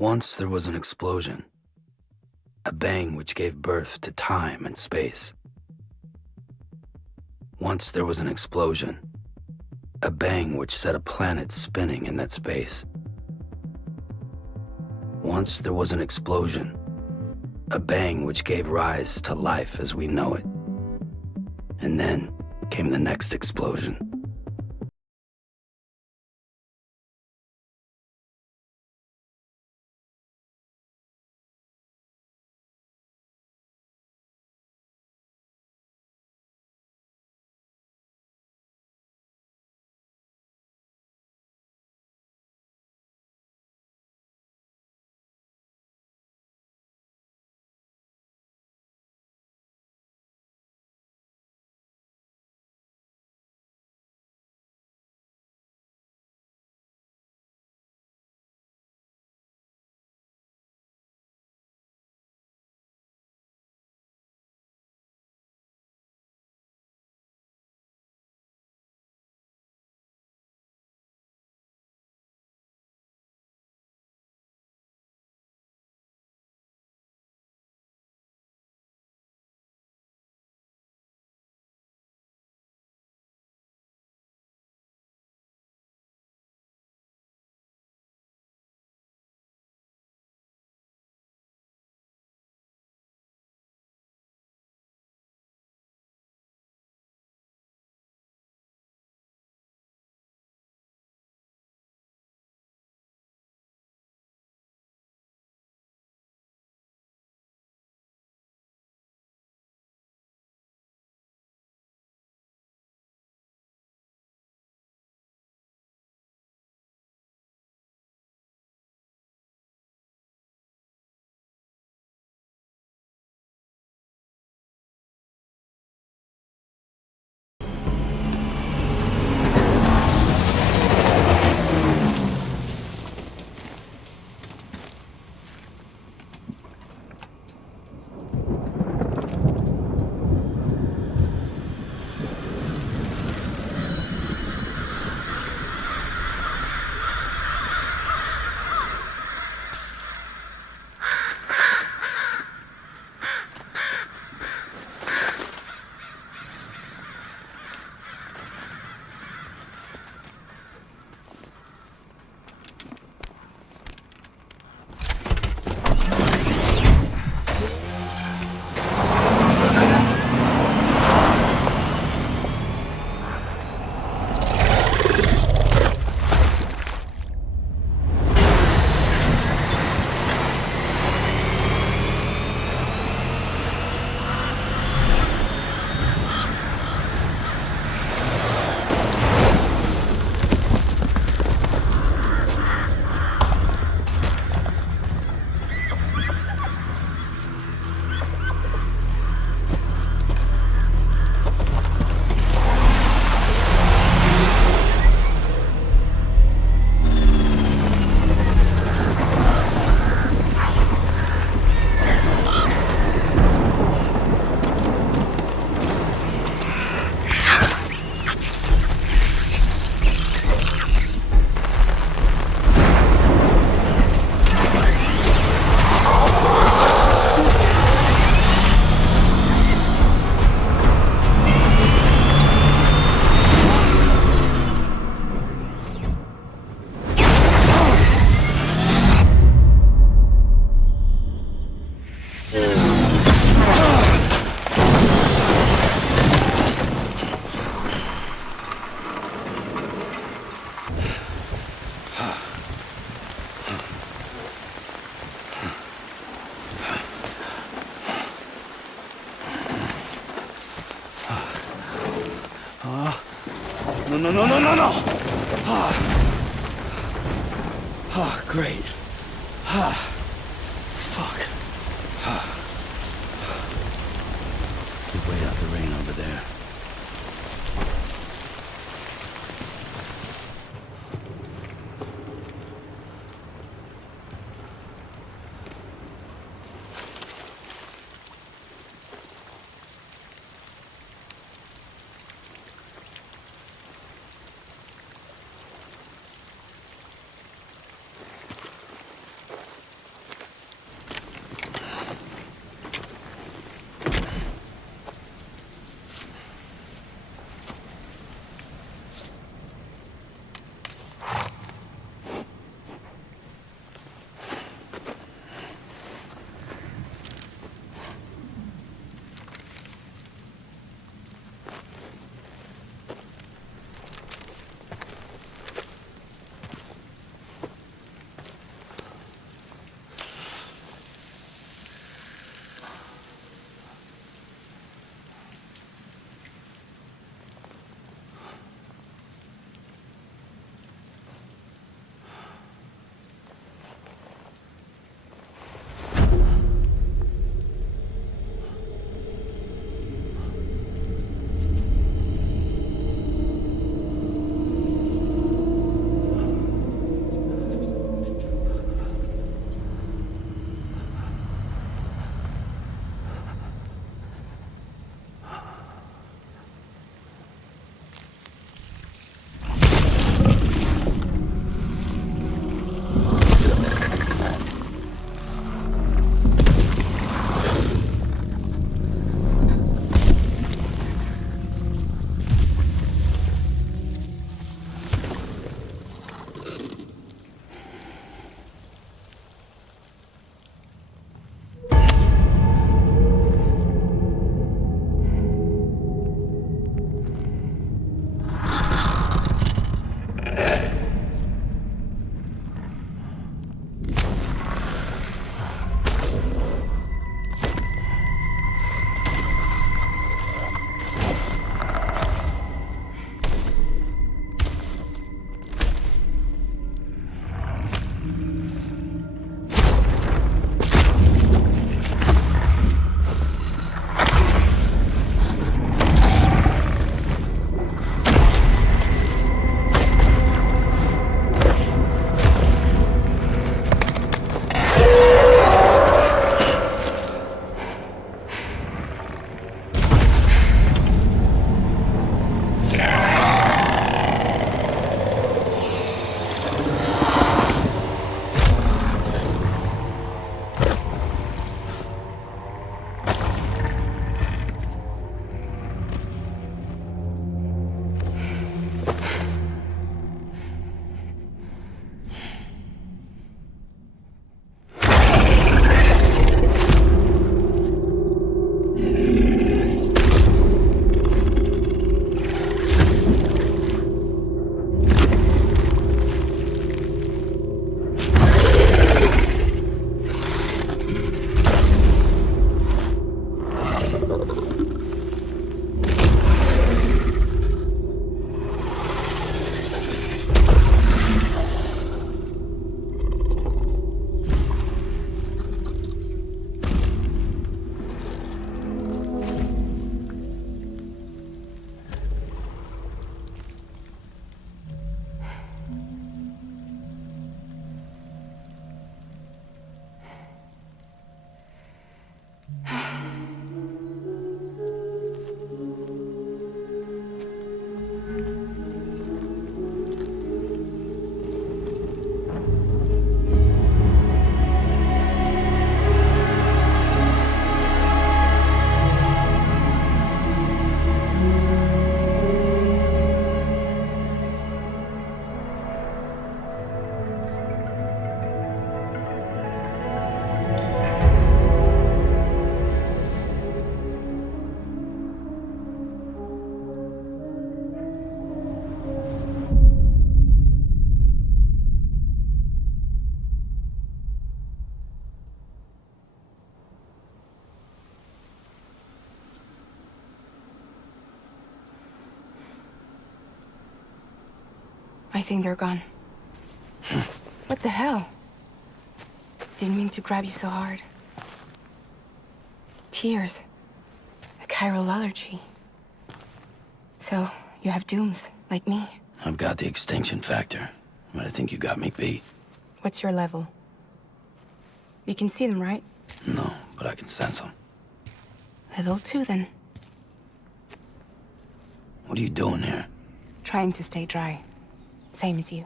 Once there was an explosion, a bang which gave birth to time and space. Once there was an explosion, a bang which set a planet spinning in that space. Once there was an explosion, a bang which gave rise to life as we know it. And then came the next explosion. No, no, no, no, no, no! Ah, ah, great. Ah, fuck. Ah. We wait out the rain over there. I think they're gone. What the hell? Didn't mean to grab you so hard. Tears. A chiral allergy. So, you have dooms, like me. I've got the extinction factor, but I think you got me beat. What's your level? You can see them, right? No, but I can sense them. Level 2, then. What are you doing here? Trying to stay dry. Same as you.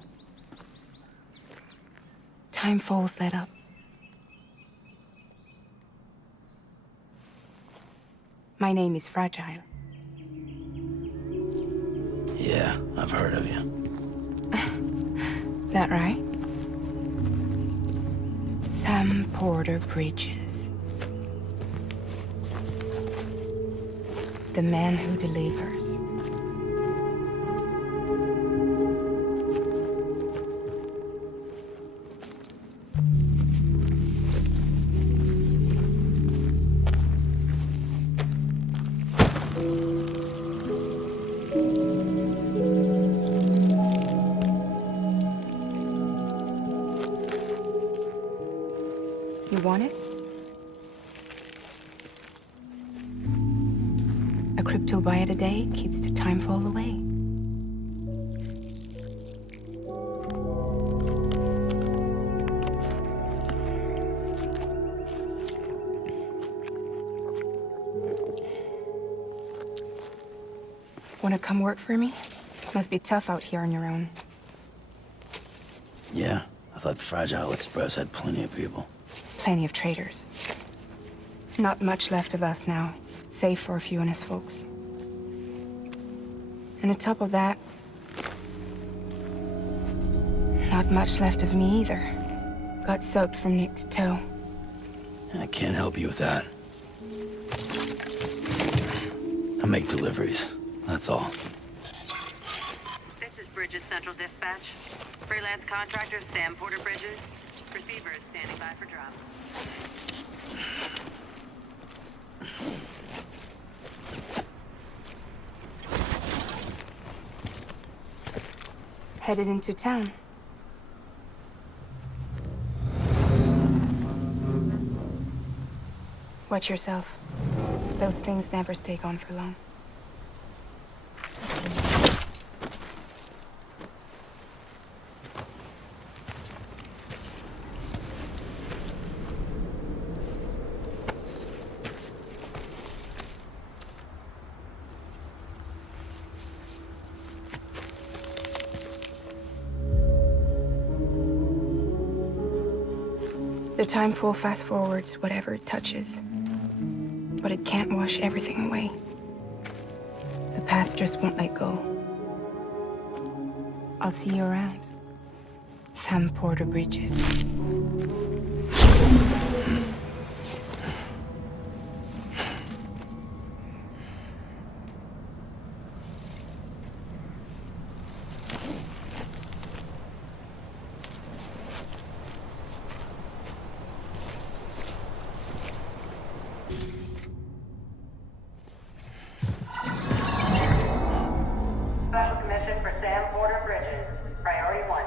Time falls let up. My name is Fragile. Yeah, I've heard of you. That right? Sam Porter Bridges. The man who delivers. You want it? A crypto byte a day keeps the time fall away. Wanna come work for me? Must be tough out here on your own. Yeah, I thought Fragile Express had plenty of people. Plenty of traitors. Not much left of us now, save for a few honest folks. And on top of that, not much left of me either. Got soaked from neck to toe. I can't help you with that. I make deliveries, that's all. This is Bridges Central Dispatch. Freelance contractor Sam Porter Bridges. Receiver is standing by for drop. Headed into town. Watch yourself. Those things never stay gone for long. The timeful fast forwards whatever it touches. But it can't wash everything away. The past just won't let go. I'll see you around. Sam Porter Bridges. Special commission for Sam Porter Bridges. Priority 1.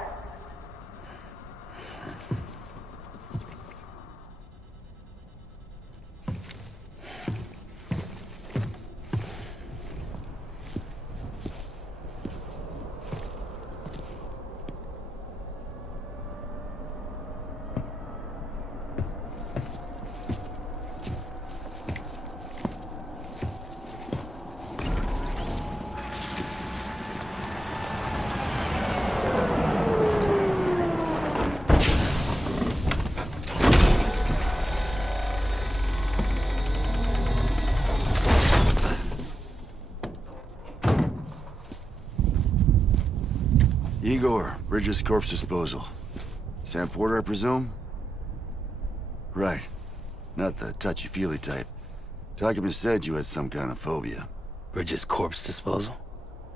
Igor, Bridges Corpse Disposal. Sam Porter, I presume? Right. Not the touchy-feely type. Document said you had some kind of phobia. Bridges corpse disposal?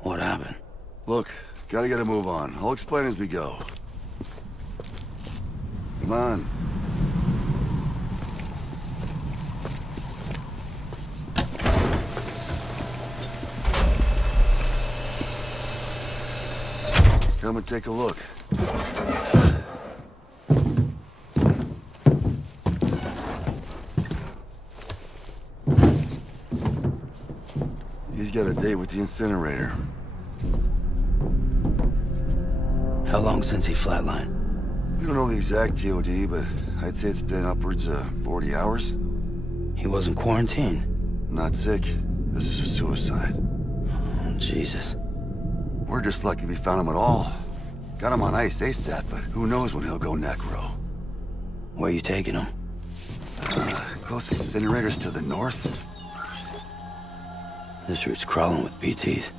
What happened? Look, gotta get a move on. I'll explain as we go. Come on. Come and take a look. He's got a date with the incinerator. How long since he flatlined? We don't know the exact TOD, but I'd say it's been upwards of 40 hours. He wasn't quarantined. Not sick. This is a suicide. Oh, Jesus. We're just lucky we found him at all. Got him on ice ASAP, but who knows when he'll go necro. Where you taking him? Closest incinerator's to the north. This route's crawling with BTs.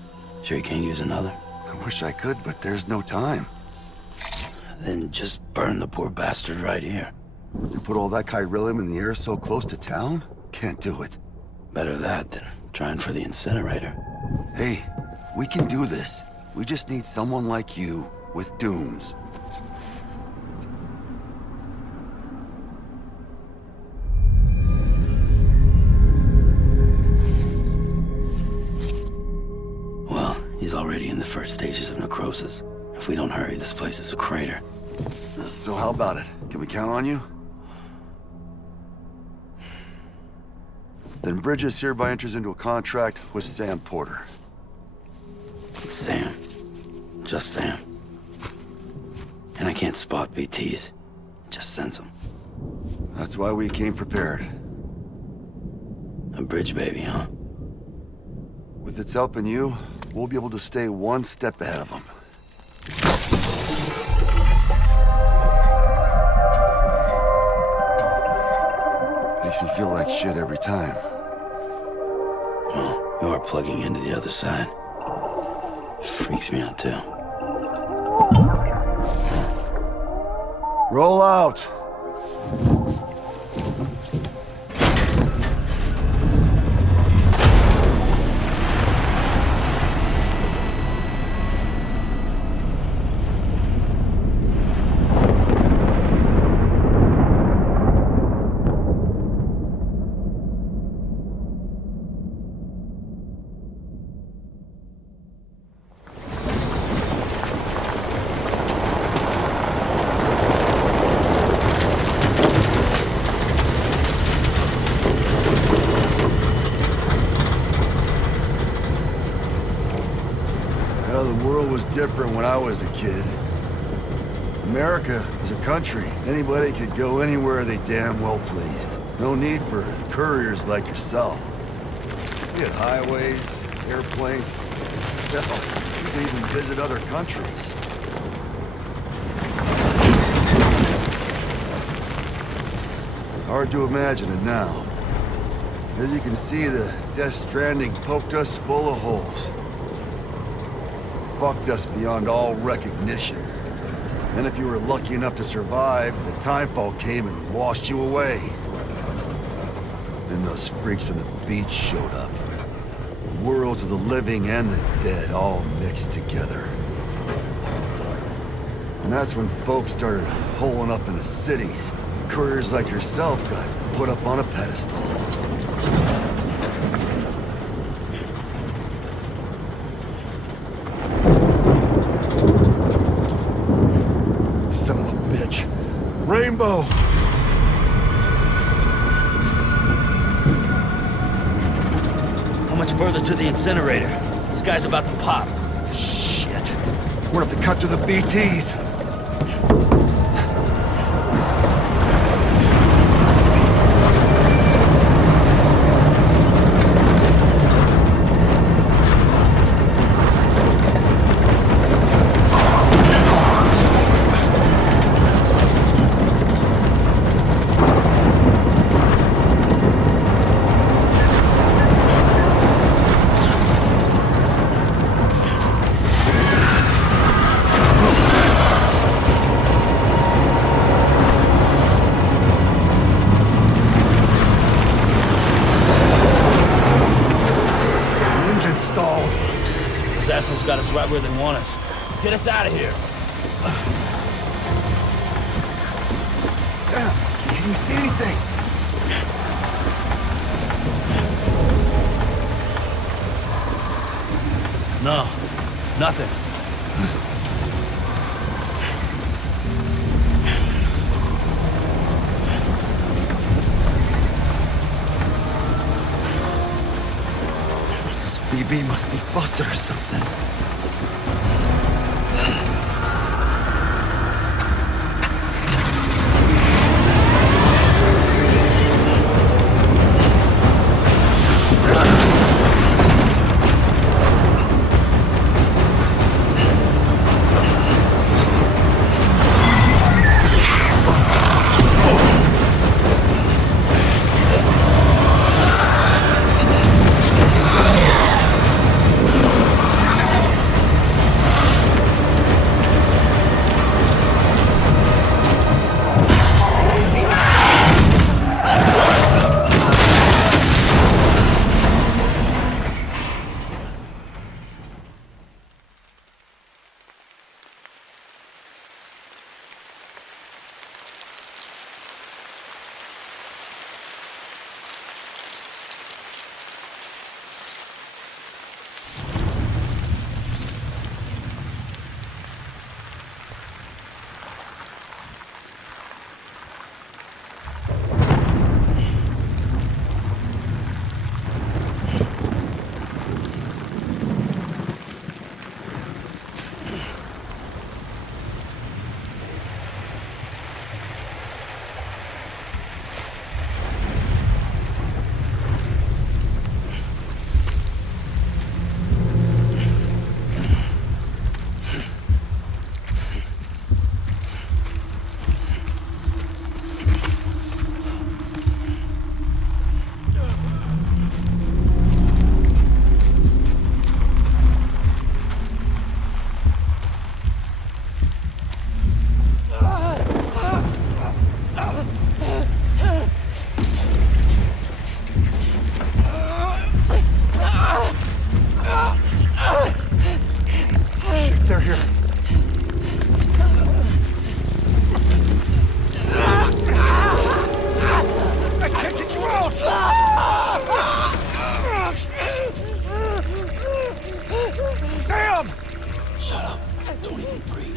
Sure you can't use another? I wish I could, but there's no time. Then just burn the poor bastard right here. You put all that chiralium in the air so close to town? Can't do it. Better that than trying for the incinerator. Hey, we can do this. We just need someone like you with dooms. Well, he's already in the first stages of necrosis. If we don't hurry, this place is a crater. So how about it? Can we count on you? Then Bridges hereby enters into a contract with Sam Porter. Sam. Just Sam. And I can't spot BTs. Just sense them. That's why we came prepared. A bridge baby, huh? With its help and you, we'll be able to stay one step ahead of them. Makes me feel like shit every time. Well, you are plugging into the other side. Freaks me out, too. Roll out! The world was different when I was a kid. America was a country. Anybody could go anywhere they damn well pleased. No need for couriers like yourself. We had highways, airplanes. Hell, you could even visit other countries. Hard to imagine it now. As you can see, the Death Stranding poked us full of holes. Fucked us beyond all recognition. Then if you were lucky enough to survive, the timefall came and washed you away. Then those freaks from the beach showed up. Worlds of the living and the dead all mixed together. And that's when folks started holing up into cities. Couriers like yourself got put up on a pedestal. Son of a bitch. Rainbow! How much further to the incinerator? This guy's about to pop. Shit. We're gonna have to cut to the BTs. Those assholes got us right where they want us. Get us out of here. Sam, can you see anything? No, nothing. beam must be busted or something. They're here. I can't get you out! Sam! Shut up. Don't even breathe.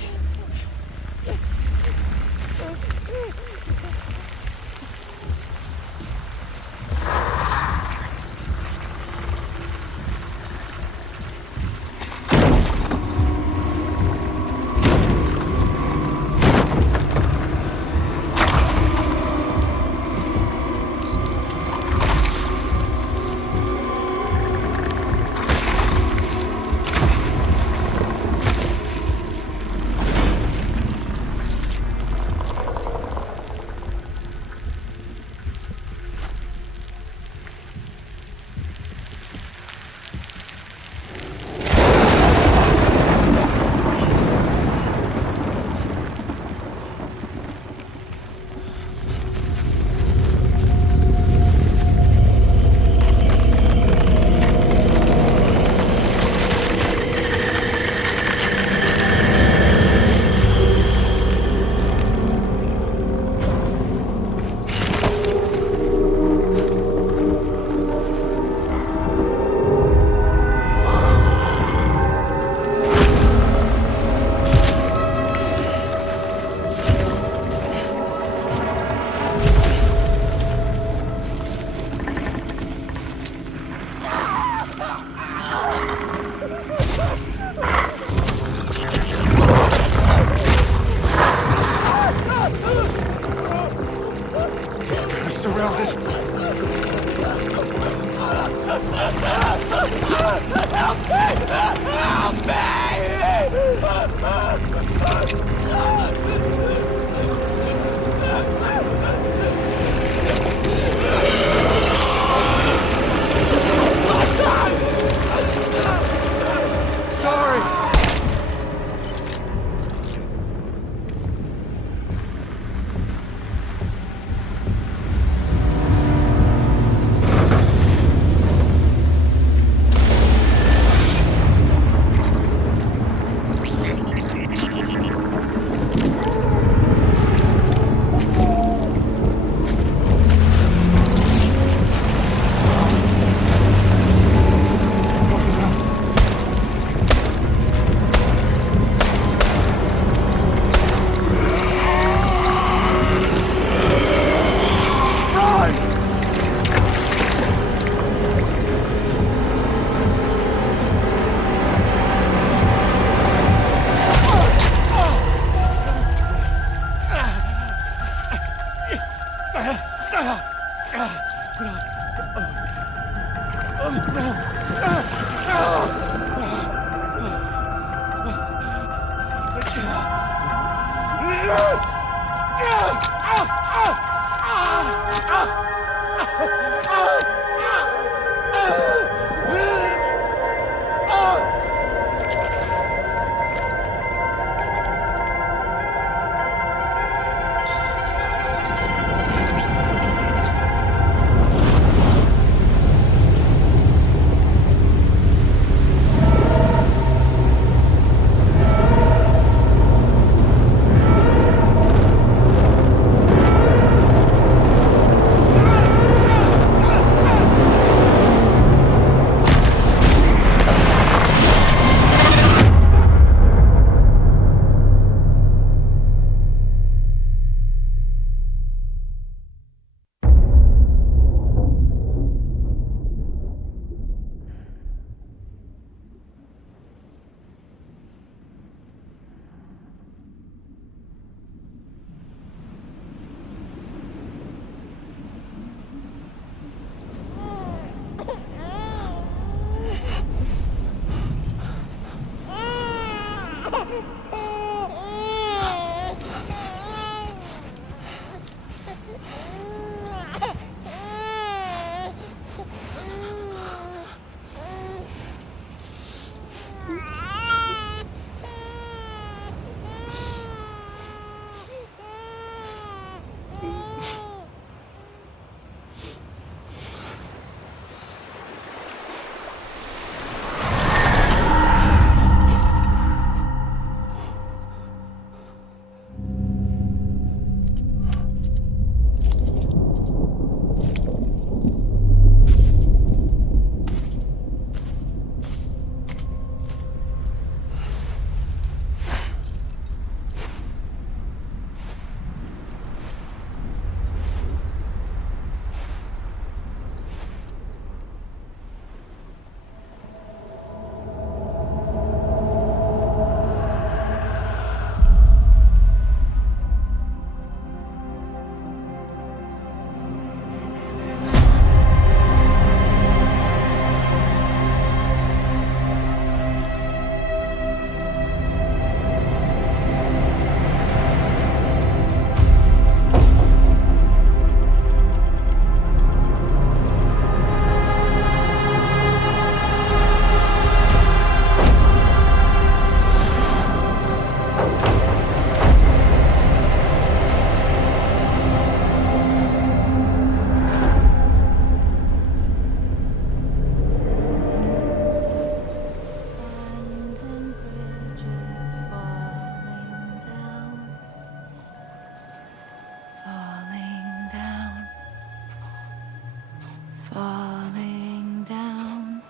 Falling down,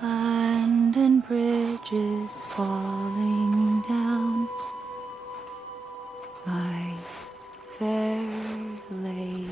London Bridge is falling down, my fair lady.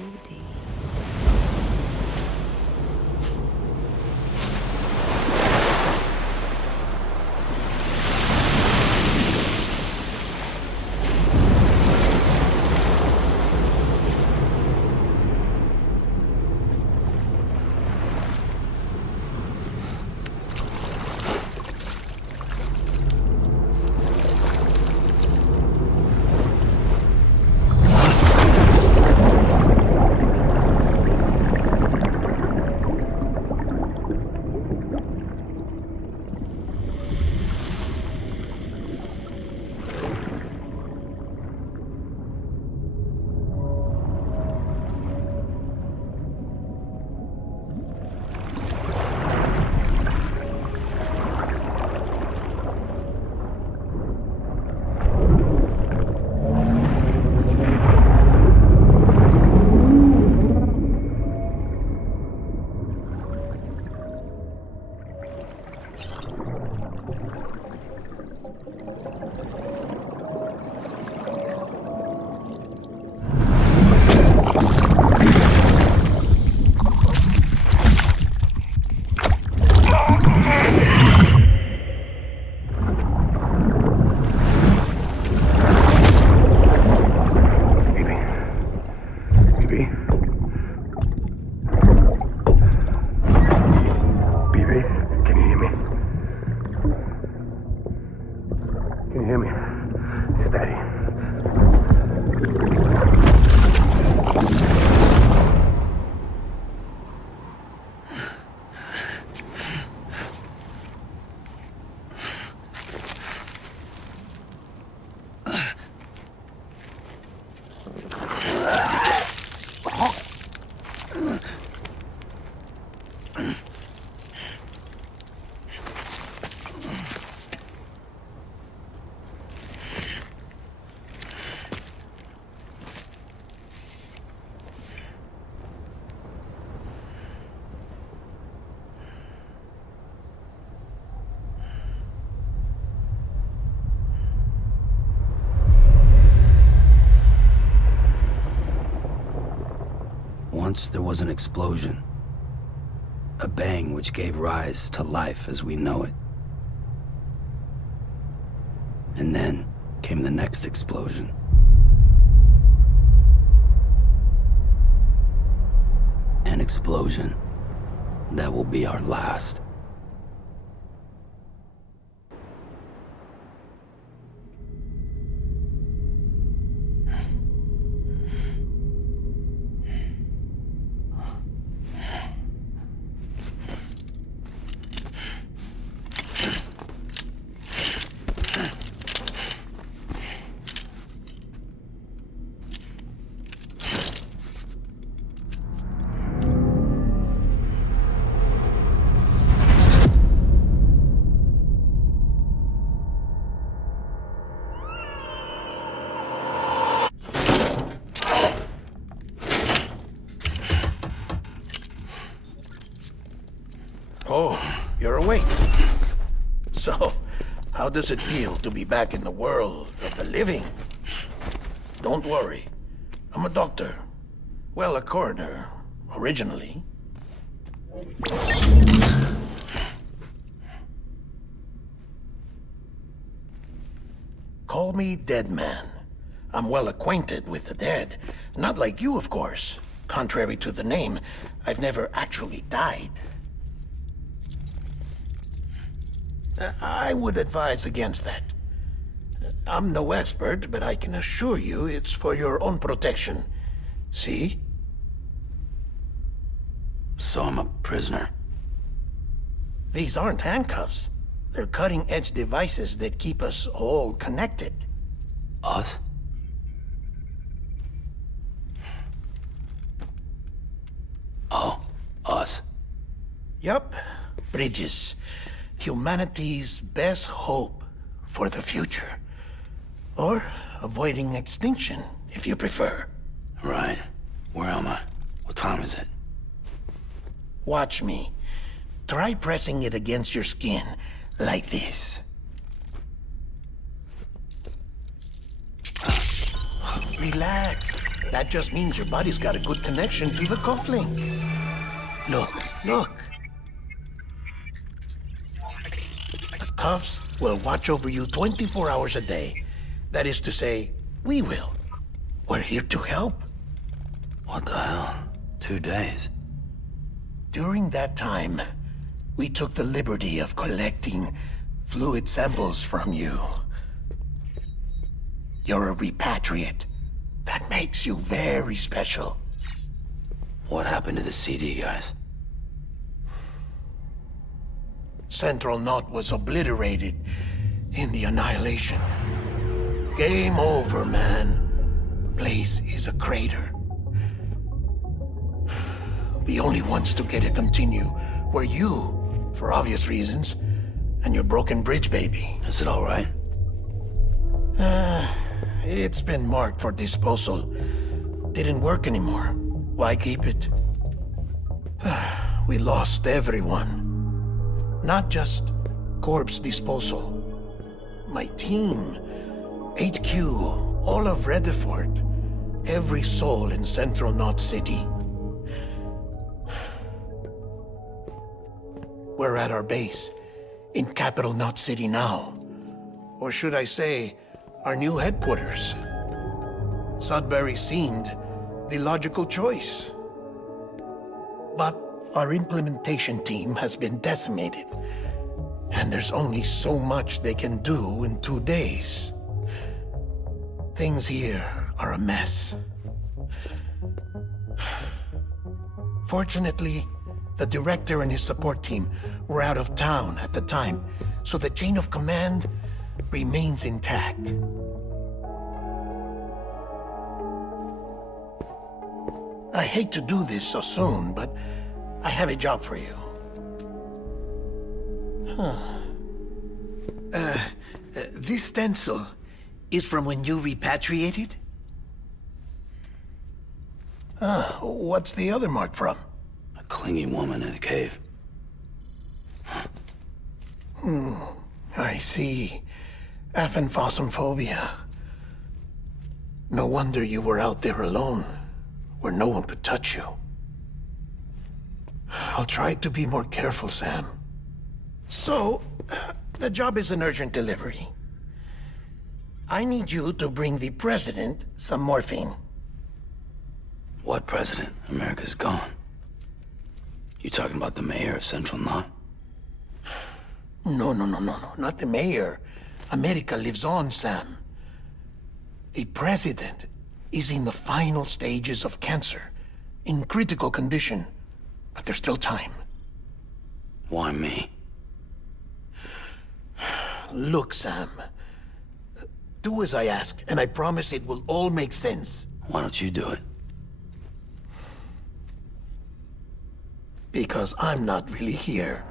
Once there was an explosion. A bang which gave rise to life as we know it. And then came the next explosion. An explosion that will be our last. So, how does it feel to be back in the world of the living? Don't worry. I'm a doctor. Well, a coroner, originally. Call me Dead Man. I'm well acquainted with the dead. Not like you, of course. Contrary to the name, I've never actually died. I would advise against that. I'm no expert, but I can assure you it's for your own protection. See? So I'm a prisoner. These aren't handcuffs. They're cutting-edge devices that keep us all connected. Us? Oh, us. Yup. Bridges. Humanity's best hope for the future. Or avoiding extinction, if you prefer. Right. Where am I? What time is it? Watch me. Try pressing it against your skin, like this. Relax. That just means your body's got a good connection to the cufflink. Look, look. The cuffs will watch over you 24 hours a day. That is to say, we will. We're here to help. What the hell? 2 days? During that time, we took the liberty of collecting fluid samples from you. You're a repatriate. That makes you very special. What happened to the CD guys? Central Knot was obliterated in the Annihilation. Game over, man. Place is a crater. The only ones to get to continue were you, for obvious reasons, and your broken bridge baby. Is it all right? It's been marked for disposal. Didn't work anymore. Why keep it? We lost everyone. Not just corpse disposal. My team, HQ, all of Redford, every soul in Central Knot City. We're at our base, in Capital Knot City now. Or should I say, our new headquarters. Sudbury seemed the logical choice. But our implementation team has been decimated, and there's only so much they can do in 2 days. Things here are a mess. Fortunately, the director and his support team were out of town at the time, so the chain of command remains intact. I hate to do this so soon, but I have a job for you. This stencil is from when you repatriated? What's the other mark from? A clingy woman in a cave. I see. Aphenphosmphobia. No wonder you were out there alone, where no one could touch you. I'll try to be more careful, Sam. So, the job is an urgent delivery. I need you to bring the president some morphine. What president? America's gone. You talking about the mayor of Central Knot? No, not the mayor. America lives on, Sam. The president is in the final stages of cancer, in critical condition, but there's still time. Why me? Look, Sam. Do as I ask, and I promise it will all make sense. Why don't you do it? Because I'm not really here.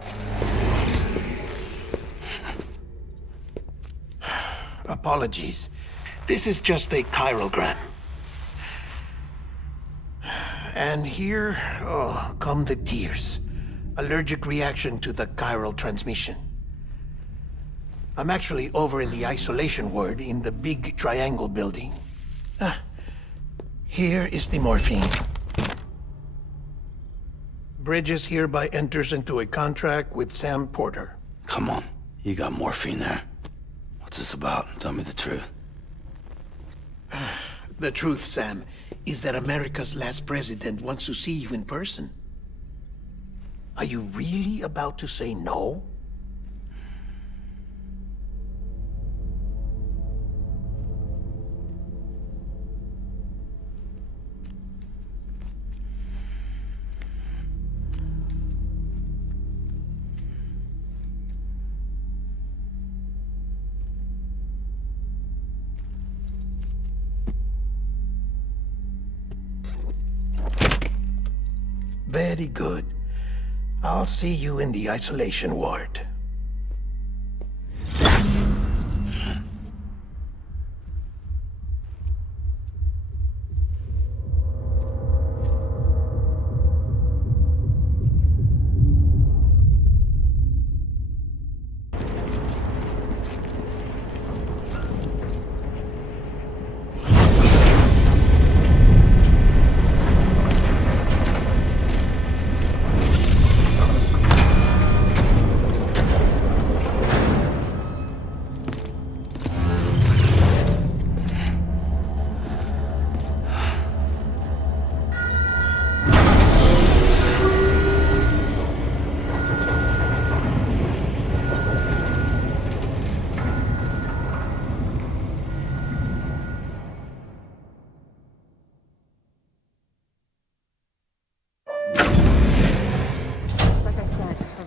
Apologies. This is just a chiralgram. And here, come the tears. Allergic reaction to the chiral transmission. I'm actually over in the isolation ward in the big triangle building. Here is the morphine. Bridges hereby enters into a contract with Sam Porter. Come on. You got morphine there. What's this about? Tell me the truth. The truth, Sam, is that America's last president wants to see you in person. Are you really about to say no? Very good. I'll see you in the isolation ward.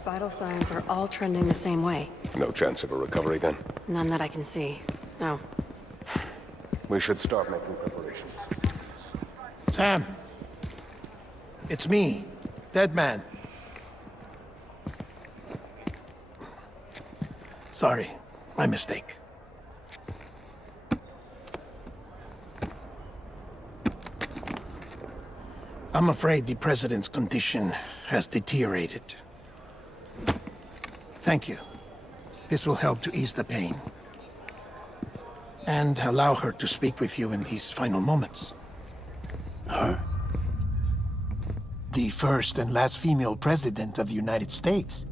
Vital signs are all trending the same way. No chance of a recovery then? None that I can see. No. We should start making preparations. Sam. It's me, Dead Man. Sorry, my mistake. I'm afraid the President's condition has deteriorated. Thank you. This will help to ease the pain. And allow her to speak with you in these final moments. Her? The first and last female president of the United States.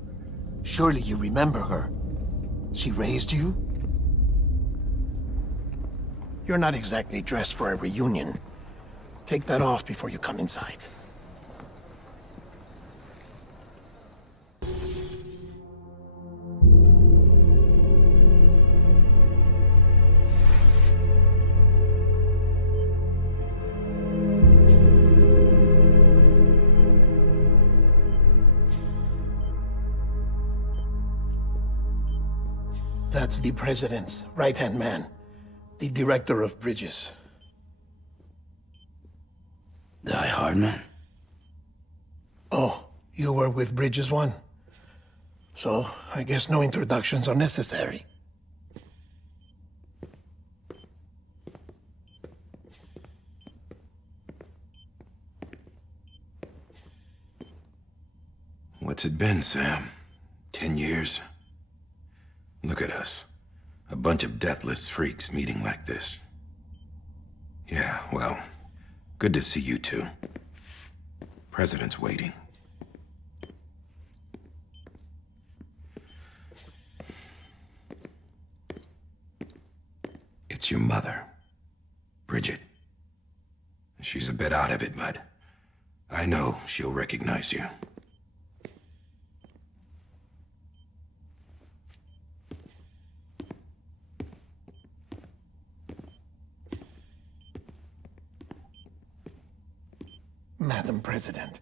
Surely you remember her. She raised you? You're not exactly dressed for a reunion. Take that off before you come inside. That's the President's right-hand man, the Director of Bridges. Die Hard man? Oh, you were with Bridges 1? So, I guess no introductions are necessary. What's it been, Sam? 10 years? Look at us. A bunch of deathless freaks meeting like this. Yeah, well, good to see you two. President's waiting. It's your mother, Bridget. She's a bit out of it, but I know she'll recognize you. Madam President,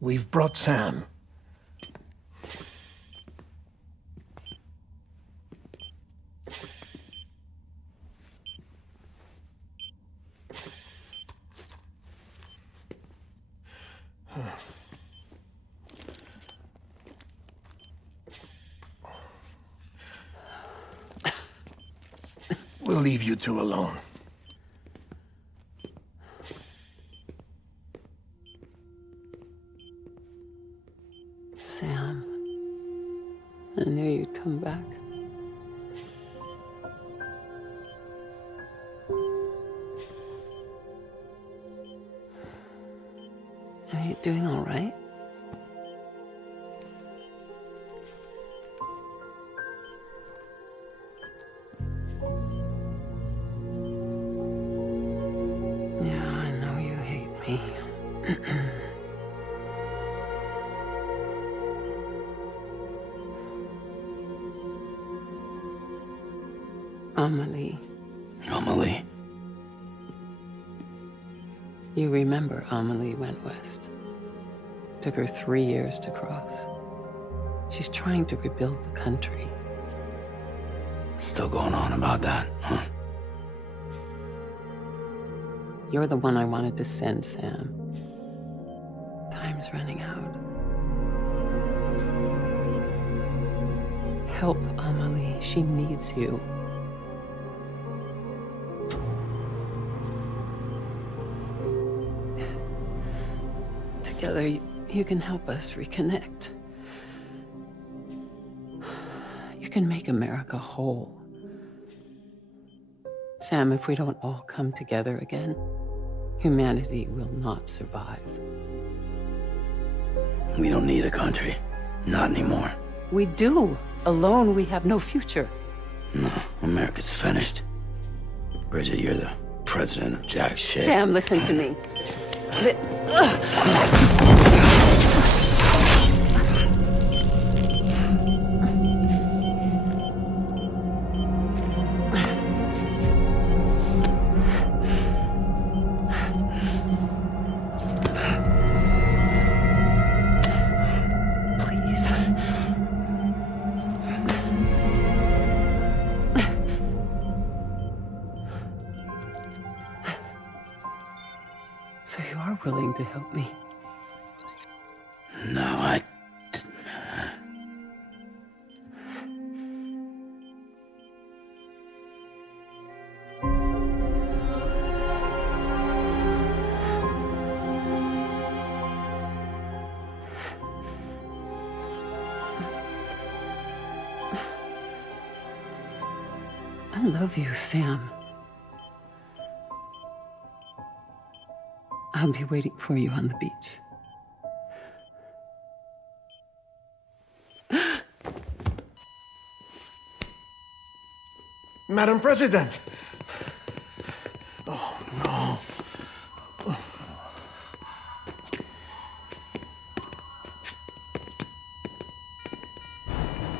we've brought Sam. We'll leave you two alone. Sam, I knew you'd come back. doing all right? Yeah, I know you hate me. Amelie. Amelie? You remember Amelie went west. Took her 3 years to cross. She's trying to rebuild the country. Still going on about that, huh? You're the one I wanted to send, Sam. Time's running out. Help Amelie. She needs you. Together, you can help us reconnect. You can make America whole. Sam, if we don't all come together again, humanity will not survive. We don't need a country. Not anymore. We do. Alone, we have no future. No, America's finished. Bridget, you're the president of jack shit. Sam, listen to me. Please. So you are willing to help me? No, I... I love you, Sam. I'll be waiting for you on the beach. Madam President! Oh, no.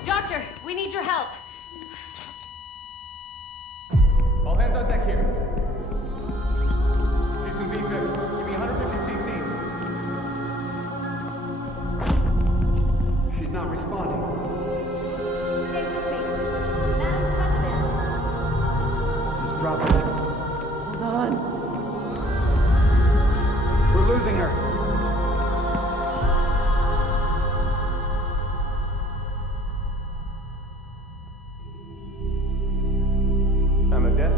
Doctor, we need your help. All hands on deck here. Season B fixed. Give me 150 cc's. She's not responding. Stay with me. Madam President. She's dropping. Hold on. We're losing her. Time of death?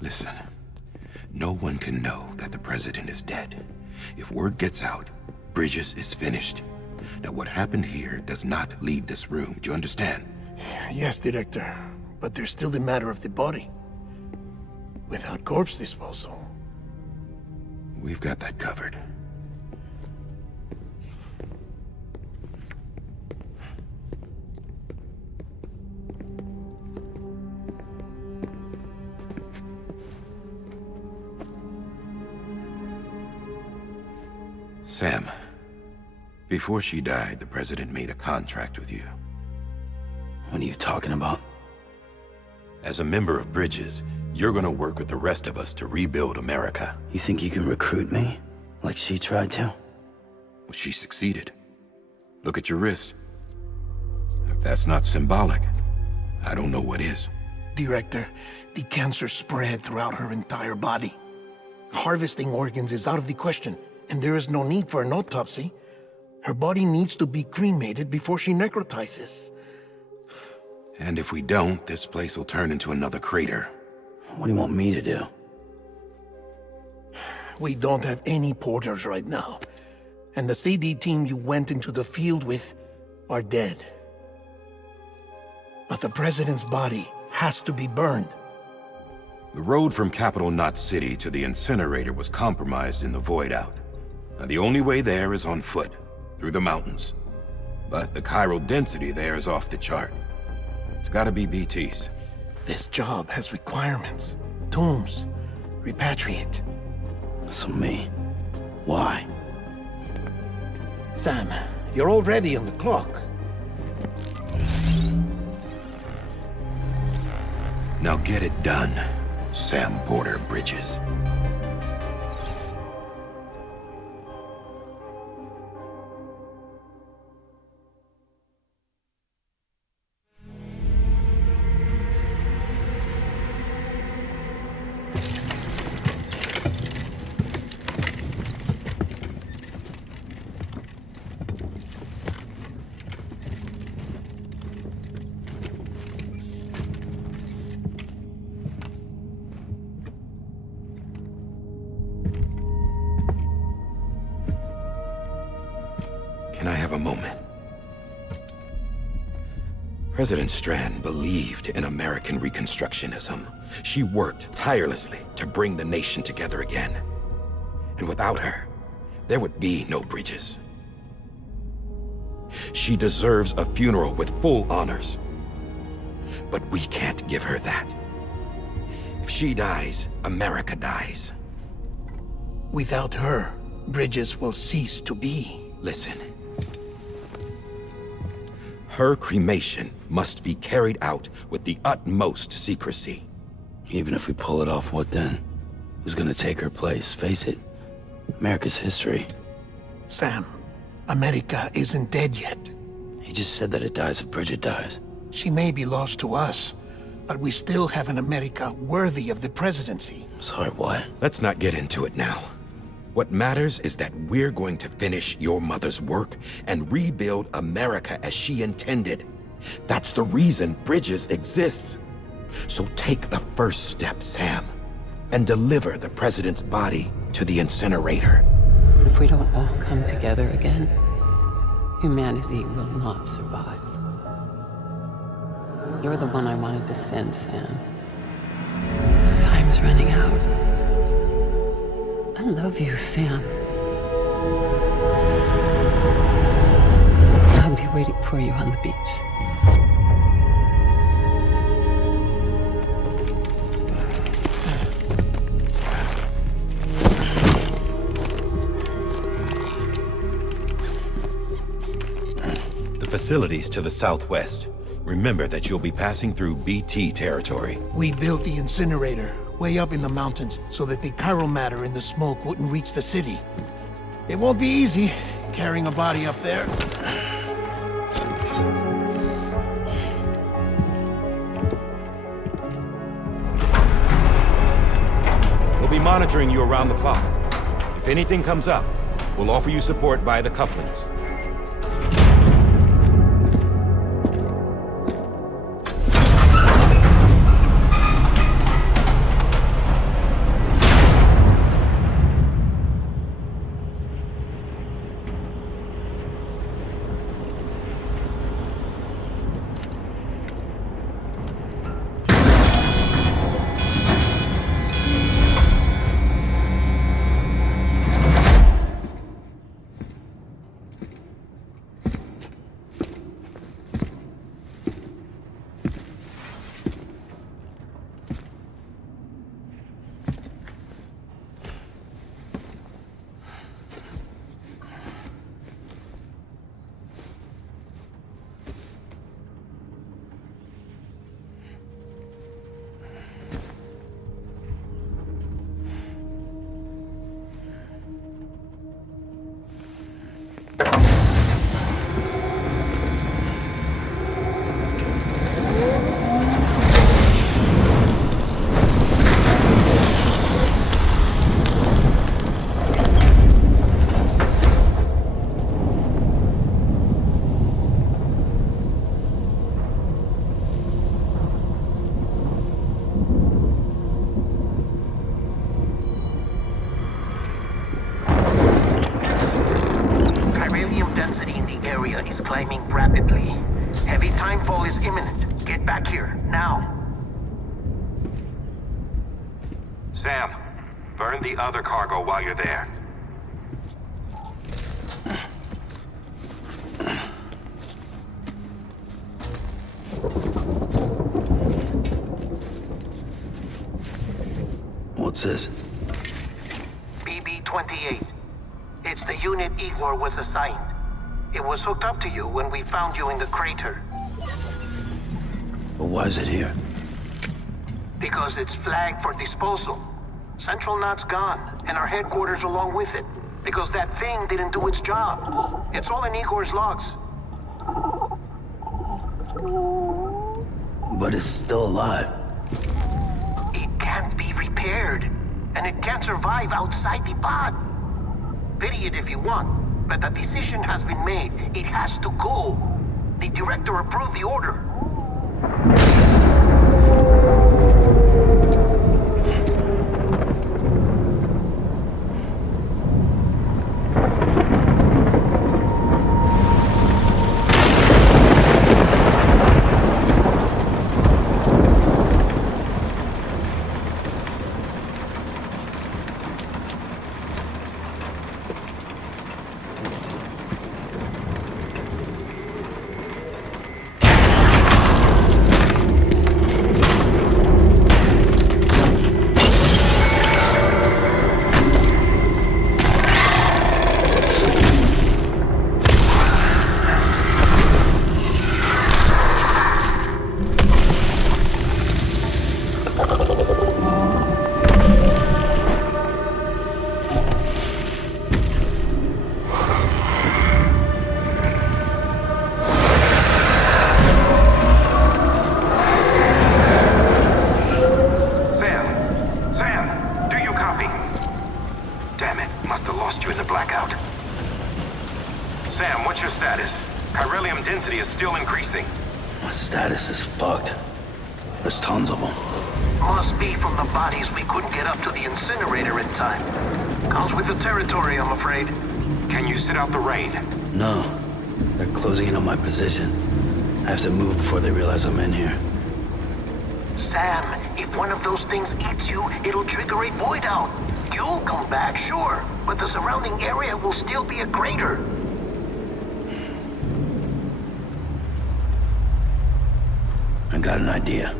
Listen, no one can know that the president is dead. If word gets out, Bridges is finished. Now, what happened here does not leave this room. Do you understand? Yes, Director. But there's still the matter of the body. Without corpse disposal. We've got that covered. Sam, before she died, the president made a contract with you. What are you talking about? As a member of Bridges, you're gonna work with the rest of us to rebuild America. You think you can recruit me? Like she tried to? Well, she succeeded. Look at your wrist. If that's not symbolic, I don't know what is. Director, the cancer spread throughout her entire body. Harvesting organs is out of the question, and there is no need for an autopsy. Her body needs to be cremated before she necrotizes. And if we don't, this place will turn into another crater. What do you want me to do? We don't have any porters right now. And the CD team you went into the field with are dead. But the president's body has to be burned. The road from Capital Knot City to the incinerator was compromised in the void out. Now, the only way there is on foot, through the mountains. But the chiral density there is off the chart. It's gotta be BTs. This job has requirements. Tombs. Repatriate. So me. Why? Sam, you're already on the clock. Now get it done, Sam Porter Bridges. Can I have a moment? President Strand believed in American Reconstructionism. She worked tirelessly to bring the nation together again. And without her, there would be no Bridges. She deserves a funeral with full honors. But we can't give her that. If she dies, America dies. Without her, Bridges will cease to be. Listen. Her cremation must be carried out with the utmost secrecy. Even if we pull it off, what then? Who's gonna take her place? Face it, America's history. Sam, America isn't dead yet. He just said that it dies if Bridget dies. She may be lost to us, but we still have an America worthy of the presidency. Sorry, what? Let's not get into it now. What matters is that we're going to finish your mother's work and rebuild America as she intended. That's the reason Bridges exists. So take the first step, Sam, and deliver the president's body to the incinerator. If we don't all come together again, humanity will not survive. You're the one I wanted to send, Sam. Time's running out. I love you, Sam. I'll be waiting for you on the beach. The facilities to the southwest. Remember that you'll be passing through BT territory. We built the incinerator way up in the mountains so that the chiral matter in the smoke wouldn't reach the city. It won't be easy carrying a body up there. We'll be monitoring you around the clock. If anything comes up, we'll offer you support via the cufflinks. is imminent. Get back here, now. Sam, burn the other cargo while you're there. What's this? BB-28. It's the unit Igor was assigned. It was hooked up to you when we found you in the crater. But why is it here? Because it's flagged for disposal. Central Knot's gone, and our headquarters along with it. Because that thing didn't do its job. It's all in Igor's logs. But it's still alive. It can't be repaired, and it can't survive outside the pod. Pity it if you want, but the decision has been made. It has to go. The director approved the order. Sam, what's your status? Chiralium density is still increasing. My status is fucked. There's tons of them. Must be from the bodies we couldn't get up to the incinerator in time. Comes with the territory, I'm afraid. Can you sit out the rain? No. They're closing in on my position. I have to move before they realize I'm in here. Sam, if one of those things eats you, it'll trigger a void out. You'll come back, sure, but the surrounding area will still be a crater. I got an idea.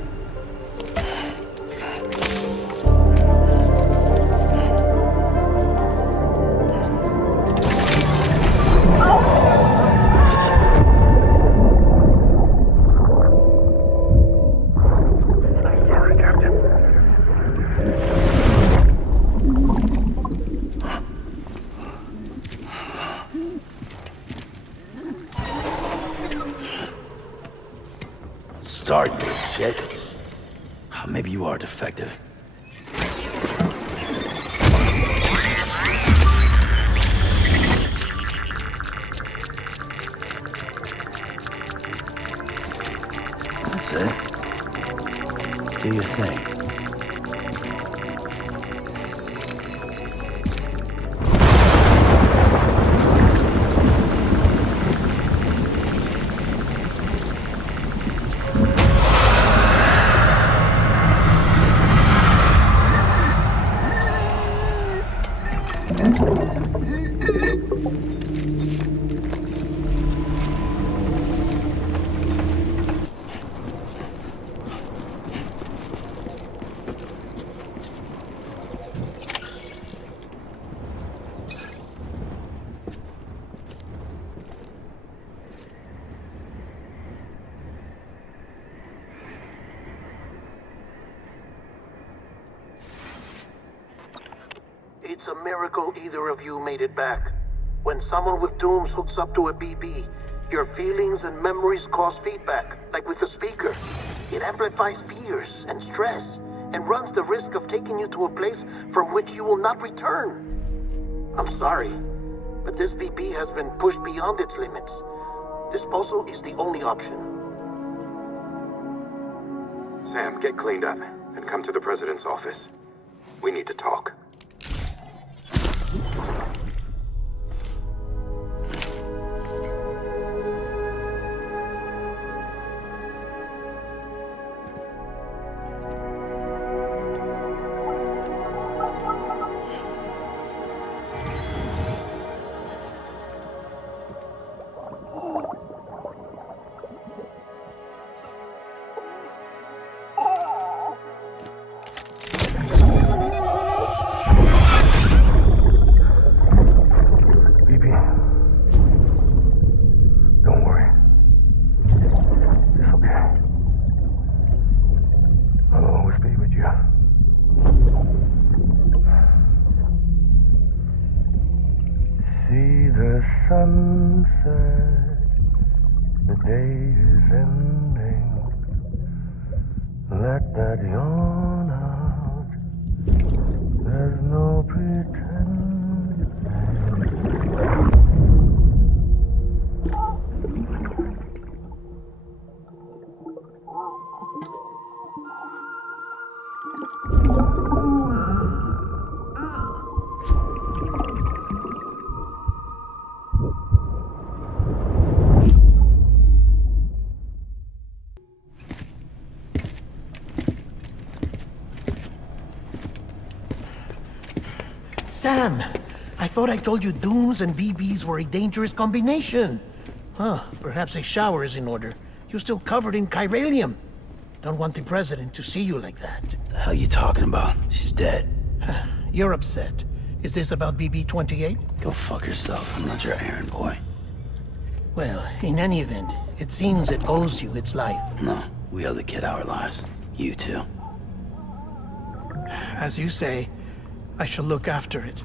Start, you shit. Maybe you are defective. That's it. Do your thing. It's a miracle either of you made it back. When someone with dooms hooks up to a BB, your feelings and memories cause feedback, like with a speaker. It amplifies fears and stress, and runs the risk of taking you to a place from which you will not return. I'm sorry, but this BB has been pushed beyond its limits. Disposal is the only option. Sam, get cleaned up and come to the president's office. We need to talk. sunset, the day is ending. Let that yawn out. There's no pretending. Sam, I thought I told you dooms and BBs were a dangerous combination. Huh, perhaps a shower is in order. You're still covered in chiralium. Don't want the president to see you like that. The hell you talking about? She's dead. You're upset. Is this about BB-28? Go fuck yourself. I'm not your errand boy. Well, in any event, it seems it owes you its life. No, we owe the kid our lives. You too. As you say, I shall look after it.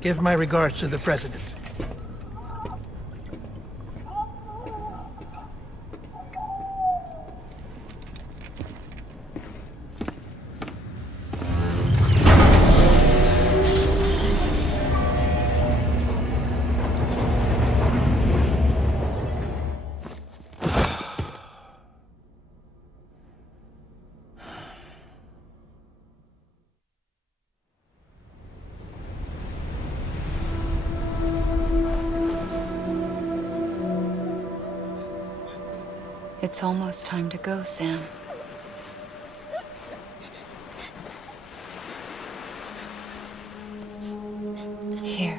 Give my regards to the president. It's almost time to go, Sam. Here.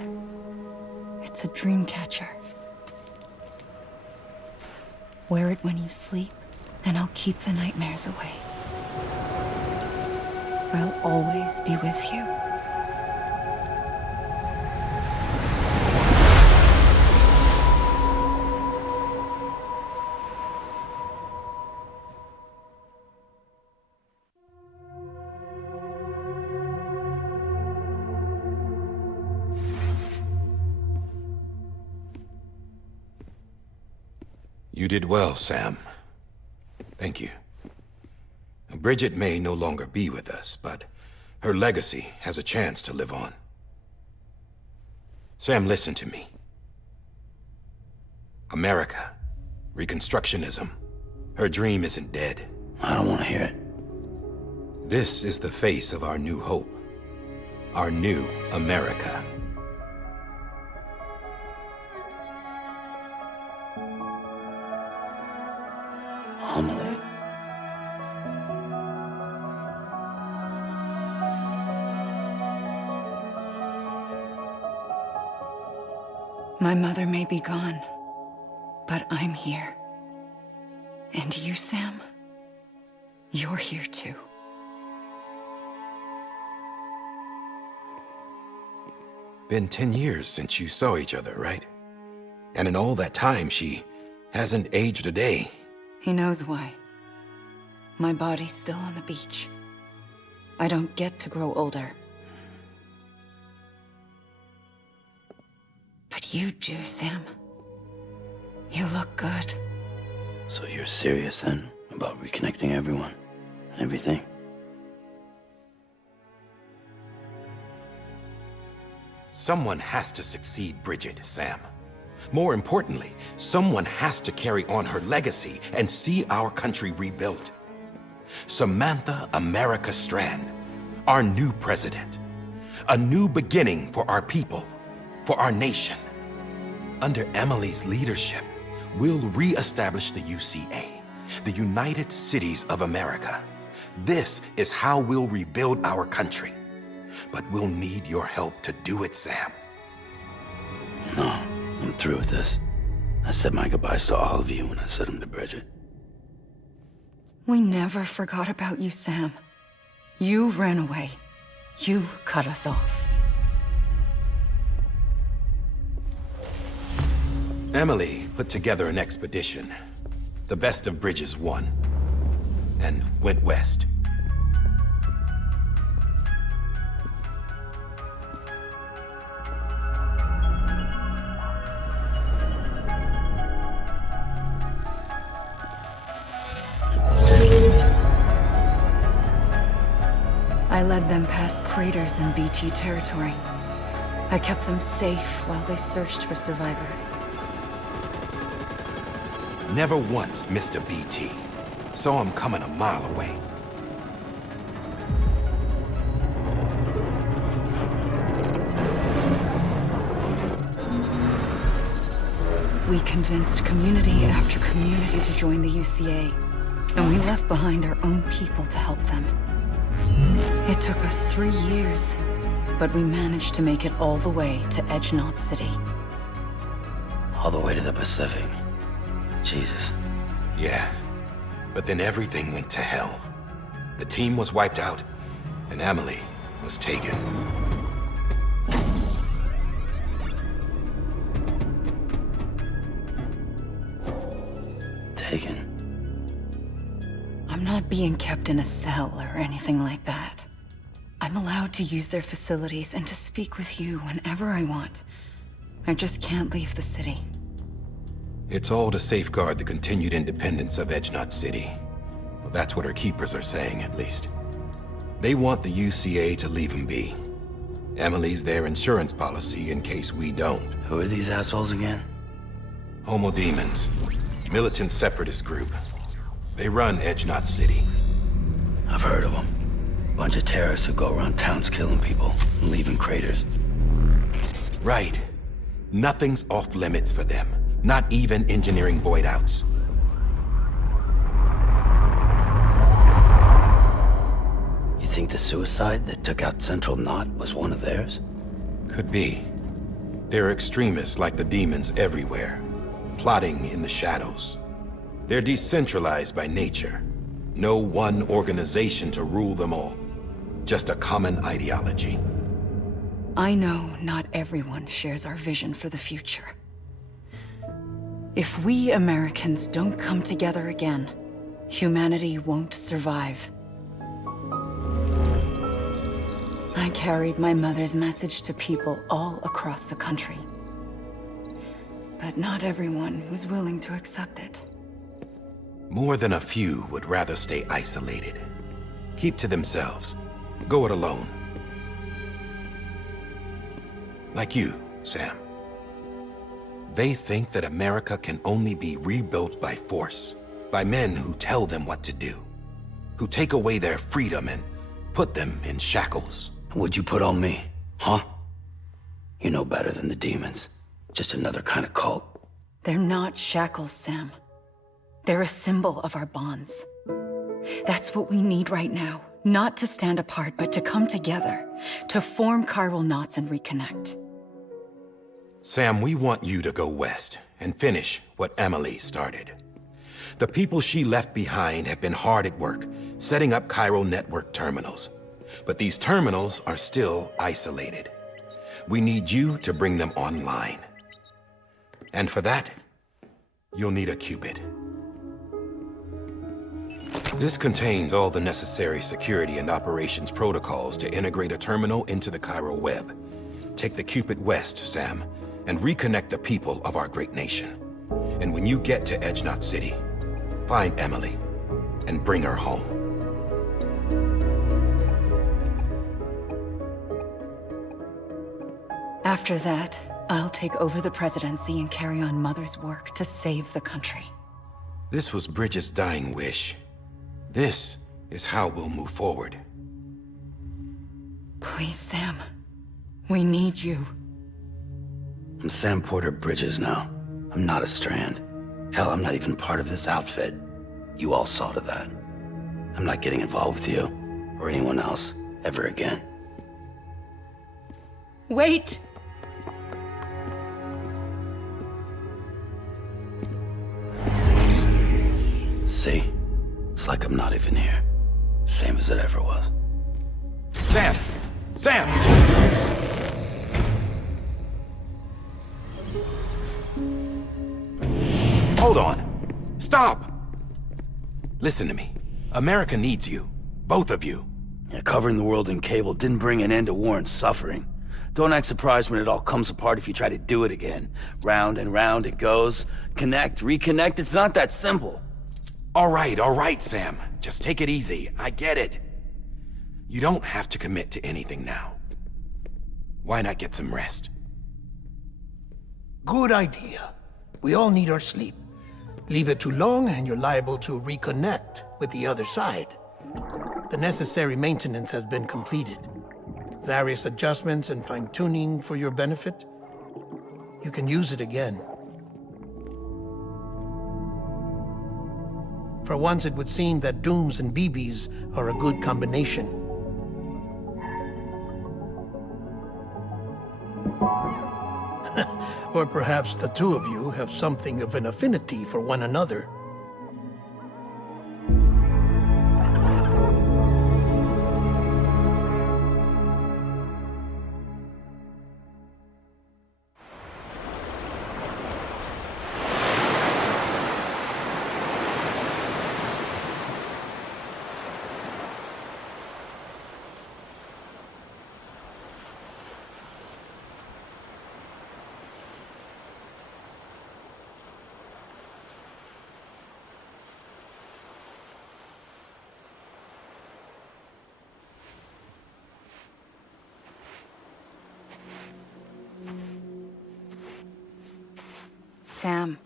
It's a dream catcher. Wear it when you sleep, and I'll keep the nightmares away. I'll always be with you. You did well, Sam. Thank you. Bridget may no longer be with us, but her legacy has a chance to live on. Sam, listen to me. America, Reconstructionism, her dream isn't dead. I don't want to hear it. This is the face of our new hope. Our new America. Amelie. My mother may be gone, but I'm here. And you, Sam, you're here too. Been 10 years since you saw each other, right? And in all that time, she hasn't aged a day. He knows why. My body's still on the beach. I don't get to grow older. But you do, Sam. You look good. So you're serious then about reconnecting everyone and everything? Someone has to succeed Bridget, Sam. More importantly, someone has to carry on her legacy and see our country rebuilt. Samantha America Strand, our new president. A new beginning for our people, for our nation. Under Emily's leadership, we'll re-establish the UCA, the United Cities of America. This is how we'll rebuild our country. But we'll need your help to do it, Sam. No, I'm through with this. I said my goodbyes to all of you when I said them to Bridget. We never forgot about you, Sam. You ran away. You cut us off. Emily put together an expedition. The best of Bridges won, and went west. I led them past craters in BT territory. I kept them safe while they searched for survivors. Never once missed a BT. Saw him coming a mile away. We convinced community after community to join the UCA, and we left behind our own people to help them. It took us 3 years, but we managed to make it all the way to Edge-Knot City. All the way to the Pacific. Jesus. Yeah, but then everything went to hell. The team was wiped out, and Emily was taken. Taken? I'm not being kept in a cell or anything like that. I'm allowed to use their facilities and to speak with you whenever I want. I just can't leave the city. It's all to safeguard the continued independence of Edge-Knot City. Well, that's what our keepers are saying, at least. They want the UCA to leave him be. Emily's their insurance policy in case we don't. Who are these assholes again? Homo Demons. Militant separatist group. They run Edge-Knot City. I've heard of them. Bunch of terrorists who go around towns killing people and leaving craters. Right. Nothing's off limits for them. Not even engineering void outs. You think the suicide that took out Central Knot was one of theirs? Could be. There are extremists like the demons everywhere, plotting in the shadows. They're decentralized by nature. No one organization to rule them all. Just a common ideology. I know not everyone shares our vision for the future. If we Americans don't come together again, humanity won't survive. I carried my mother's message to people all across the country. But not everyone was willing to accept it. More than a few would rather stay isolated. Keep to themselves. Go it alone. Like you, Sam. They think that America can only be rebuilt by force, by men who tell them what to do, who take away their freedom and put them in shackles. What'd you put on me, huh? You know better than the demons. Just another kind of cult. They're not shackles, Sam. They're a symbol of our bonds. That's what we need right now. Not to stand apart, but to come together, to form chiral knots and reconnect. Sam, we want you to go west and finish what Emily started. The people she left behind have been hard at work, setting up chiral network terminals. But these terminals are still isolated. We need you to bring them online. And for that, you'll need a Cupid. This contains all the necessary security and operations protocols to integrate a terminal into the chiral web. Take the Cupid west, Sam, and reconnect the people of our great nation. And when you get to Edge-Knot City, find Emily and bring her home. After that, I'll take over the presidency and carry on Mother's work to save the country. This was Bridget's dying wish. This is how we'll move forward. Please, Sam. We need you. I'm Sam Porter Bridges now. I'm not a Strand. Hell, I'm not even part of this outfit. You all saw to that. I'm not getting involved with you, or anyone else, ever again. Wait! See? It's like I'm not even here. Same as it ever was. Sam! Sam! Hold on. Stop! Listen to me. America needs you. Both of you. Yeah, covering the world in cable didn't bring an end to war and suffering. Don't act surprised when it all comes apart if you try to do it again. Round and round it goes. Connect, reconnect, it's not that simple. All right, Sam. Just take it easy. I get it. You don't have to commit to anything now. Why not get some rest? Good idea. We all need our sleep. Leave it too long and you're liable to reconnect with the other side. The necessary maintenance has been completed. Various adjustments and fine-tuning for your benefit. You can use it again. For once, it would seem that Dooms and BBs are a good combination. Or perhaps the two of you have something of an affinity for one another. Sam.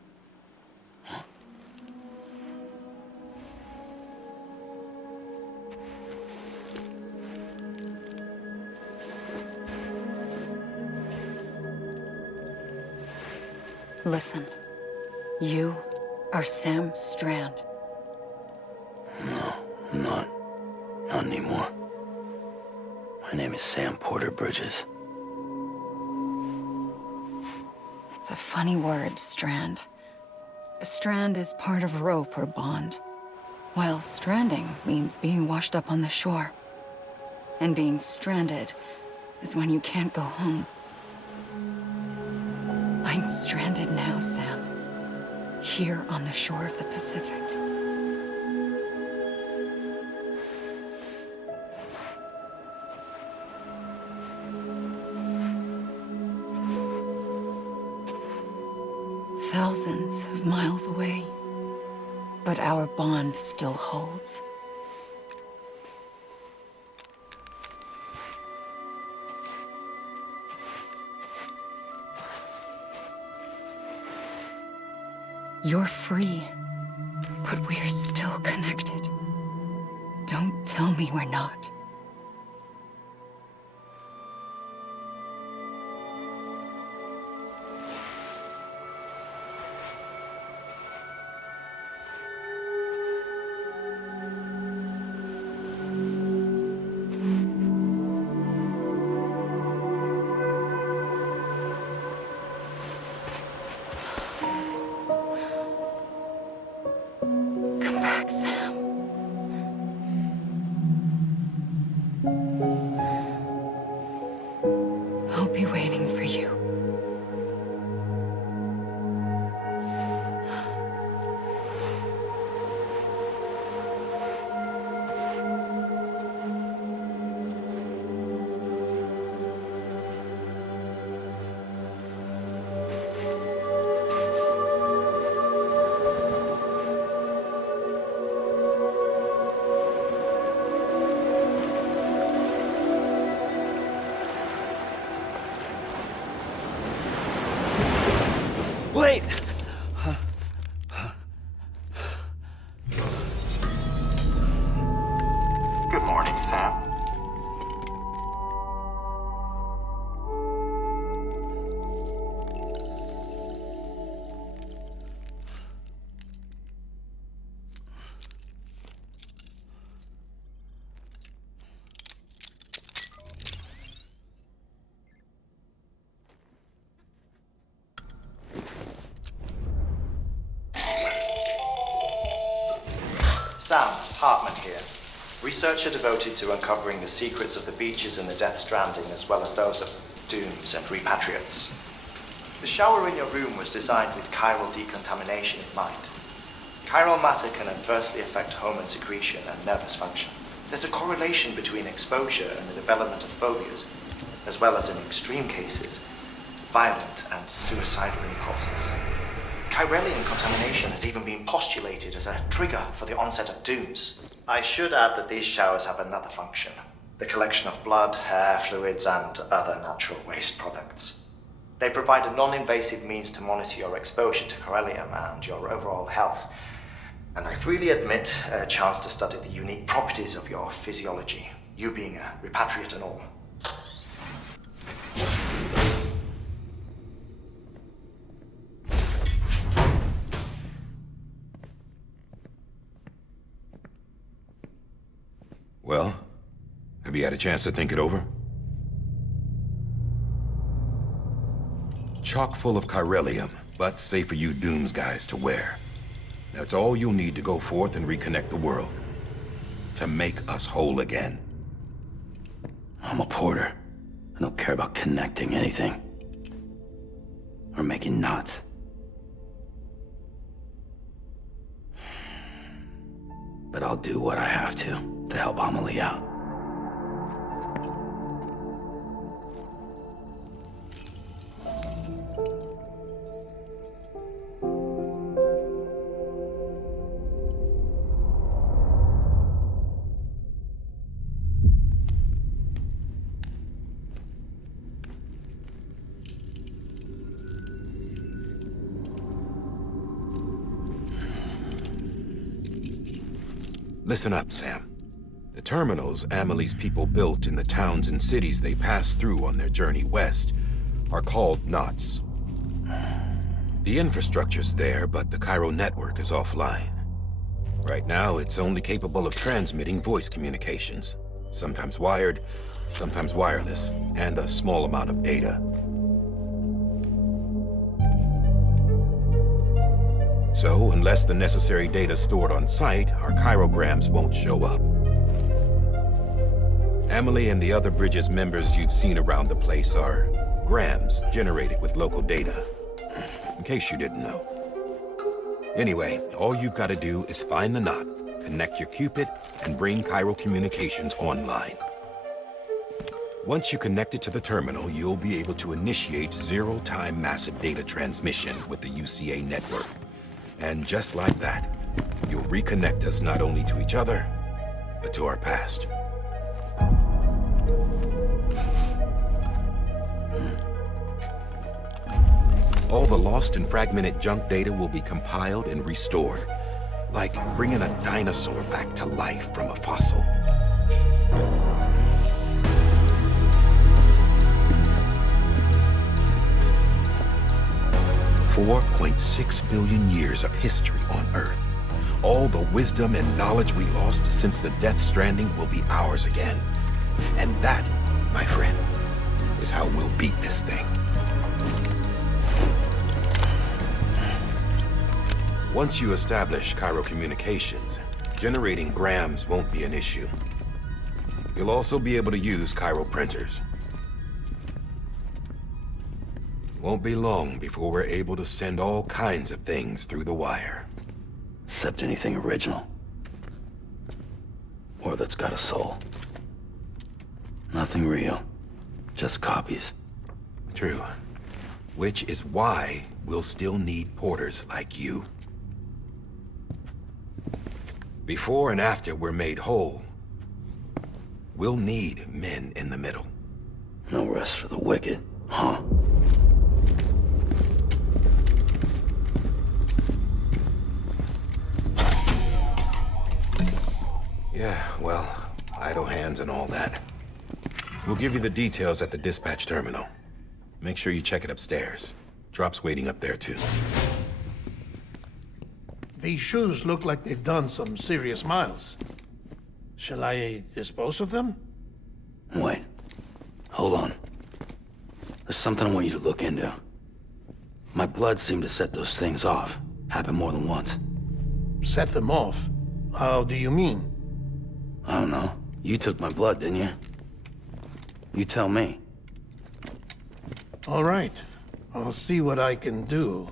Listen, you are Sam Strand. No, I'm not. Not anymore. My name is Sam Porter Bridges. It's a funny word, Strand. Strand is part of rope or bond, while stranding means being washed up on the shore. And being stranded is when you can't go home. I'm stranded now, Sam. Here on the shore of the Pacific. Thousands of miles away, but our bond still holds. You're free, but we're still connected. Don't tell me we're not. Come back, Sam. I'll be waiting for you. Wait! Good morning, Sam. Sam, Hartman here. Researcher devoted to uncovering the secrets of the beaches and the Death Stranding, as well as those of Dooms and Repatriates. The shower in your room was designed with chiral decontamination in mind. Chiral matter can adversely affect hormone secretion and nervous function. There's a correlation between exposure and the development of phobias, as well as in extreme cases, violent and suicidal impulses. Chiralian contamination has even been postulated as a trigger for the onset of Dooms. I should add that these showers have another function. the collection of blood, hair, fluids, and other natural waste products. They provide a non-invasive means to monitor your exposure to corellium and your overall health, and I freely admit a chance to study the unique properties of your physiology, you being a repatriate and all. Well, have you had a chance to think it over? Chock full of chiralium, but safe for you Dooms guys to wear. That's all you'll need to go forth and reconnect the world. To make us whole again. I'm a porter. I don't care about connecting anything. Or making knots. But I'll do what I have to help Amelie out. Listen up, Sam. The terminals Amelie's people built in the towns and cities they passed through on their journey west are called knots. The infrastructure's there, but the Cairo network is offline. Right now, it's only capable of transmitting voice communications, sometimes wired, sometimes wireless, and a small amount of data. So, unless the necessary data is stored on site, our chirograms won't show up. Amelie and the other Bridges members you've seen around the place are grams generated with local data. In case you didn't know. Anyway, all you've got to do is find the knot, connect your Cupid, and bring Cairo communications online. Once you connect it to the terminal, you'll be able to initiate zero-time massive data transmission with the UCA network. And just like that, you'll reconnect us not only to each other, but to our past. All the lost and fragmented junk data will be compiled and restored, like bringing a dinosaur back to life from a fossil. $4.6 billion years of history on Earth. All the wisdom and knowledge we lost since the Death Stranding will be ours again. And that, my friend, is how we'll beat this thing. Once you establish Cairo communications, generating grams won't be an issue. You'll also be able to use Cairo printers. Won't be long before we're able to send all kinds of things through the wire. Except anything original. Or that's got a soul. Nothing real. Just copies. True. Which is why we'll still need porters like you. Before and after we're made whole, we'll need men in the middle. No rest for the wicked, huh? Yeah, well, idle hands and all that. We'll give you the details at the dispatch terminal. Make sure you check it upstairs. Drop's waiting up there, too. These shoes look like they've done some serious miles. Shall I dispose of them? Wait. Hold on. There's something I want you to look into. My blood seemed to set those things off. Happened more than once. Set them off? How do you mean? I don't know. You took my blood, didn't you? You tell me. All right. I'll see what I can do.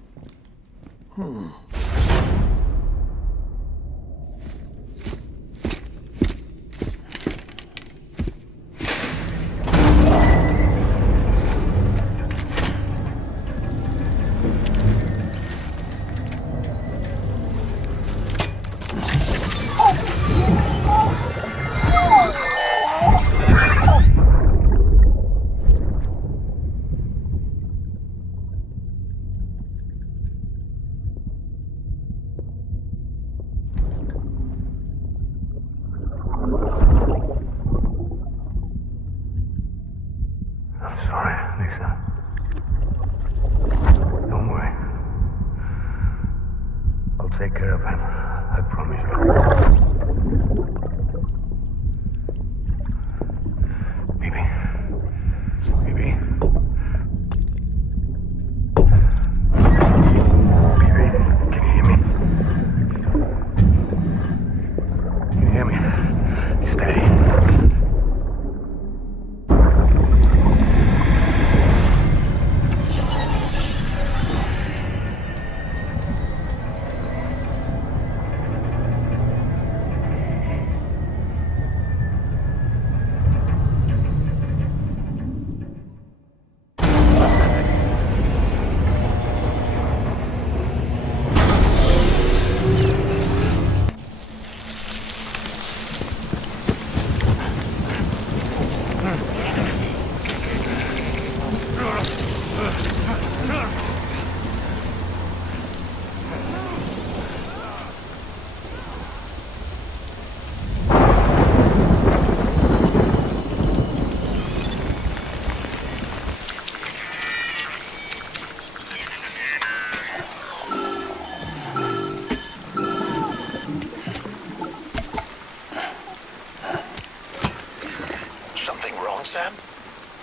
Sam?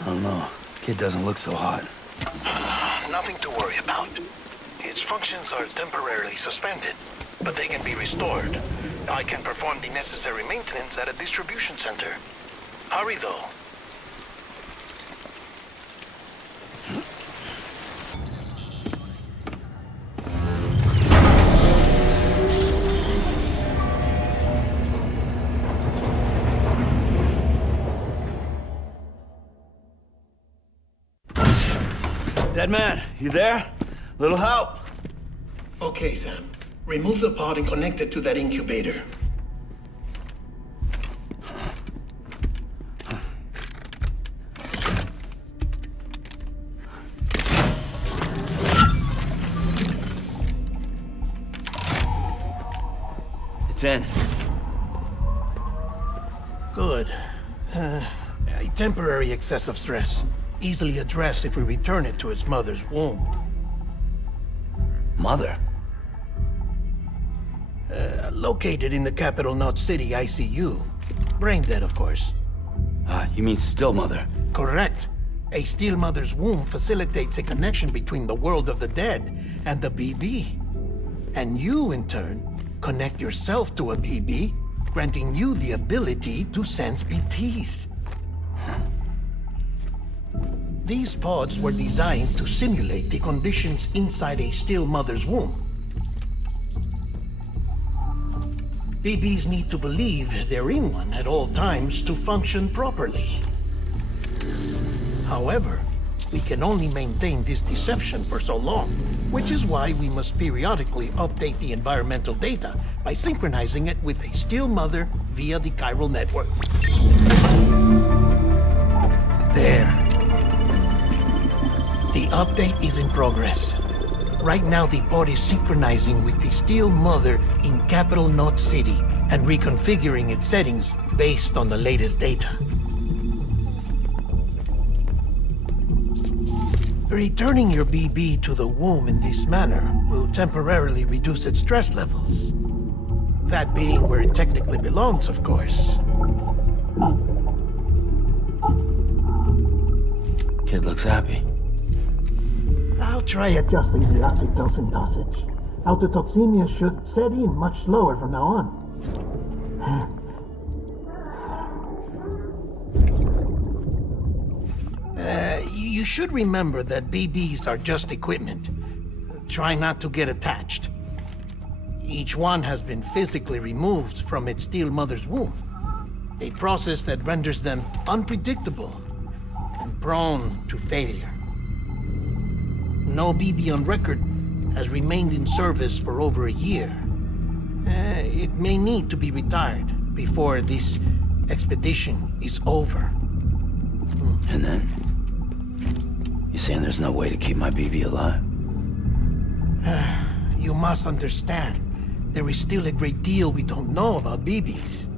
I don't know. Kid doesn't look so hot. Nothing to worry about. Its functions are temporarily suspended, but they can be restored. I can perform the necessary maintenance at a distribution center. Hurry, though. Dead man, you there? Little help? Okay, Sam. Remove the pod and connect it to that incubator. It's in. Good. A temporary excessive stress. Easily addressed if we return it to its mother's womb. Mother? Located in the capital Knot City ICU. Brain dead, of course. You mean still mother? Correct. A still mother's womb facilitates a connection between the world of the dead and the BB. And you, in turn, connect yourself to a BB, granting you the ability to sense BTs. These pods were designed to simulate the conditions inside a still mother's womb. BBs need to believe they're in one at all times to function properly. However, we can only maintain this deception for so long, which is why we must periodically update the environmental data by synchronizing it with a still mother via the chiral network. There. The update is in progress. Right now, the pod is synchronizing with the still mother in capital Knot City and reconfiguring its settings based on the latest data. Returning your BB to the womb in this manner will temporarily reduce its stress levels. That being where it technically belongs, of course. Kid looks happy. I'll try adjusting the oxytocin dosage. Autotoxemia should set in much slower from now on. You should remember that BBs are just equipment. Try not to get attached. Each one has been physically removed from its still mother's womb. A process that renders them unpredictable and prone to failure. No BB on record has remained in service for over a year. It may need to be retired before this expedition is over. And then? You saying there's no way to keep my BB alive? You must understand, there is still a great deal we don't know about BBs.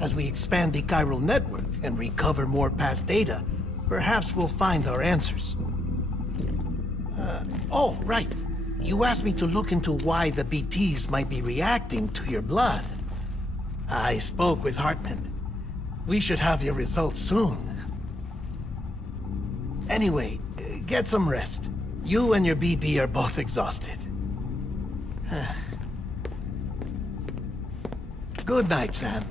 As we expand the chiral network and recover more past data, perhaps we'll find our answers. Oh, right. You asked me to look into why the BTs might be reacting to your blood. I spoke with Hartman. We should have your results soon. Anyway, get some rest. You and your BB are both exhausted. Good night, Sam.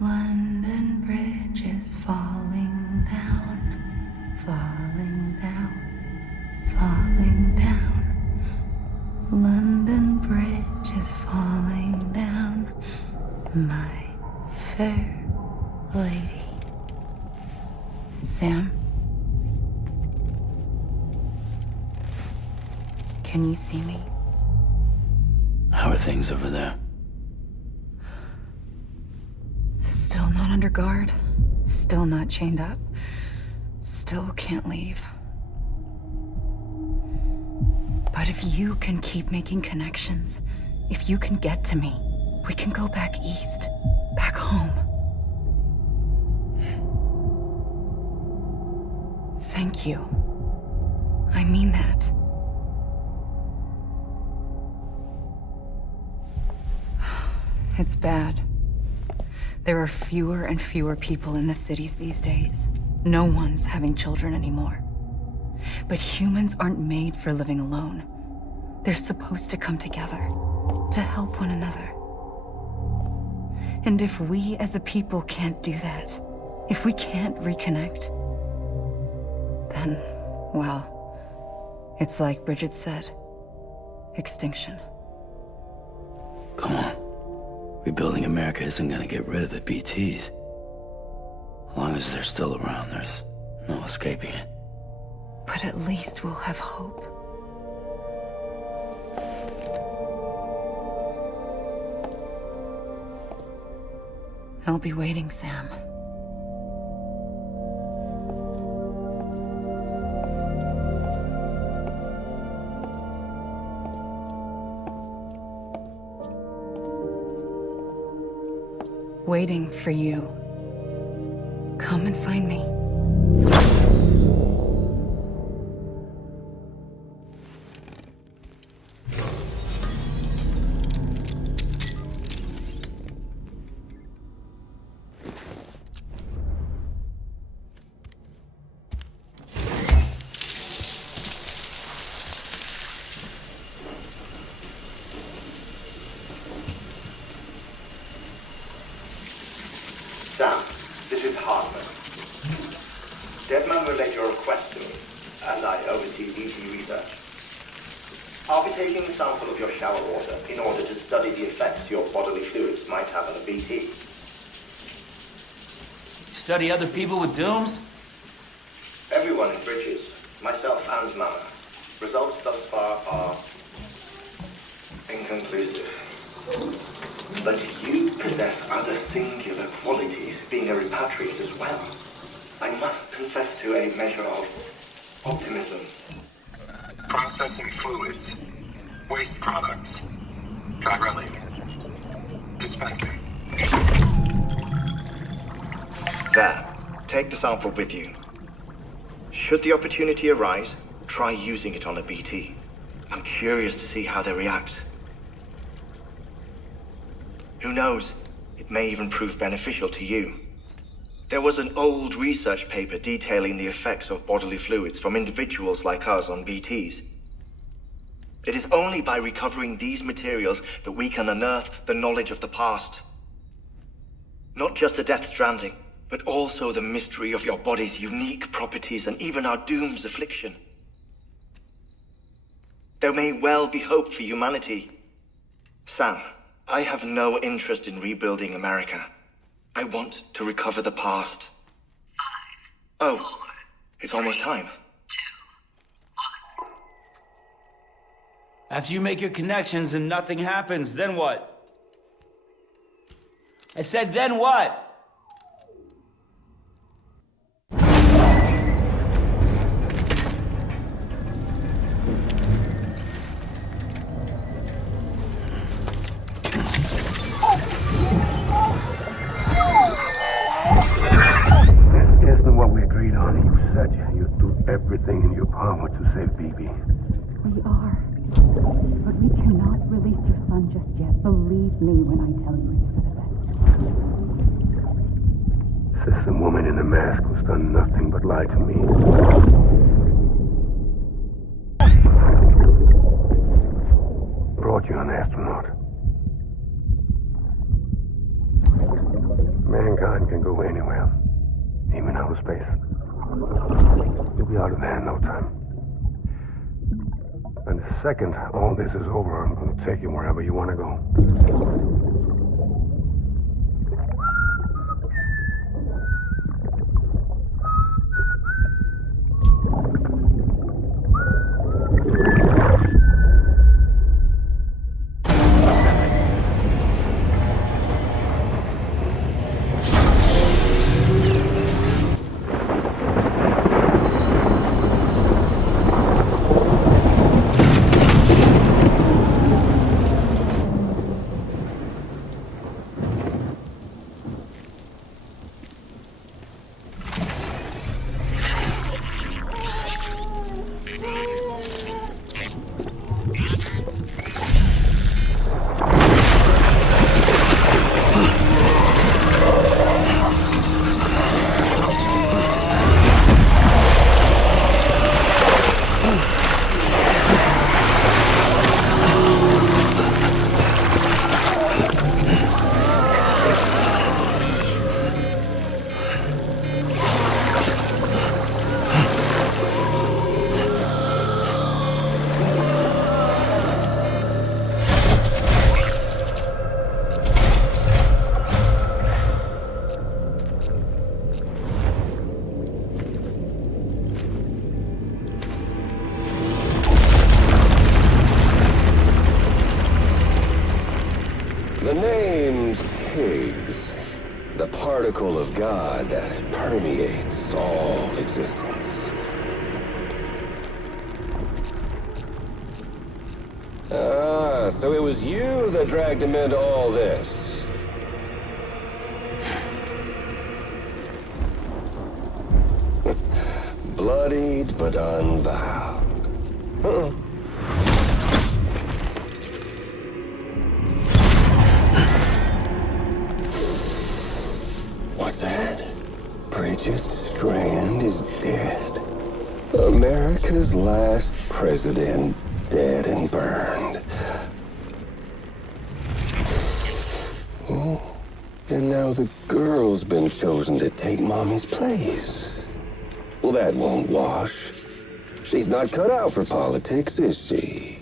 London Bridge is falling down, falling down, falling down. London Bridge is falling down, my fair lady. Sam? Can you see me? How are things over there? Still not under guard. Still not chained up. Still can't leave. But if you can keep making connections, if you can get to me, we can go back east, back home. Thank you. I mean that. It's bad. There are fewer and fewer people in the cities these days. No one's having children anymore. But humans aren't made for living alone. They're supposed to come together, to help one another. And if we as a people can't do that, if we can't reconnect, then, well, it's like Bridget said, extinction. Come on. Rebuilding America isn't gonna get rid of the BTs. As long as they're still around, there's no escaping it. But at least we'll have hope. I'll be waiting, Sam. Waiting for you. Come and find me. Sam, this is Hartman. Deadman relayed your request to me, as I oversee BT research. I'll be taking a sample of your shower water in order to study the effects your bodily fluids might have on a BT. Study other people with dooms? Everyone in Bridges, myself and Mama. Results thus far are inconclusive. But you possess other singular qualities, being a repatriate as well. I must confess to a measure of optimism. Processing fluids. Waste products. Drilling. Dispensing. There. Take the sample with you. Should the opportunity arise, try using it on a BT. I'm curious to see how they react. Who knows? It may even prove beneficial to you. There was an old research paper detailing the effects of bodily fluids from individuals like us on BTs. It is only by recovering these materials that we can unearth the knowledge of the past. Not just the Death Stranding, but also the mystery of your body's unique properties and even our doom's affliction. There may well be hope for humanity. Sam, I have no interest in rebuilding America. I want to recover the past. 5, 4, it's almost time. 2, 1. After you make your connections and nothing happens, then what? I said, then what? Everything in your power to save Bibi. We are. But we cannot release your son just yet. Believe me when I tell you it's for the best. System woman in a mask who's done nothing but lie to me. Brought you an astronaut. Mankind can go anywhere. Even outer space. You'll be out of there in no time. And the second all this is over, I'm going to take you wherever you want to go. The particle of God that permeates all existence. Ah, so it was you that dragged him into all this. Bloodied but unvowed. Uh-oh. What's that? Bridget Strand is dead. America's last president dead and burned. Oh, and now the girl's been chosen to take Mommy's place. Well, that won't wash. She's not cut out for politics, is she?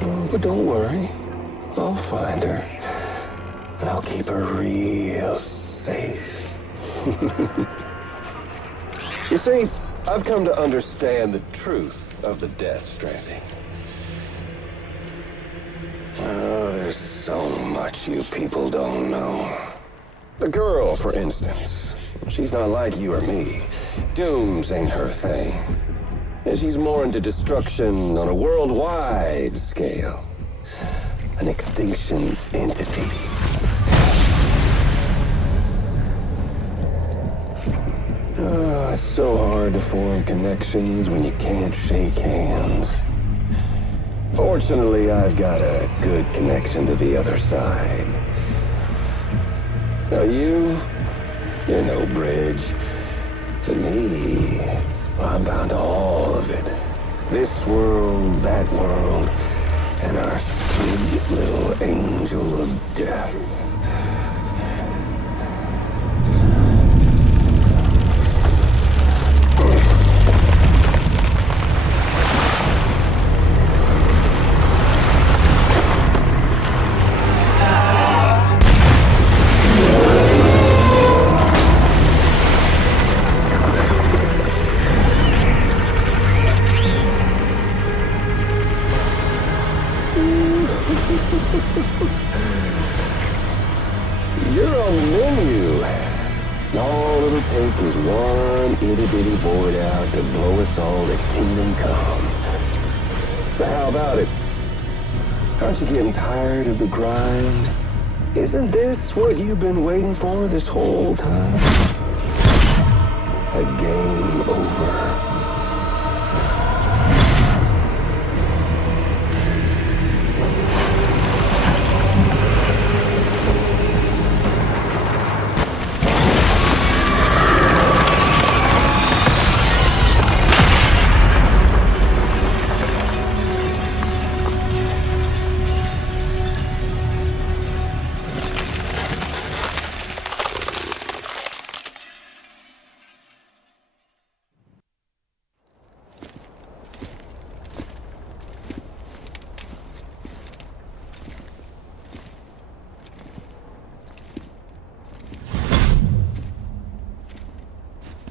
Oh, but don't worry. I'll find her. And I'll keep her real safe. You see, I've come to understand the truth of the Death Stranding. Oh, there's so much you people don't know. The girl, for instance, she's not like you or me. Dooms ain't her thing. And she's more into destruction on a worldwide scale. An extinction entity. Oh, it's so hard to form connections when you can't shake hands. Fortunately, I've got a good connection to the other side. Now you're no bridge. To me, I'm bound to all of it. This world, that world, and our sweet little angel of death. You're on the menu. All it'll take is one itty-bitty void out to blow us all to kingdom come. So how about it? Aren't you getting tired of the grind? Isn't this what you've been waiting for this whole time? A game over.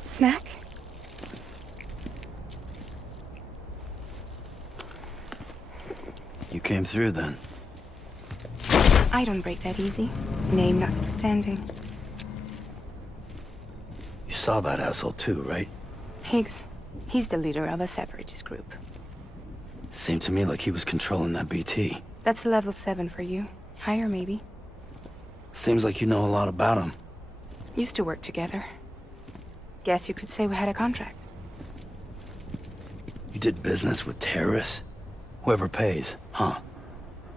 Snack? You came through then. I don't break that easy. Name notwithstanding. You saw that asshole too, right? Higgs. He's the leader of a separatist group. Seemed to me like he was controlling that BT. That's level 7 for you. Higher, maybe. Seems like you know a lot about him. Used to work together. Guess you could say we had a contract. You did business with terrorists? Whoever pays, huh?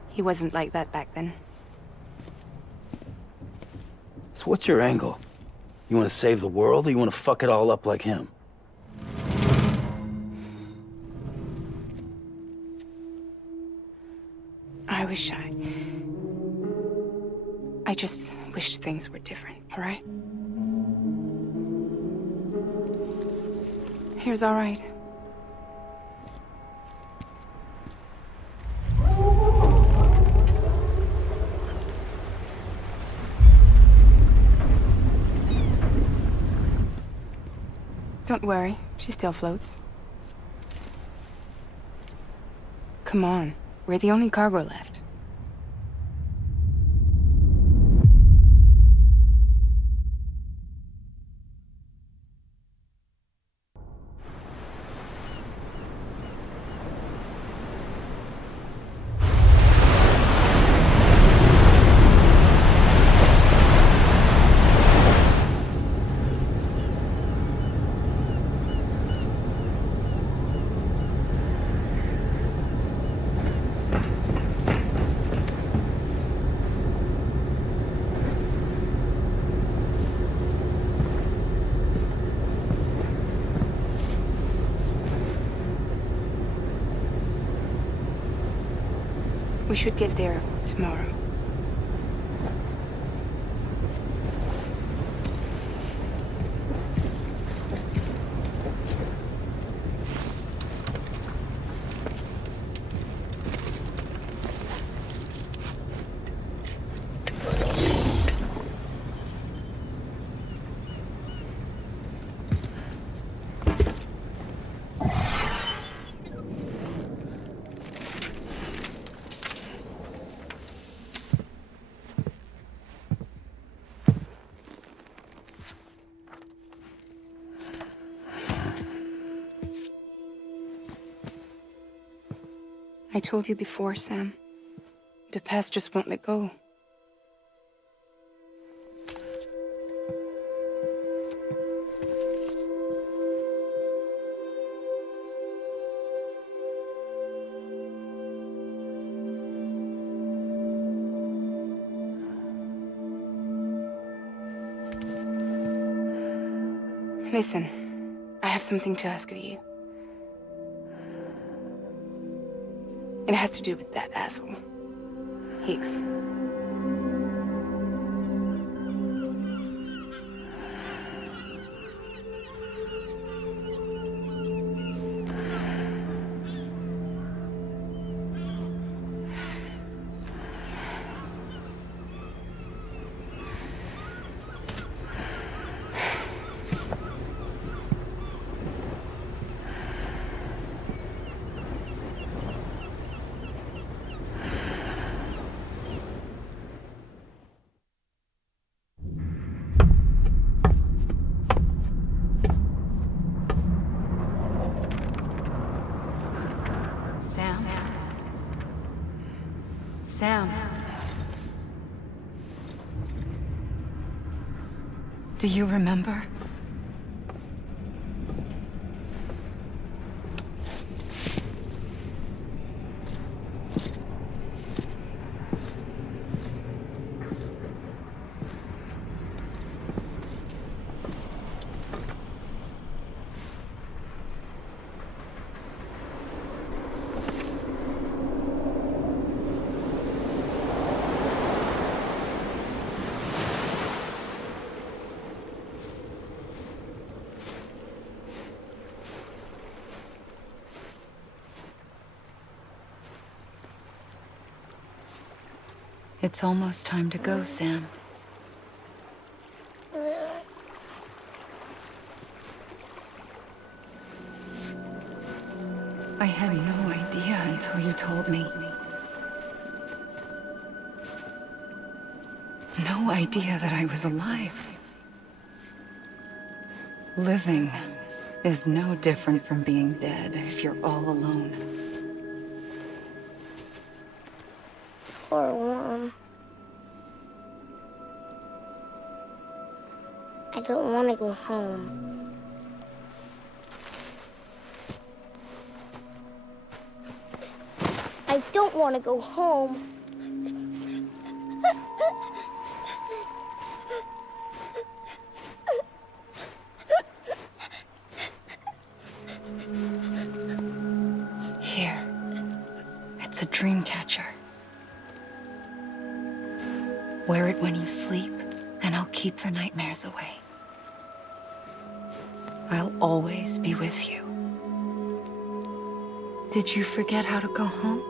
He wasn't like that back then. So what's your angle? You want to save the world, or you want to fuck it all up like him? I just wish things were different, all right? Here's all right. Don't worry, she still floats. Come on, we're the only cargo left. We should get there tomorrow. I told you before, Sam. The past just won't let go. Listen, I have something to ask of you. It has to do with that asshole, Higgs. Sam. Do you remember? It's almost time to go, Sam. I had no idea until you told me. No idea that I was alive. Living is no different from being dead if you're all alone. Poor Worm. I don't want to go home. I don't want to go home. Here. It's a dream catcher. Wear it when you sleep, and I'll keep the nightmares away. I'll always be with you. Did you forget how to go home?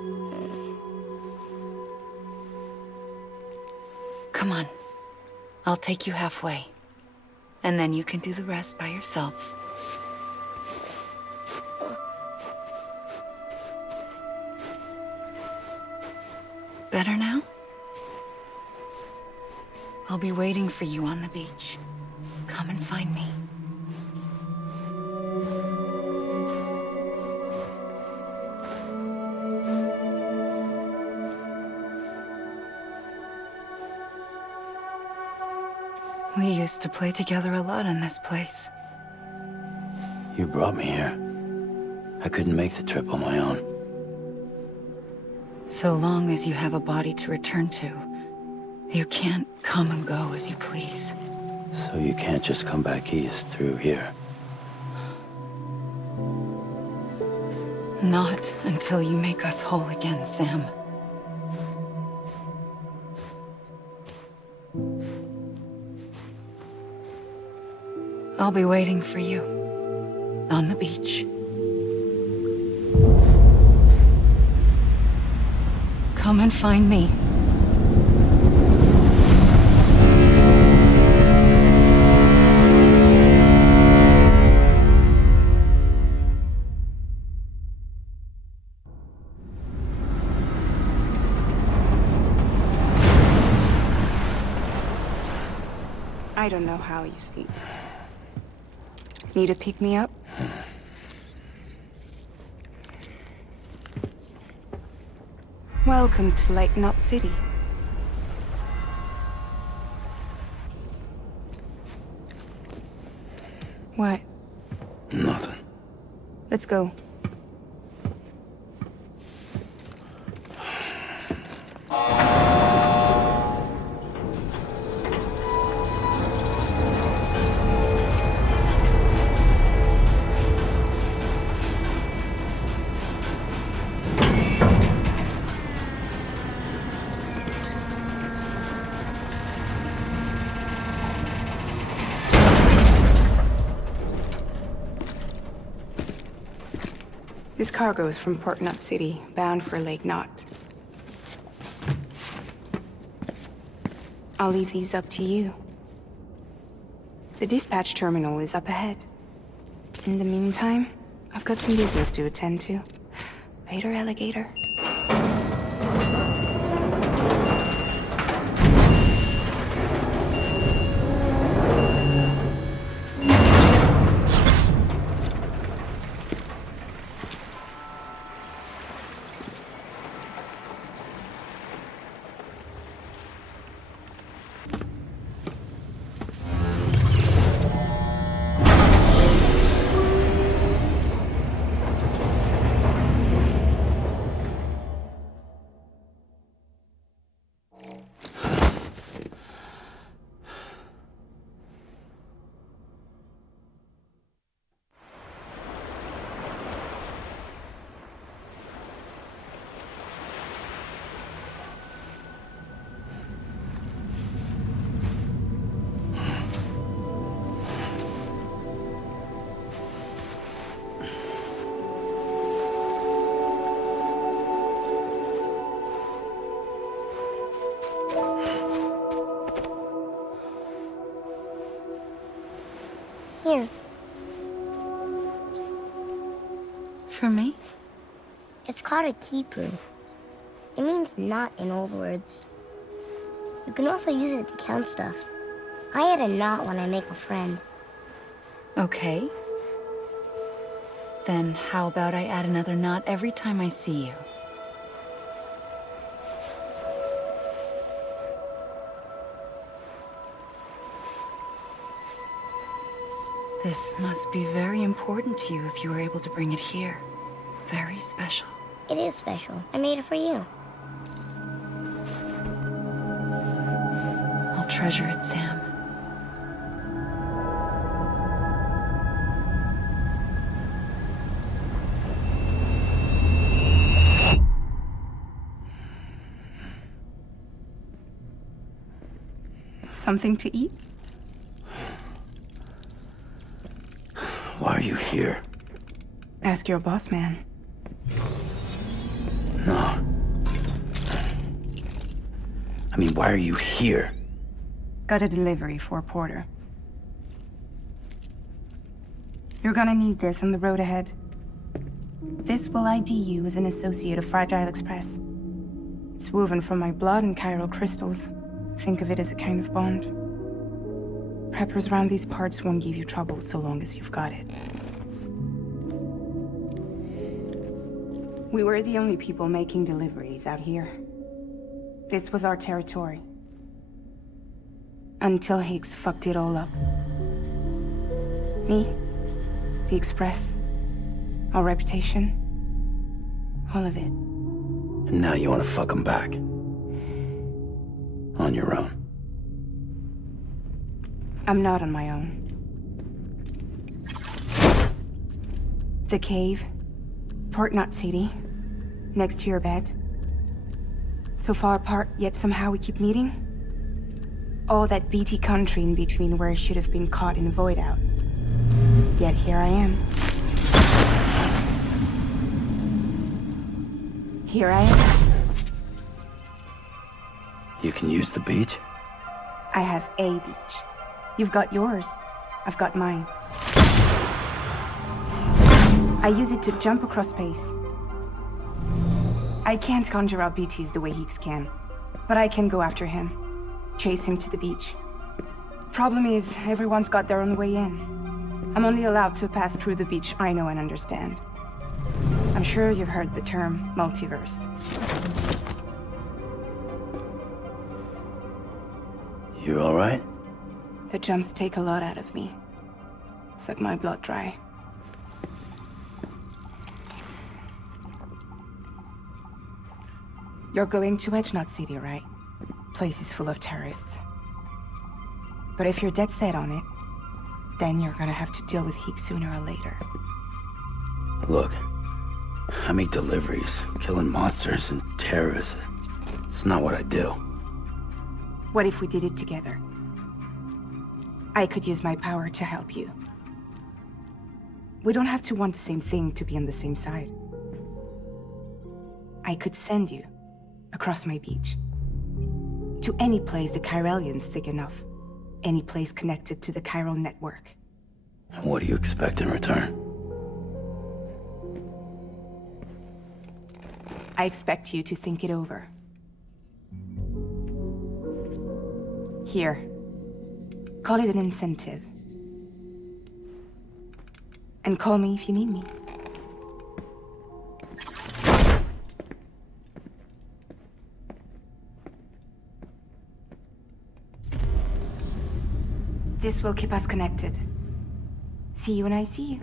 Come on. I'll take you halfway. And then you can do the rest by yourself. Better now? I'll be waiting for you on the beach. Come and find me. We used to play together a lot in this place. You brought me here. I couldn't make the trip on my own. So long as you have a body to return to, you can't come and go as you please. So you can't just come back east through here? Not until you make us whole again, Sam. I'll be waiting for you. On the beach. Come and find me. I don't know how you sleep. Need to pick me up? Welcome to Lake Knot City. What? Nothing. Let's go. This cargo is from Port Knot City, bound for Lake Knot. I'll leave these up to you. The dispatch terminal is up ahead. In the meantime, I've got some business to attend to. Later, alligator. Here. For me? It's called a keeper. It means knot in old words. You can also use it to count stuff. I add a knot when I make a friend. Okay. Then how about I add another knot every time I see you? This must be very important to you if you were able to bring it here. Very special. It is special. I made it for you. I'll treasure it, Sam. Something to eat? Why are you here? Ask your boss man. No. I mean, why are you here? Got a delivery for Porter. You're gonna need this on the road ahead. This will ID you as an associate of Fragile Express. It's woven from my blood and chiral crystals. Think of it as a kind of bond. Preppers around these parts won't give you trouble so long as you've got it. We were the only people making deliveries out here. This was our territory. Until Higgs fucked it all up. Me, the Express, our reputation, all of it. And now you want to fuck him back. On your own. I'm not on my own. The cave, Port Knot City, next to your bed. So far apart, yet somehow we keep meeting. All that BT country in between where I should have been caught in a void out. Yet here I am. Here I am. You can use the beach? I have a beach. You've got yours. I've got mine. I use it to jump across space. I can't conjure up BTs the way Heeks can, but I can go after him. Chase him to the beach. Problem is, everyone's got their own way in. I'm only allowed to pass through the beach I know and understand. I'm sure you've heard the term multiverse. You all right? The jumps take a lot out of me. Suck my blood dry. You're going to Edgenut City, right? Place is full of terrorists. But if you're dead set on it, then you're gonna have to deal with Heeks sooner or later. Look, I make deliveries, killing monsters and terrorists. It's not what I do. What if we did it together? I could use my power to help you. We don't have to want the same thing to be on the same side. I could send you across my beach. To any place the Chiralian's thick enough. Any place connected to the chiral network. What do you expect in return? I expect you to think it over. Here. Call it an incentive. And call me if you need me. This will keep us connected. See you when I see you.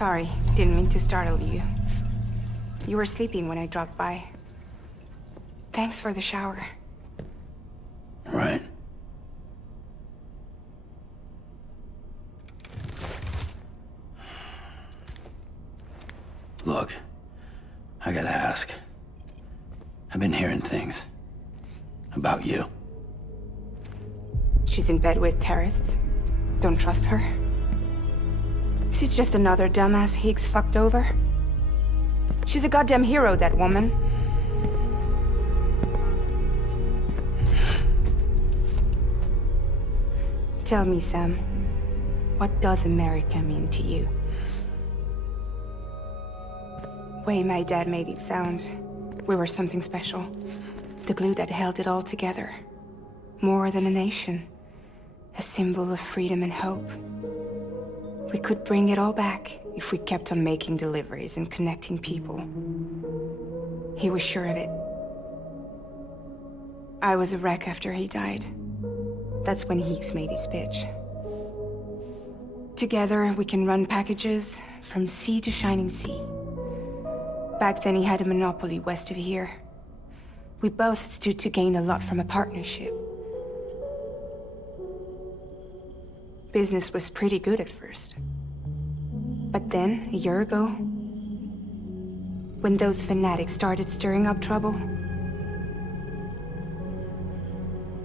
Sorry, didn't mean to startle you. You were sleeping when I dropped by. Thanks for the shower. Right. Look, I gotta ask. I've been hearing things. About you. She's in bed with terrorists. Don't trust her. She's just another dumbass Higgs fucked over. She's a goddamn hero, that woman. Tell me, Sam, what does America mean to you? Way my dad made it sound, we were something special. The glue that held it all together. More than a nation. A symbol of freedom and hope. We could bring it all back if we kept on making deliveries and connecting people. He was sure of it. I was a wreck after he died. That's when Higgs made his pitch. Together, we can run packages from sea to shining sea. Back then, he had a monopoly west of here. We both stood to gain a lot from a partnership. Business was pretty good at first. But then, a year ago, when those fanatics started stirring up trouble,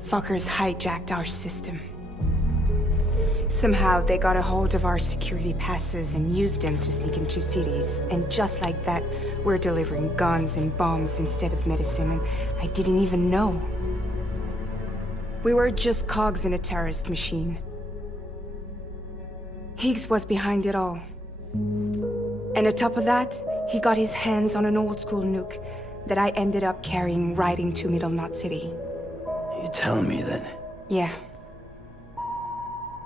fuckers hijacked our system. Somehow, they got a hold of our security passes and used them to sneak into cities. And just like that, we're delivering guns and bombs instead of medicine, and I didn't even know. We were just cogs in a terrorist machine. Higgs was behind it all. And on top of that, he got his hands on an old-school nuke that I ended up carrying right into Middle Knot City. You telling me that? Yeah.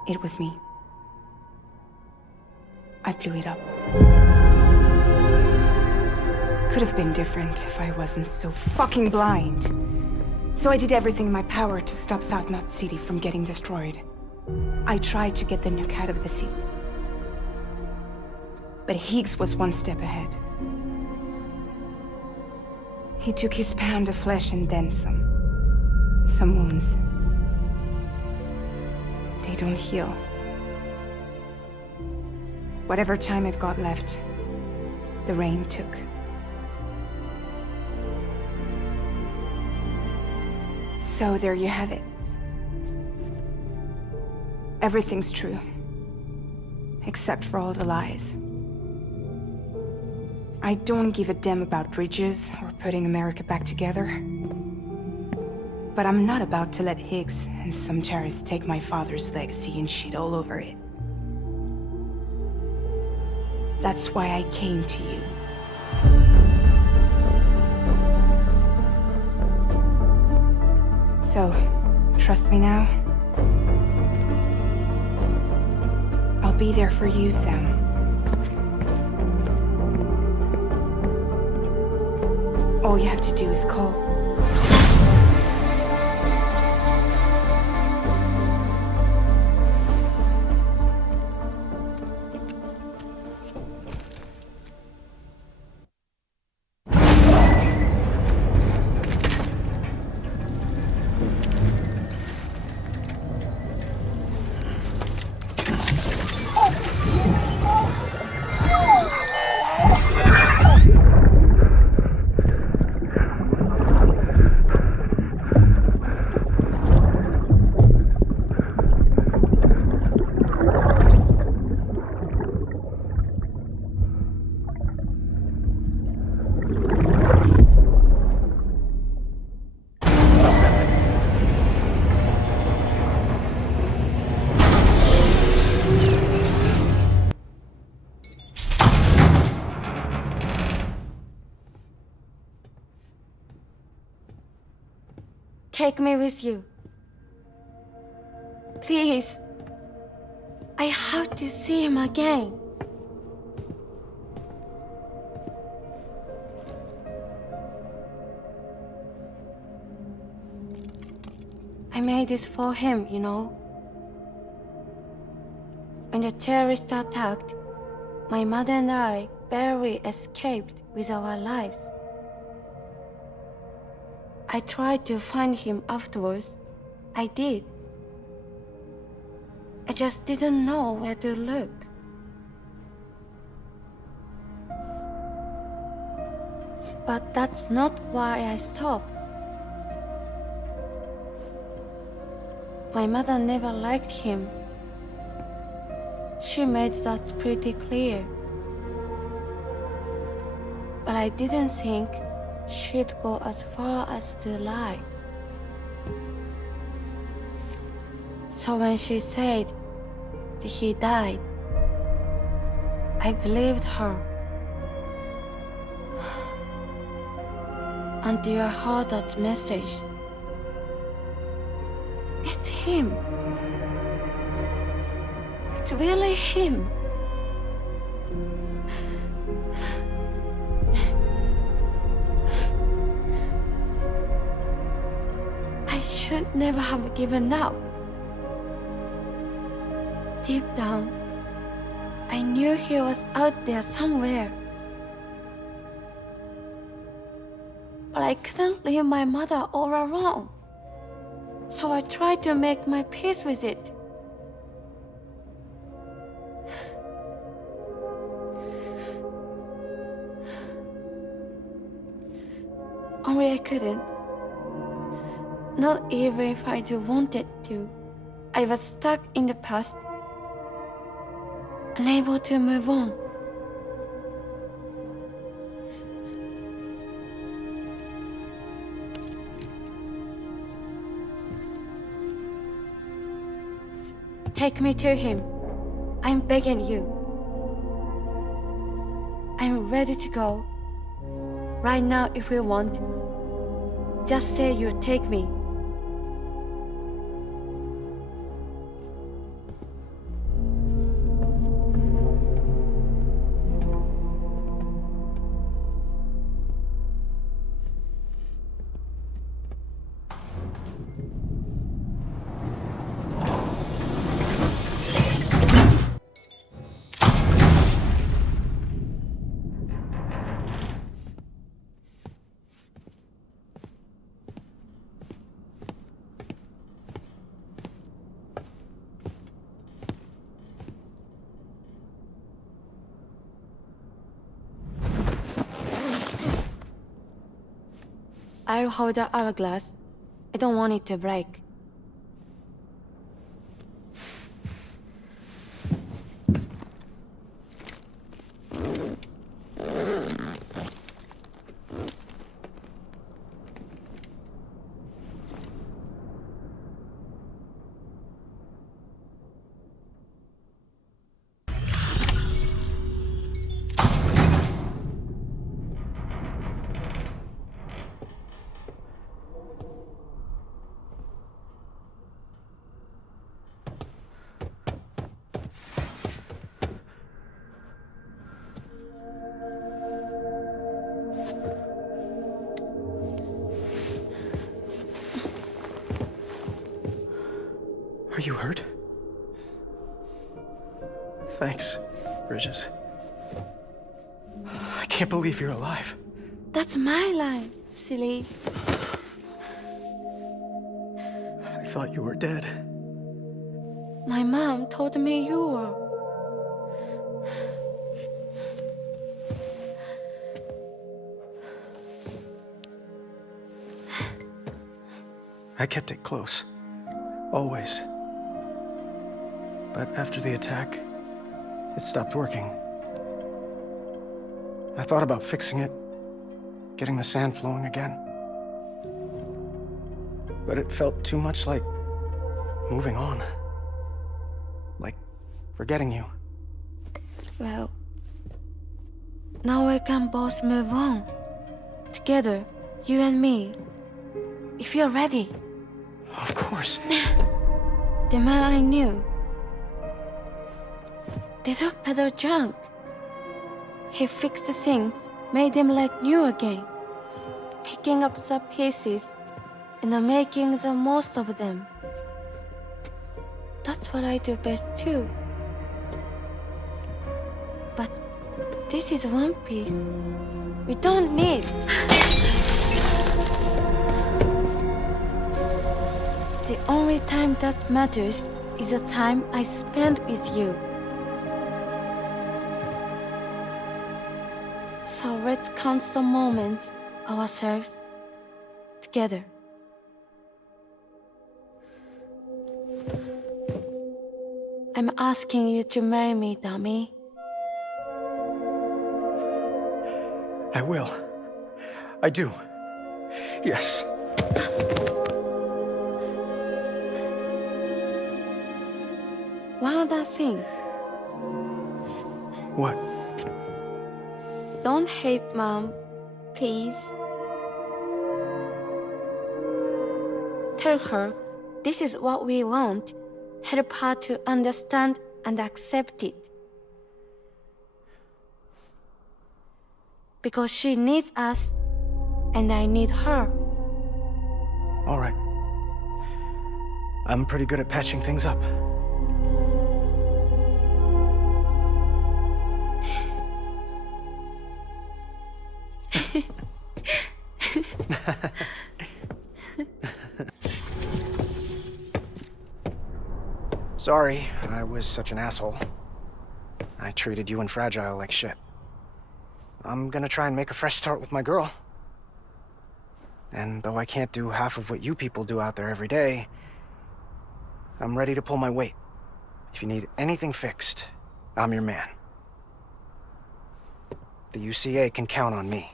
It was me. I blew it up. Could have been different if I wasn't so fucking blind. So I did everything in my power to stop South Knot City from getting destroyed. I tried to get the nuke out of the city. But Higgs was one step ahead. He took his pound of flesh and then some. Some wounds. They don't heal. Whatever time I've got left, the rain took. So there you have it. Everything's true. Except for all the lies. I don't give a damn about bridges or putting America back together. But I'm not about to let Higgs and some terrorists take my father's legacy and shit all over it. That's why I came to you. So, trust me now? I'll be there for you, Sam. All you have to do is call. Take me with you. Please. I have to see him again. I made this for him, you know. When the terrorists attacked, my mother and I barely escaped with our lives. I tried to find him afterwards. I did. I just didn't know where to look. But that's not why I stopped. My mother never liked him. She made that pretty clear. But I didn't think she'd go as far as to lie. So when she said that he died, I believed her. Until I heard that message. It's him. It's really him. I should never have given up. Deep down, I knew he was out there somewhere. But I couldn't leave my mother all alone. So I tried to make my peace with it. Only I couldn't. Not even if I do wanted to. I was stuck in the past, unable to move on. Take me to him. I'm begging you. I'm ready to go. Right now if you want. Just say you'll take me. I'll hold the hourglass. I don't want it to break. Are you hurt? Thanks, Bridges. I can't believe you're alive. That's my line, silly. I thought you were dead. My mom told me you were. I kept it close. Always. But after the attack, it stopped working. I thought about fixing it, getting the sand flowing again. But it felt too much like moving on. Like forgetting you. Well, now we can both move on. Together, you and me. If you're ready. Of course. The man I knew. Didn't peddle junk. He fixed the things, made them like new again. Picking up the pieces and making the most of them. That's what I do best too. But this is one piece. We don't need. The only time that matters is the time I spend with you. So let's count the moments ourselves together. I'm asking you to marry me, dummy. I will. I do. Yes. One other thing. What? Don't hate Mom, please. Tell her this is what we want. Help her to understand and accept it. Because she needs us, and I need her. All right. I'm pretty good at patching things up. Sorry, I was such an asshole. I treated you and Fragile like shit. I'm gonna try and make a fresh start with my girl. And though I can't do half of what you people do out there every day, I'm ready to pull my weight. If you need anything fixed, I'm your man. The UCA can count on me.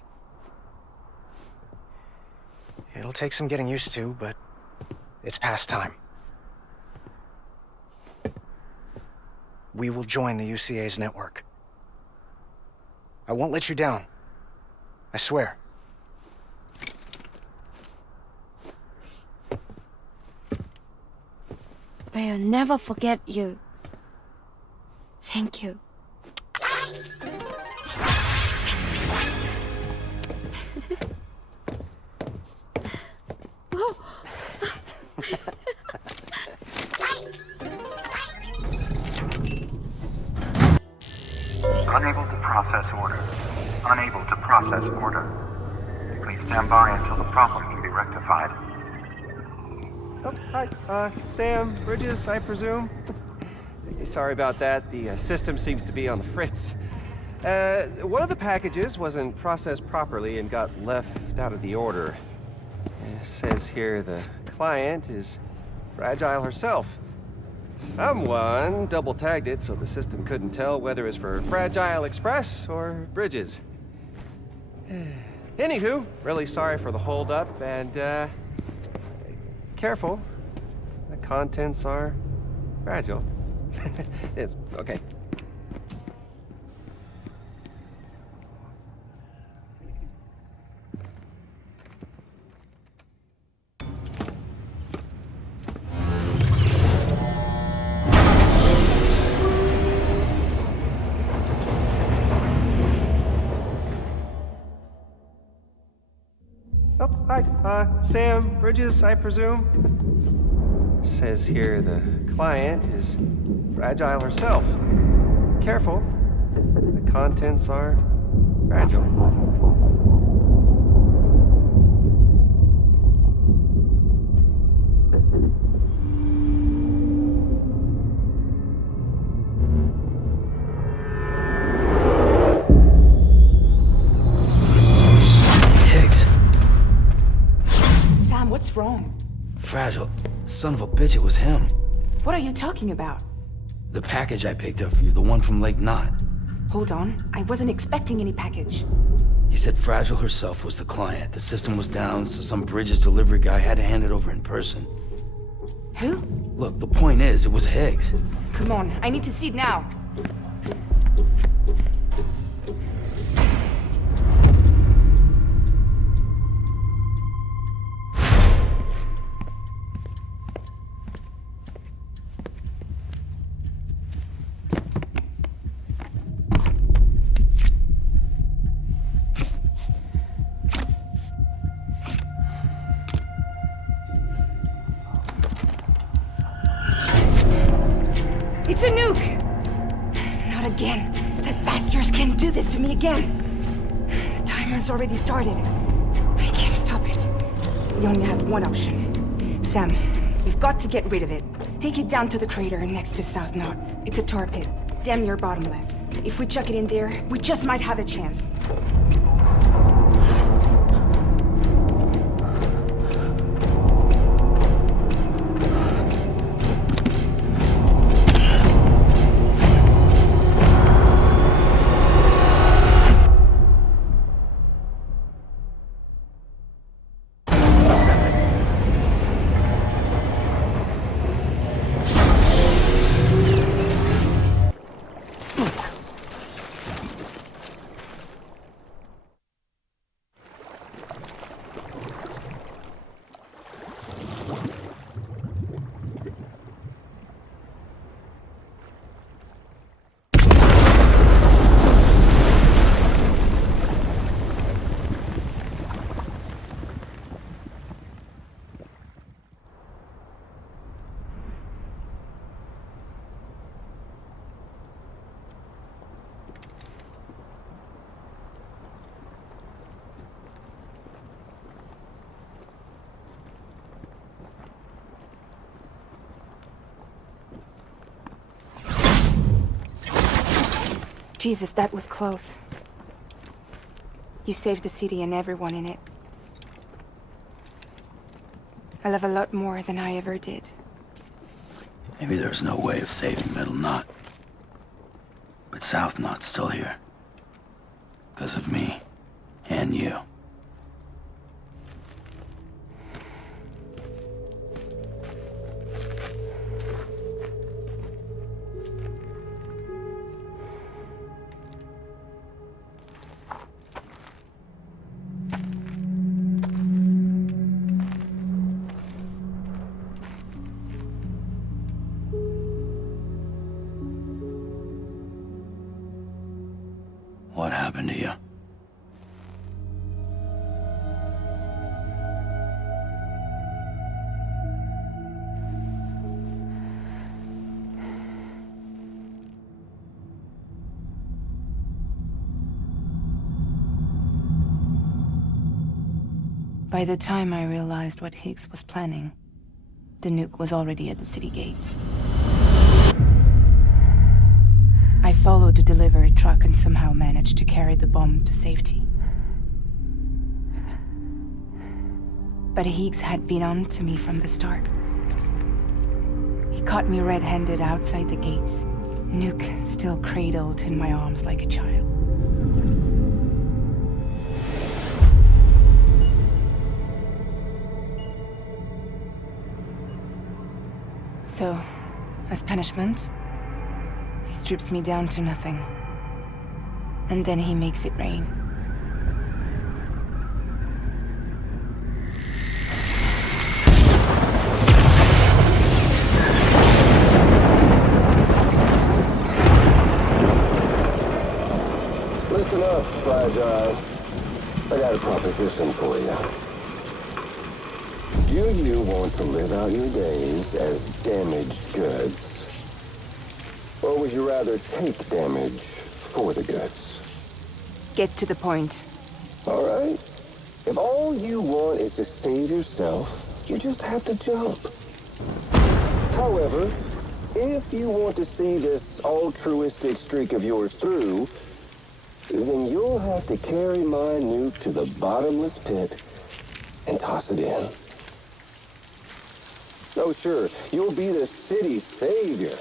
It'll take some getting used to, but it's past time. We will join the UCA's network. I won't let you down. I swear. We'll never forget you. Thank you. Unable to process order. Unable to process order. Please stand by until the problem can be rectified. Oh, hi. Sam, Bridges, I presume? Sorry about that. The system seems to be on the fritz. One of the packages wasn't processed properly and got left out of the order. It says here the client is Fragile herself. Someone double-tagged it so the system couldn't tell whether it's for Fragile Express or Bridges. Anywho, really sorry for the holdup, and careful. The contents are fragile. It's okay. Oh, hi. Sam, Bridges, I presume? Says here the client is Fragile herself. Careful. The contents are fragile. What's wrong? Fragile. Son of a bitch, it was him. What are you talking about? The package I picked up for you, the one from Lake Knot. Hold on. I wasn't expecting any package. He said Fragile herself was the client. The system was down, so some Bridges delivery guy had to hand it over in person. Who? Look, the point is, it was Higgs. Come on, I need to see it now. It's a nuke! Not again. That bastards can't do this to me again. The timer's already started. I can't stop it. We only have one option. Sam, we've got to get rid of it. Take it down to the crater next to South Knot. It's a tar pit. Damn near bottomless. If we chuck it in there, we just might have a chance. Jesus, that was close. You saved the city and everyone in it. I love a lot more than I ever did. Maybe there's no way of saving Middle Knot. But South Knot's still here. Because of me. And you. What happened to you? By the time I realized what Higgs was planning, the nuke was already at the city gates. I followed the delivery truck and somehow managed to carry the bomb to safety. But Higgs had been on to me from the start. He caught me red-handed outside the gates, nuke still cradled in my arms like a child. So, as punishment, he strips me down to nothing. And then he makes it rain. Listen up, Fragile. I got a proposition for you. Do you want to live out your days as damaged goods? Or would you rather take damage for the goods? Get to the point. All right. If all you want is to save yourself, you just have to jump. However, if you want to see this altruistic streak of yours through, then you'll have to carry my nuke to the bottomless pit and toss it in. Oh, sure, you'll be the city's savior.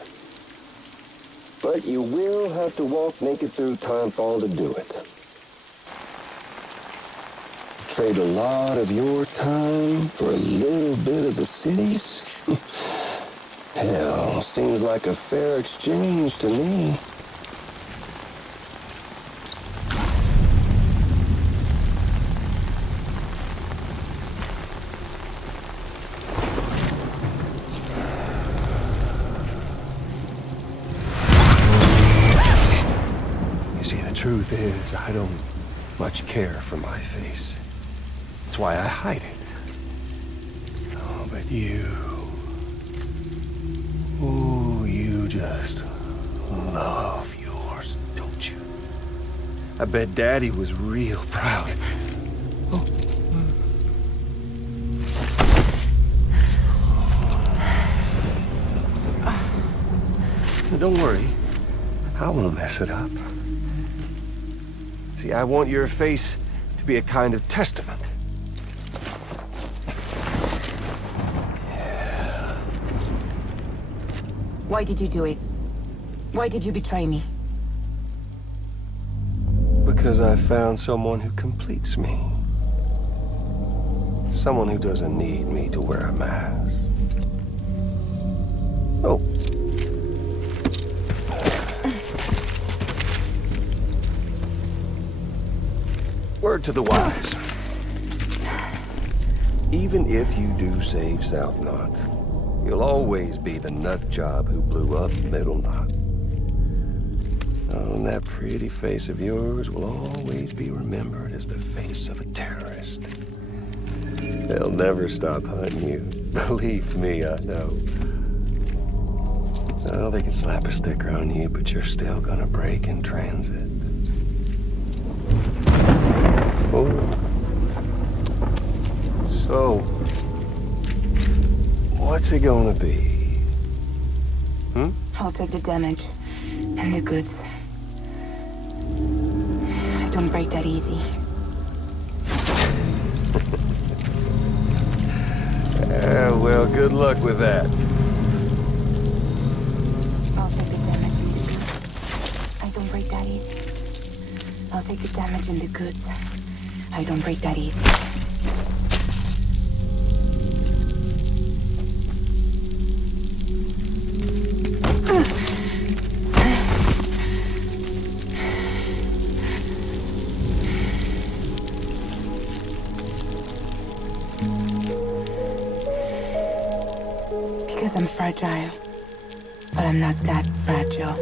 But you will have to walk naked through Timefall to do it. Trade a lot of your time for a little bit of the city's? Hell, seems like a fair exchange to me. Truth is, I don't much care for my face. That's why I hide it. Oh, but you... Ooh, you just love yours, don't you? I bet Daddy was real proud. Oh. Don't worry. I won't mess it up. See, I want your face to be a kind of testament. Yeah. Why did you do it? Why did you betray me? Because I found someone who completes me. Someone who doesn't need me to wear a mask. Oh. Word to the wise. Even if you do save South Knot, you'll always be the nut job who blew up Middle Knot. Oh, and that pretty face of yours will always be remembered as the face of a terrorist. They'll never stop hunting you. Believe me, I know. Oh, they can slap a sticker on you, but you're still gonna break in transit. Oh. So, what's it gonna be? I'll take the damage and the goods. don't break that easy. Well, good luck with that. I'll take the damage. I don't break that easy. I'll take the damage and the goods. I don't break that easy. Because I'm fragile. But I'm not that fragile.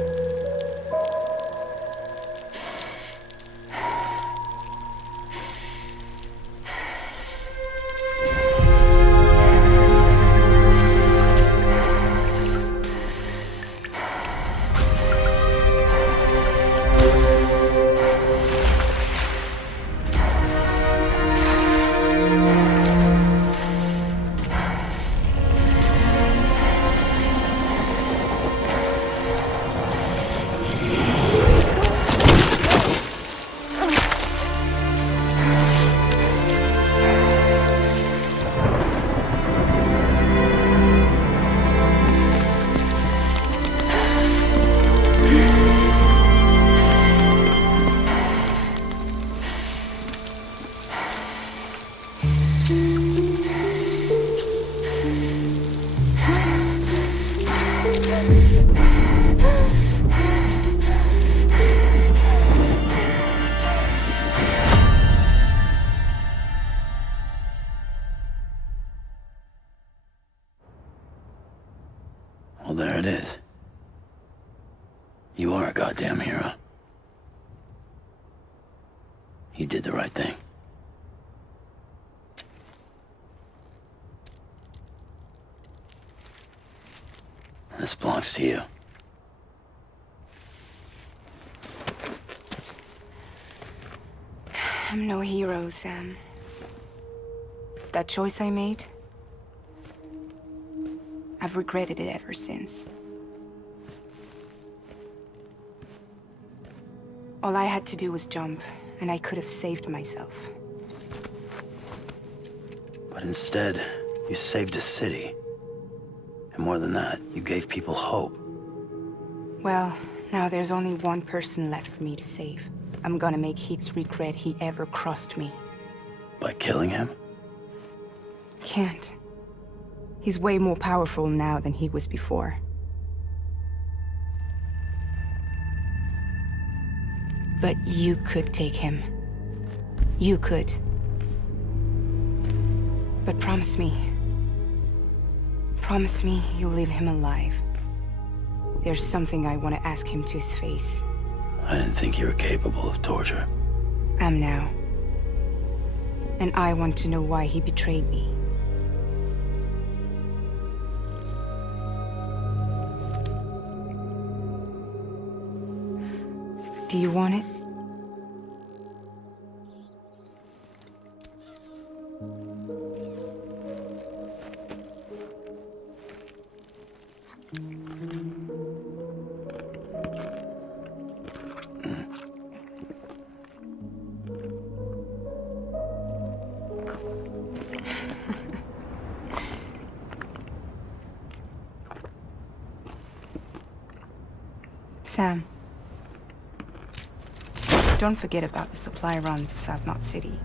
Well, there it is. You are a goddamn hero. You did the right thing. This belongs to you. I'm no hero, Sam. That choice I made, I've regretted it ever since. All I had to do was jump, and I could have saved myself. But instead, you saved a city. And more than that, you gave people hope. Well, now there's only one person left for me to save. I'm gonna make Hicks regret he ever crossed me. By killing him? Can't. He's way more powerful now than he was before. But you could take him. You could. But promise me. Promise me you'll leave him alive. There's something I want to ask him to his face. I didn't think you were capable of torture. Am now. And I want to know why he betrayed me. Do you want it? Sam. Don't forget about the supply run to South Knot City.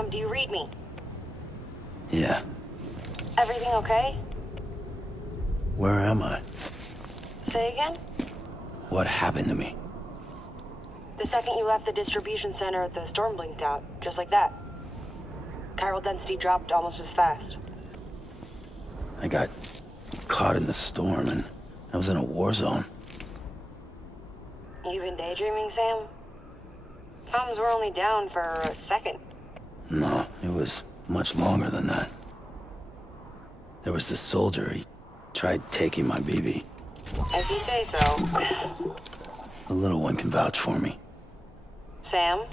Sam, do you read me? Yeah. Everything okay? Where am I? Say again? What happened to me? The second you left the distribution center, the storm blinked out, just like that. Chiral density dropped almost as fast. I got caught in the storm and I was in a war zone. You been daydreaming, Sam? Comms were only down for a second. No, it was much longer than that. There was this soldier, he tried taking my BB. If you say so. The little one can vouch for me. Sam?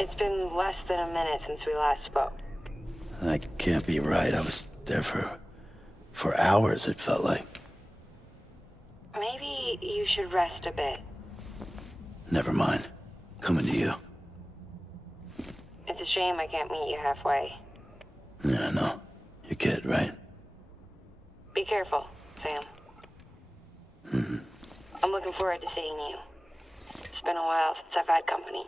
It's been less than a minute since we last spoke. That can't be right. I was there for hours, it felt like. Maybe you should rest a bit. Never mind. Coming to you. It's a shame I can't meet you halfway. Yeah, I know. Your kid, right? Be careful, Sam. Mm-hmm. I'm looking forward to seeing you. It's been a while since I've had company.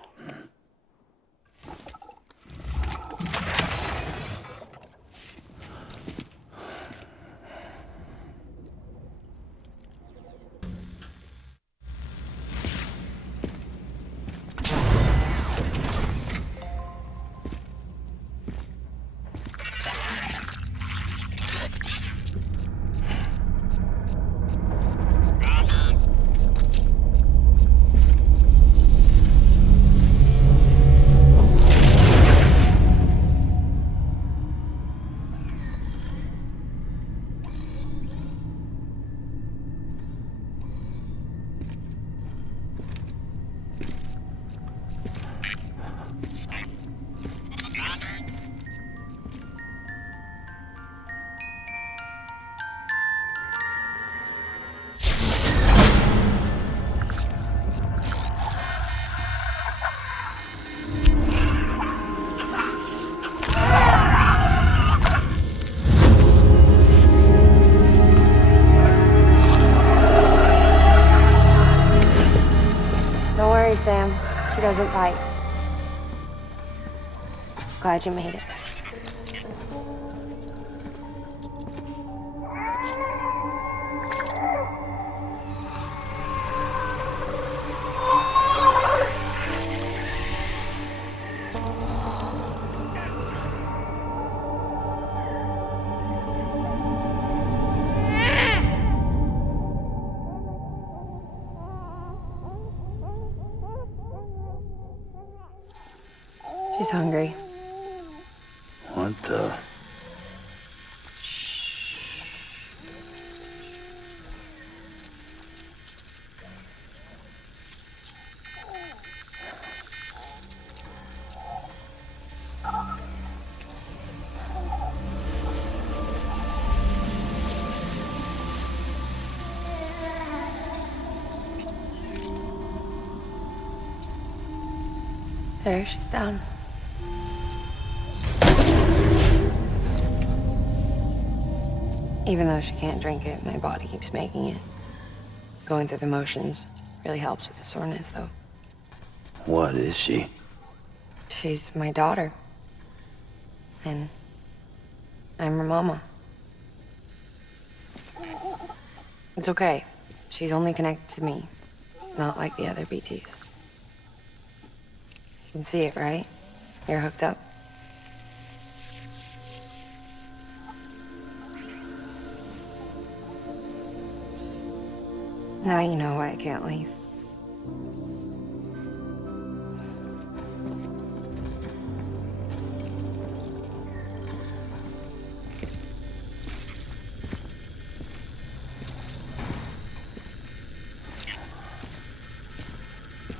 Sam. She doesn't bite. Glad you made it. She's hungry. What the? There, she's down. Even though she can't drink it, my body keeps making it. Going through the motions really helps with the soreness, though. What is she? She's my daughter. And I'm her mama. It's okay. She's only connected to me. It's not like the other BTs. You can see it, right? You're hooked up. Now you know why I can't leave.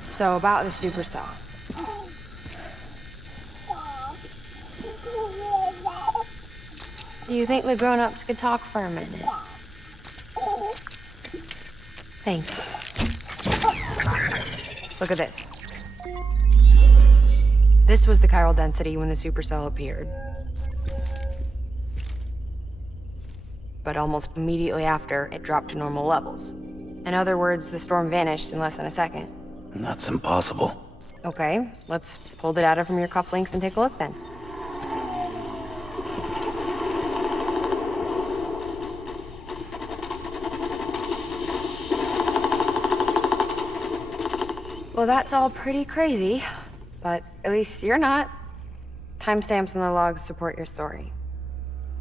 So about the supercell. Do you think the grown-ups could talk for a minute? Thank you. Look at this. This was the chiral density when the supercell appeared. But almost immediately after, it dropped to normal levels. In other words, the storm vanished in less than a second. That's impossible. Okay, let's pull the data from your cufflinks and take a look then. Well, that's all pretty crazy, but at least you're not. Timestamps in the logs support your story.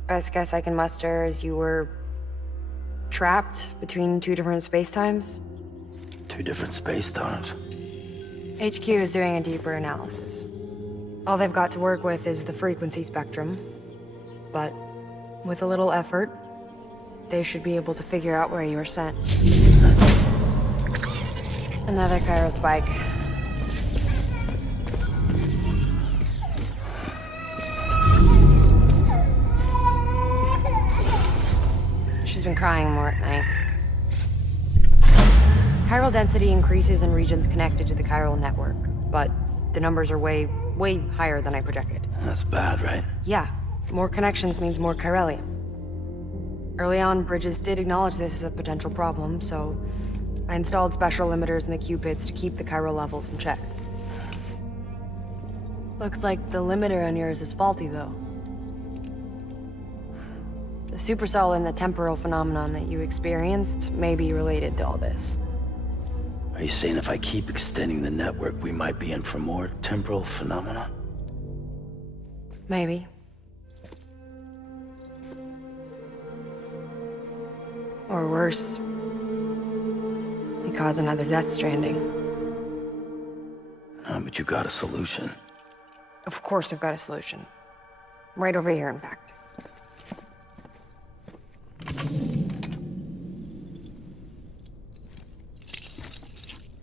Best guess I can muster is you were trapped between two different spacetimes. Two different space times. HQ is doing a deeper analysis. All they've got to work with is the frequency spectrum, but with a little effort, they should be able to figure out where you were sent. Another chiral spike. She's been crying more at night. Chiral density increases in regions connected to the chiral network, but the numbers are way higher than I projected. That's bad, right? Yeah, more connections means more chiralium. Early on, Bridges did acknowledge this as a potential problem, so I installed special limiters in the cupids to keep the chiral levels in check. Looks like the limiter on yours is faulty, though. The supercell and the temporal phenomenon that you experienced may be related to all this. Are you saying if I keep extending the network, we might be in for more temporal phenomena? Maybe. Or worse, they cause another death stranding. But you got a solution. Of course I've got a solution. Right over here, in fact.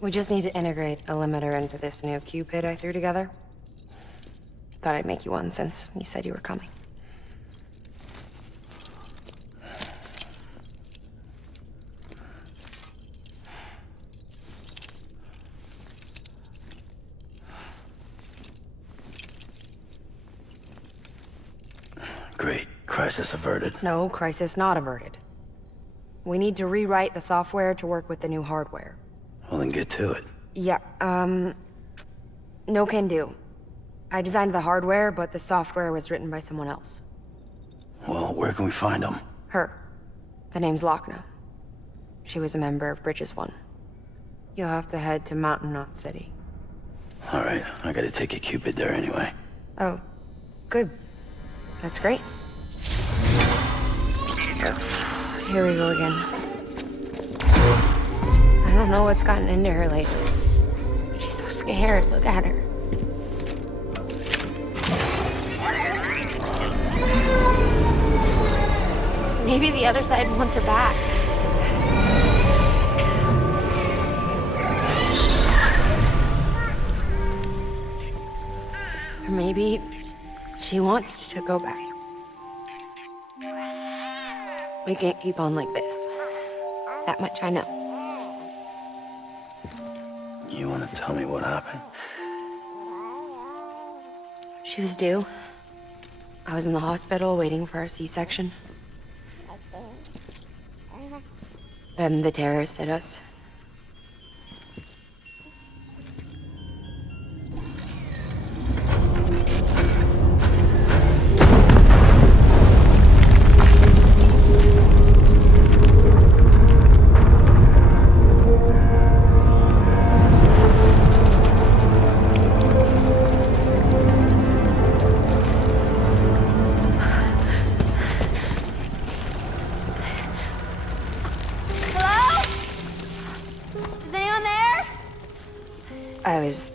We just need to integrate a limiter into this new Cupid I threw together. Thought I'd make you one since you said you were coming. Great. Crisis averted. No, crisis not averted. We need to rewrite the software to work with the new hardware. Well, then get to it. Yeah, no can do. I designed the hardware, but the software was written by someone else. Well, where can we find them? Her. The name's Lochna. She was a member of Bridges 1. You'll have to head to Mountain Knot City. All right, I gotta take a Cupid there anyway. Oh, good. That's great. Here we go again. I don't know what's gotten into her lately. She's so scared. Look at her. Maybe the other side wants her back. Or maybe she wants to go back. We can't keep on like this. That much I know. You wanna tell me what happened? She was due. I was in the hospital waiting for a C-section. Then the terrorists hit us. I was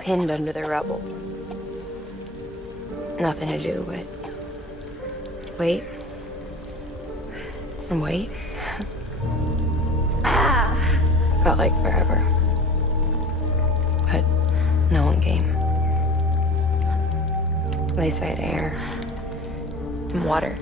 pinned under the rubble. Nothing to do but wait and wait. Felt like forever. But no one came. They said air and water.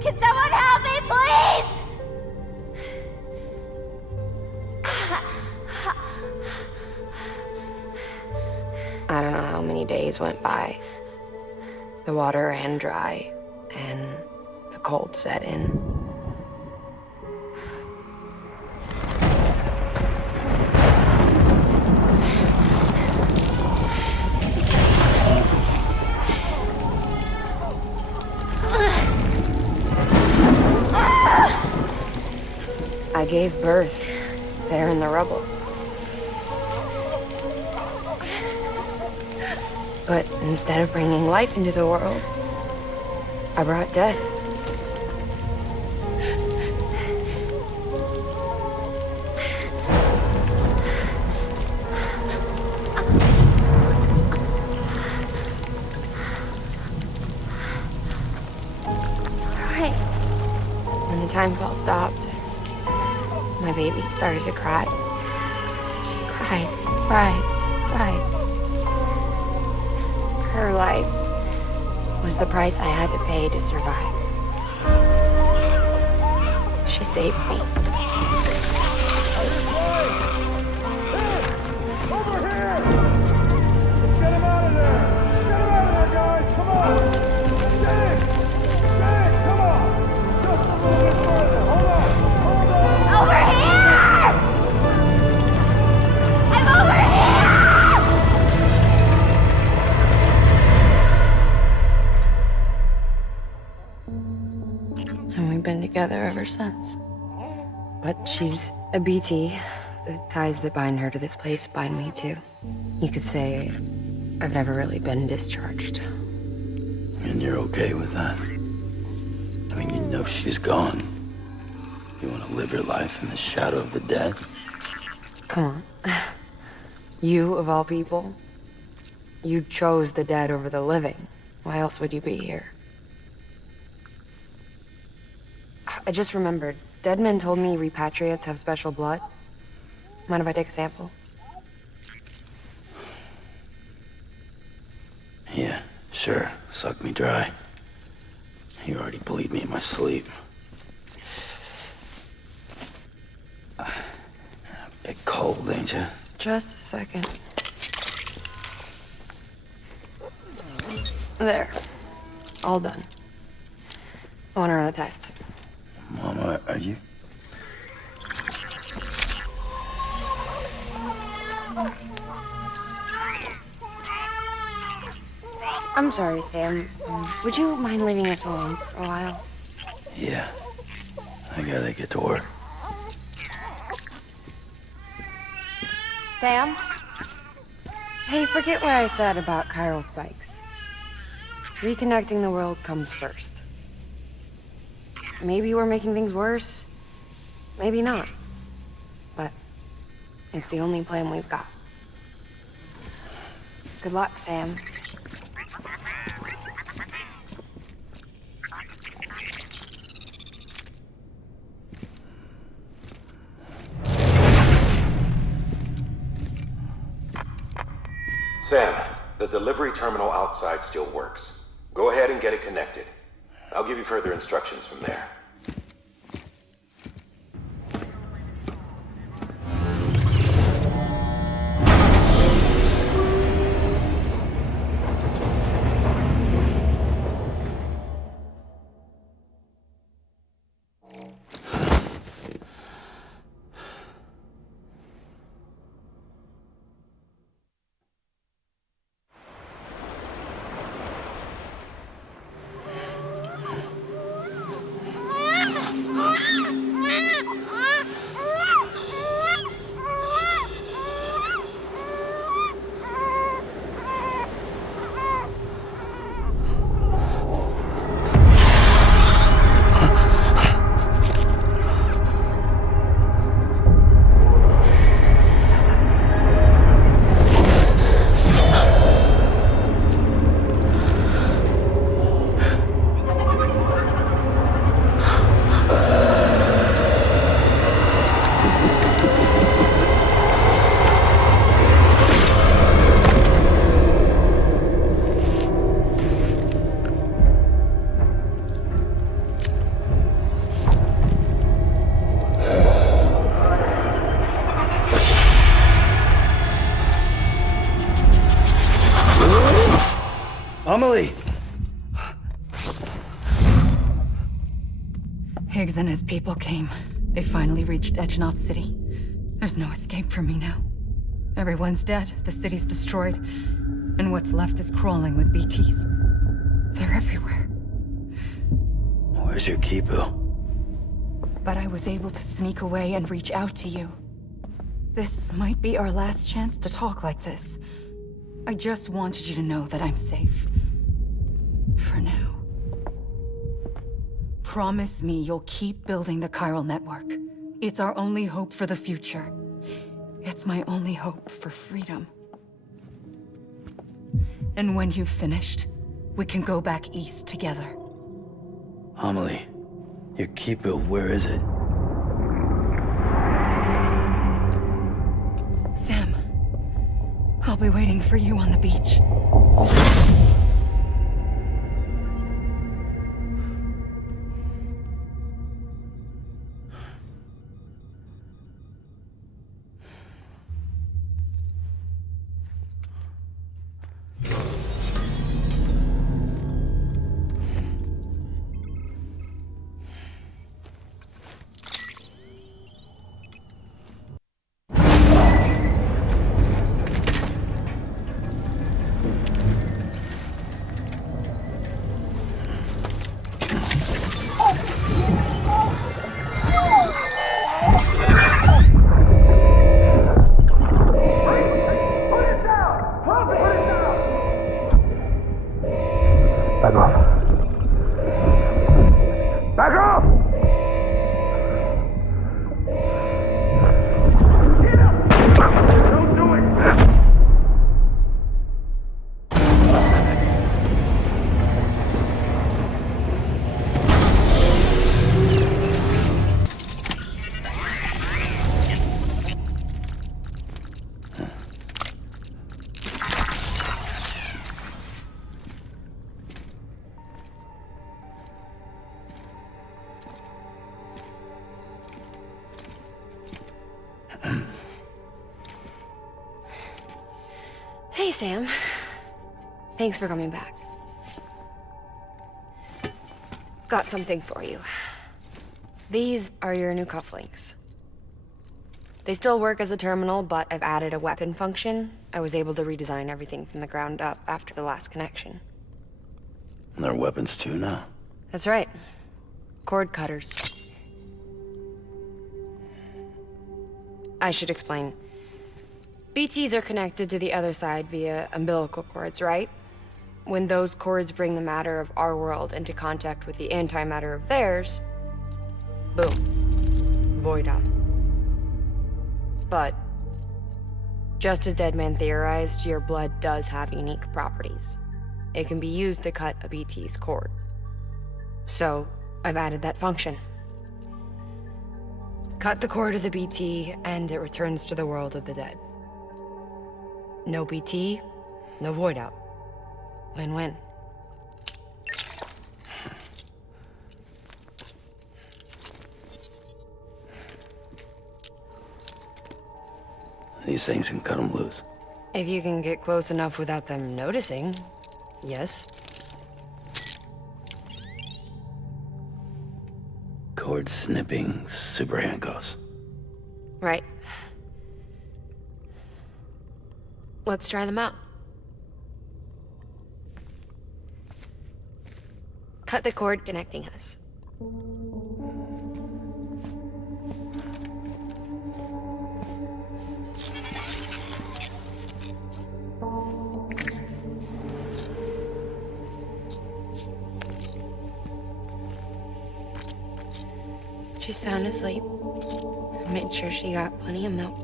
Can someone help me, please? I don't know how many days went by. The water ran dry, and the cold set in. I gave birth there in the rubble. But instead of bringing life into the world, I brought death. Right. When the time fell stopped, my baby started to cry. She cried, cried, cried. Her life was the price I had to pay to survive. She saved me. Over here! Get him out of there! Get him out of there, guys! Come on! Get in! Get in! Come on! Just a little bit further. Hold on! Hold on! Over here! I'm over here! And we've been together ever since. But she's a BT. The ties that bind her to this place bind me too. You could say I've never really been discharged. And you're okay with that? I mean, you know she's gone. You want to live your life in the shadow of the dead? Come on. You, of all people, you chose the dead over the living. Why else would you be here? I just remembered. Dead men told me repatriates have special blood. Mind if I take a sample? Yeah, sure. Suck me dry. You already bleed me in my sleep. A bit cold, ain't you? Just a second. There. All done. I want to run a test. Mama, are you? I'm sorry, Sam. Would you mind leaving us alone for a while? Yeah. I gotta get to work. Sam? Hey, forget what I said about chiral spikes. Reconnecting the world comes first. Maybe we're making things worse. Maybe not. But it's the only plan we've got. Good luck, Sam. Sam, the delivery terminal outside still works. Go ahead and get it connected. I'll give you further instructions from there. Amelie! Higgs and his people came. They finally reached Edgenot City. There's no escape for me now. Everyone's dead, the city's destroyed, and what's left is crawling with BTs. They're everywhere. Where's your Kipu? But I was able to sneak away and reach out to you. This might be our last chance to talk like this. I just wanted you to know that I'm safe. For now. Promise me you'll keep building the chiral network. It's our only hope for the future. It's my only hope for freedom. And when you've finished, we can go back east together. Amelie, your Kipu, where is it? Sam, I'll be waiting for you on the beach. Back off. Back off! Don't do it! Hey, Sam. Thanks for coming back. Got something for you. These are your new cufflinks. They still work as a terminal, but I've added a weapon function. I was able to redesign everything from the ground up after the last connection. And they're weapons too now? That's right. Cord cutters. I should explain. BTs are connected to the other side via umbilical cords, right? When those cords bring the matter of our world into contact with the antimatter of theirs, boom, void out. But, just as Deadman theorized, your blood does have unique properties. It can be used to cut a BT's cord. So, I've added that function. Cut the cord of the BT, and it returns to the world of the dead. No BT, no void out. Win-win. These things can cut them loose. If you can get close enough without them noticing, yes. Cord snipping super handcuffs. Right. Let's try them out. Cut the cord connecting us. She's sound asleep. I made sure she got plenty of milk.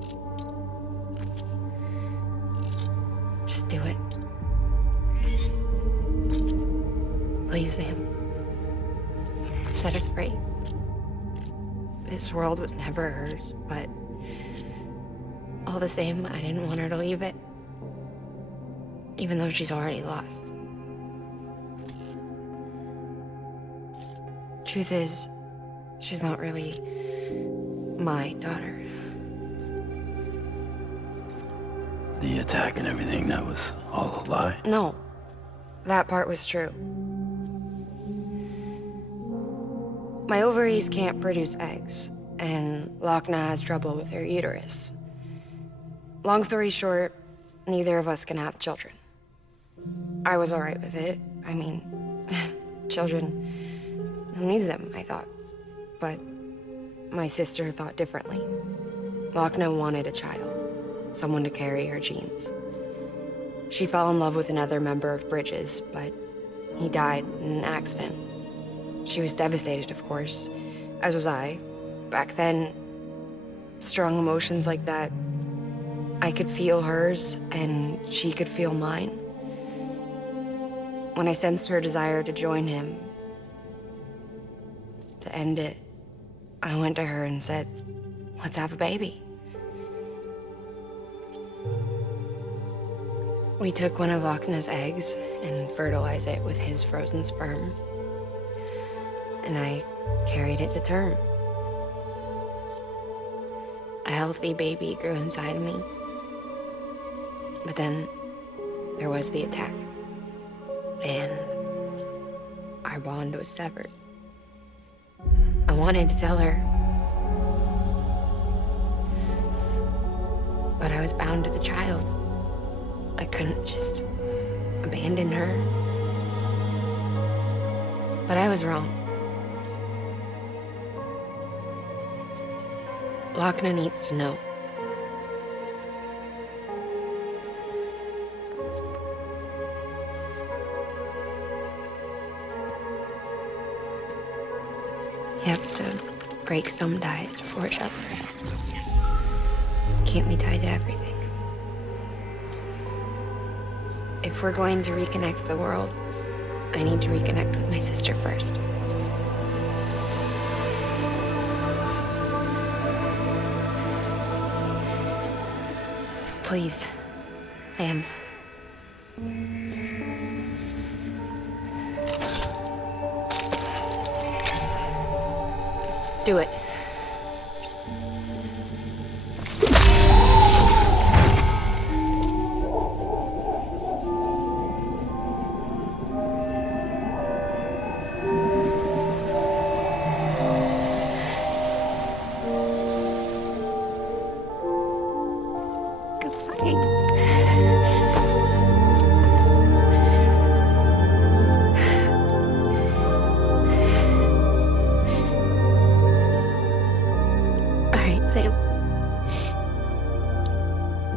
Just do it. Please, Sam. Set us free. This world was never hers, but all the same, I didn't want her to leave it. Even though she's already lost. Truth is, she's not really my daughter. The attack and everything, that was all a lie? No, that part was true. My ovaries can't produce eggs, and Lochna has trouble with her uterus. Long story short, neither of us can have children. I was alright with it. I mean, children, who needs them, I thought. But my sister thought differently. Lochna wanted a child, someone to carry her genes. She fell in love with another member of Bridges, but he died in an accident. She was devastated, of course, as was I. Back then, strong emotions like that, I could feel hers, and she could feel mine. When I sensed her desire to join him, to end it, I went to her and said, let's have a baby. We took one of Lochna's eggs and fertilized it with his frozen sperm. And I carried it to term. A healthy baby grew inside me. But then there was the attack. And our bond was severed. I wanted to tell her, but I was bound to the child. I couldn't just abandon her. But I was wrong. Lochna needs to know. You have to break some ties to forge others. Can't be tied to everything. If we're going to reconnect the world, I need to reconnect with my sister first. So please, Sam. Do it.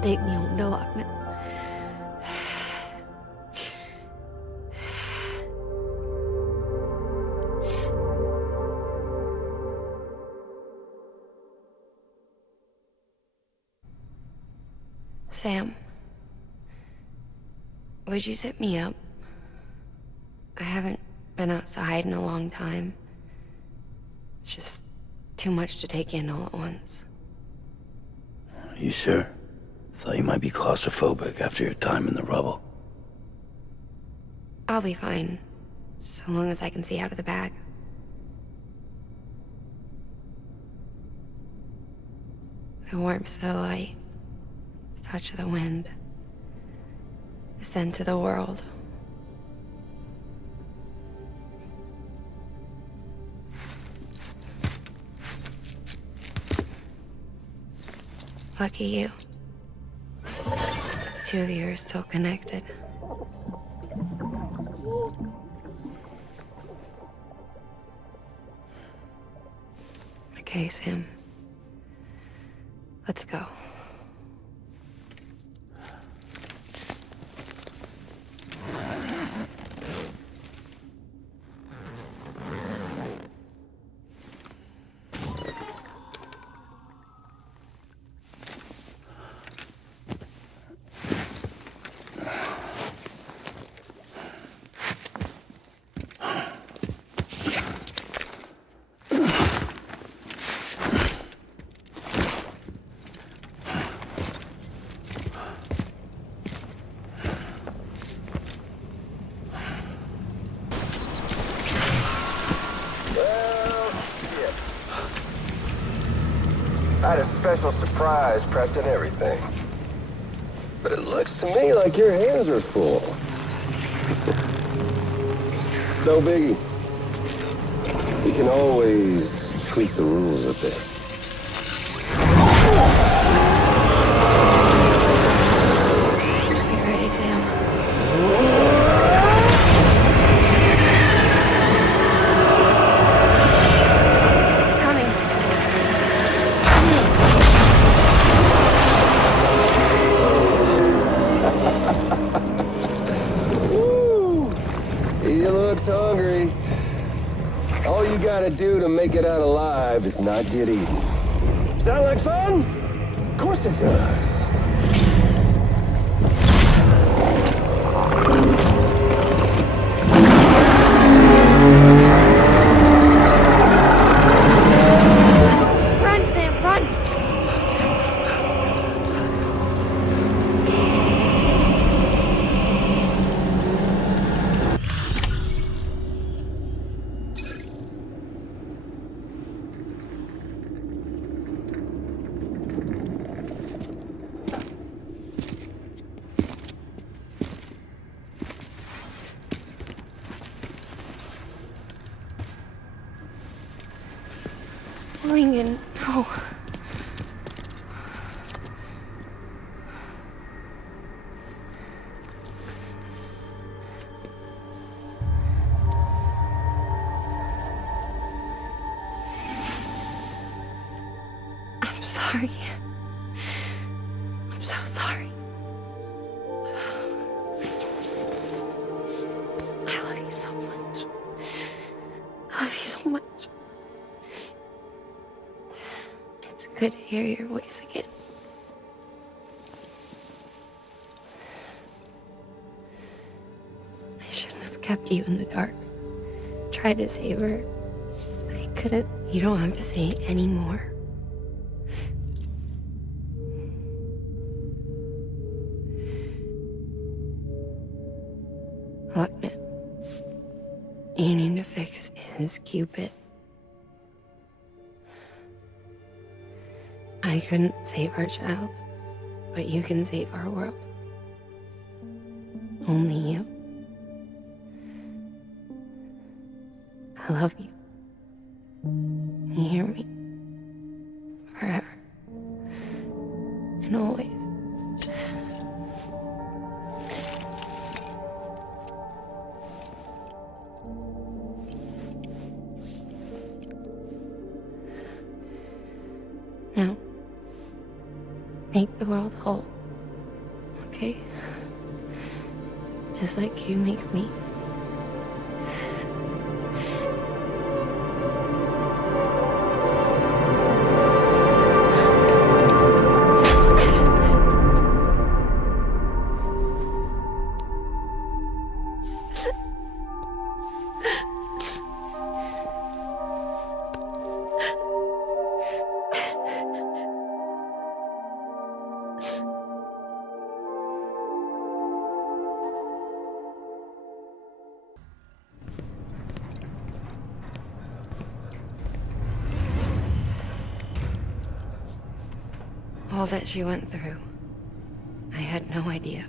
Take me home to Lochna. Sam, would you set me up? I haven't been outside in a long time. It's just too much to take in all at once. You sure? Thought you might be claustrophobic after your time in the rubble. I'll be fine, so long as I can see out of the bag. The warmth of the light, the touch of the wind, the scent of the world. Lucky you. The two of you are still connected. Okay, Sam. Let's go. I had a special surprise prepped and everything. But it looks to me like your hands are full. No biggie. We can always tweak the rules a bit. You ready, Sam? It's coming. Woo! He looks hungry. All you gotta do to make it out alive is not get eaten. Sound like fun? Of course it does. Run, Sam, run! Lincoln, no. I'm sorry. I'm so sorry. I love you so much. I love you so much. It's good to hear your voice again. I shouldn't have kept you in the dark. Tried to save her. I couldn't. You don't have to say any more. Look, man. You need to fix his Cupid. I couldn't save our child, but you can save our world. Only you. I love you. You hear me? Forever. And always. Now, make the world whole, okay? Just like you make me. All that she went through, I had no idea.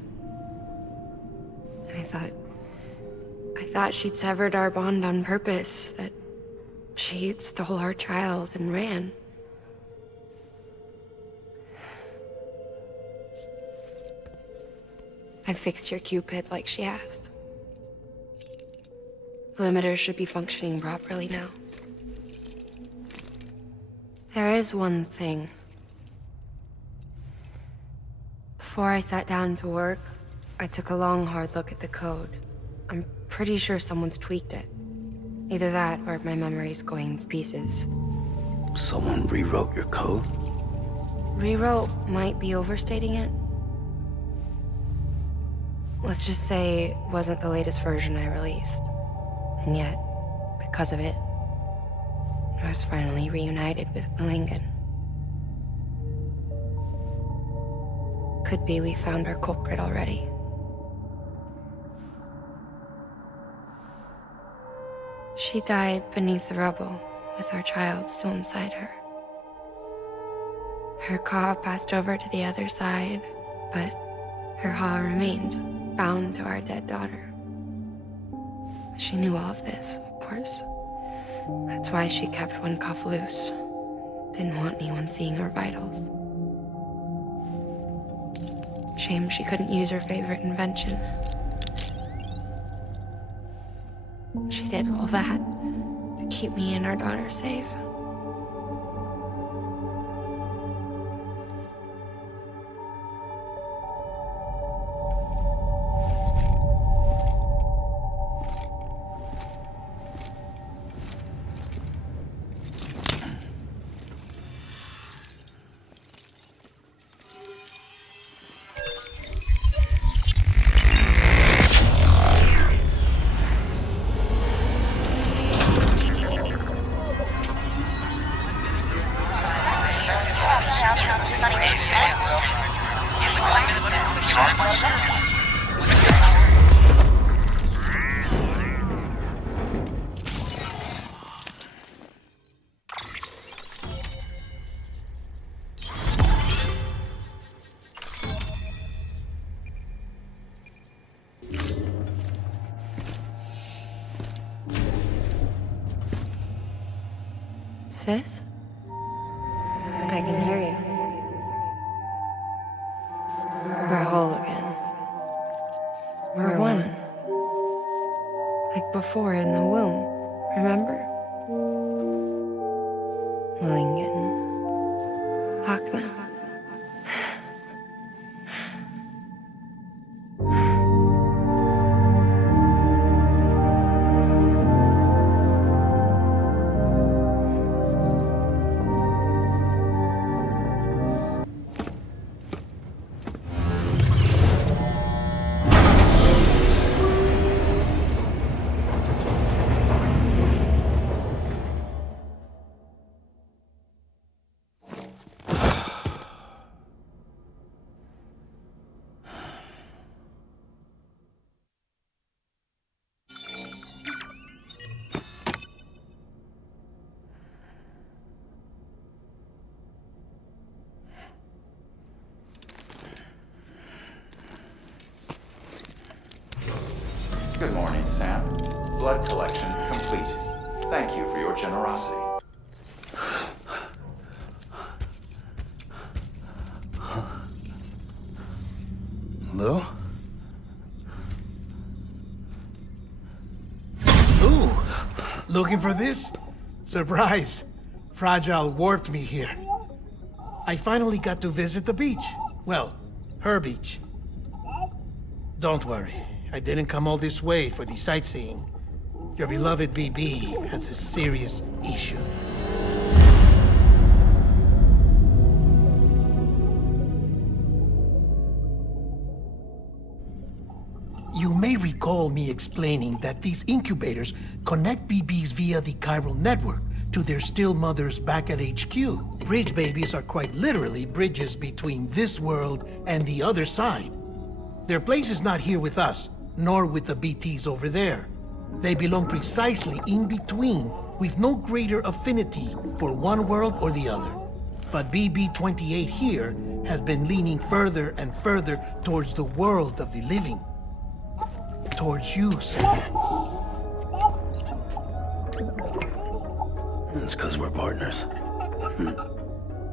I thought she'd severed our bond on purpose, that she stole our child and ran. I fixed your Cupid like she asked. The limiter should be functioning properly now. There is one thing. Before I sat down to work, I took a long, hard look at the code. I'm pretty sure someone's tweaked it. Either that, or my memory's going to pieces. Someone rewrote your code? Rewrote might be overstating it. Let's just say it wasn't the latest version I released. And yet, because of it, I was finally reunited with Lincoln. Could be we found our culprit already. She died beneath the rubble, with our child still inside her. Her Ka passed over to the other side, but her Ha remained, bound to our dead daughter. She knew all of this, of course. That's why she kept one cuff loose. Didn't want anyone seeing her vitals. Shame she couldn't use her favorite invention. She did all that to keep me and our daughter safe. Sis? I can hear you. We're whole again. We're one. Like before in the womb, remember? Lingen. Hakna. Good morning, Sam. Blood collection complete. Thank you for your generosity. Lou? Ooh, looking for this? Surprise. Fragile warped me here. I finally got to visit the beach. Well, her beach. Don't worry. I didn't come all this way for the sightseeing. Your beloved BB has a serious issue. You may recall me explaining that these incubators connect BBs via the chiral network to their still mothers back at HQ. Bridge babies are quite literally bridges between this world and the other side. Their place is not here with us, nor with the BTs over there. They belong precisely in between, with no greater affinity for one world or the other. But BB-28 here has been leaning further and further towards the world of the living. Towards you, Sam. It's because we're partners.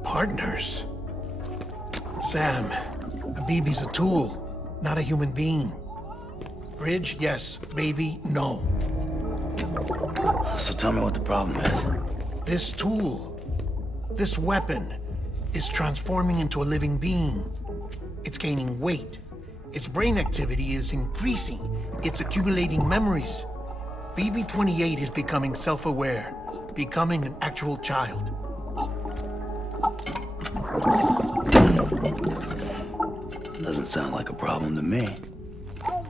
Partners? Sam, a BB's a tool, not a human being. Bridge, yes. Baby, no. So tell me what the problem is. This tool, this weapon, is transforming into a living being. It's gaining weight. Its brain activity is increasing. It's accumulating memories. BB-28 is becoming self-aware, becoming an actual child. Doesn't sound like a problem to me.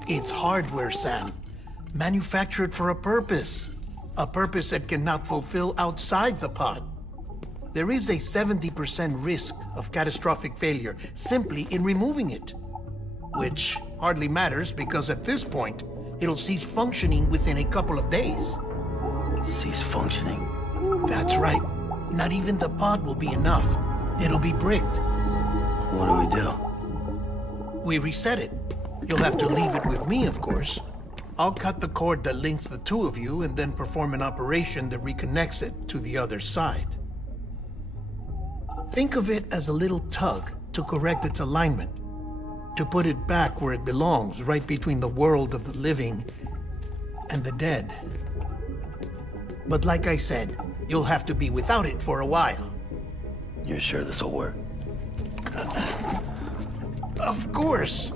It's hardware, Sam. Manufactured for a purpose. A purpose it cannot fulfill outside the pod. There is a 70% risk of catastrophic failure simply in removing it. Which hardly matters because at this point, it'll cease functioning within a couple of days. Cease functioning? That's right. Not even the pod will be enough. It'll be bricked. What do? We reset it. You'll have to leave it with me, of course. I'll cut the cord that links the two of you and then perform an operation that reconnects it to the other side. Think of it as a little tug to correct its alignment, to put it back where it belongs, right between the world of the living and the dead. But like I said, you'll have to be without it for a while. You're sure this'll work? Of course.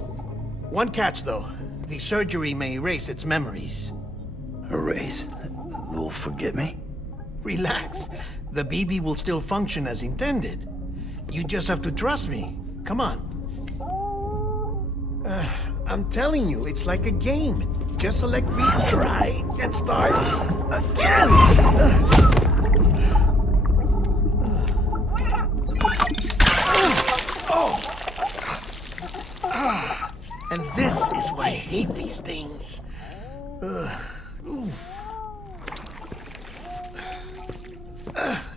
One catch, though. The surgery may erase its memories. Erase? Will forget me? Relax. The BB will still function as intended. You just have to trust me. Come on. I'm telling you, it's like a game. Just select retry and start again. And this is why I hate these things.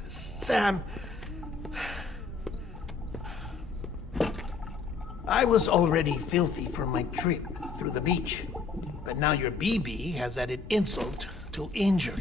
Sam, I was already filthy from my trip through the beach, but now your BB has added insult to injury.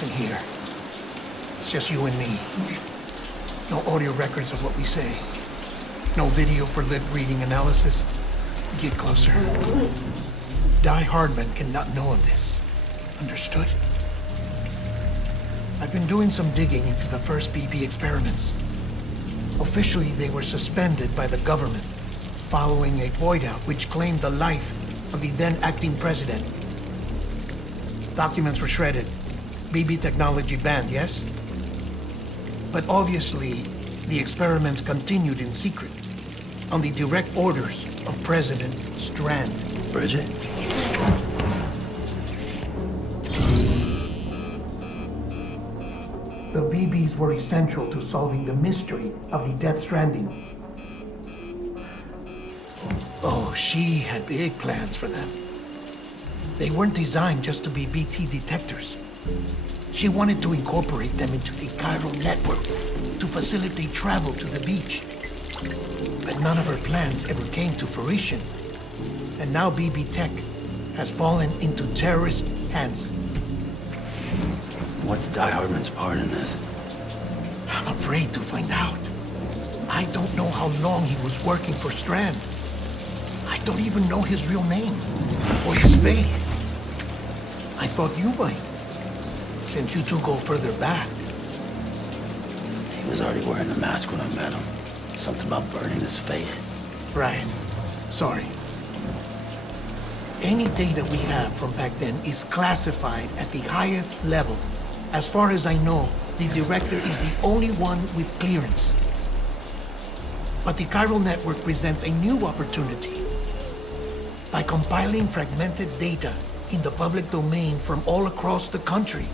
In here. It's just you and me. No audio records of what we say. No video for lip-reading analysis. Get closer. Die Hardman cannot know of this. Understood? I've been doing some digging into the first BB experiments. Officially, they were suspended by the government following a void-out which claimed the life of the then-acting president. Documents were shredded. BB technology banned, yes? But obviously, the experiments continued in secret, on the direct orders of President Strand. Bridget? The BBs were essential to solving the mystery of the Death Stranding. Oh, she had big plans for them. They weren't designed just to be BT detectors. She wanted to incorporate them into the chiral network to facilitate travel to the beach. But none of her plans ever came to fruition. And now BB Tech has fallen into terrorist hands. What's Die Hardman's part in this? I'm afraid to find out. I don't know how long he was working for Strand. I don't even know his real name or his face. I thought you might, since you two go further back. He was already wearing the mask when I met him. Something about burning his face. Right. Sorry. Any data we have from back then is classified at the highest level. As far as I know, the director is the only one with clearance. But the chiral network presents a new opportunity. By compiling fragmented data in the public domain from all across the country,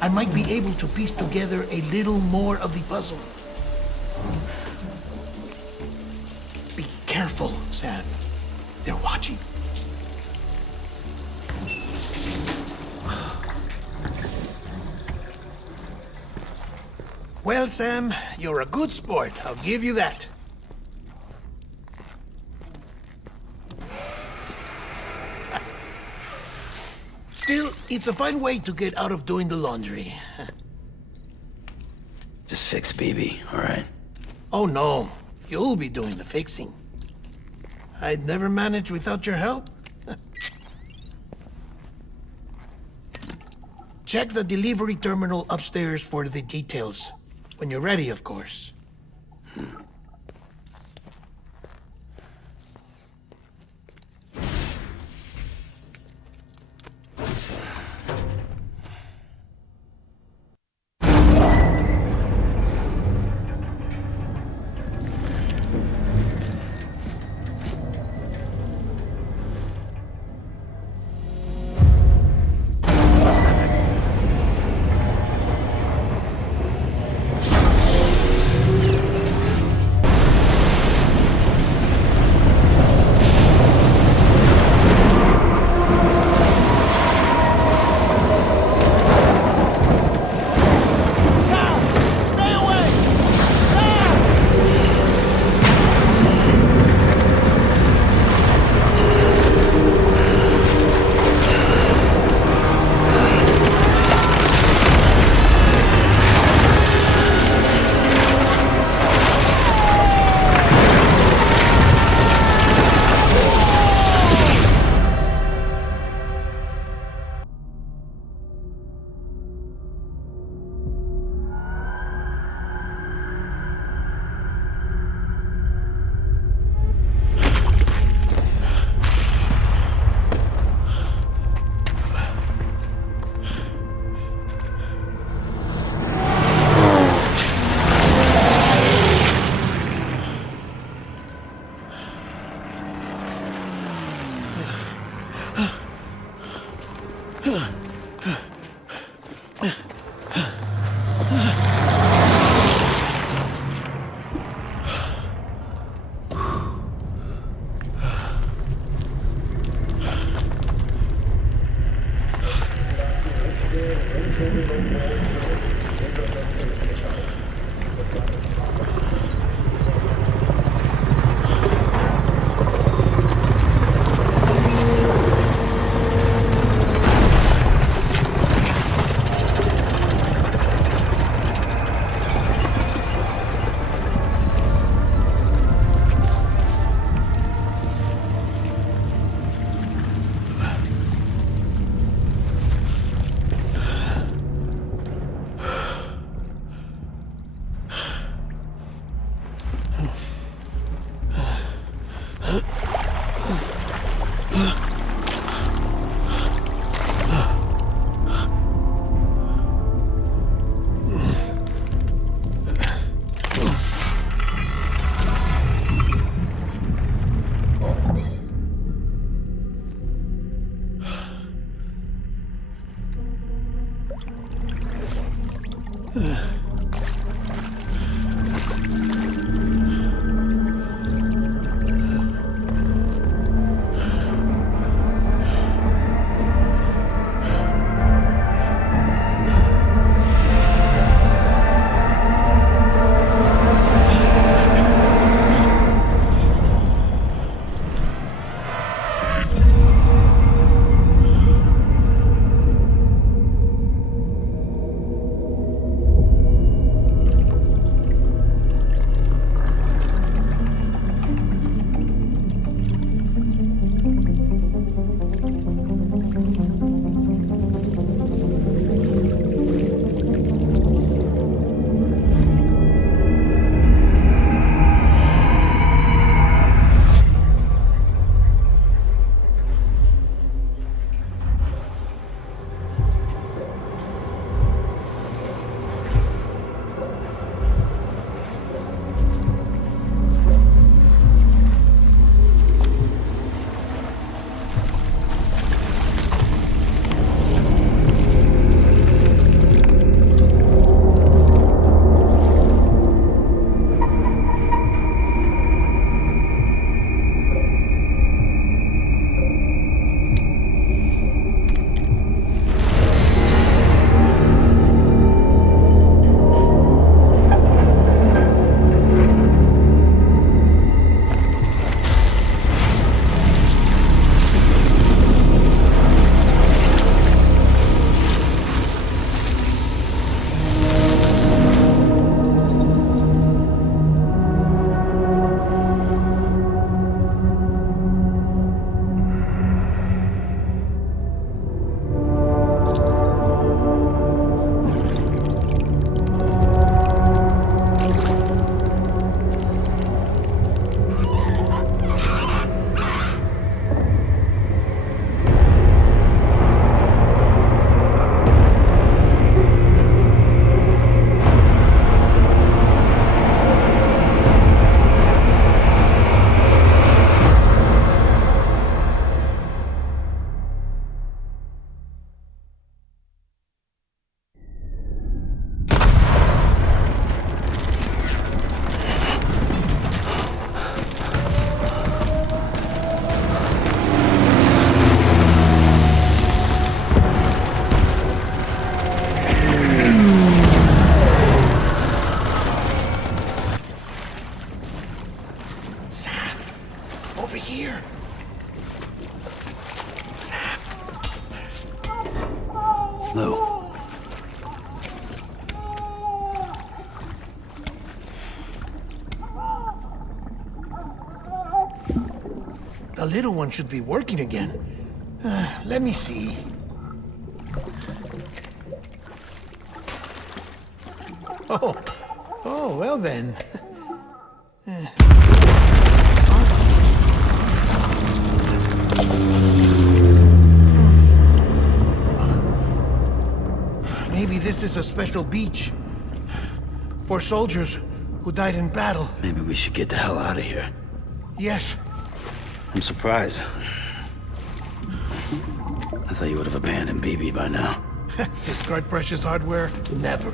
I might be able to piece together a little more of the puzzle. Be careful, Sam. They're watching. Well, Sam, you're a good sport. I'll give you that. It's a fine way to get out of doing the laundry. Just fix BB, all right? Oh no, you'll be doing the fixing. I'd never manage without your help. Check the delivery terminal upstairs for the details. When you're ready, of course. Lou. The little one should be working again. Let me see. Oh, well then. Maybe this is a special beach for soldiers who died in battle. Maybe we should get the hell out of here. Yes. I'm surprised. I thought you would have abandoned BB by now. Discard precious hardware? Never.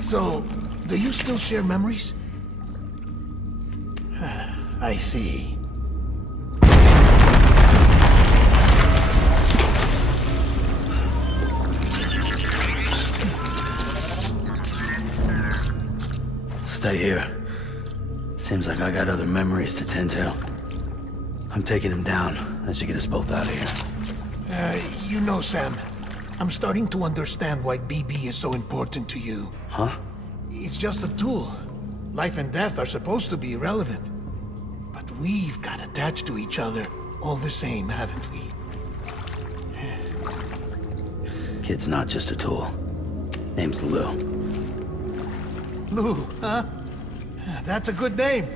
So, do you still share memories? I see. Stay here. Seems like I got other memories to tend to. I'm taking him down as you get us both out of here. You know, Sam, I'm starting to understand why BB is so important to you. Huh? It's just a tool. Life and death are supposed to be irrelevant. But we've got attached to each other all the same, haven't we? Kid's not just a tool. Name's Lou. Lou, huh? That's a good name.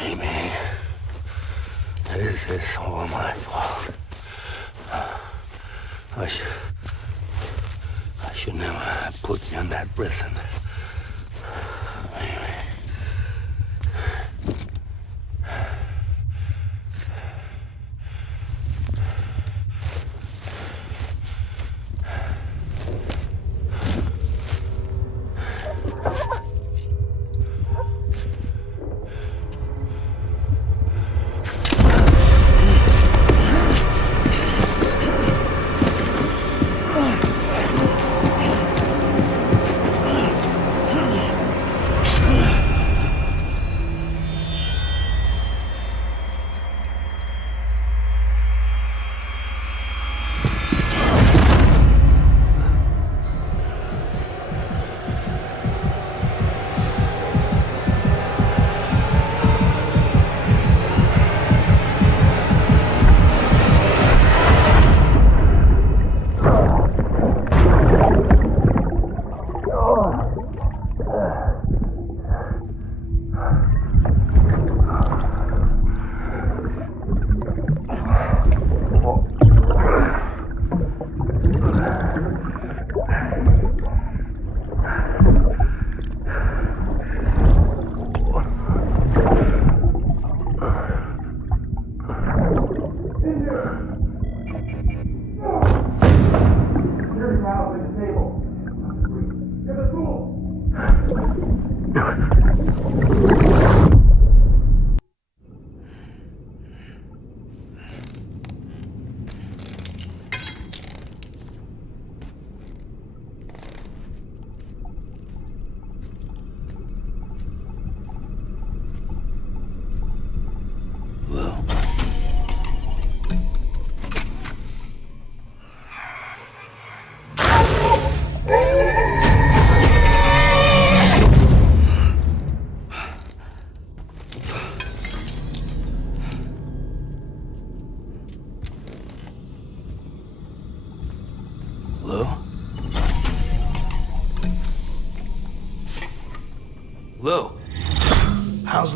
Maybe this is all my fault. I should never have put you in that prison. Maybe.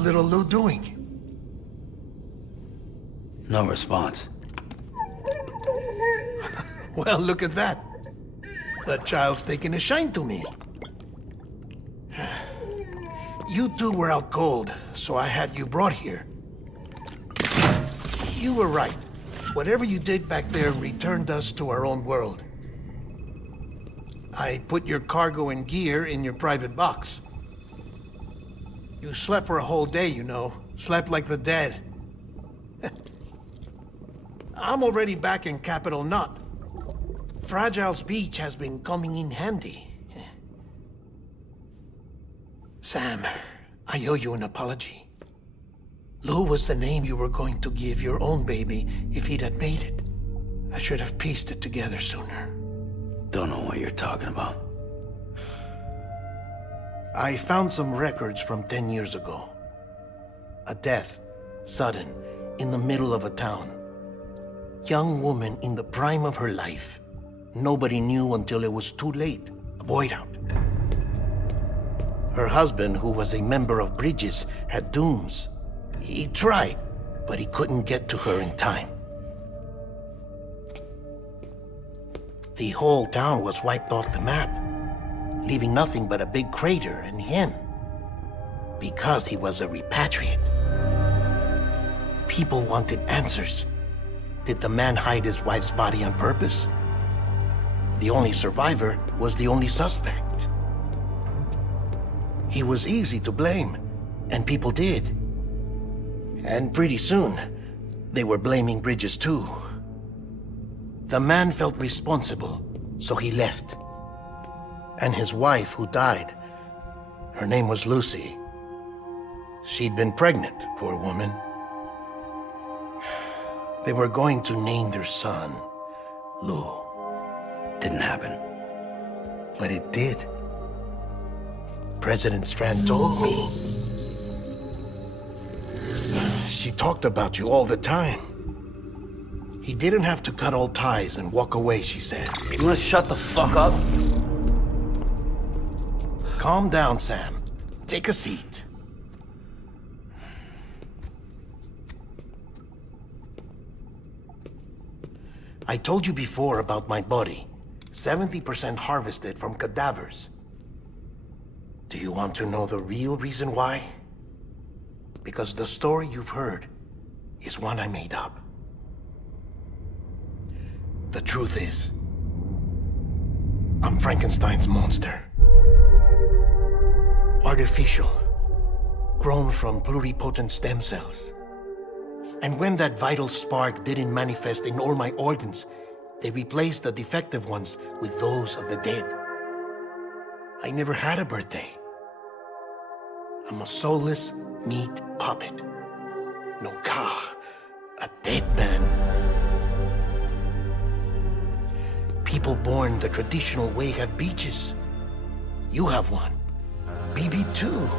little Lou doing? No response. Well, look at that. The child's taking a shine to me. You two were out cold, so I had you brought here. You were right. Whatever you did back there returned us to our own world. I put your cargo and gear in your private box. You slept for a whole day, you know. Slept like the dead. I'm already back in Capital Knot. Fragile's beach has been coming in handy. Sam, I owe you an apology. Lou was the name you were going to give your own baby if he'd had made it. I should have pieced it together sooner. Don't know what you're talking about. I found some records from 10 years ago. A death, sudden, in the middle of a town. Young woman in the prime of her life. Nobody knew until it was too late. A void out. Her husband, who was a member of Bridges, had dooms. He tried, but he couldn't get to her in time. The whole town was wiped off the map, leaving nothing but a big crater and him, because he was a repatriate. People wanted answers. Did the man hide his wife's body on purpose? The only survivor was the only suspect. He was easy to blame, and people did. And pretty soon, they were blaming Bridges too. The man felt responsible, so he left. And his wife, who died, her name was Lucy. She'd been pregnant, poor woman. They were going to name their son Lou. Didn't happen. But it did. President Strand told me. She talked about you all the time. He didn't have to cut all ties and walk away, she said. You wanna shut the fuck up? Calm down, Sam. Take a seat. I told you before about my body. 70% harvested from cadavers. Do you want to know the real reason why? Because the story you've heard is one I made up. The truth is, I'm Frankenstein's monster. Artificial, grown from pluripotent stem cells. And when that vital spark didn't manifest in all my organs, they replaced the defective ones with those of the dead. I never had a birthday. I'm a soulless meat puppet. No ka, a dead man. People born the traditional way have beaches. You have one. BB too.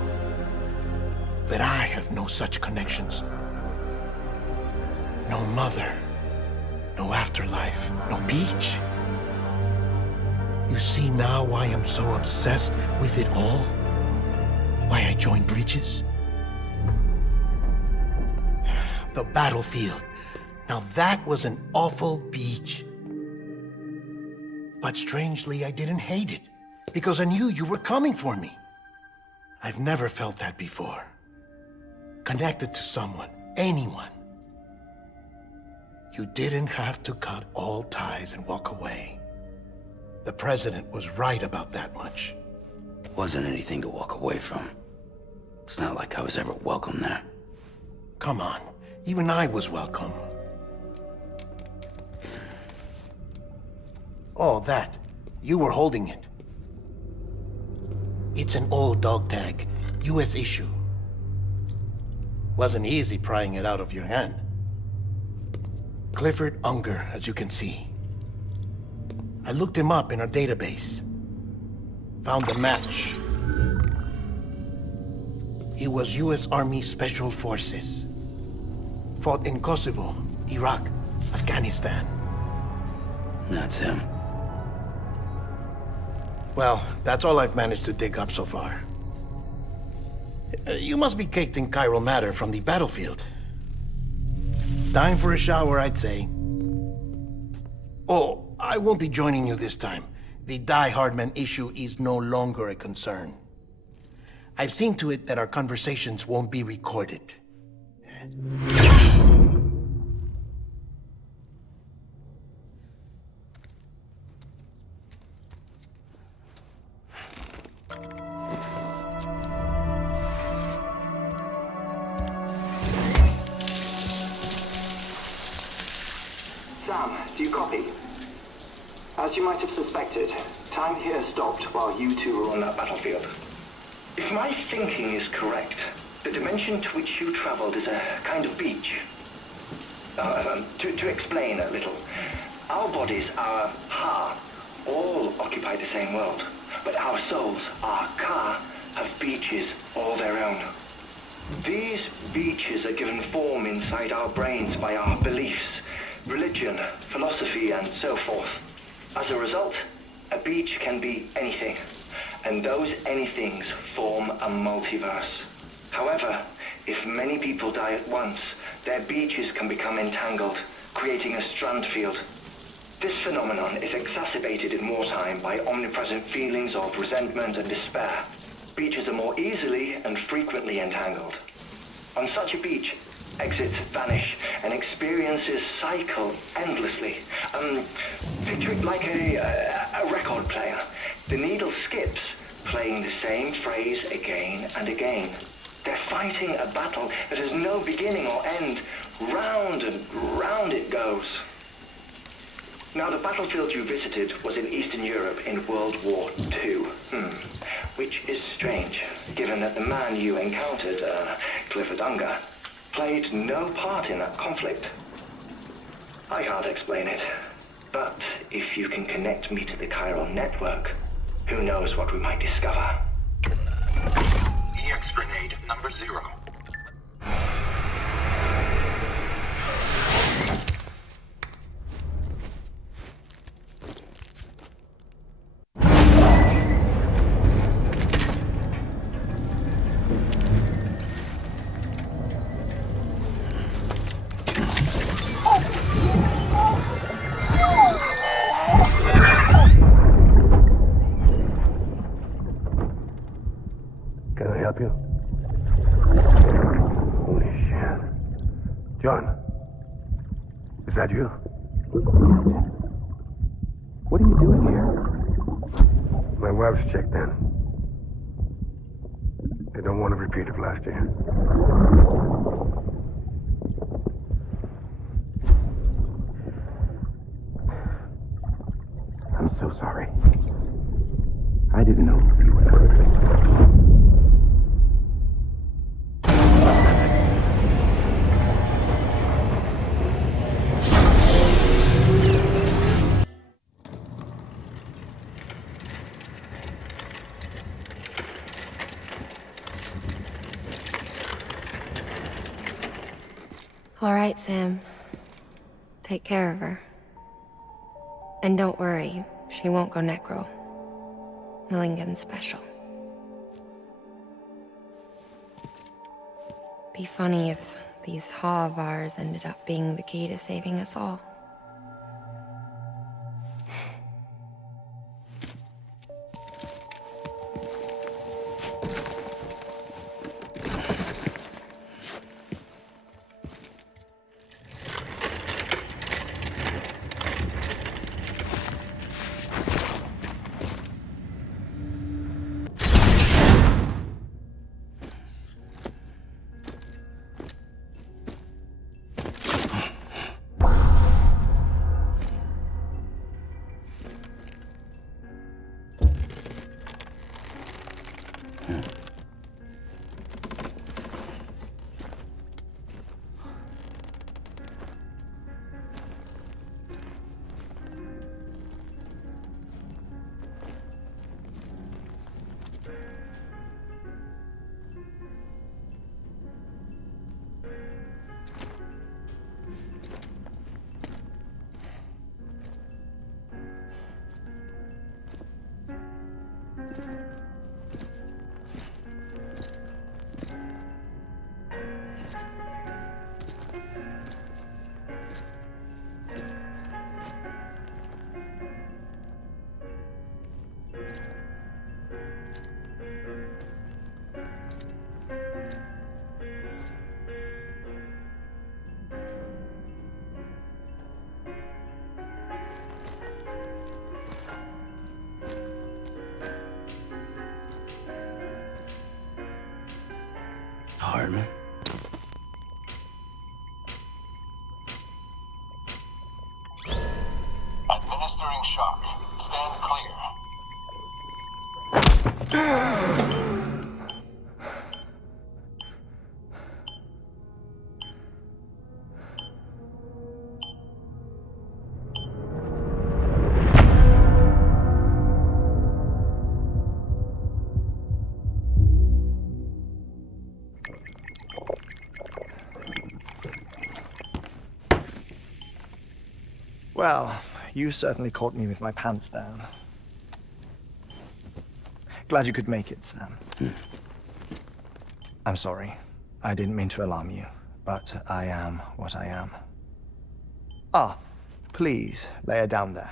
But I have no such connections. No mother. No afterlife. No beach. You see now why I'm so obsessed with it all? Why I joined Bridges? The battlefield. Now that was an awful beach. But strangely, I didn't hate it, because I knew you were coming for me. I've never felt that before. Connected to someone, anyone. You didn't have to cut all ties and walk away. The president was right about that much. Wasn't anything to walk away from. It's not like I was ever welcome there. Come on, even I was welcome. Oh, that. You were holding it. It's an old dog tag, US issue. Wasn't easy prying it out of your hand. Clifford Unger, as you can see. I looked him up in our database. Found a match. He was US Army Special Forces. Fought in Kosovo, Iraq, Afghanistan. That's him. Well, that's all I've managed to dig up so far. You must be caked in chiral matter from the battlefield. Time for a shower, I'd say. Oh, I won't be joining you this time. The Die Hardman issue is no longer a concern. I've seen to it that our conversations won't be recorded. Sam, do you copy? As you might have suspected, time here stopped while you two were on that battlefield. If my thinking is correct, the dimension to which you traveled is a kind of beach. To explain a little, our bodies, our Ha, all occupy the same world, but our souls, our Ka, have beaches all their own. These beaches are given form inside our brains by our beliefs, religion, philosophy, and so forth. As a result, a beach can be anything, and those anythings form a multiverse. However, if many people die at once, their beaches can become entangled, creating a strand field. This phenomenon is exacerbated in wartime by omnipresent feelings of resentment and despair. Beaches are more easily and frequently entangled. On such a beach, exits vanish and experiences cycle endlessly. Picture it like a record player. The needle skips, playing the same phrase again and again. They're fighting a battle that has no beginning or end. Round and round it goes. Now, the battlefield you visited was in Eastern Europe in World War II. Which is strange, given that the man you encountered, Clifford Unger, played no part in that conflict. I can't explain it, but if you can connect me to the chiral network, who knows what we might discover. EX grenade number 0. Can I help you? Holy shit. John, is that you? What are you doing here? My wife's checked in. They don't want a repeat of last year. I'm so sorry. I didn't know you were perfect. All right, Sam. Take care of her. And don't worry, she won't go necro. Millingan's special. Be funny if these Ha of ours ended up being the key to saving us all. Well, you certainly caught me with my pants down. Glad you could make it, Sam. I'm sorry. I didn't mean to alarm you, but I am what I am. Ah, please lay her down there.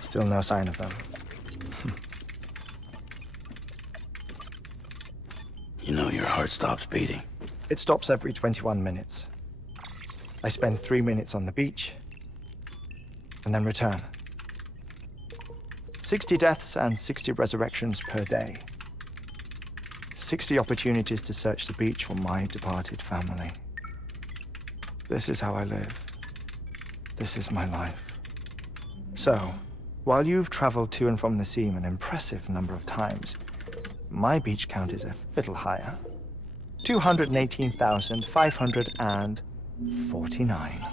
Still no sign of them. You know your heart stops beating. It stops every 21 minutes. I spend 3 minutes on the beach, and then return. 60 deaths and 60 resurrections per day. 60 opportunities to search the beach for my departed family. This is how I live. This is my life. So, while you've traveled to and from the seam an impressive number of times, my beach count is a little higher. 218,549.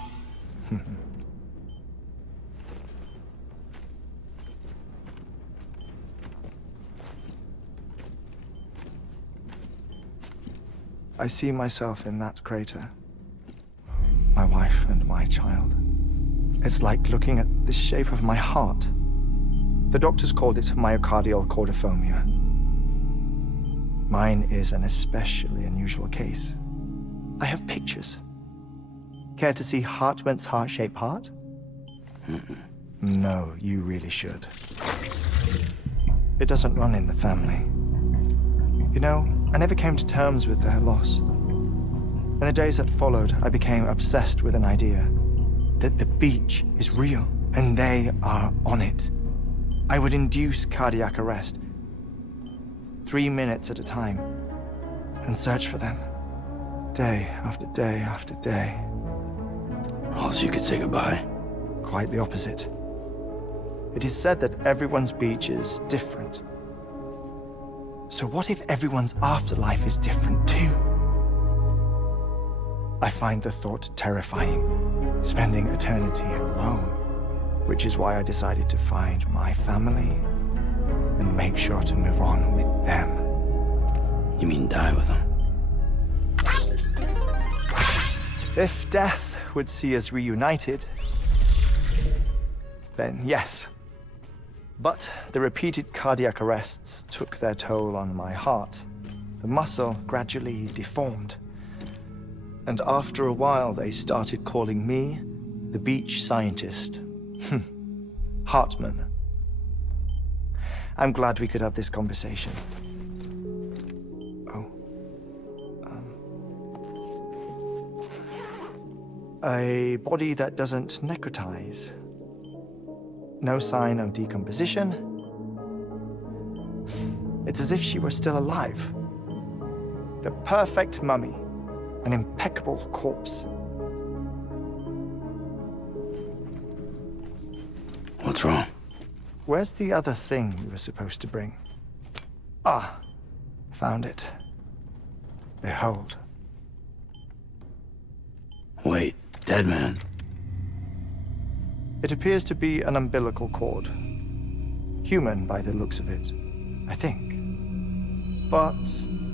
I see myself in that crater. My wife and my child. It's like looking at the shape of my heart. The doctors called it myocardial cordiformia. Mine is an especially unusual case. I have pictures. Care to see Hartman's heart-shaped heart? No, you really should. It doesn't run in the family. You know, I never came to terms with their loss. In the days that followed, I became obsessed with an idea that the beach is real and they are on it. I would induce cardiac arrest, 3 minutes at a time, and search for them, day after day after day. Also, you could say goodbye. Quite the opposite. It is said that everyone's beach is different. So what if everyone's afterlife is different too? I find the thought terrifying, spending eternity alone, which is why I decided to find my family and make sure to move on with them. You mean die with them? If death would see us reunited, then yes. But the repeated cardiac arrests took their toll on my heart. The muscle gradually deformed. And after a while, they started calling me the beach scientist. Hartman. I'm glad we could have this conversation. A body that doesn't necrotize. No sign of decomposition. It's as if she were still alive. The perfect mummy. An impeccable corpse. What's wrong? Where's the other thing you were supposed to bring? Ah, found it. Behold. Wait, dead man. It appears to be an umbilical cord. Human by the looks of it, I think. But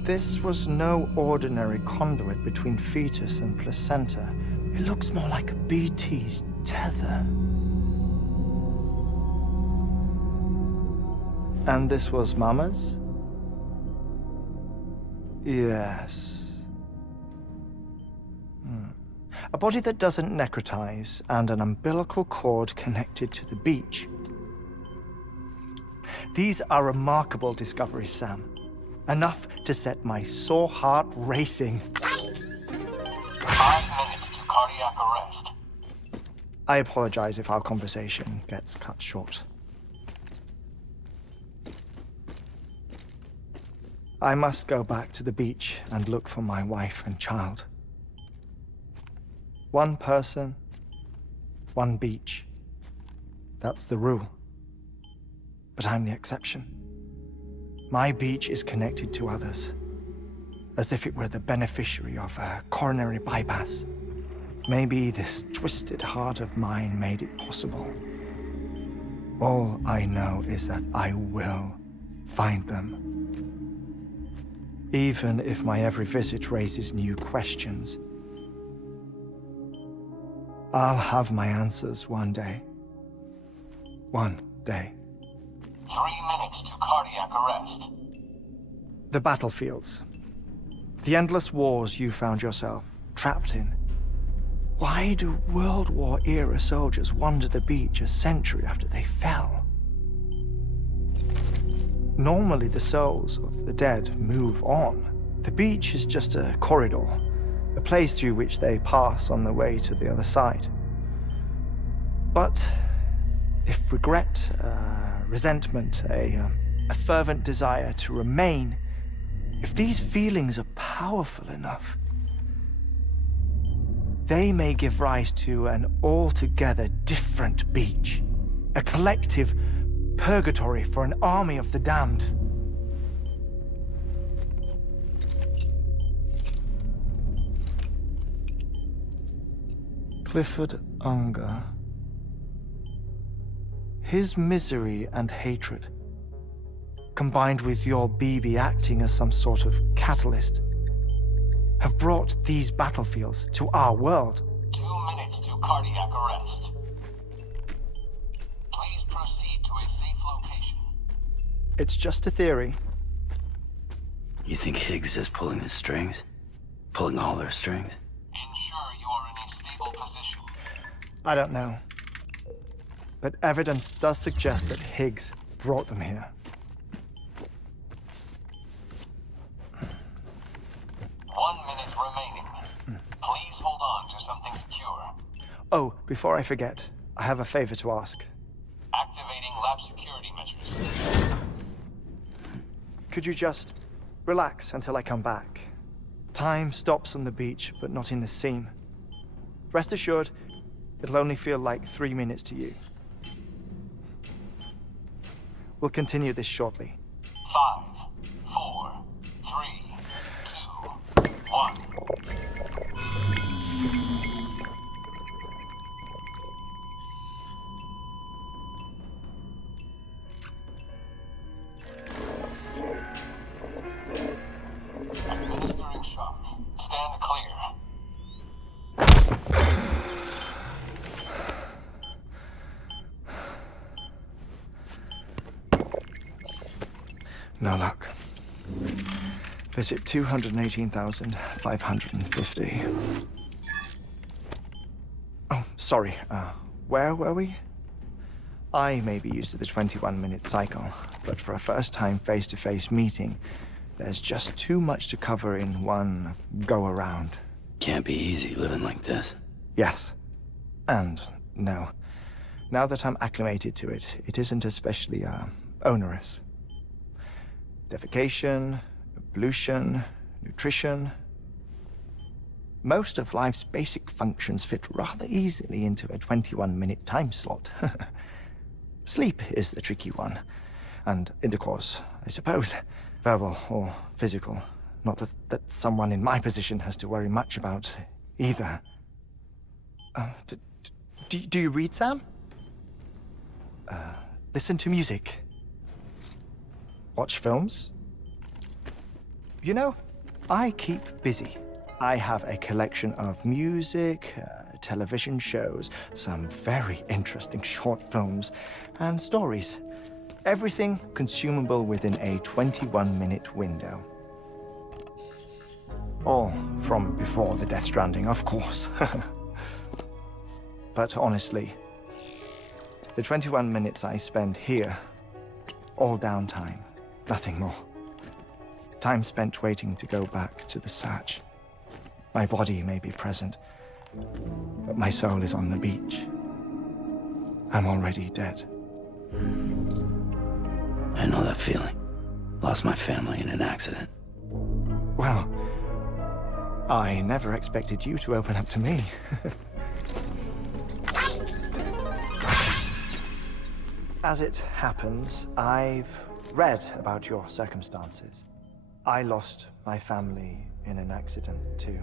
this was no ordinary conduit between fetus and placenta. It looks more like a BT's tether. And this was Mama's? Yes. A body that doesn't necrotize and an umbilical cord connected to the beach. These are remarkable discoveries, Sam. Enough to set my sore heart racing. 5 minutes to cardiac arrest. I apologize if our conversation gets cut short. I must go back to the beach and look for my wife and child. One person, one beach. That's the rule. But I'm the exception. My beach is connected to others, as if it were the beneficiary of a coronary bypass. Maybe this twisted heart of mine made it possible. All I know is that I will find them. even if my every visit raises new questions. I'll have my answers one day. One day. 3 minutes to cardiac arrest. The battlefields. The endless wars you found yourself trapped in. Why do World War-era soldiers wander the beach a century after they fell? Normally, the souls of the dead move on. The beach is just a corridor, a place through which they pass on the way to the other side. But if regret, resentment, a fervent desire to remain, if these feelings are powerful enough, they may give rise to an altogether different beach, a collective purgatory for an army of the damned. Clifford Unger. His misery and hatred, combined with your BB acting as some sort of catalyst, have brought these battlefields to our world. 2 minutes to cardiac arrest. Please proceed to a safe location. It's just a theory. You think Higgs is pulling the strings? Pulling all their strings? Ensure you are in a stable position. I don't know. But evidence does suggest that Higgs brought them here. 1 minute remaining. Please hold on to something secure. Oh, before I forget, I have a favor to ask. Activating lab security measures. Could you just relax until I come back? Time stops on the beach, but not in the scene. Rest assured, it'll only feel like 3 minutes to you. We'll continue this shortly. 5, 4, 3, 2, 1. Administering shock. Stand clear. No luck. Visit 218,550. Oh, sorry. Where were we? I may be used to the 21-minute cycle, but for a first-time face-to-face meeting, there's just too much to cover in one go-around. Can't be easy living like this. Yes. And no. Now that I'm acclimated to it, it isn't especially, onerous. Defecation, ablution, nutrition. Most of life's basic functions fit rather easily into a 21-minute time slot. Sleep is the tricky one. And intercourse, I suppose. Verbal or physical. Not that someone in my position has to worry much about either. Do you read, Sam? Listen to music. Watch films? You know, I keep busy. I have a collection of music, television shows, some very interesting short films, and stories. Everything consumable within a 21-minute window. All from before the Death Stranding, of course. But honestly, the 21 minutes I spend here, all downtime, nothing more. Time spent waiting to go back to the Satch. My body may be present, but my soul is on the beach. I'm already dead. I know that feeling. Lost my family in an accident. Well, I never expected you to open up to me. As it happens, I've read about your circumstances. I lost my family in an accident, too.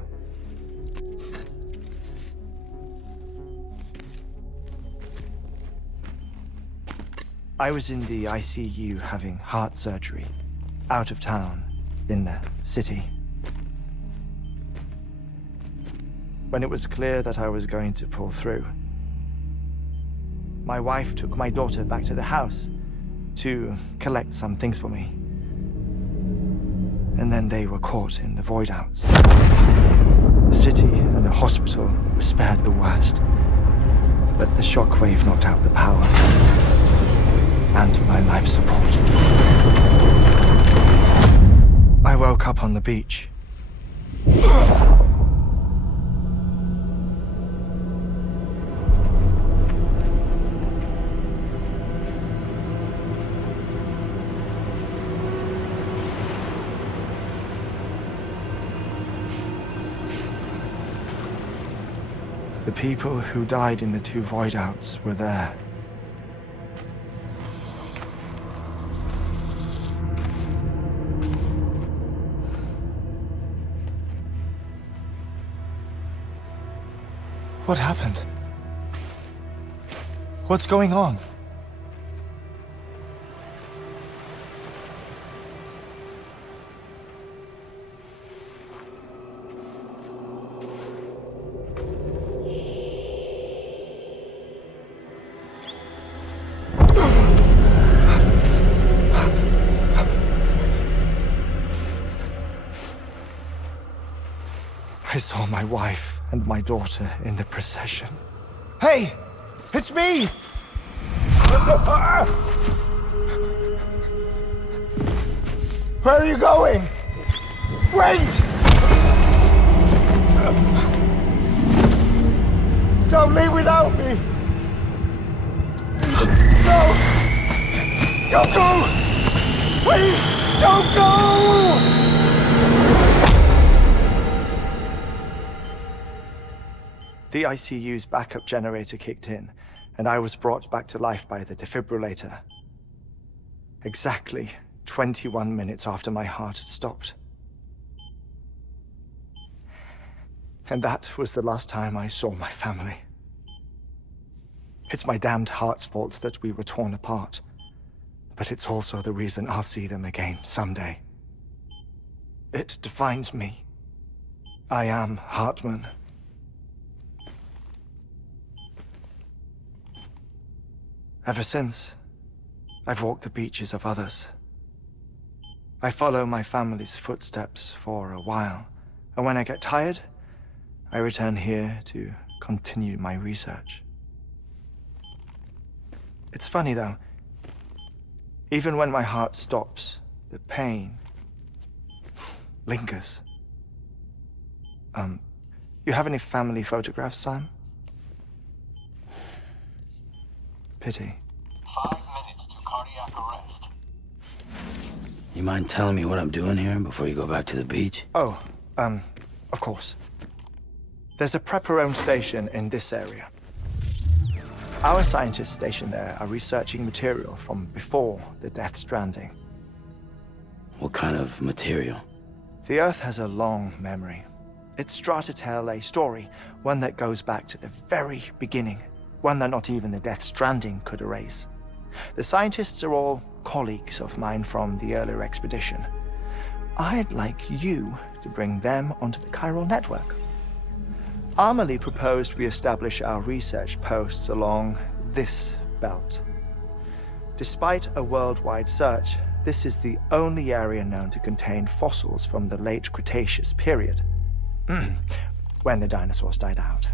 I was in the ICU having heart surgery, out of town, in the city. When it was clear that I was going to pull through, my wife took my daughter back to the house to collect some things for me. And then they were caught in the void-outs. The city and the hospital were spared the worst, but the shockwave knocked out the power and my life support. I woke up on the beach. The people who died in the 2 void-outs were there. What happened? What's going on? I saw my wife and my daughter in the procession. Hey! It's me! Where are you going? Wait! Don't leave without me! No! Don't go! Please, don't go! The ICU's backup generator kicked in, and I was brought back to life by the defibrillator. Exactly 21 minutes after my heart had stopped. And that was the last time I saw my family. It's my damned heart's fault that we were torn apart, but it's also the reason I'll see them again someday. It defines me. I am Hartman. Ever since, I've walked the beaches of others. I follow my family's footsteps for a while, and when I get tired, I return here to continue my research. It's funny though, even when my heart stops, the pain lingers. You have any family photographs, Sam? Pity. 5 minutes to cardiac arrest. You mind telling me what I'm doing here before you go back to the beach? Oh, of course. There's a Prepper-owned station in this area. Our scientists stationed there are researching material from before the Death Stranding. What kind of material? The Earth has a long memory. It's trying to tell a story, one that goes back to the very beginning. One that not even the Death Stranding could erase. The scientists are all colleagues of mine from the earlier expedition. I'd like you to bring them onto the chiral network. Amelie proposed we establish our research posts along this belt. Despite a worldwide search, this is the only area known to contain fossils from the late Cretaceous period, when the dinosaurs died out.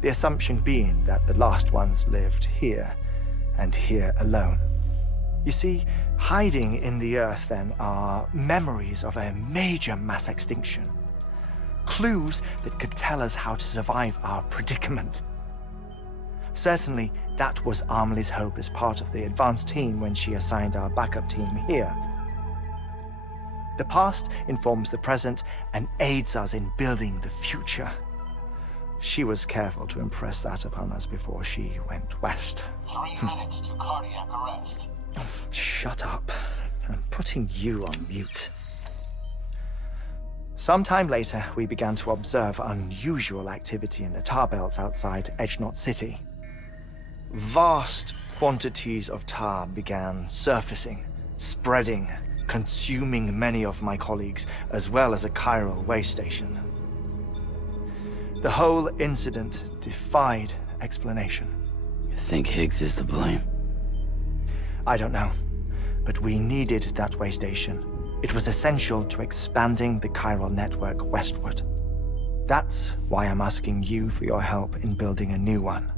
The assumption being that the last ones lived here, and here alone. You see, hiding in the Earth then are memories of a major mass extinction. Clues that could tell us how to survive our predicament. Certainly, that was Amelie's hope as part of the advanced team when she assigned our backup team here. The past informs the present and aids us in building the future. She was careful to impress that upon us before she went west. 3 minutes to cardiac arrest. Shut up. I'm putting you on mute. Sometime later, we began to observe unusual activity in the tar belts outside Edgenot City. Vast quantities of tar began surfacing, spreading, consuming many of my colleagues, as well as a chiral way station. The whole incident defied explanation. You think Higgs is to blame? I don't know, but we needed that way station. It was essential to expanding the chiral network westward. That's why I'm asking you for your help in building a new one.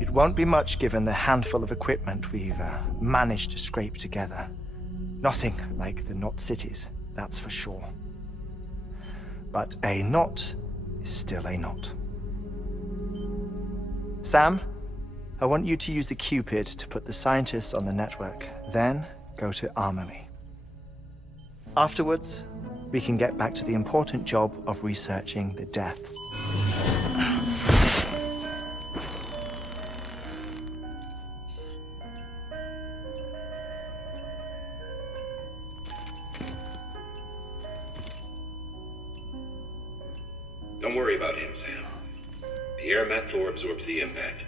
It won't be much given the handful of equipment we've managed to scrape together. Nothing like the Knot Cities, that's for sure. But a knot is still a knot. Sam, I want you to use the Cupid to put the scientists on the network, then go to Amelie. Afterwards, we can get back to the important job of researching the deaths. Don't worry about him, Sam. The air mat floor absorbs the impact.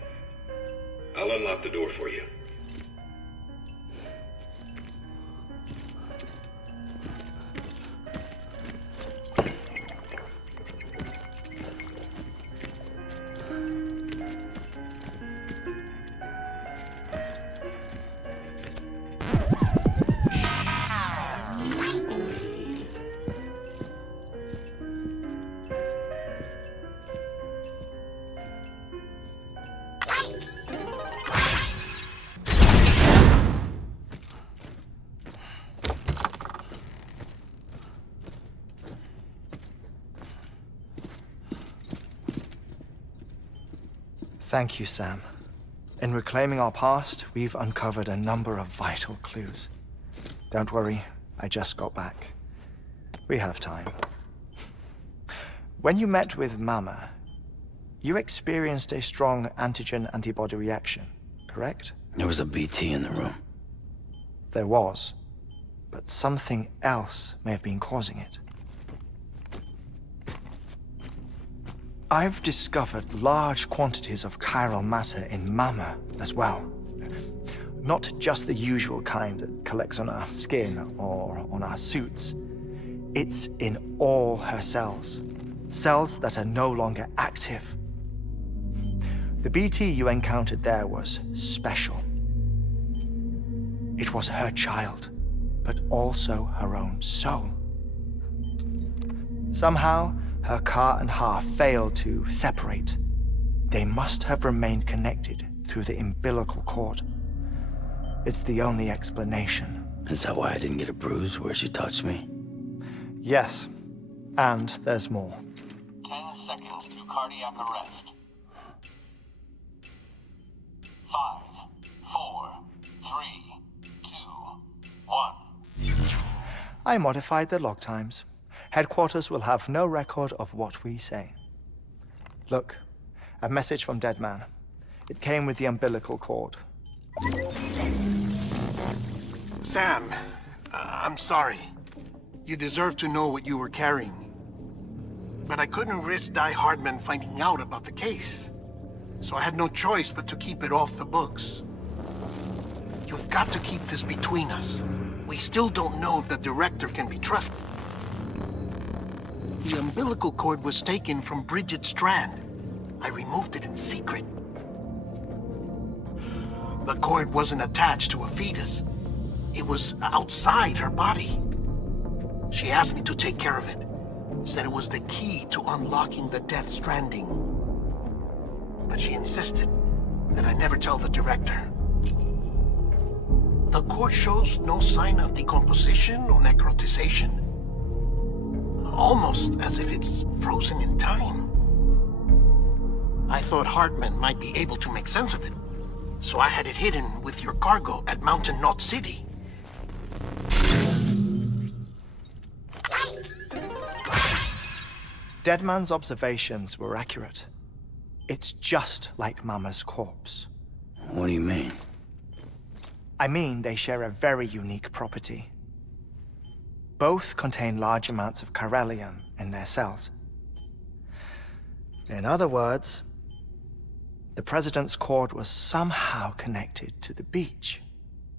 I'll unlock the door for you. Thank you, Sam. In reclaiming our past, we've uncovered a number of vital clues. Don't worry, I just got back. We have time. When you met with Mama, you experienced a strong antigen-antibody reaction, correct? There was a BT in the room. There was, but something else may have been causing it. I've discovered large quantities of chiral matter in Mama as well. Not just the usual kind that collects on our skin or on our suits. It's in all her cells. Cells that are no longer active. The BT you encountered there was special. It was her child, but also her own soul. Somehow, her car and half failed to separate. They must have remained connected through the umbilical cord. It's the only explanation. Is that why I didn't get a bruise where she touched me? Yes, and there's more. 10 seconds to cardiac arrest. 5, 4, 3, 2, 1. I modified the log times. Headquarters will have no record of what we say. Look, a message from Deadman. It came with the umbilical cord. Sam, I'm sorry. You deserve to know what you were carrying. But I couldn't risk Die Hardman finding out about the case. So I had no choice but to keep it off the books. You've got to keep this between us. We still don't know if the director can be trusted. The umbilical cord was taken from Bridget Strand. I removed it in secret. The cord wasn't attached to a fetus. It was outside her body. She asked me to take care of it. Said it was the key to unlocking the Death Stranding. But she insisted that I never tell the director. The cord shows no sign of decomposition or necrotization. Almost as if it's frozen in time. I thought Hartman might be able to make sense of it, so I had it hidden with your cargo at Mountain Knot City. Deadman's observations were accurate. It's just like Mama's corpse. What do you mean? I mean they share a very unique property. Both contain large amounts of chiralium in their cells. In other words, the President's cord was somehow connected to the beach.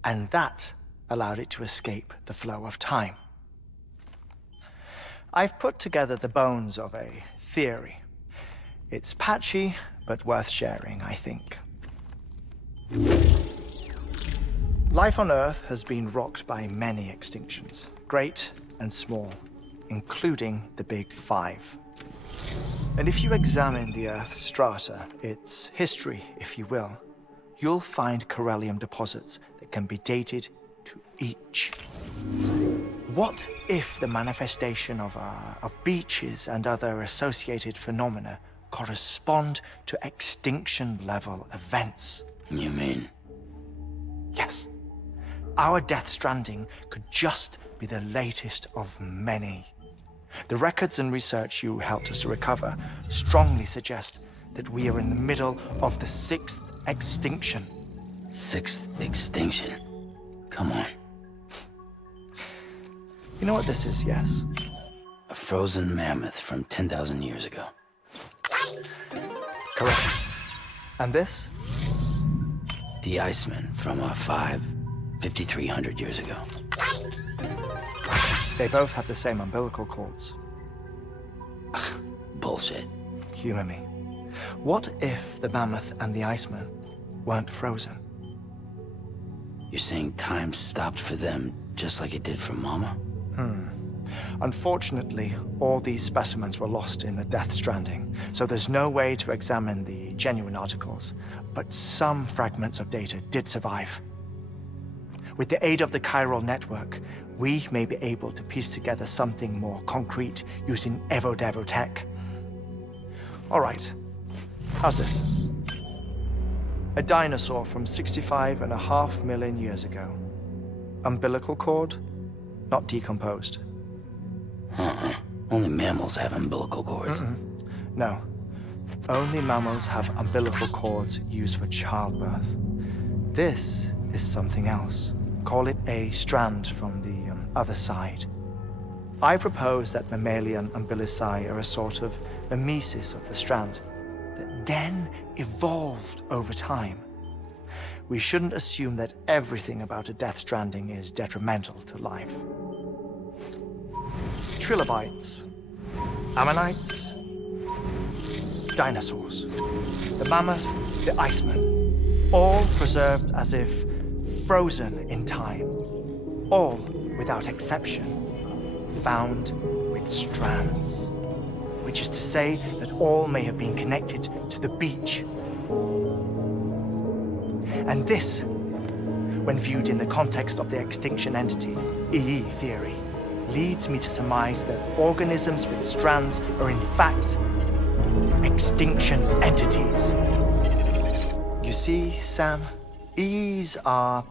And that allowed it to escape the flow of time. I've put together the bones of a theory. It's patchy, but worth sharing, I think. Life on Earth has been rocked by many extinctions, great and small, including the Big Five. And if you examine the Earth's strata, its history, if you will, you'll find corellium deposits that can be dated to each. What if the manifestation of beaches and other associated phenomena correspond to extinction-level events? You mean? Yes. Our Death Stranding could just be the latest of many. The records and research you helped us to recover strongly suggest that we are in the middle of the 6th extinction. 6th extinction? Come on. You know what this is, yes? A frozen mammoth from 10,000 years ago. Correct. And this? The Iceman from 5,300 years ago. They both have the same umbilical cords. Bullshit. Humor me. What if the mammoth and the Iceman weren't frozen? You're saying time stopped for them just like it did for Mama? Unfortunately, all these specimens were lost in the Death Stranding, so there's no way to examine the genuine articles, but some fragments of data did survive. With the aid of the chiral network, we may be able to piece together something more concrete using Evo-Devo tech. All right, how's this? A dinosaur from 65.5 million years ago. Umbilical cord, not decomposed. Only mammals have umbilical cords. No. Only mammals have umbilical cords used for childbirth. This is something else. Call it a strand from the other side. I propose that mammalian umbilici are a sort of mimesis of the strand that then evolved over time. We shouldn't assume that everything about a Death Stranding is detrimental to life. Trilobites, ammonites, dinosaurs, the mammoth, the Iceman, all preserved as if frozen in time, all, without exception, found with strands, which is to say that all may have been connected to the beach. And this, when viewed in the context of the extinction entity, EE theory, leads me to surmise that organisms with strands are in fact extinction entities. You see, Sam, EEs are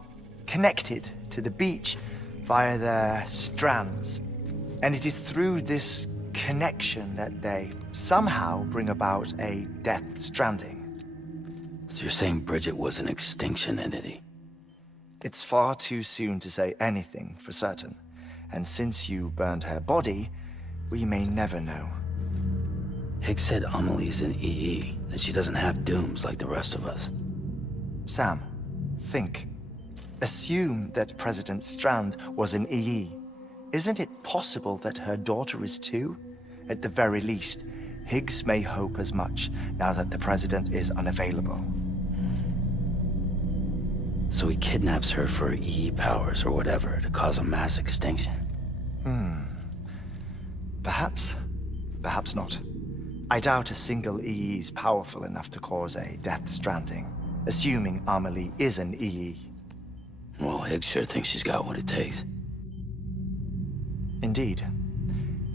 connected to the beach via their strands, and it is through this connection that they somehow bring about a Death Stranding. So you're saying Bridget was an extinction entity? It's far too soon to say anything for certain. And since you burned her body, we may never know. Higgs said Amelie's an EE, that she doesn't have dooms like the rest of us. Sam, think. Assume that President Strand was an EE. Isn't it possible that her daughter is too? At the very least, Higgs may hope as much now that the President is unavailable. So he kidnaps her for EE powers or whatever to cause a mass extinction. Perhaps. Perhaps not. I doubt a single EE is powerful enough to cause a Death Stranding, assuming Amelie is an EE. Well, Higgs sure thinks she's got what it takes. Indeed.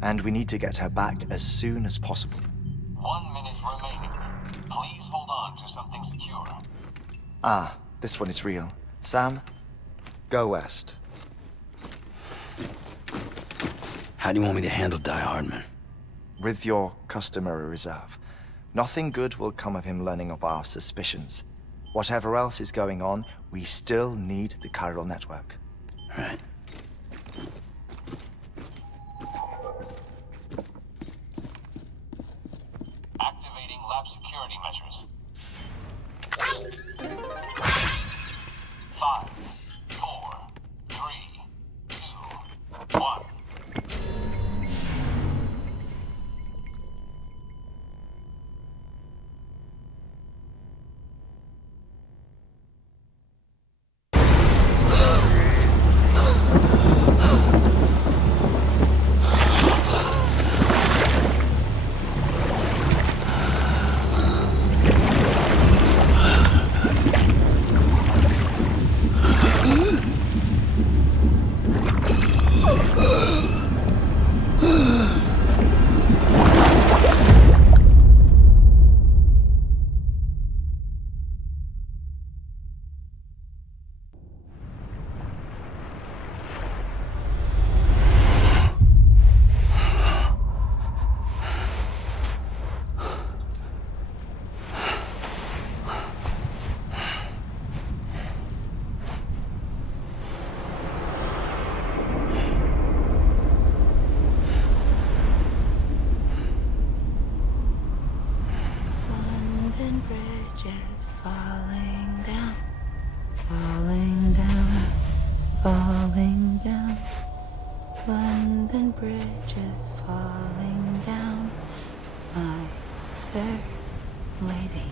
And we need to get her back as soon as possible. 1 minute remaining. Please hold on to something secure. Ah, this one is real. Sam, go west. How do you want me to handle Die Hardman? With your customary reserve. Nothing good will come of him learning of our suspicions. Whatever else is going on, we still need the chiral network. Right. Activating lab security measures. 5, 4, 3, London Bridge is falling down, my fair lady.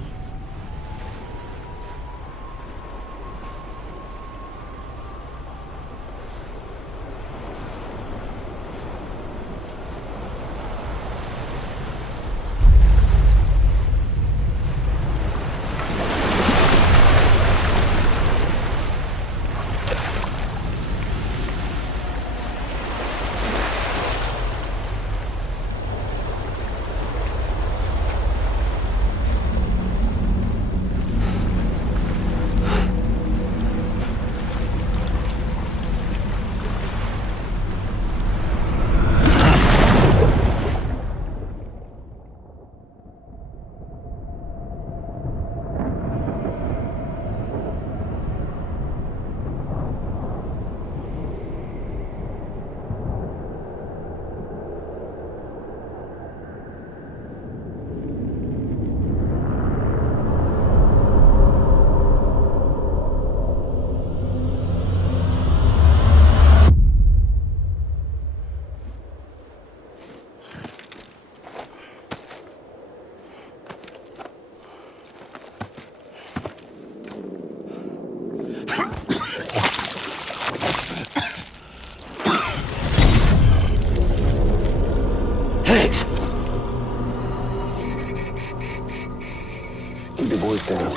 Keep your voice down.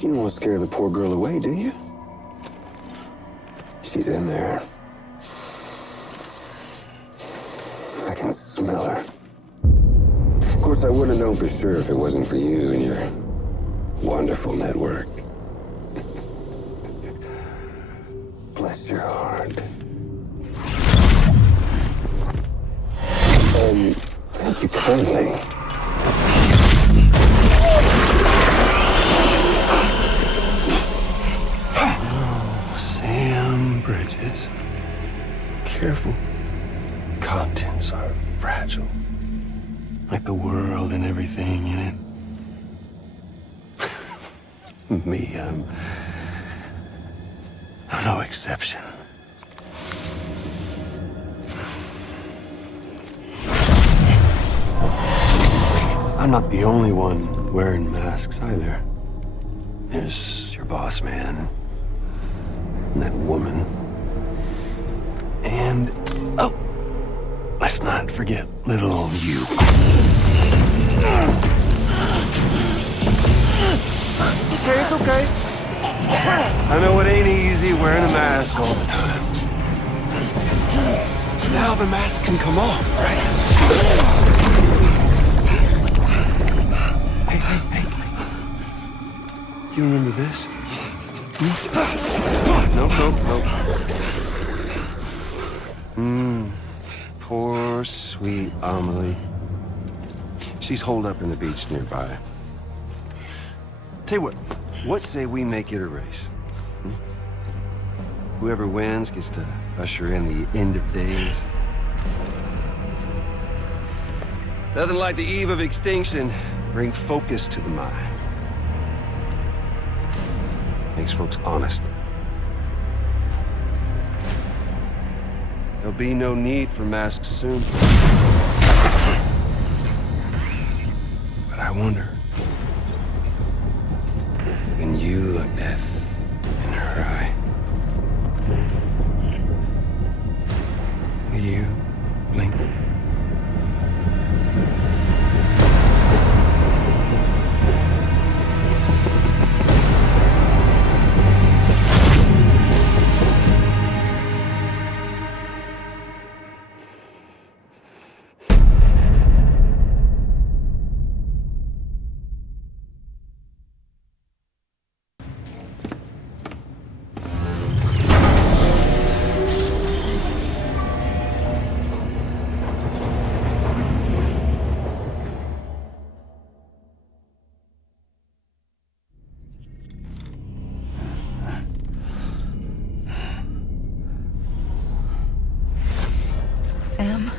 You don't want to scare the poor girl away, do you? She's in there. I can smell her. Of course, I wouldn't have known for sure if it wasn't for you and your wonderful network. Bless your heart. Thank you kindly. Oh, Sam Bridges. Careful. Contents are fragile. Like the world and everything in it. Me, I'm no exception. I'm not the only one wearing masks either. There's your boss man, and that woman, and, oh, let's not forget little old you. Okay, it's okay. I know it ain't easy wearing a mask all the time. Now the mask can come off, right? Hey. You remember this? Nope. Poor, sweet Amelie. She's holed up in the beach nearby. Tell you what say we make it a race? Whoever wins gets to usher in the end of days. Nothing like the eve of extinction. Bring focus to the mind. Makes folks honest. There'll be no need for masks soon. But I wonder, when you look death in her eye, will you blink? Sam?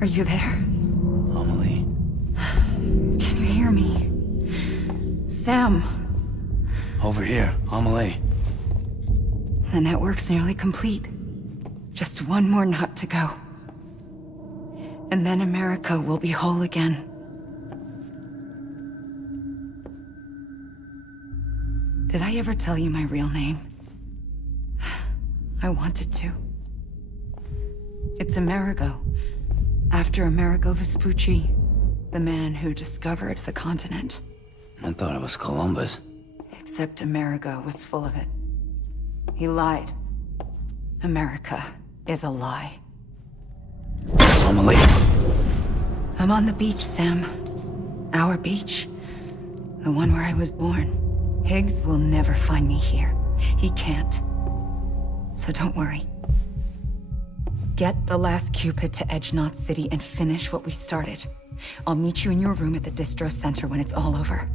Are you there? Amelie? Can you hear me? Sam! Over here, Amelie. The network's nearly complete. Just one more knot to go. And then America will be whole again. Did I ever tell you my real name? I wanted to. It's Amerigo, after Amerigo Vespucci, the man who discovered the continent. I thought it was Columbus. Except Amerigo was full of it. He lied. America is a lie. Emily. I'm on the beach, Sam. Our beach. The one where I was born. Higgs will never find me here. He can't. So don't worry. Get the last Cupid to Edge Knot City and finish what we started. I'll meet you in your room at the distro center when it's all over.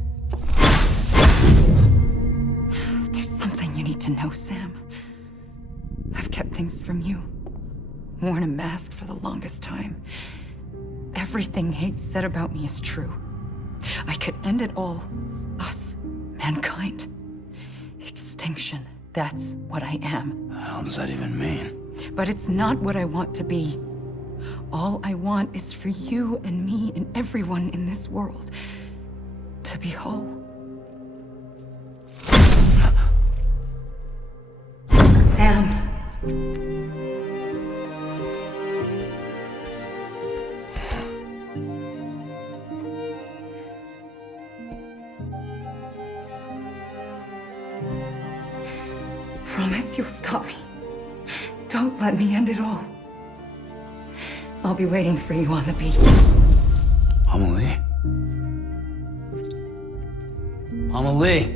There's something you need to know, Sam. I've kept things from you. Worn a mask for the longest time. Everything Higgs said about me is true. I could end it all. Us. Mankind. Extinction. That's what I am. How does that even mean? But it's not what I want to be. All I want is for you and me and everyone in this world to be whole. Sam. Promise you'll stop me. Don't let me end it all. I'll be waiting for you on the beach. Emily? Emily?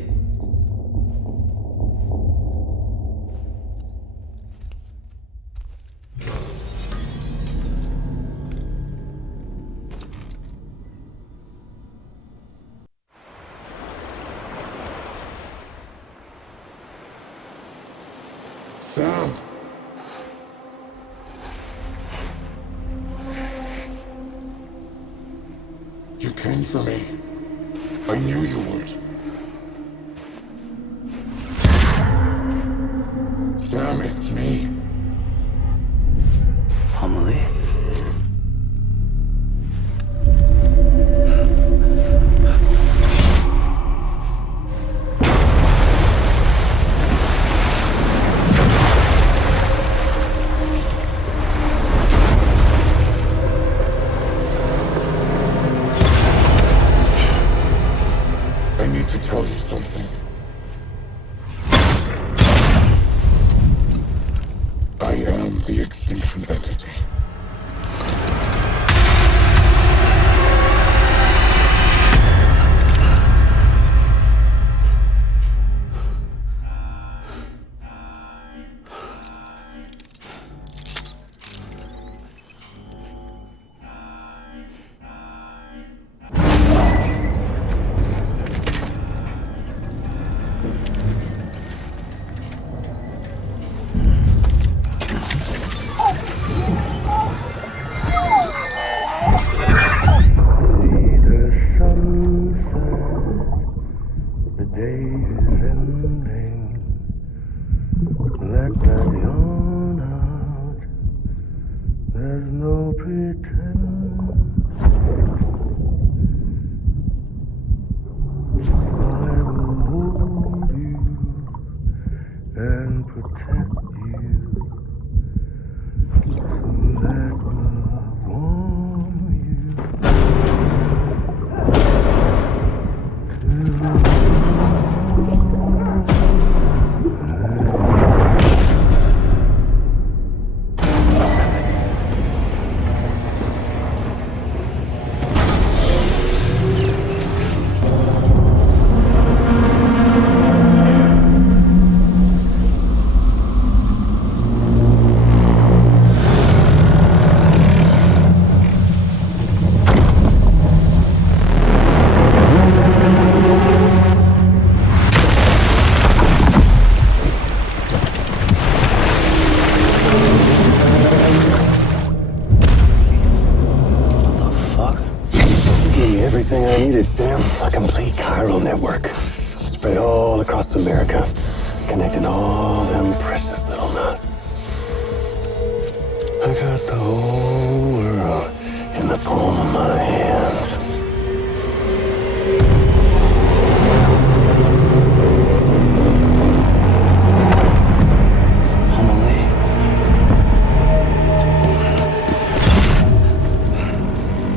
Sam. You came for me. I knew you would. Sam, it's me. Emily? I need to tell you something. I am the extinction entity. Everything I needed, Sam. A complete chiral network. Spread all across America. Connecting all them precious little knots. I got the whole world in the palm of my hands.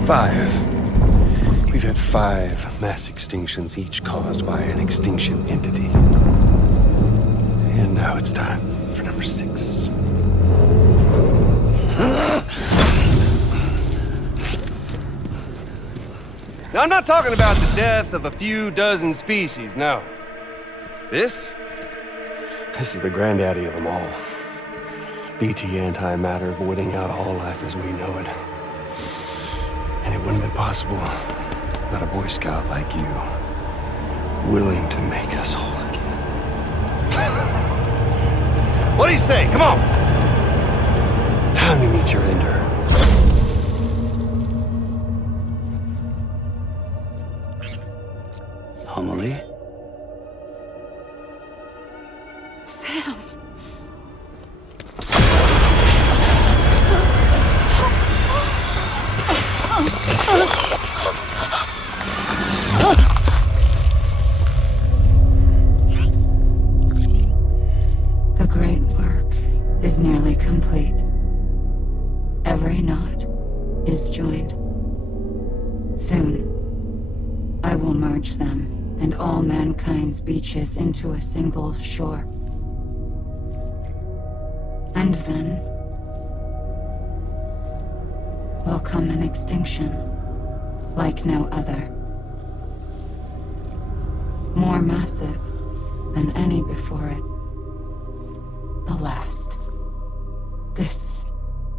Five. We've had 5 mass extinctions, each caused by an extinction entity. And now it's time for number 6. Now, I'm not talking about the death of a few dozen species, no. This is the granddaddy of them all. BT antimatter voiding out all life as we know it. And it wouldn't have been possible without a Boy Scout like you, willing to make us whole again. What do you say? Come on! Time to meet your ender. Homily? Sam. The great work is nearly complete. Every knot is joined. Soon, I will merge them and all mankind's beaches into a single shore. And then will come an extinction like no other. More massive than any before it. The last. This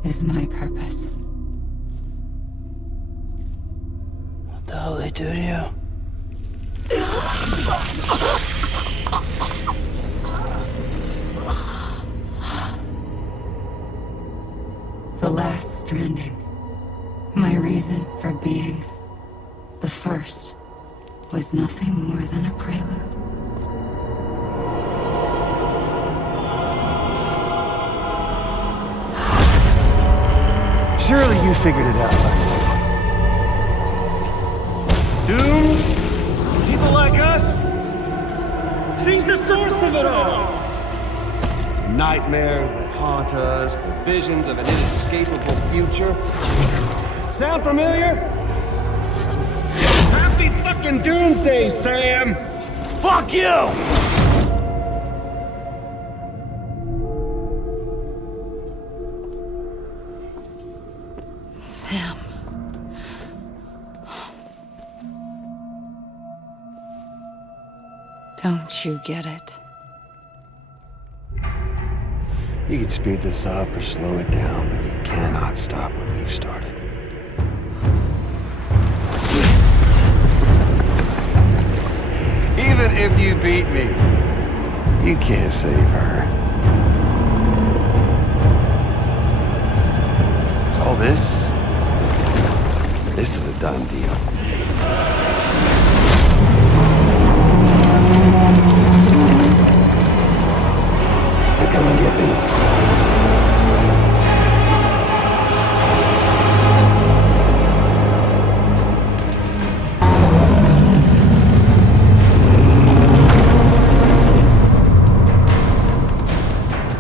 is my purpose. What the hell they do to you? The last stranding. My reason for being. The first was nothing more than a prelude. Surely you figured it out by now. Doom? People like us? She's the source of it all! Nightmares that haunt us, the visions of an inescapable future. Sound familiar? Happy fucking doomsday, Sam! Fuck you! Sam. Don't you get it? You can speed this up or slow it down, but you cannot stop what we've started. Even if you beat me, you can't save her. So all this is a done deal. They're coming to get me.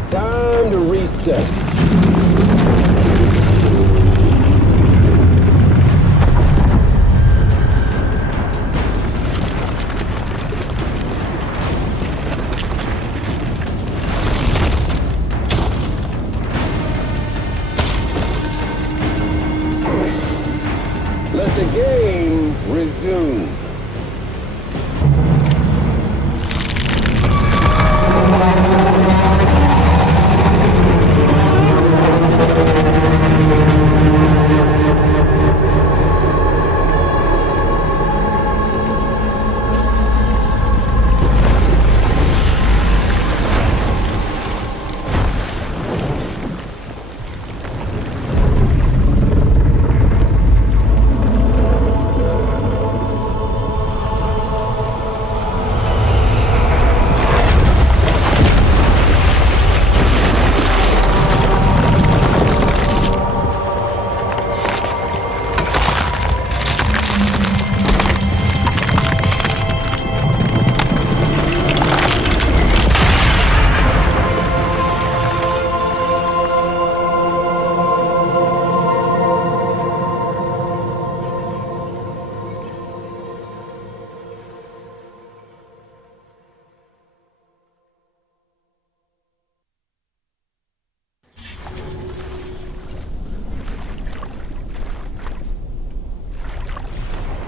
Time to reset. Let the game resume.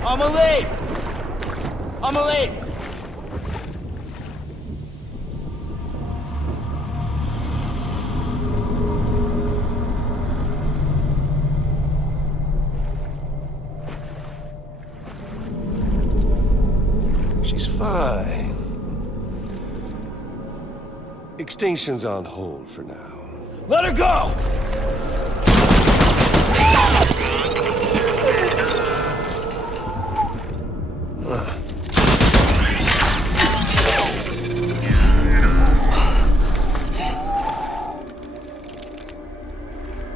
Amelie! Amelie! She's fine. Extinction's on hold for now. Let her go!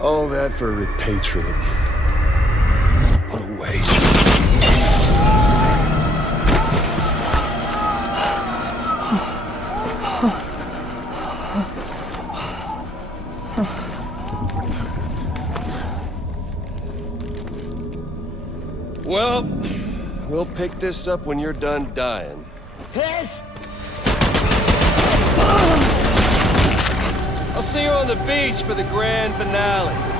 All that for repatriate. What a waste. Well, we'll pick this up when you're done dying. Heads! I'll see you on the beach for the grand finale.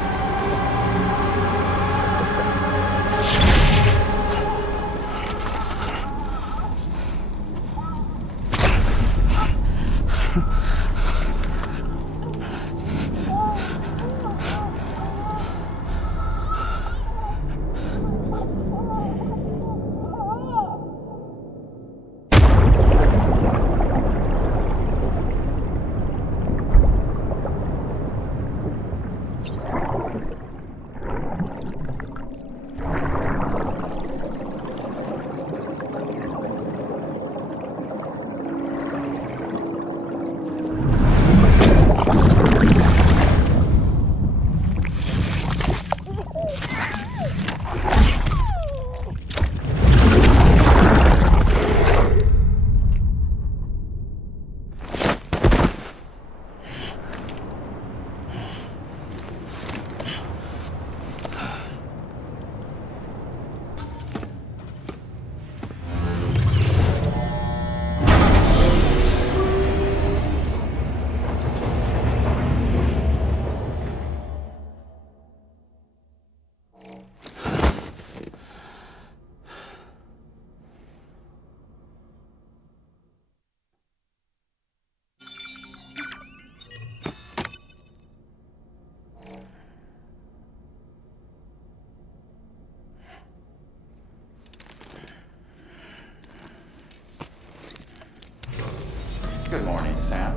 Good morning, Sam.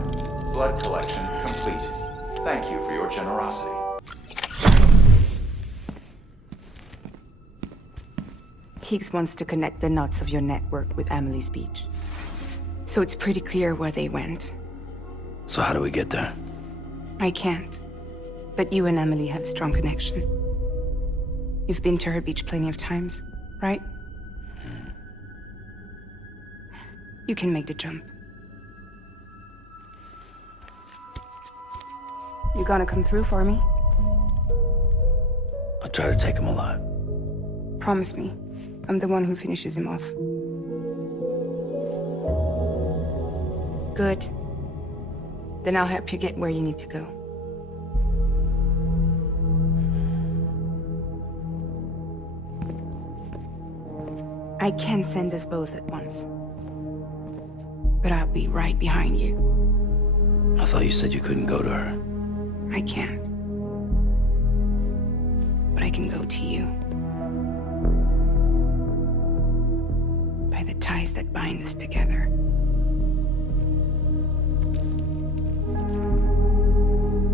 Blood collection complete. Thank you for your generosity. Higgs wants to connect the knots of your network with Amelie's beach. So it's pretty clear where they went. So how do we get there? I can't. But you and Amelie have a strong connection. You've been to her beach plenty of times, right? You can make the jump. You gonna come through for me? I'll try to take him alive. Promise me. I'm the one who finishes him off. Good. Then I'll help you get where you need to go. I can send us both at once. But I'll be right behind you. I thought you said you couldn't go to her. I can't. But I can go to you. By the ties that bind us together.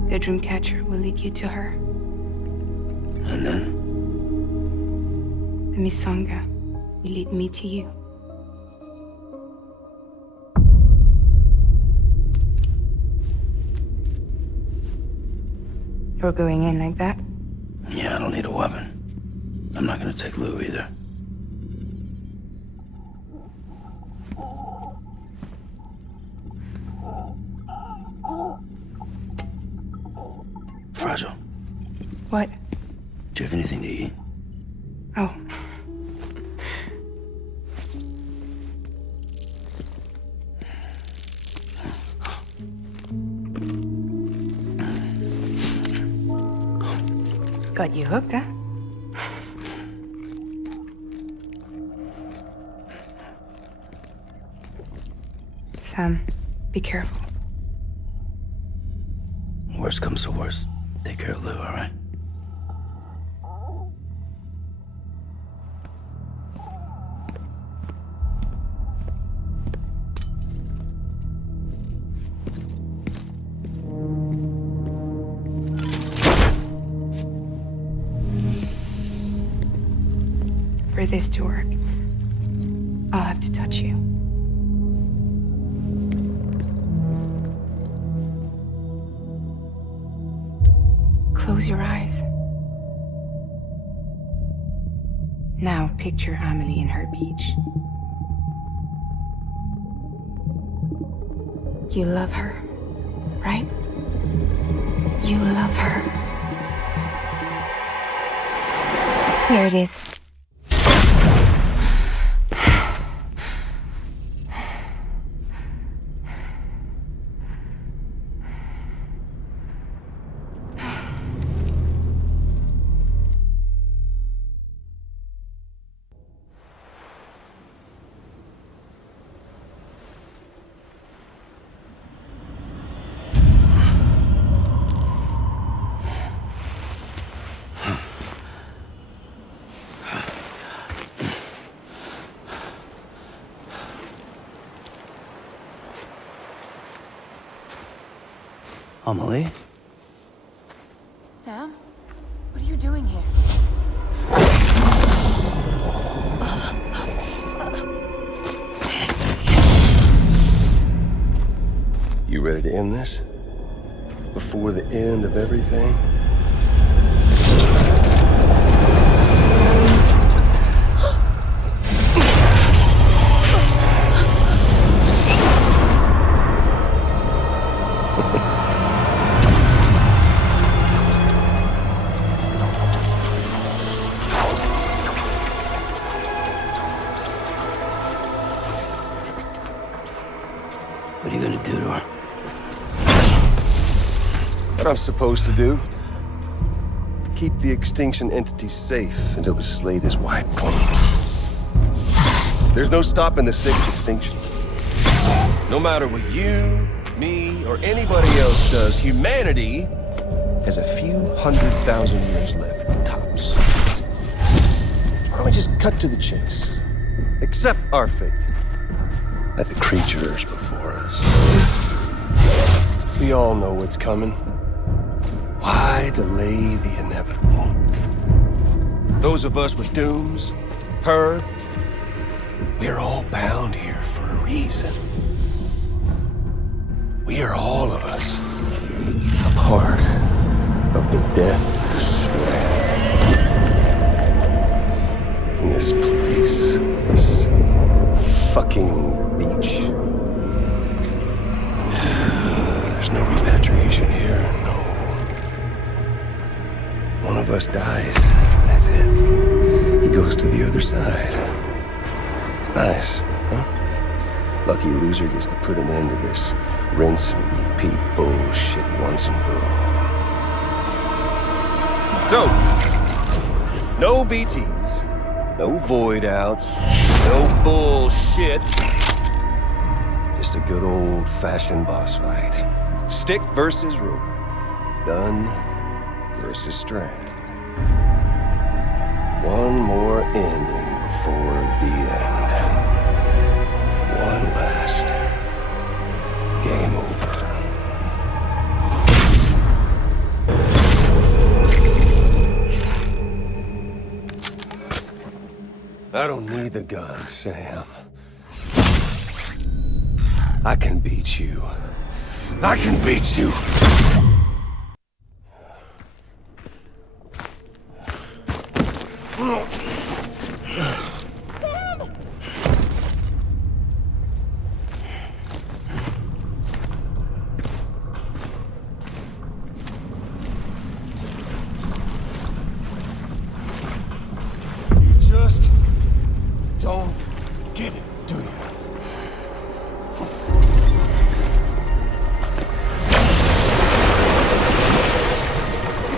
The Dreamcatcher will lead you to her. And then? The Misanga will lead me to you. You're going in like that? Yeah, I don't need a weapon. I'm not gonna take Lou either. Fragile. What? Do you have anything to eat? Oh. Got you hooked, huh? Sam, be careful. Worst comes to worst, take care of Lou, all right? For this to work, I'll have to touch you. Close your eyes. Now picture Amelie in her beach. You love her, right? You love her. Here it is. Amelie? Sam? What are you doing here? You ready to end this? Before the end of everything? What are you gonna do to her? What I'm supposed to do? Keep the extinction entity safe until the slate is wiped clean. There's no stopping the sixth extinction. No matter what you, me, or anybody else does, humanity has a few 100,000 years left, tops. Why don't we just cut to the chase? Accept our fate. Let the creatures before us. We all know what's coming. Why delay the inevitable? Those of us with dooms, her, we're all bound here for a reason. We are all of us a part of the Death Strand. In this place, this fucking beach. There's no repatriation here, no. One of us dies, that's it. He goes to the other side. It's nice, huh? Lucky loser gets to put an end to this rinse and repeat bullshit once and for all. So, no BTs, no void outs, no bullshit. Just a good old-fashioned boss fight. Stick versus rope. Gun versus strand. One more ending before the end. One last game over. I don't need the gun, Sam. I can beat you. I can beat you. You just don't get it, do you?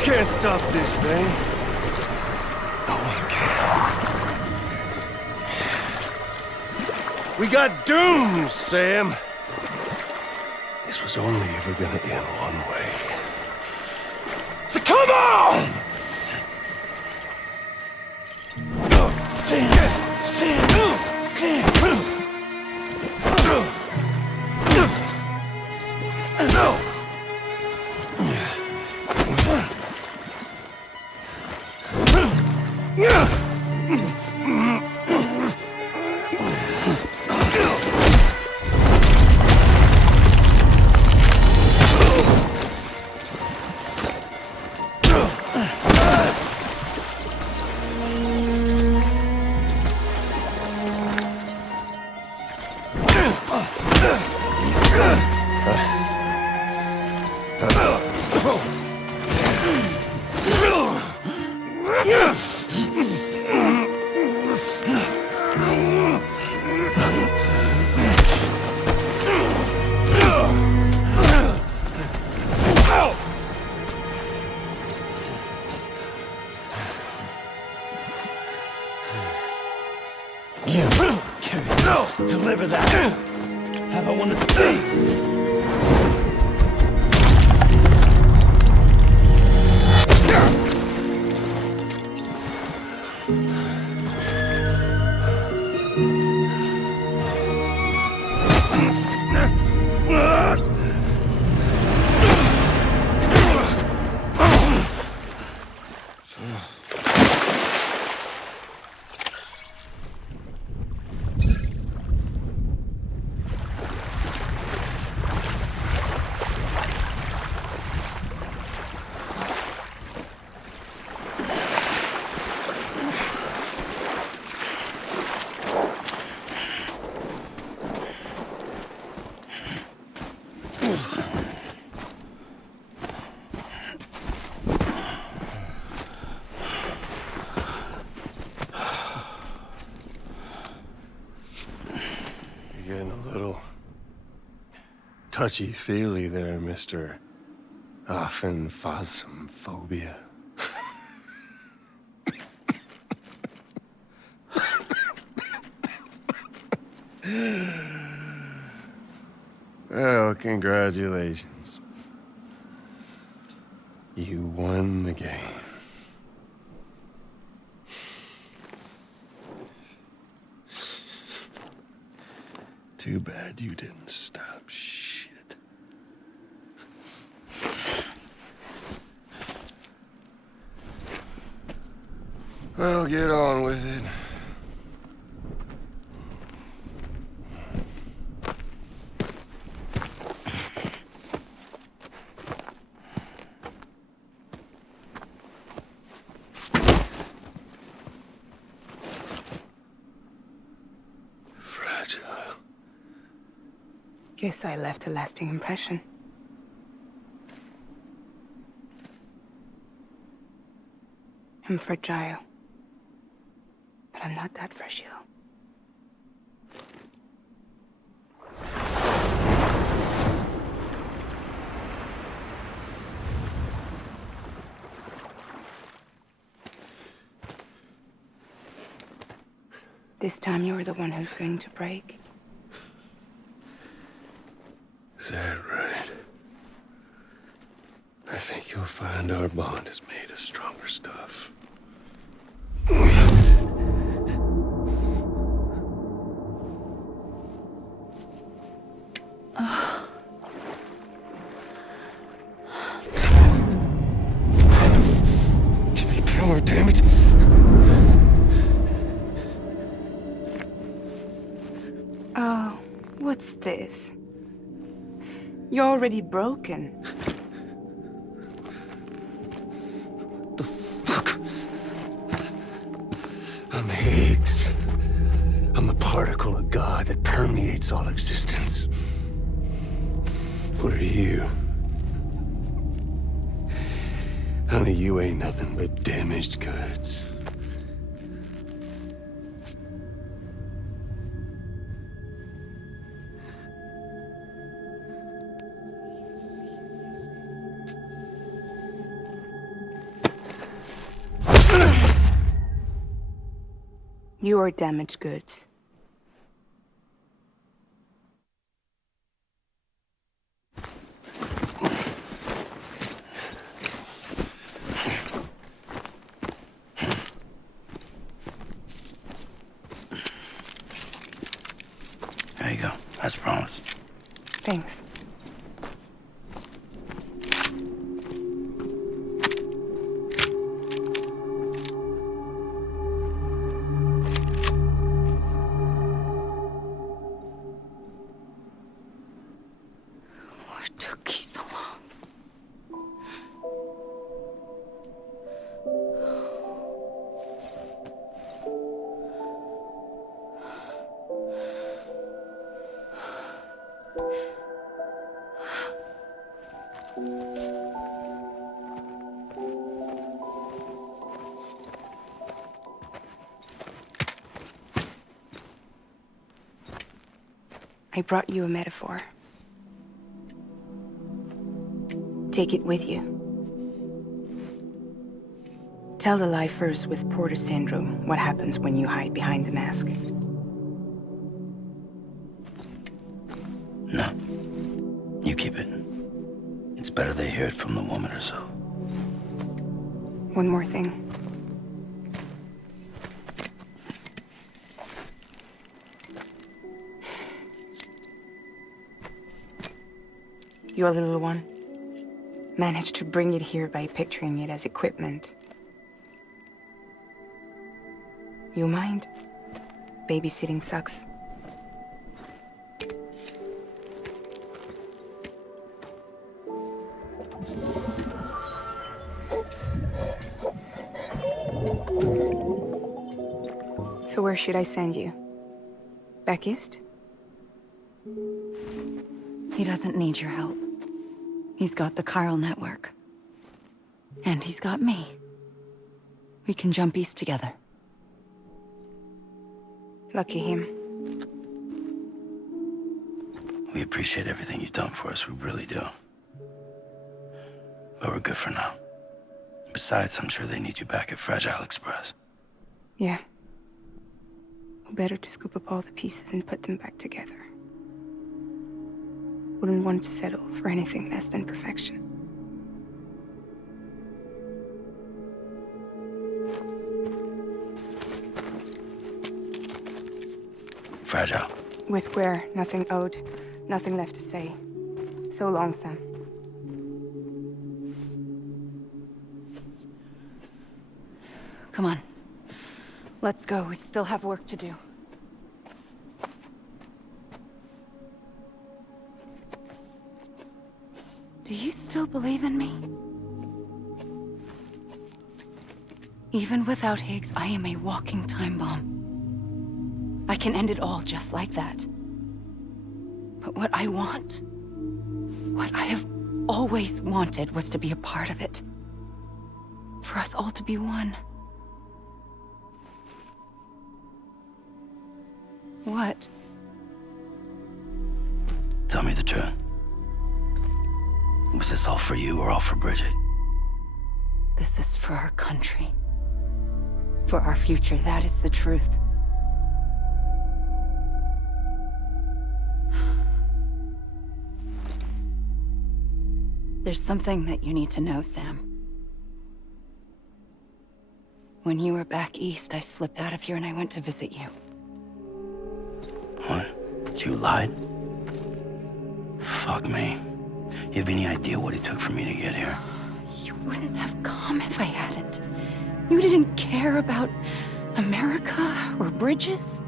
Can't stop this thing. No one can. We got dooms, Sam. This was only ever gonna end one way. So come on! Deliver that. How about one of these? Touchy-feely there, Mr. Phasmophobia. Well, congratulations. You won the game. Too bad you didn't stop shit. Well, get on with it. Fragile. Guess I left a lasting impression. I'm fragile. But I'm not that fragile. This time you're the one who's going to break. Is that right? I think you'll find our bond is made of stronger stuff. Jimmy Pillar, damn it! Oh, what's this? You're already broken. I'm Higgs. I'm the particle of God that permeates all existence. What are you? Honey, you ain't nothing but damaged goods. You are damaged goods. Thanks. What took you so long? I brought you a metaphor. Take it with you. Tell the lifers with Porter syndrome what happens when you hide behind the mask. No. You keep it. It's better they hear it from the woman herself. One more thing. Your little one managed to bring it here by picturing it as equipment. You mind? Babysitting sucks. So where should I send you? Back east? He doesn't need your help. He's got the chiral network. And he's got me. We can jump east together. Lucky him. We appreciate everything you've done for us, we really do. But we're good for now. Besides, I'm sure they need you back at Fragile Express. Yeah. Better to scoop up all the pieces and put them back together. Wouldn't want to settle for anything less than perfection. Fragile. We're square, nothing owed, nothing left to say. So long, Sam. Come on. Let's go. We still have work to do. Do you still believe in me? Even without Higgs, I am a walking time bomb. I can end it all just like that. But what I want, what I have always wanted, was to be a part of it. For us all to be one. What? Tell me the truth. Was this all for you or all for Bridget? This is for our country. For our future, that is the truth. There's something that you need to know, Sam. When you were back east, I slipped out of here and I went to visit you. What? You lied? Fuck me. You have any idea what it took for me to get here? You wouldn't have come if I hadn't. You didn't care about America or bridges.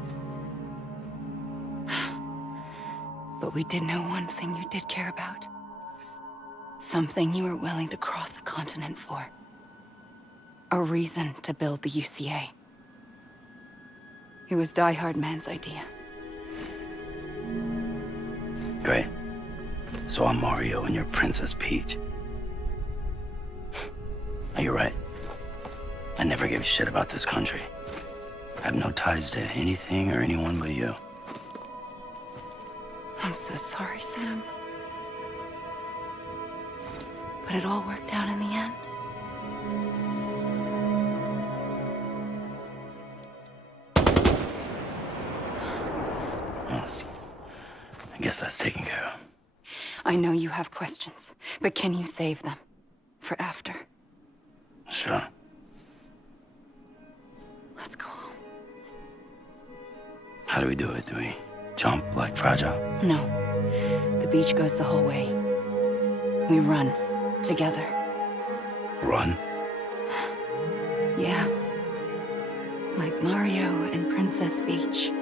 But we did know one thing you did care about. Something you were willing to cross a continent for. A reason to build the UCA. It was Die Hard Man's idea. Great. So I'm Mario and you're Princess Peach. You're right. I never gave a shit about this country. I have no ties to anything or anyone but you. I'm so sorry, Sam. But it all worked out in the end. I guess that's taken care of. I know you have questions, but can you save them? For after? Sure. Let's go home. How do we do it? Do we jump like Fragile? No. The beach goes the whole way. We run. Together. Run? Yeah. Like Mario and Princess Peach.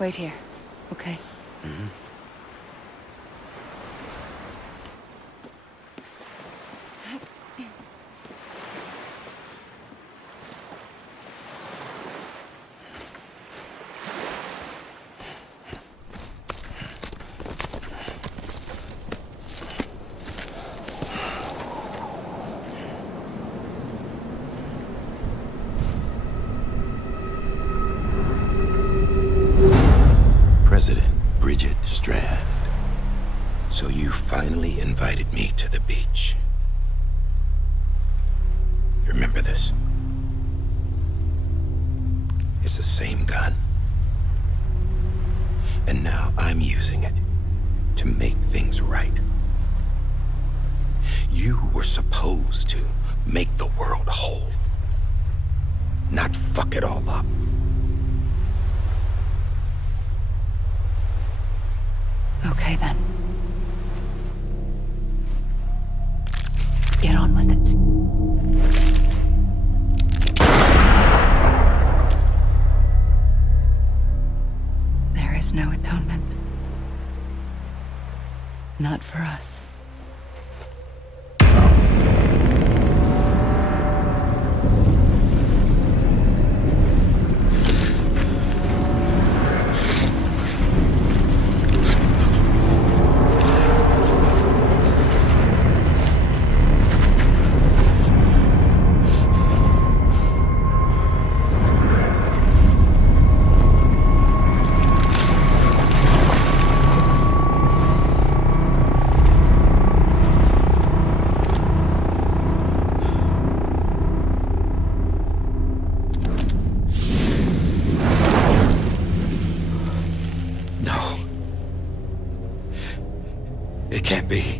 Wait here, okay? Mm-hmm. President Bridget Strand. So you finally invited me to the beach. You remember this? It's the same gun. And now I'm using it to make things right. You were supposed to make the world whole, not fuck it all up. Okay, then. Get on with it. There is no atonement. Not for us. It can't be.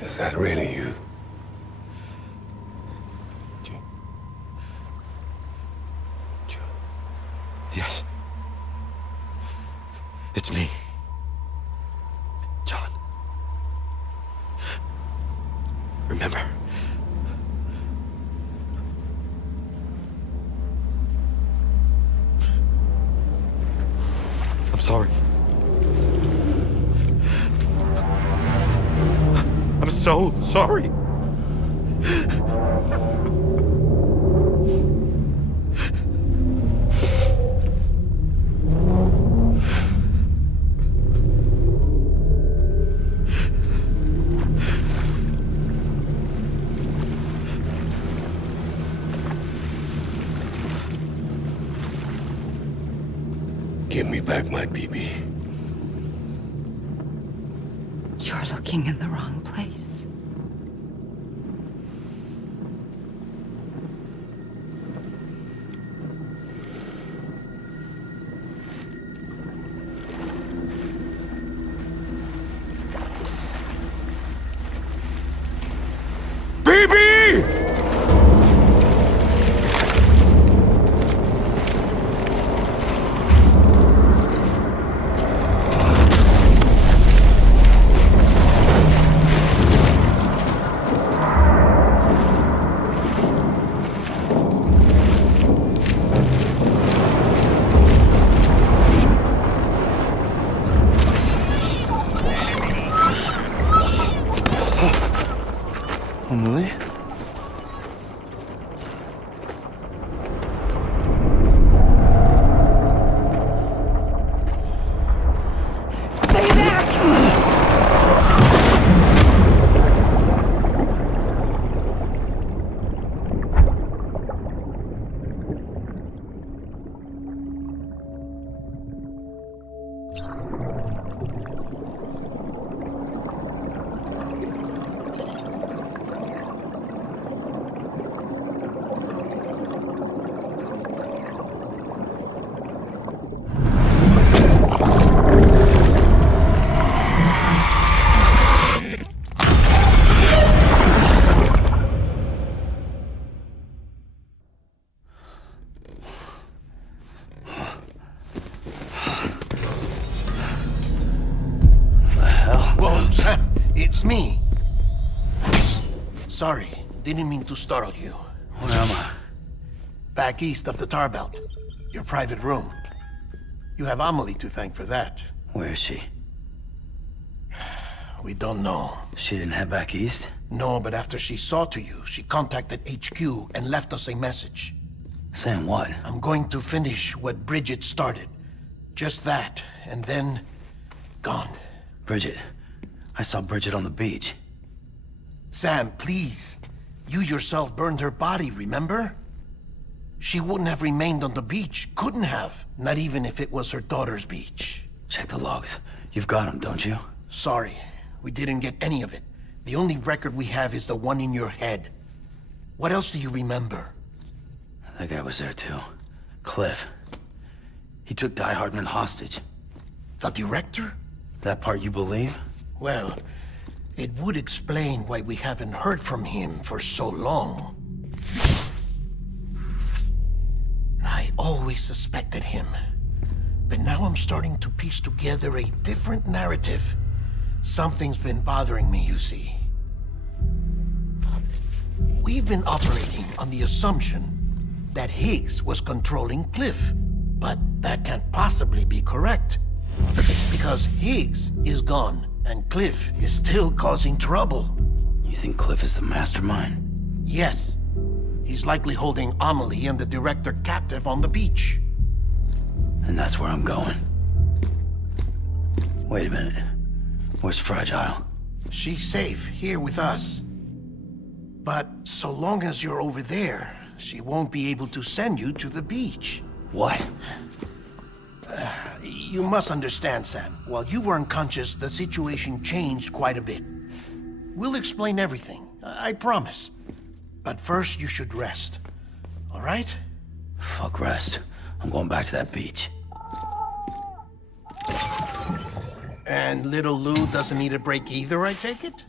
Is that really you? Yes. It's me. John. Remember? I'm sorry. I'm so sorry. Give me back my BB. You're looking in the wrong place. BB! Amelie? Whoa, Sam, it's me. Sorry, didn't mean to startle you. Where am I? Back east of the tar belt. Your private room. You have Amelie to thank for that. Where is she? We don't know. She didn't head back east? No, but after she saw to you, she contacted HQ and left us a message. Saying what? I'm going to finish what Bridget started. Just that, and then... gone. Bridget. I saw Bridget on the beach. Sam, please. You yourself burned her body, remember? She wouldn't have remained on the beach. Couldn't have. Not even if it was her daughter's beach. Check the logs. You've got them, don't you? Sorry. We didn't get any of it. The only record we have is the one in your head. What else do you remember? That guy was there too. Cliff. He took Die Hardman hostage. The director? That part you believe? Well, it would explain why we haven't heard from him for so long. I always suspected him. But now I'm starting to piece together a different narrative. Something's been bothering me, you see. We've been operating on the assumption that Higgs was controlling Cliff. But that can't possibly be correct. Because Higgs is gone, and Cliff is still causing trouble. You think Cliff is the mastermind? Yes. He's likely holding Amelie and the director captive on the beach. And that's where I'm going. Wait a minute. Where's Fragile? She's safe here with us. But so long as you're over there, she won't be able to send you to the beach. What? You must understand, Sam. While you were unconscious, the situation changed quite a bit. We'll explain everything, I promise. But first, you should rest. All right? Fuck rest. I'm going back to that beach. And little Lou doesn't need a break either, I take it?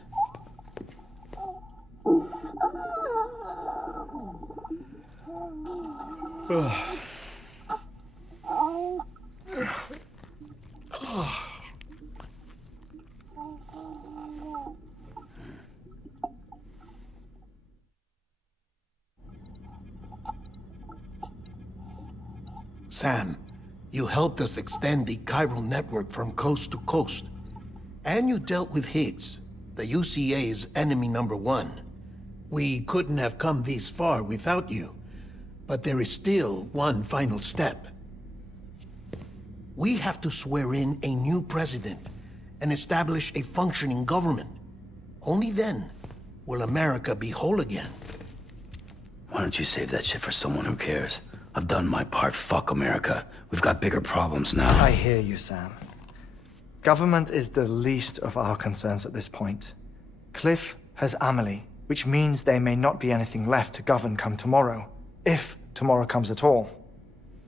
Sam, you helped us extend the chiral network from coast to coast. And you dealt with Higgs, the UCA's enemy #1. We couldn't have come this far without you. But there is still one final step. We have to swear in a new president and establish a functioning government. Only then will America be whole again. Why don't you save that shit for someone who cares? I've done my part. Fuck America. We've got bigger problems now. I hear you, Sam. Government is the least of our concerns at this point. Cliff has Amelie, which means there may not be anything left to govern come tomorrow. If tomorrow comes at all.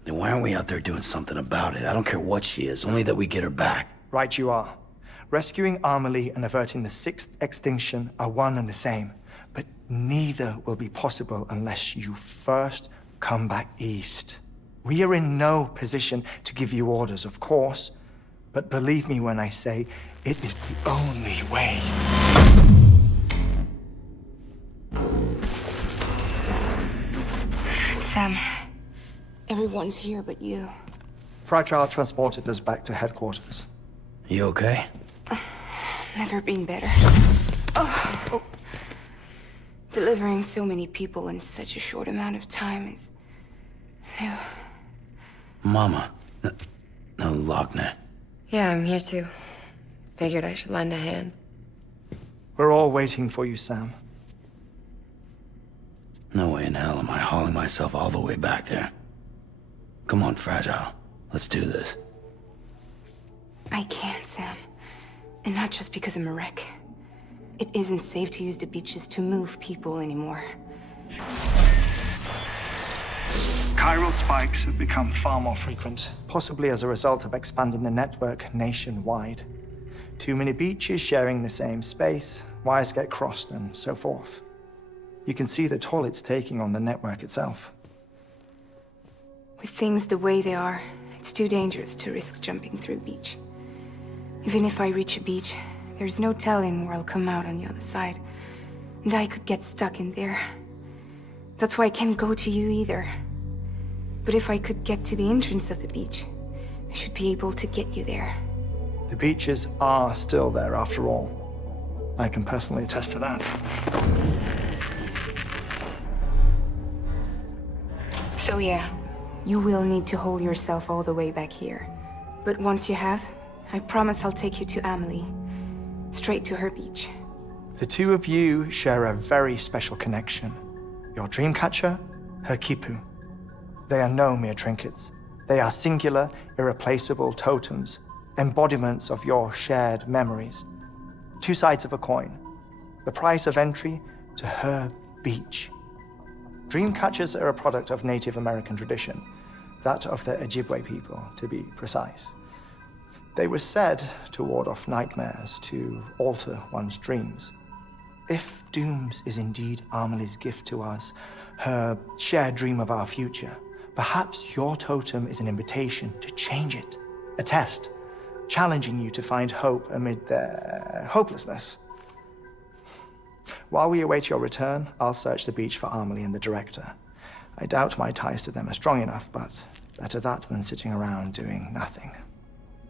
Then why aren't we out there doing something about it? I don't care what she is, only that we get her back. Right you are. Rescuing Amelie and averting the 6th extinction are one and the same. But neither will be possible unless you first come back east. We are in no position to give you orders, of course. But believe me when I say, it is the only way. Sam, everyone's here but you. Fragile transported us back to headquarters. You okay? Never been better. Oh. Delivering so many people in such a short amount of time is new. Mama. No, Logne. Yeah, I'm here too. Figured I should lend a hand. We're all waiting for you, Sam. No way in hell am I hauling myself all the way back there. Come on, Fragile. Let's do this. I can't, Sam. And not just because I'm a wreck. It isn't safe to use the beaches to move people anymore. Chiral spikes have become far more frequent, possibly as a result of expanding the network nationwide. Too many beaches sharing the same space, wires get crossed, and so forth. You can see the toll it's taking on the network itself. With things the way they are, it's too dangerous to risk jumping through a beach. Even if I reach a beach, there's no telling where I'll come out on the other side. And I could get stuck in there. That's why I can't go to you either. But if I could get to the entrance of the beach, I should be able to get you there. The beaches are still there after all. I can personally attest to that. So yeah, you will need to hold yourself all the way back here. But once you have, I promise I'll take you to Amelie. Straight to her beach. The two of you share a very special connection. Your dreamcatcher, her Kipu. They are no mere trinkets. They are singular, irreplaceable totems, embodiments of your shared memories. Two sides of a coin. The price of entry to her beach. Dreamcatchers are a product of Native American tradition, that of the Ojibwe people, to be precise. They were said to ward off nightmares, to alter one's dreams. If Dooms is indeed Amelie's gift to us, her shared dream of our future, perhaps your totem is an invitation to change it. A test, challenging you to find hope amid their hopelessness. While we await your return, I'll search the beach for Amelie and the director. I doubt my ties to them are strong enough, but better that than sitting around doing nothing.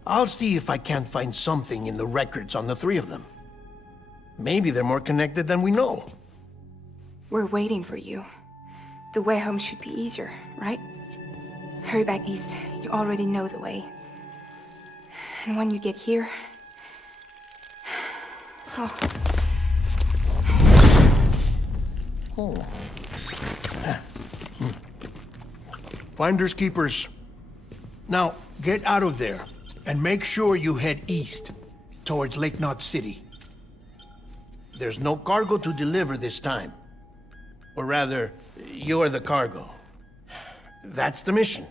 I'll see if I can't find something in the records on the three of them. Maybe they're more connected than we know. We're waiting for you. The way home should be easier, right? Hurry back east. You already know the way. And when you get here... Oh. Oh. Finders keepers. Now, get out of there. And make sure you head east, towards Lake Knot City. There's no cargo to deliver this time. Or rather, you're the cargo. That's the mission.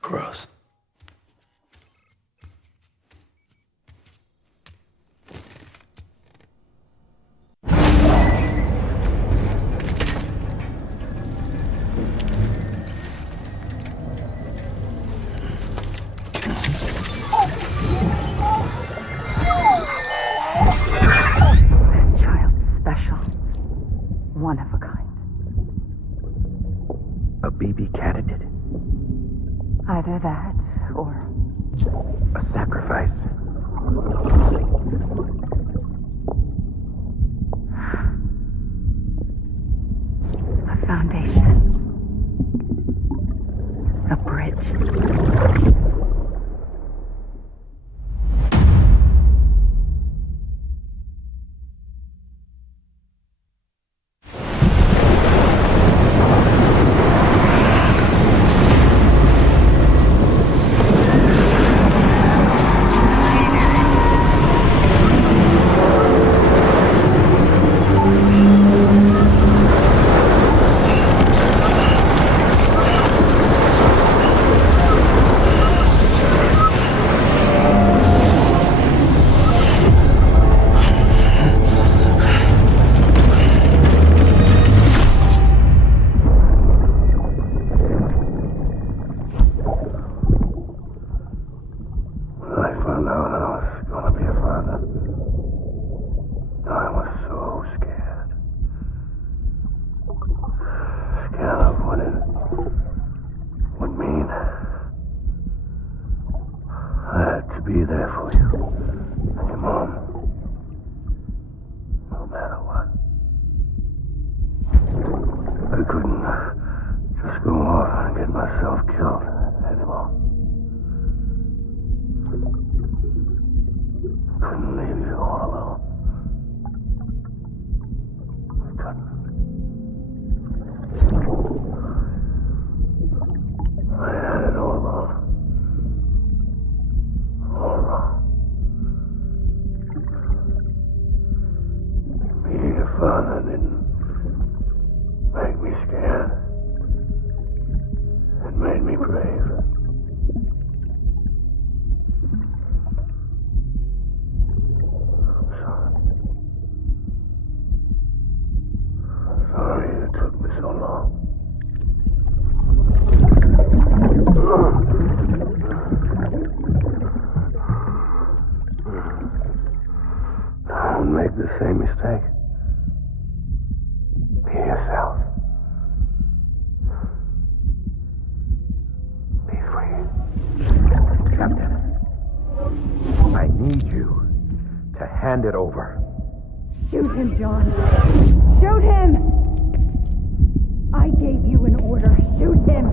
Gross. One of a kind. A BB candidate? Either that, or... a sacrifice? A foundation. A bridge. be there for you. And your mom. No matter what. I couldn't just go off and get myself killed anymore. Couldn't leave you all alone. I couldn't. I had it all wrong. All wrong. Being a father didn't make me scared. It made me brave. I'm sorry. I'm sorry it took me so long. Don't make the same mistake. Be yourself. Be free. Captain, I need you to hand it over. Shoot him, John. Shoot him! I gave you an order. Shoot him!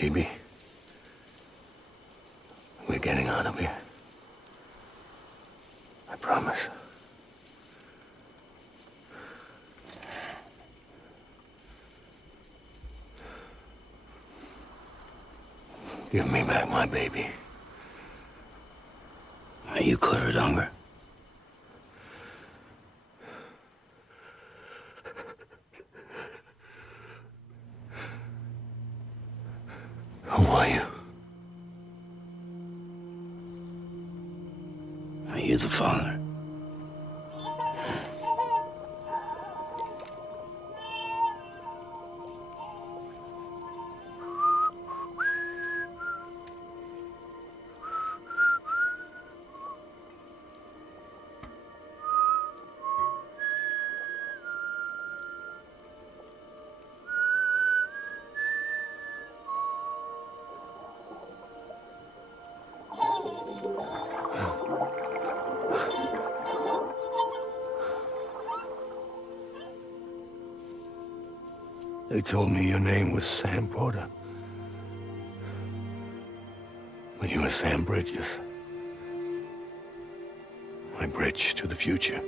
Baby, we're getting out of here. I promise. Give me back my baby. Are you clear, Donger? Who are you? Are you the father? They told me your name was Sam Porter. But you were Sam Bridges. My bridge to the future.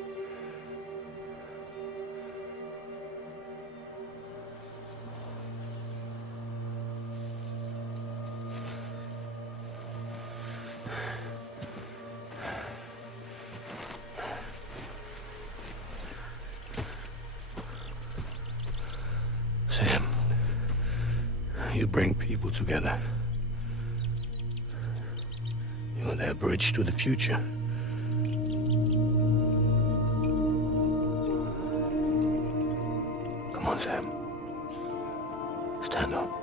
Sam, you bring people together. You're their bridge to the future. Come on, Sam. Stand up.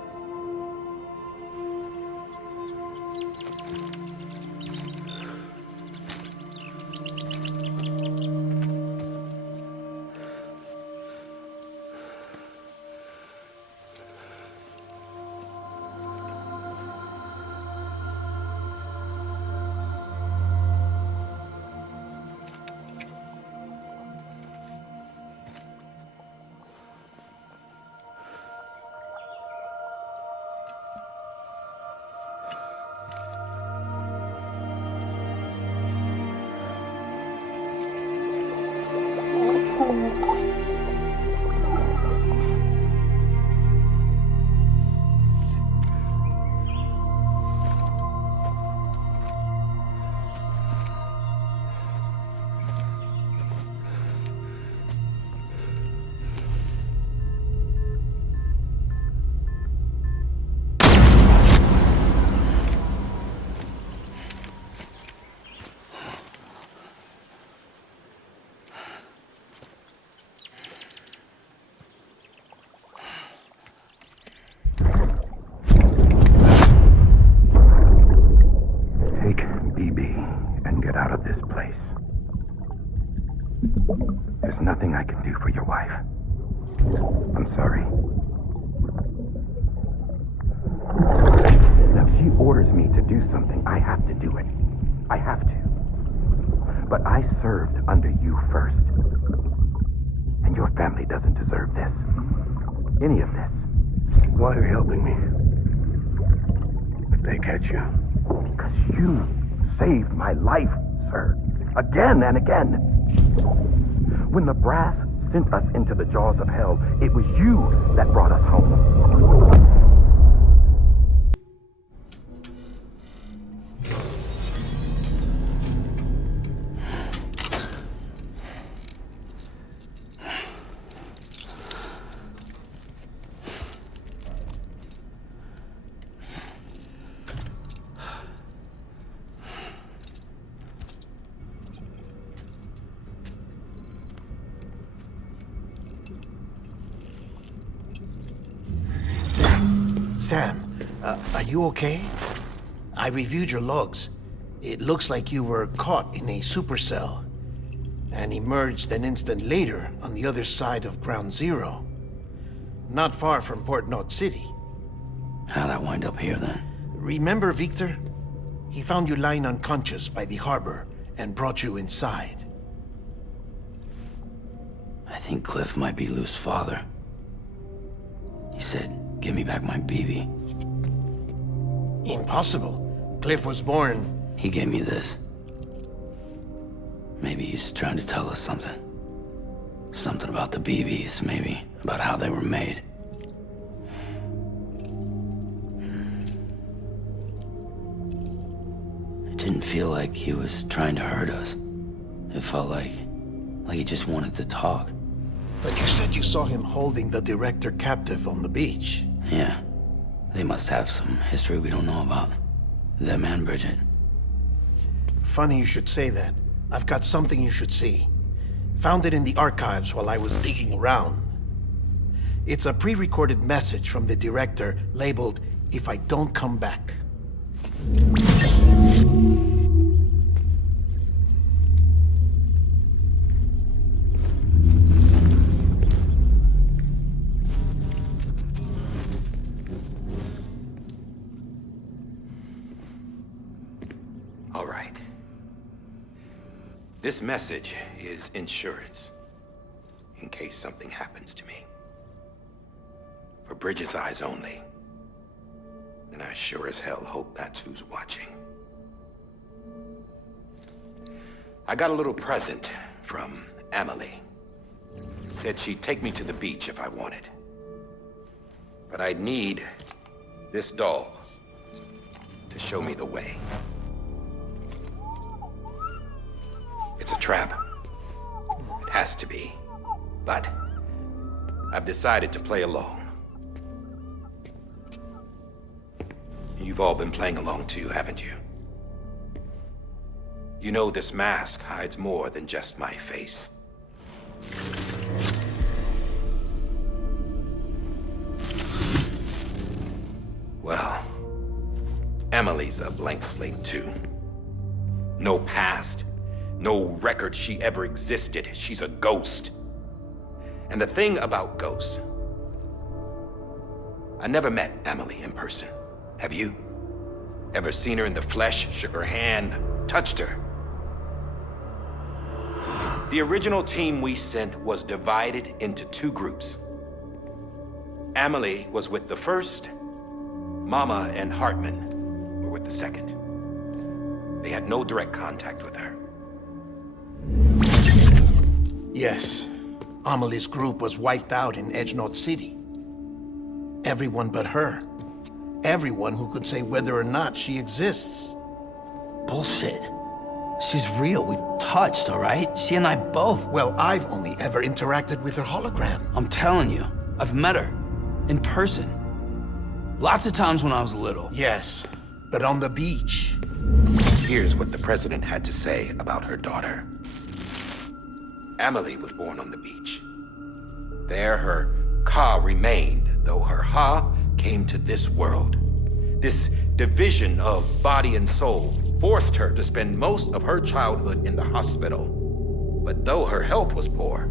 There's nothing I can do for your wife. I'm sorry. Now, if she orders me to do something, I have to do it. I have to. But I served under you first. And your family doesn't deserve this. Any of this. Why are you helping me? If they catch you. Because you saved my life, sir. Again and again. When the brass sent us into the jaws of hell, it was you that brought us home. Sam, are you okay? I reviewed your logs. It looks like you were caught in a supercell and emerged an instant later on the other side of Ground Zero. Not far from Port Knot City. How'd I wind up here then? Remember Victor? He found you lying unconscious by the harbor and brought you inside. I think Cliff might be Lou's father. He said, "Give me back my BB." Impossible. Cliff was born... He gave me this. Maybe he's trying to tell us something. Something about the BBs, maybe. About how they were made. It didn't feel like he was trying to hurt us. It felt like he just wanted to talk. But you said you saw him holding the director captive on the beach. Yeah. They must have some history we don't know about. Them and Bridget. Funny you should say that. I've got something you should see. Found it in the archives while I was digging around. It's a pre-recorded message from the director labeled, "If I don't come back." All right. This message is insurance, in case something happens to me. For Bridget's eyes only. And I sure as hell hope that's who's watching. I got a little present from Emily. Said she'd take me to the beach if I wanted. But I'd need this doll to show me the way. It's a trap. It has to be. But I've decided to play along. You've all been playing along too, haven't you? You know this mask hides more than just my face. Well, Emily's a blank slate too. No past. No record she ever existed. She's a ghost. And the thing about ghosts, I never met Emily in person. Have you? Ever seen her in the flesh, shook her hand, touched her? The original team we sent was divided into two groups. Emily was with the first. Mama and Hartman were with the second. They had no direct contact with her. Yes. Amelie's group was wiped out in Edge Knot City. Everyone but her. Everyone who could say whether or not she exists. Bullshit. She's real. We've touched, all right? She and I both. Well, I've only ever interacted with her hologram. I'm telling you, I've met her. In person. Lots of times when I was little. Yes, but on the beach. Here's what the president had to say about her daughter. Emily was born on the beach. There her Ka remained, though her Ha came to this world. This division of body and soul forced her to spend most of her childhood in the hospital. But though her health was poor,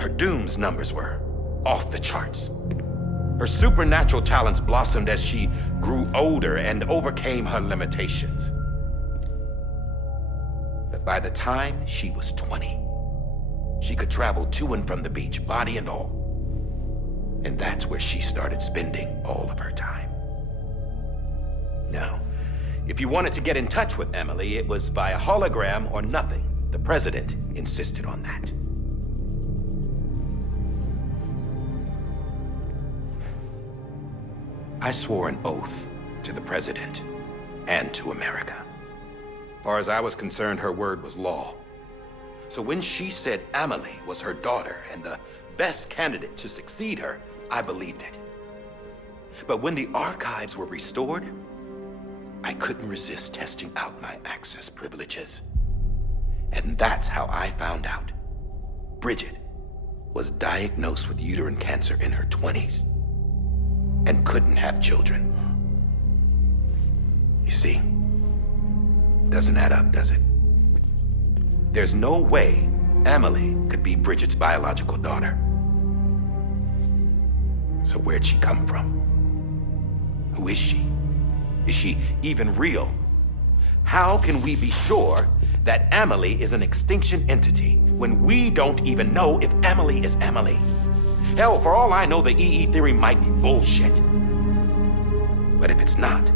her Doom's numbers were off the charts. Her supernatural talents blossomed as she grew older and overcame her limitations. But by the time she was 20, she could travel to and from the beach, body and all. And that's where she started spending all of her time. Now, if you wanted to get in touch with Emily, it was via hologram or nothing. The president insisted on that. I swore an oath to the president and to America. As far as I was concerned, her word was law. So when she said Emily was her daughter and the best candidate to succeed her, I believed it. But when the archives were restored, I couldn't resist testing out my access privileges. And that's how I found out Bridget was diagnosed with uterine cancer in her 20s and couldn't have children. You see, doesn't add up, does it? There's no way Emily could be Bridget's biological daughter. So where'd she come from? Who is she? Is she even real? How can we be sure that Emily is an extinction entity when we don't even know if Emily is Emily? Hell, for all I know, the EE theory might be bullshit. But if it's not,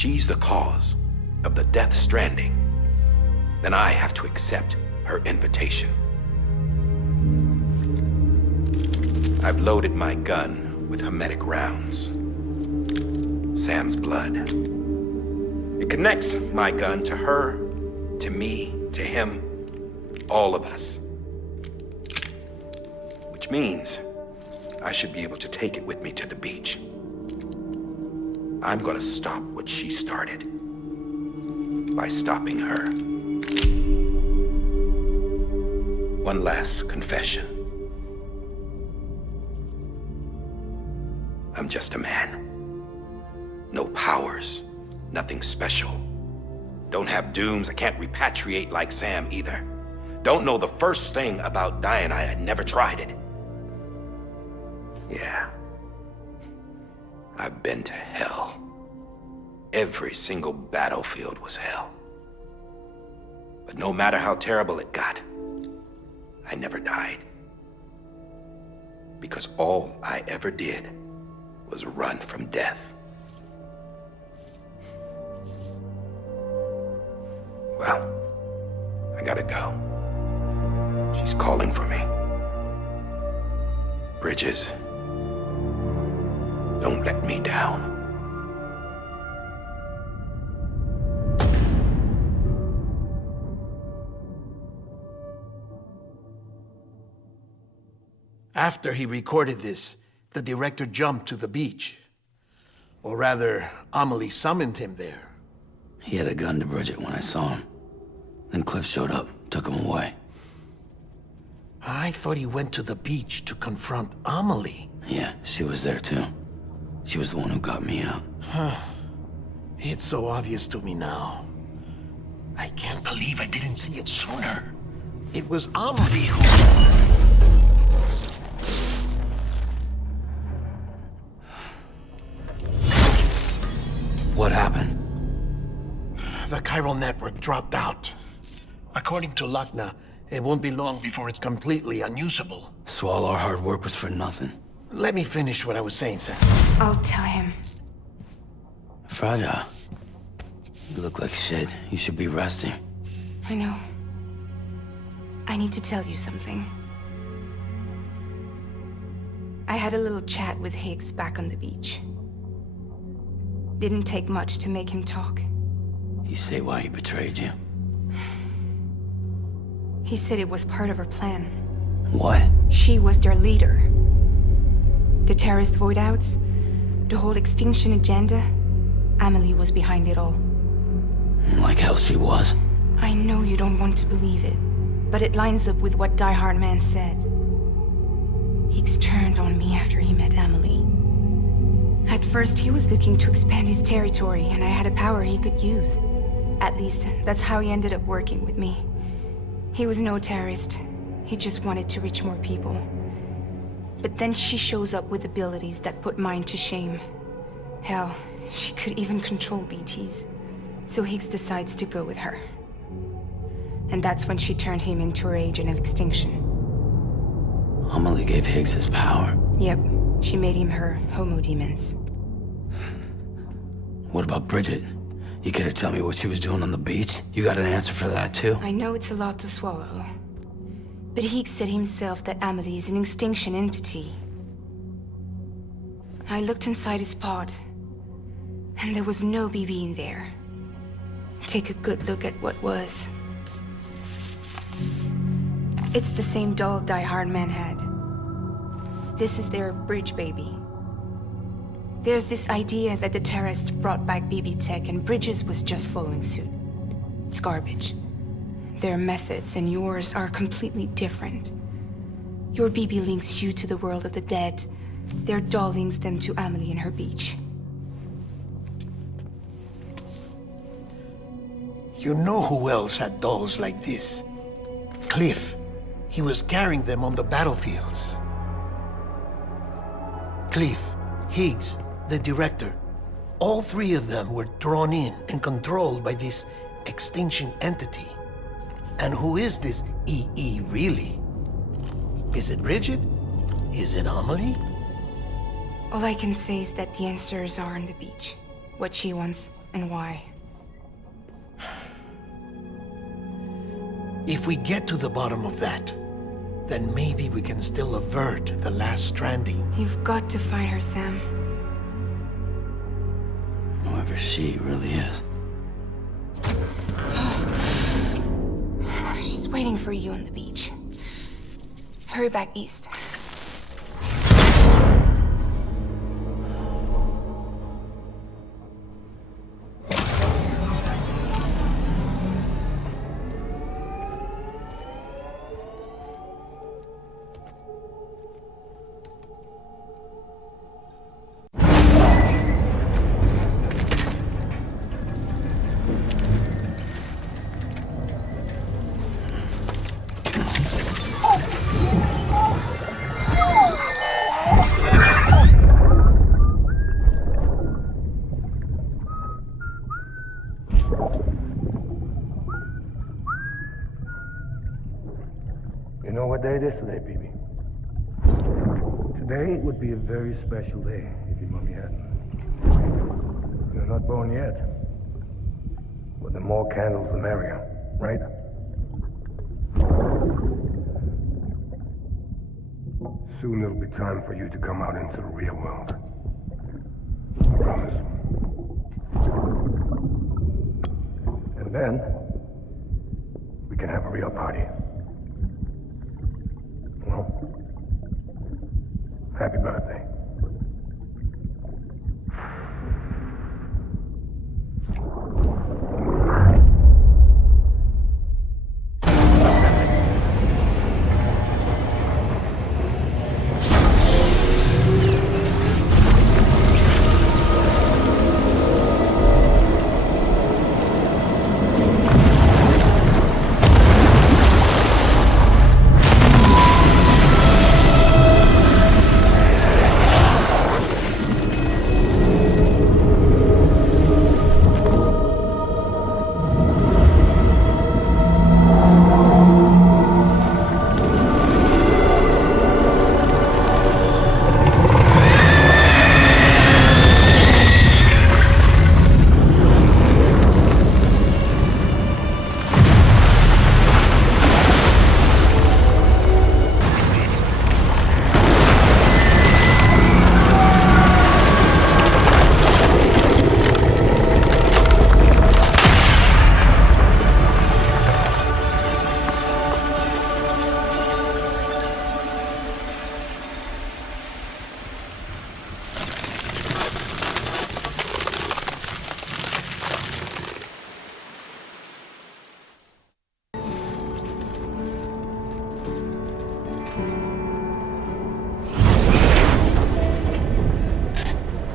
she's the cause of the Death Stranding, then I have to accept her invitation. I've loaded my gun with hermetic rounds. Sam's blood. It connects my gun to her, to me, to him, all of us. Which means I should be able to take it with me to the beach. I'm gonna stop what she started by stopping her. One last confession. I'm just a man. No powers, nothing special. Don't have dooms, I can't repatriate like Sam either. Don't know the first thing about dying, I had never tried it. Yeah. I've been to hell. Every single battlefield was hell. But no matter how terrible it got, I never died. Because all I ever did was run from death. Well, I gotta go. She's calling for me. Bridges, don't let me down. After he recorded this, the director jumped to the beach. Or rather, Amelie summoned him there. He had a gun to Bridget when I saw him. Then Cliff showed up, took him away. I thought he went to the beach to confront Amelie. Yeah, she was there too. She was the one who got me out. It's so obvious to me now. I can't believe I didn't see it sooner. It was Amelie who... What happened? The chiral network dropped out. According to Lachna, it won't be long before it's completely unusable. So all our hard work was for nothing. Let me finish what I was saying, Sam. I'll tell him. Fragile. You look like shit. You should be resting. I know. I need to tell you something. I had a little chat with Higgs back on the beach. Didn't take much to make him talk. You say why he betrayed you? He said it was part of her plan. What? She was their leader. The terrorist void-outs, the whole extinction agenda, Amelie was behind it all. Like hell she was. I know you don't want to believe it, but it lines up with what Die Hard Man said. Higgs turned on me after he met Amelie. At first, he was looking to expand his territory, and I had a power he could use. At least, that's how he ended up working with me. He was no terrorist. He just wanted to reach more people. But then she shows up with abilities that put mine to shame. Hell, she could even control BTs. So Higgs decides to go with her. And that's when she turned him into her agent of extinction. Amelie gave Higgs his power? Yep. She made him her homo demons. What about Bridget? You care to tell me what she was doing on the beach? You got an answer for that too? I know it's a lot to swallow. But Higgs said himself that Amelie is an extinction entity. I looked inside his pod, and there was no BB in there. Take a good look at what was. It's the same doll Die Hard Man had. This is their bridge baby. There's this idea that the terrorists brought back BB tech and Bridges was just following suit. It's garbage. Their methods and yours are completely different. Your BB links you to the world of the dead. Their doll links them to Amelie and her beach. You know who else had dolls like this? Cliff. He was carrying them on the battlefields. Cliff, Higgs, the director, all three of them were drawn in and controlled by this extinction entity. And who is this EE really? Is it Bridget? Is it Amelie? All I can say is that the answers are on the beach. What she wants, And why? If we get to the bottom of that, then maybe we can still avert the last stranding. You've got to find her, Sam. Whoever she really is. She's waiting for you on the beach. Hurry back east. You know what day it is today, BB? Today would be a very special day if your mommy hadn't. You're not born yet. But the more candles, the merrier, right? Soon it'll be time for you to come out into the real world. I promise. And then, we can have a real party. Well, happy birthday.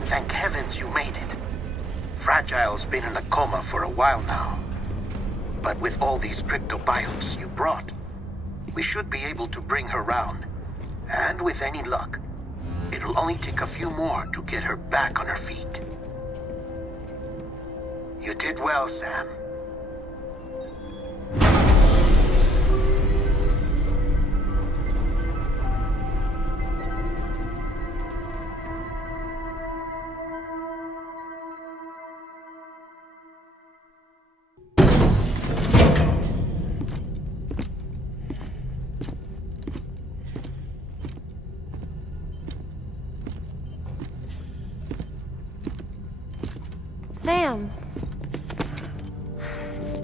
Thank heavens you made it. Fragile's been in a coma for a while now. But with all these cryptobiotes you brought, we should be able to bring her round. And with any luck, it'll only take a few more to get her back on her feet. You did well, Sam. Sam.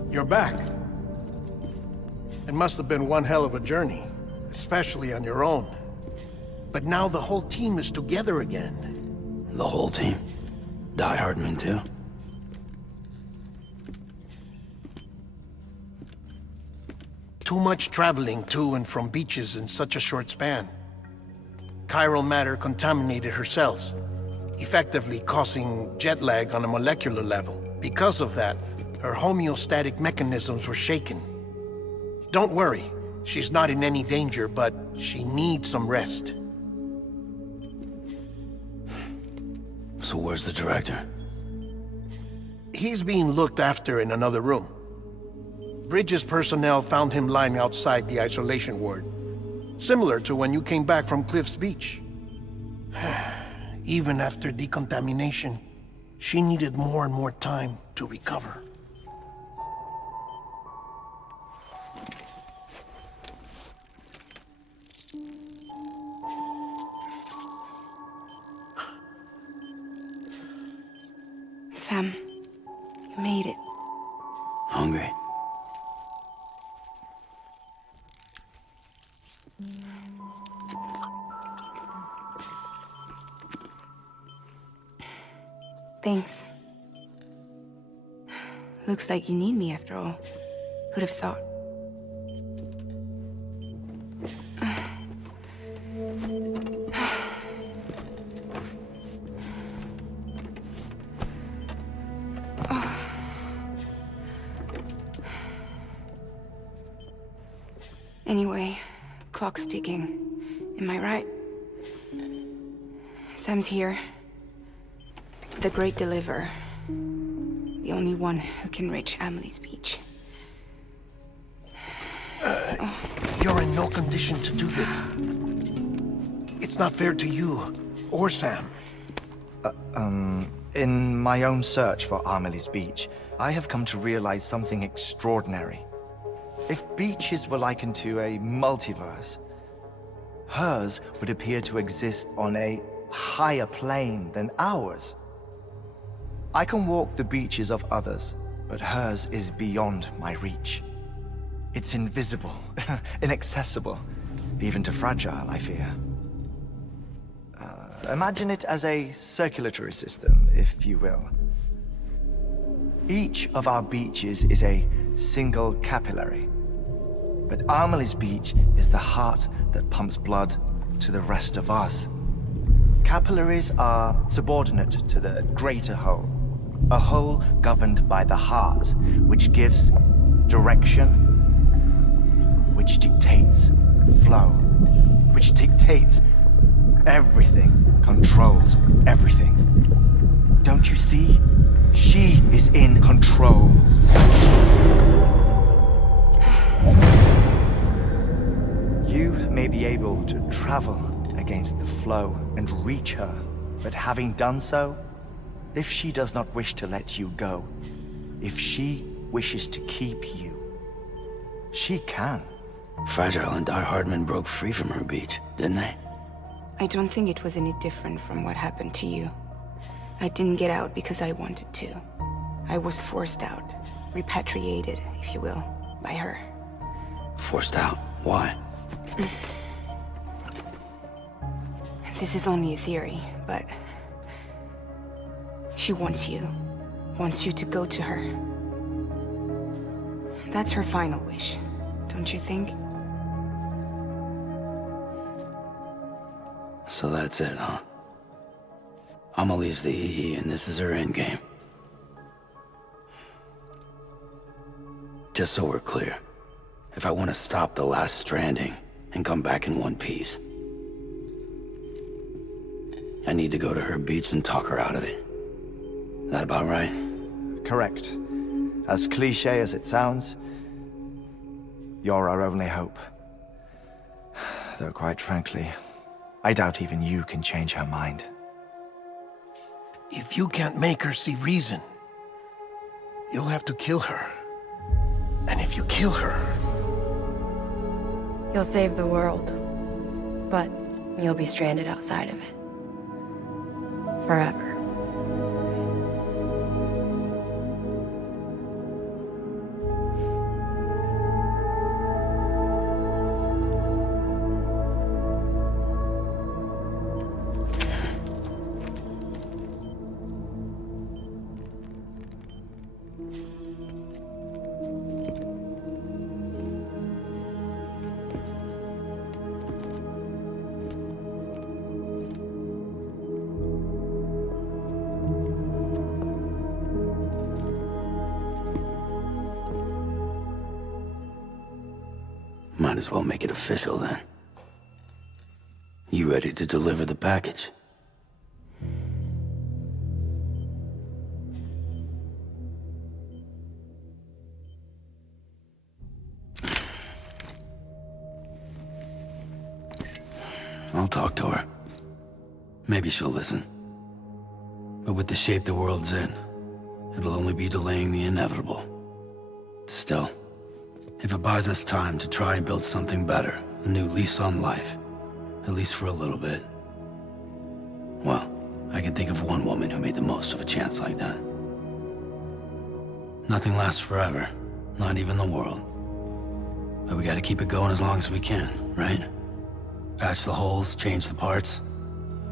You're back. It must have been one hell of a journey, especially on your own. But now the whole team is together again. The whole team? Die Hardman too? Too much traveling to and from beaches in such a short span. Chiral matter contaminated her cells, effectively causing jet lag on a molecular level. Because of that, her homeostatic mechanisms were shaken. Don't worry, she's not in any danger, but she needs some rest. So where's the director? He's being looked after in another room. Bridges personnel found him lying outside the isolation ward, similar to when you came back from Cliff's Beach. Even after decontamination, She needed more and more time to recover. Sam, you made it. Hungry? Thanks. Looks like you need me after all. Who'd have thought? Anyway, clock's ticking. Am I right? Sam's here. The Great Deliverer. The only one who can reach Amelie's beach. You're in no condition to do this. It's not fair to you or Sam. In my own search for Amelie's beach, I have come to realize something extraordinary. If beaches were likened to a multiverse, hers would appear to exist on a higher plane than ours. I can walk the beaches of others, but hers is beyond my reach. It's invisible, inaccessible, even to Fragile, I fear. Imagine it as a circulatory system, if you will. Each of our beaches is a single capillary, but Amelie's beach is the heart that pumps blood to the rest of us. Capillaries are subordinate to the greater whole, a whole governed by the heart, which gives direction, which dictates flow, which dictates everything, controls everything. Don't you see? She is in control. You may be able to travel against the flow and reach her, but having done so, if she does not wish to let you go, if she wishes to keep you, she can. Fragile and Die Hardman broke free from her beach, didn't they? I don't think it was any different from what happened to you. I didn't get out because I wanted to. I was forced out, repatriated, if you will, by her. Forced out? Why? This is only a theory, but she wants you to go to her. That's her final wish, don't you think? So that's it, huh? Amelie's the EE, and this is her endgame. Just so we're clear, if I want to stop the last Stranding and come back in one piece, I need to go to her beach and talk her out of it. That about right? Correct. As cliché as it sounds, you're our only hope. Though quite frankly, I doubt even you can change her mind. If you can't make her see reason, you'll have to kill her. And if you kill her... You'll save the world, but you'll be stranded outside of it. Forever. Might as well make it official then. You ready to deliver the package? I'll talk to her. Maybe she'll listen. But with the shape the world's in, it'll only be delaying the inevitable. Still, if it buys us time to try and build something better, a new lease on life, at least for a little bit, well, I can think of one woman who made the most of a chance like that. Nothing lasts forever, not even the world. But we gotta keep it going as long as we can, right? Patch the holes, change the parts,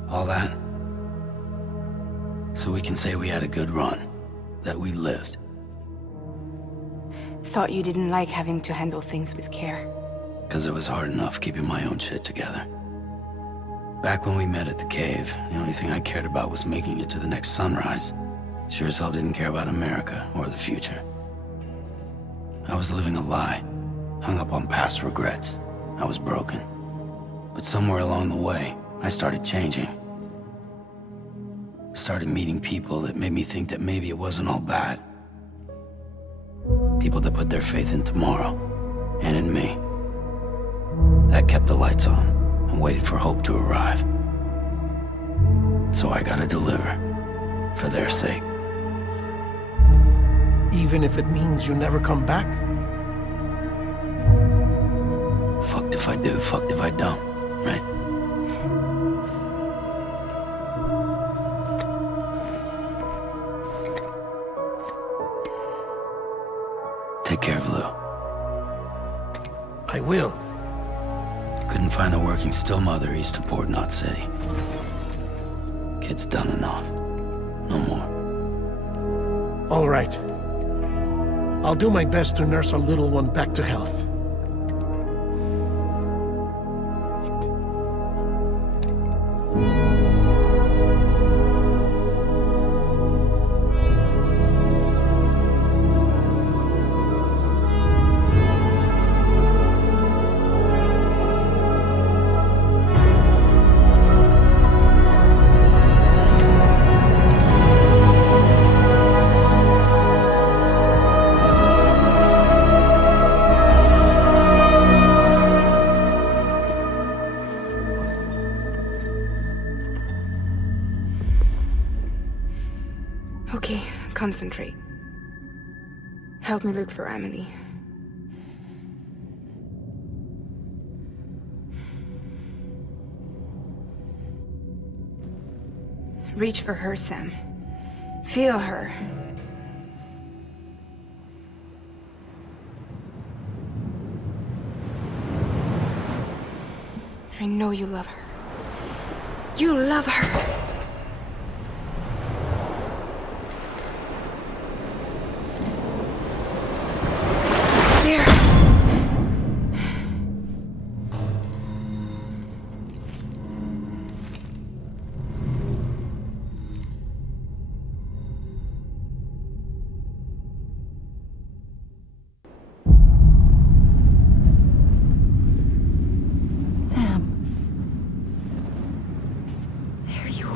all that. So we can say we had a good run, that we lived. Thought you didn't like having to handle things with care. 'Cause it was hard enough keeping my own shit together. Back when we met at the cave, the only thing I cared about was making it to the next sunrise. Sure as hell didn't care about America or the future. I was living a lie, hung up on past regrets. I was broken. But somewhere along the way, I started changing. Started meeting people that made me think that maybe it wasn't all bad. People that put their faith in tomorrow, and in me. That kept the lights on, and waited for hope to arrive. So I gotta deliver, for their sake. Even if it means you never come back? Fucked if I do, fucked if I don't, right? Take care of Lou. I will. Couldn't find a working still mother east of Port Knot City. Kid's done and off. No more. All right. I'll do my best to nurse our little one back to health. Okay, concentrate. Help me look for Emily. Reach for her, Sam. Feel her. I know you love her. You love her! There you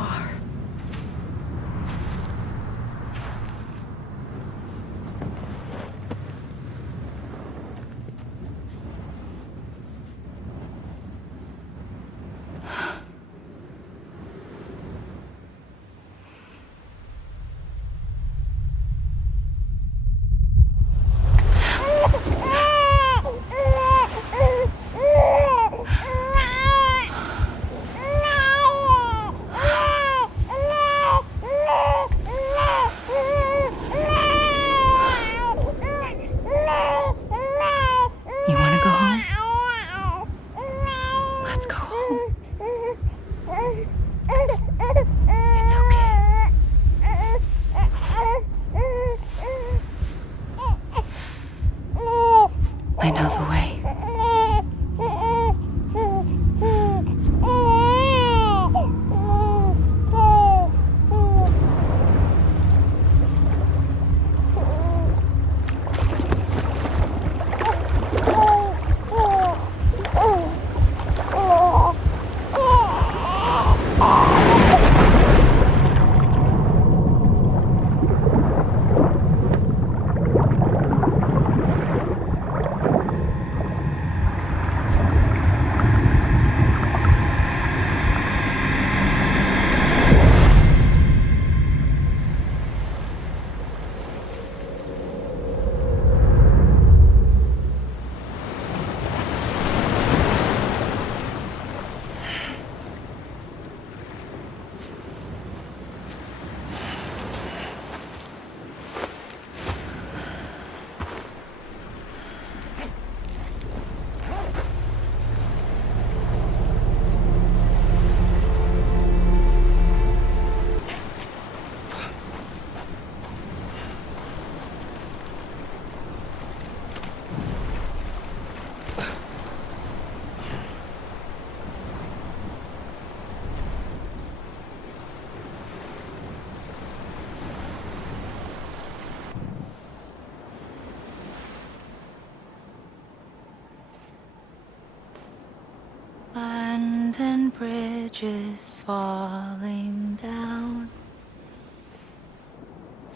bridges falling down,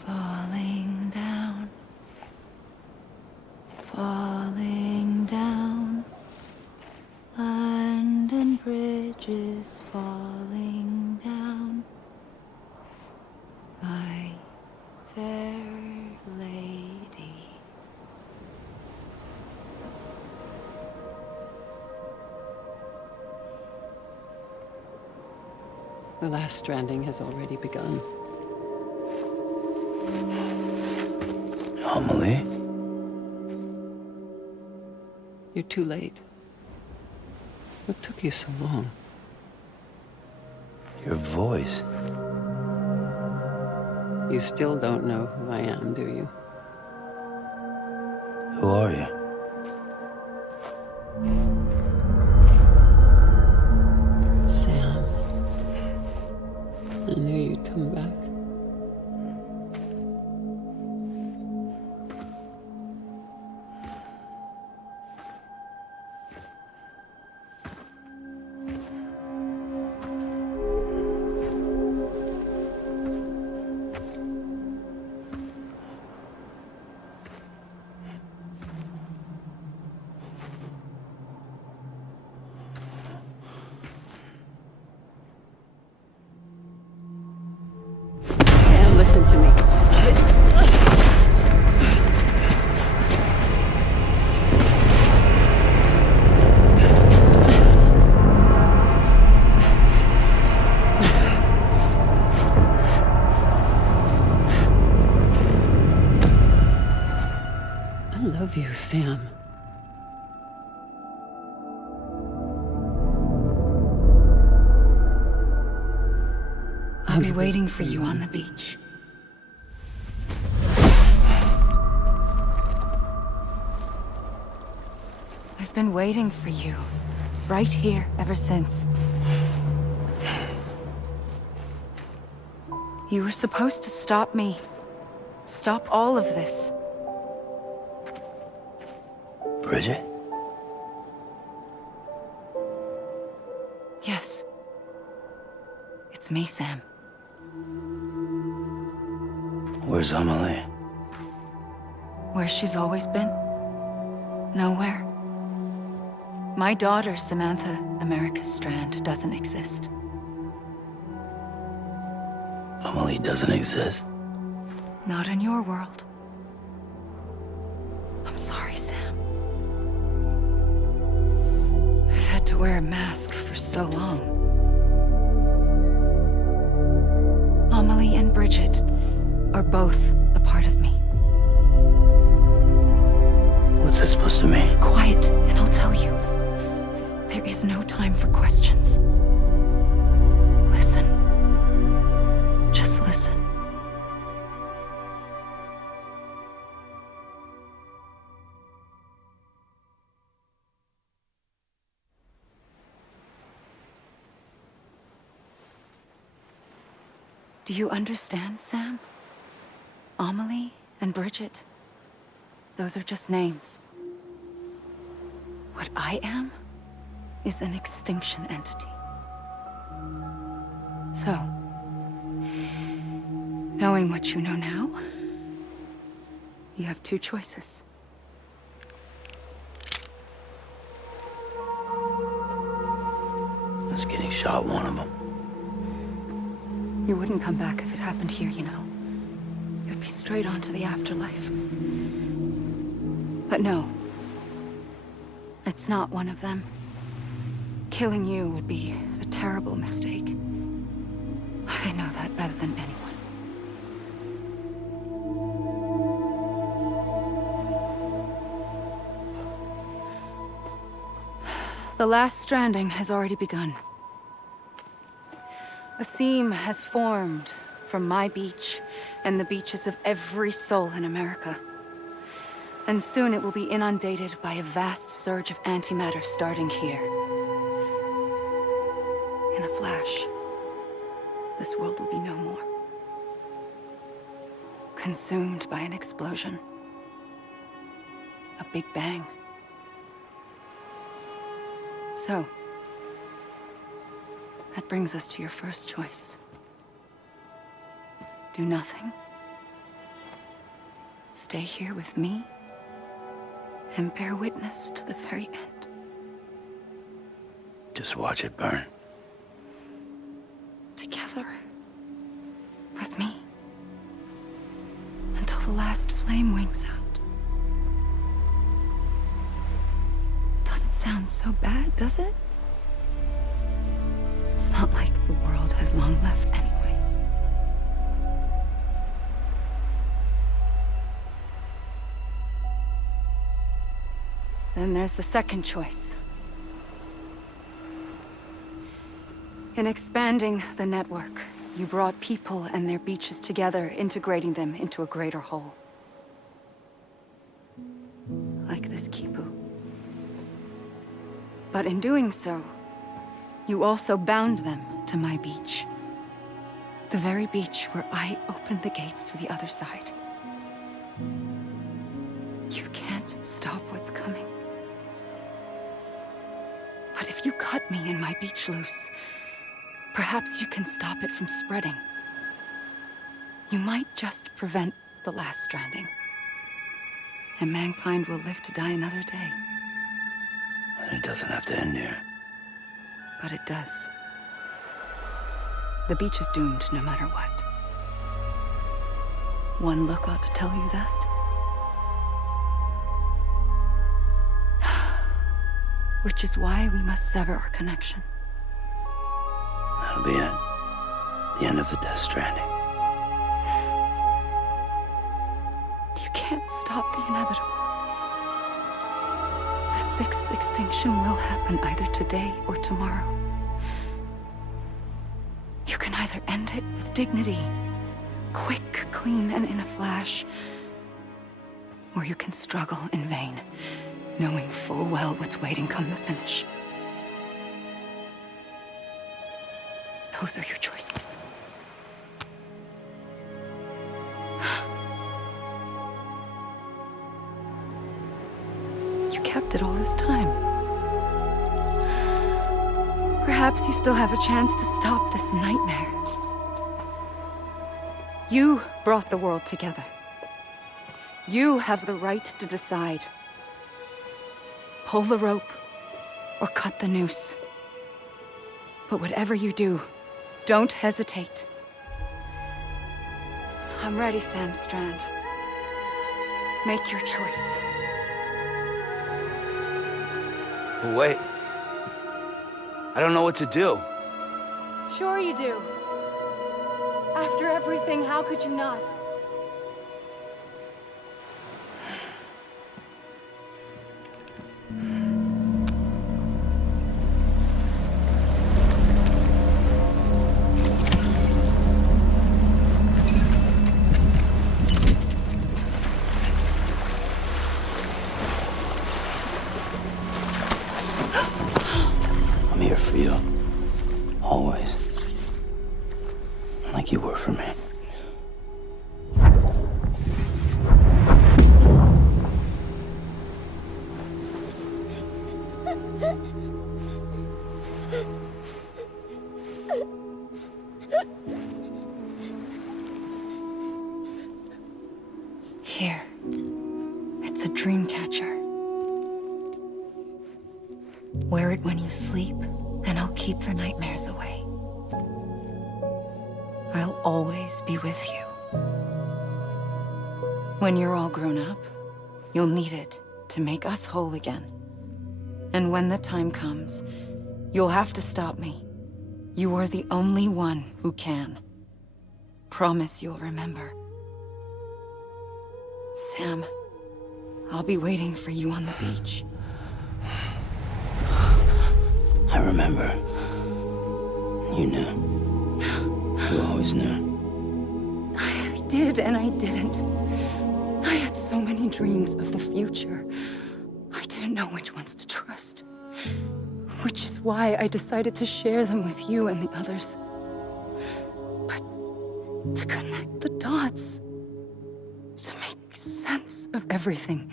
falling down, falling down. London Bridge is falling down, my fair lady. The last stranding has already begun. Amelie? You're too late. What took you so long? Your voice. You still don't know who I am, do you? Who are you? Sam. I knew you'd come back. Sam, listen to me. I love you, Sam. I'll be waiting for you on the beach. I've been waiting for you, right here, ever since. You were supposed to stop me. Stop all of this. Bridget? Yes. It's me, Sam. Where's Amelie? Where she's always been. Nowhere. My daughter, Samantha America Strand, doesn't exist. Amelie doesn't exist. Not in your world. I'm sorry, Sam. I've had to wear a mask for so long. Amelie and Bridget are both a part of me. What's this supposed to mean? Quiet, and I'll tell you. There is no time for questions. Listen. Just listen. Do you understand, Sam? Amelie and Bridget, those are just names. What I am is an extinction entity. So, knowing what you know now, you have two choices. Us getting shot, one of them. You wouldn't come back if it happened here, you know. You'd be straight on to the afterlife. But no. It's not one of them. Killing you would be a terrible mistake. I know that better than anyone. The last stranding has already begun. A seam has formed from my beach and the beaches of every soul in America. And soon it will be inundated by a vast surge of antimatter starting here. In a flash, this world will be no more. Consumed by an explosion. A big bang. That brings us to your first choice. Do nothing. Stay here with me and bear witness to the very end. Just watch it burn. Together. With me. Until the last flame winks out. Doesn't sound so bad, does it? It's not like the world has long left anyway. Then there's the second choice. In expanding the network, you brought people and their beaches together, integrating them into a greater whole. Like this Kipu. But in doing so, you also bound them to my beach. The very beach where I opened the gates to the other side. You can't stop what's coming. But if you cut me and my beach loose, perhaps you can stop it from spreading. You might just prevent the last stranding. And mankind will live to die another day. And it doesn't have to end here. But it does. The beach is doomed no matter what. One look ought to tell you that. Which is why we must sever our connection. That'll be it. The end of the Death Stranding. You can't stop the inevitable. The sixth extinction will happen either today or tomorrow. You can either end it with dignity, quick, clean, and in a flash, or you can struggle in vain, knowing full well what's waiting come the finish. Those are your choices. You kept it all this time. Perhaps you still have a chance to stop this nightmare. You brought the world together. You have the right to decide. Pull the rope or cut the noose. But whatever you do, don't hesitate. I'm ready, Sam Strand. Make your choice. But wait. I don't know what to do. Sure you do. After everything, how could you not? I'm here for you. Always. Like you were for me. Here. It's a dream catcher. Wear it when you sleep, and I'll keep the nightmares away. I'll always be with you. When you're all grown up, you'll need it to make us whole again. And when the time comes, you'll have to stop me. You are the only one who can. Promise you'll remember. Sam, I'll be waiting for you on the beach. I remember. You knew. You always knew. I did and I didn't. I had so many dreams of the future. I didn't know which ones to trust. Which is why I decided to share them with you and the others. But to connect the dots, to make sense of everything,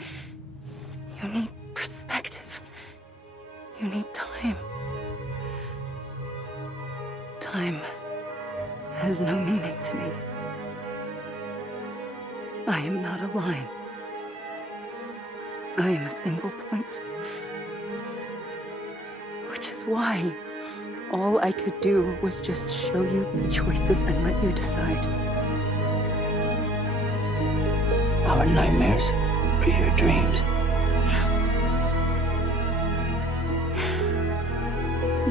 you need perspective. You need time. Time has no meaning to me. I am not a line. I am a single point. Which is why all I could do was just show you the choices and let you decide. Our nightmares are your dreams.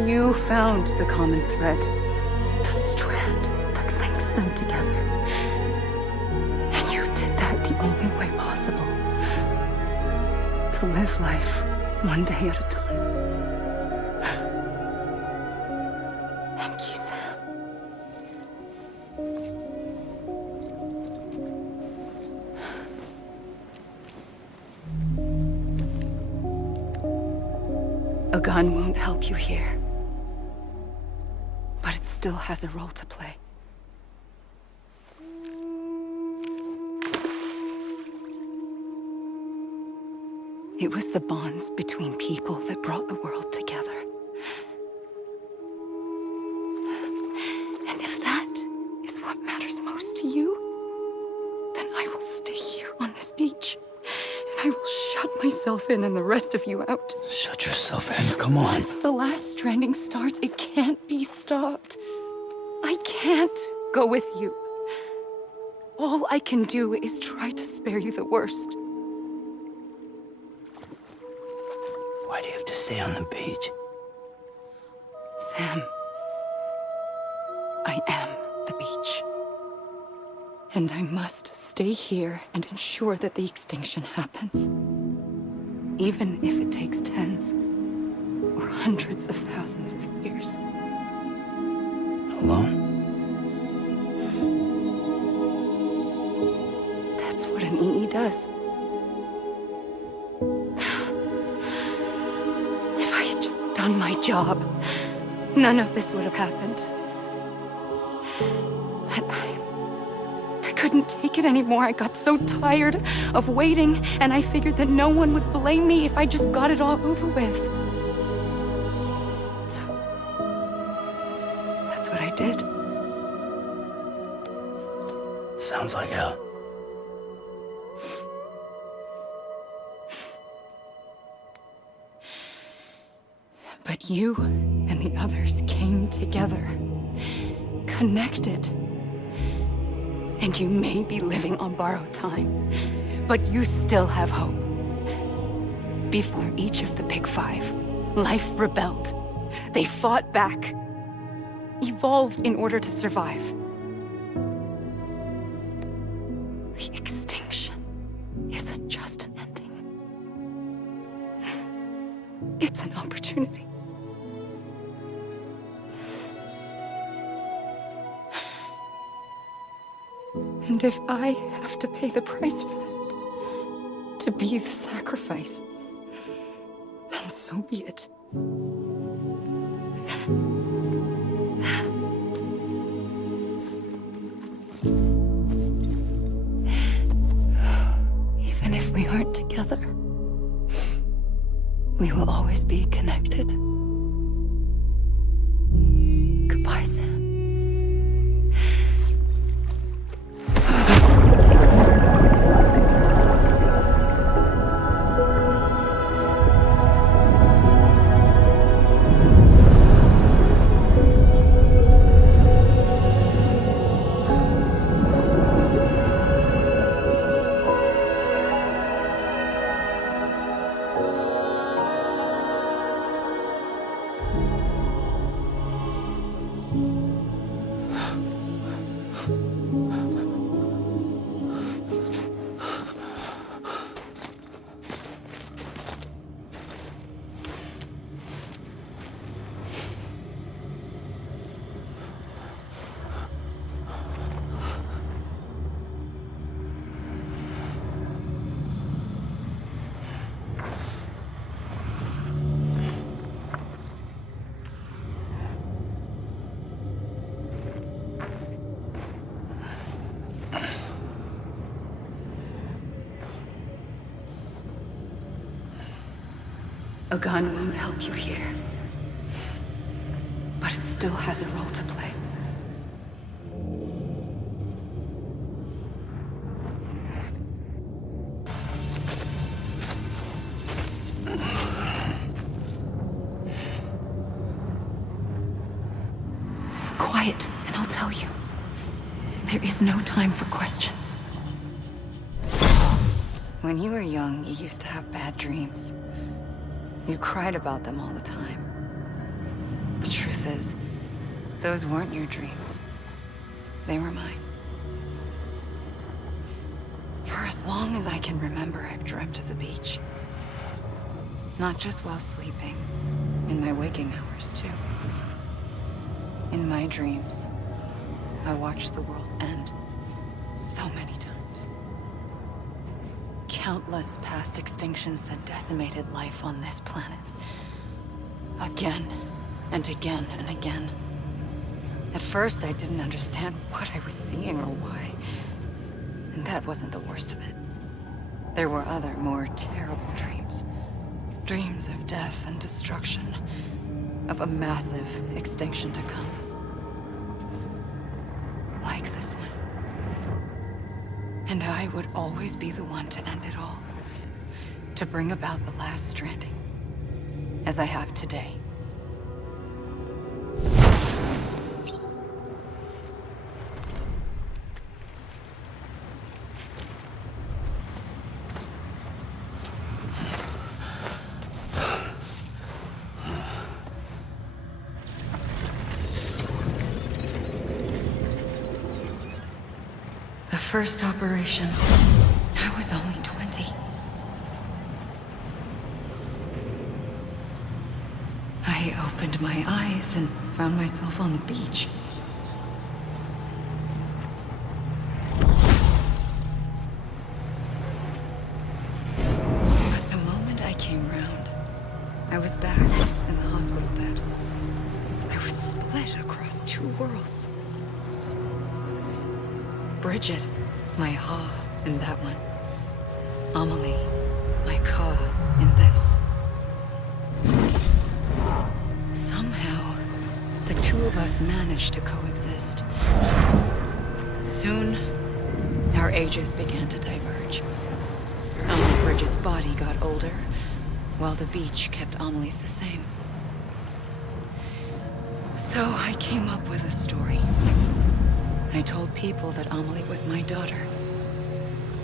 You found the common thread, the strand that links them together. And you did that the only way possible. To live life one day at a time. Thank you, Sam. A gun won't help you here. But it still has a role to play. It was the bonds between people that brought the world together. And if that is what matters most to you, then I will stay here on this beach. And I will shut myself in and the rest of you out. Shut yourself in, come on. Once the last stranding starts, it can't be stopped. I can't go with you. All I can do is try to spare you the worst. Why do you have to stay on the beach? Sam, I am the beach. And I must stay here and ensure that the extinction happens. Even if it takes tens or hundreds of thousands of years. Alone? That's what an EE does. If I had just done my job, none of this would have happened. But I couldn't take it anymore. I got so tired of waiting, and I figured that no one would blame me if I just got it all over with. So, that's what I did. Sounds like hell. But you and the others came together, connected. And you may be living on borrowed time, but you still have hope. Before each of the Big Five, life rebelled. They fought back, evolved in order to survive. The extinction isn't just an ending. It's an opportunity. And if I have to pay the price for that, to be the sacrifice, then so be it. Even if we aren't together, we will always be connected. Goodbye, Sam. A gun won't help you here. But but it still has a role to play. Quiet, and I'll tell you. There is no time for questions. When you were young, you used to have bad dreams. You cried about them all the time. The truth is, those weren't your dreams. They were mine. For as long as I can remember, I've dreamt of the beach. Not just while sleeping, in my waking hours, too. In my dreams, I watched the world end so many times. Countless past extinctions that decimated life on this planet. Again, and again, and again. At first, I didn't understand what I was seeing or why. And that wasn't the worst of it. There were other, more terrible dreams. Dreams of death and destruction. Of a massive extinction to come. Like this one. And I would always be the one to end it all. To bring about the last stranding. As I have today. The first operation, I was only 20. I opened my eyes and found myself on the beach. But the moment I came round, I was back in the hospital bed. I was split across two worlds. Bridget, my Ha in that one. Amelie, my Ka in this. Somehow, the two of us managed to coexist. Soon, our ages began to diverge. Only Bridget's body got older, while the beach kept Amelie's the same. So I came up with a story. I told people that Amelie was my daughter.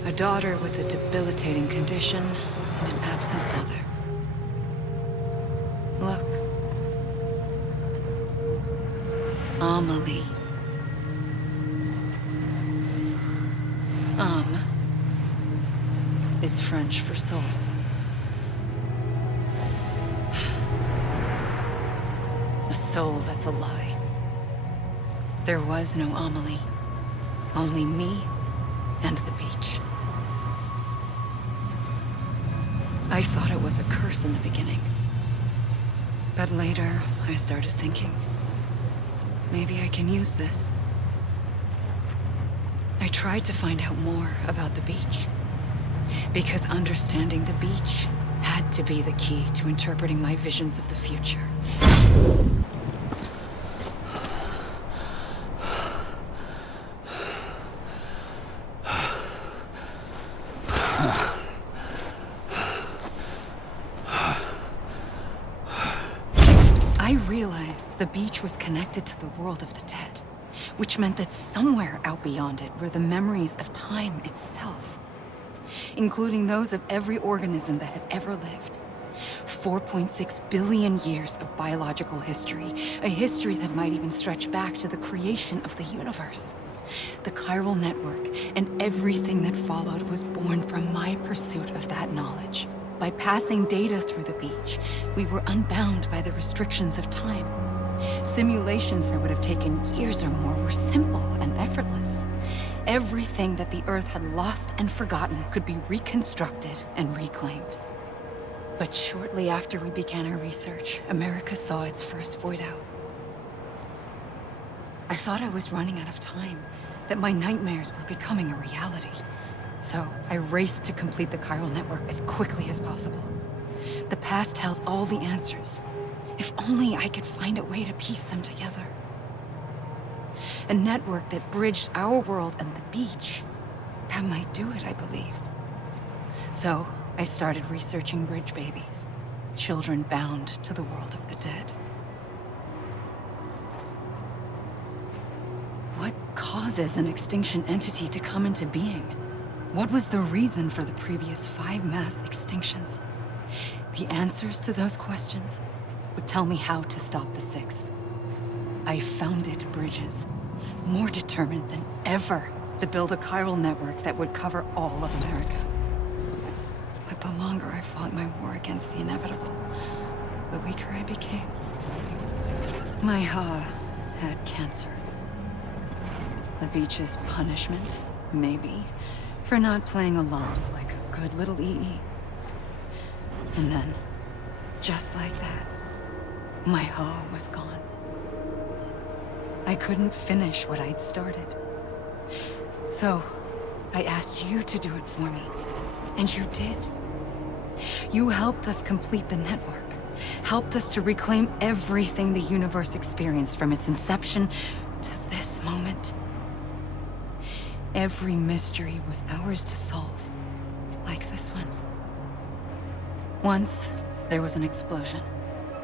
A daughter with a debilitating condition and an absent father. Look. Amelie. Is French for soul. A soul that's a lie. There was no Amelie. Only me and the beach. I thought it was a curse in the beginning. But later, I started thinking, maybe I can use this. I tried to find out more about the beach. Because understanding the beach had to be the key to interpreting my visions of the future. The beach was connected to the world of the dead, which meant that somewhere out beyond it were the memories of time itself, including those of every organism that had ever lived. 4.6 billion years of biological history, a history that might even stretch back to the creation of the universe. The chiral network and everything that followed was born from my pursuit of that knowledge. By passing data through the beach, we were unbound by the restrictions of time. Simulations that would have taken years or more were simple and effortless. Everything that the Earth had lost and forgotten could be reconstructed and reclaimed. But shortly after we began our research, America saw its first void out. I thought I was running out of time, that my nightmares were becoming a reality. So I raced to complete the chiral network as quickly as possible. The past held all the answers. If only I could find a way to piece them together. A network that bridged our world and the beach. That might do it, I believed. So, I started researching bridge babies. Children bound to the world of the dead. What causes an extinction entity to come into being? What was the reason for the previous 5 mass extinctions? The answers to those questions would tell me how to stop the 6th. I founded bridges, more determined than ever to build a chiral network that would cover all of America. But the longer I fought my war against the inevitable, the weaker I became. My Ha had cancer. The beach's punishment, maybe, for not playing along like a good little EE. And then, just like that, my Ha was gone. I couldn't finish what I'd started. So, I asked you to do it for me, and you did. You helped us complete the network, helped us to reclaim everything the universe experienced from its inception to this moment. Every mystery was ours to solve, like this one. Once, there was an explosion.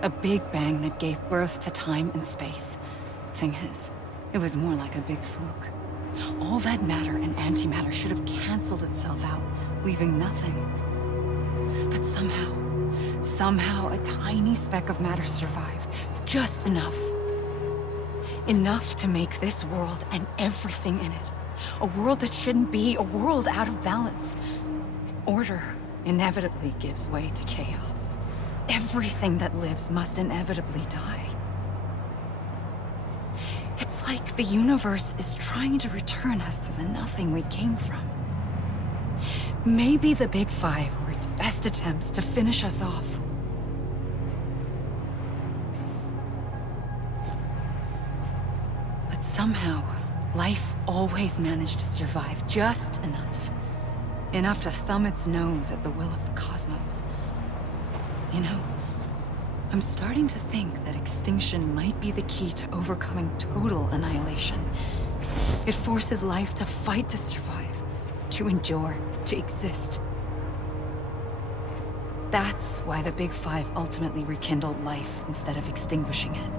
A big bang that gave birth to time and space. Thing is, it was more like a big fluke. All that matter and antimatter should have canceled itself out, leaving nothing. But somehow a tiny speck of matter survived. Just enough. Enough to make this world and everything in it. A world that shouldn't be, a world out of balance. Order inevitably gives way to chaos. Everything that lives must inevitably die. It's like the universe is trying to return us to the nothing we came from. Maybe the Big Five were its best attempts to finish us off. But somehow, life always managed to survive just enough. Enough to thumb its nose at the will of the cosmos. You know, I'm starting to think that extinction might be the key to overcoming total annihilation. It forces life to fight to survive, to endure, to exist. That's why the Big Five ultimately rekindled life instead of extinguishing it.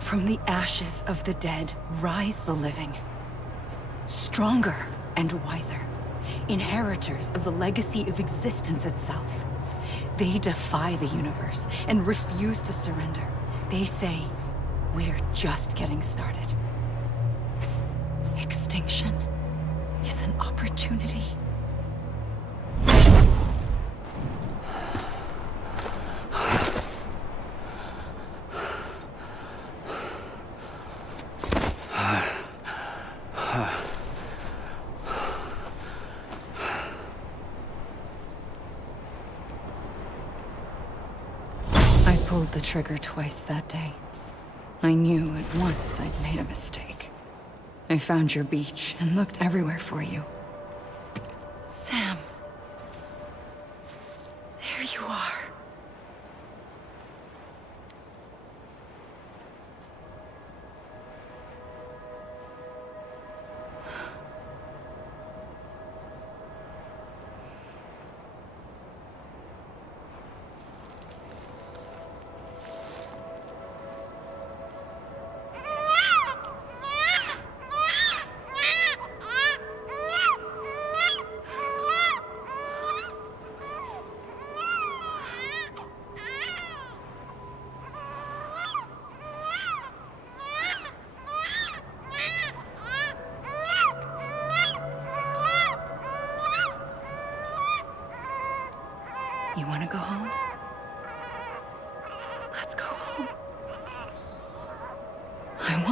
From the ashes of the dead rise the living. Stronger and wiser. Inheritors of the legacy of existence itself. They defy the universe and refuse to surrender. They say, we're just getting started. Extinction is an opportunity. I pulled the trigger twice that day. I knew at once I'd made a mistake. I found your beach and looked everywhere for you. Sam. There you are. You want to go home? Let's go home. I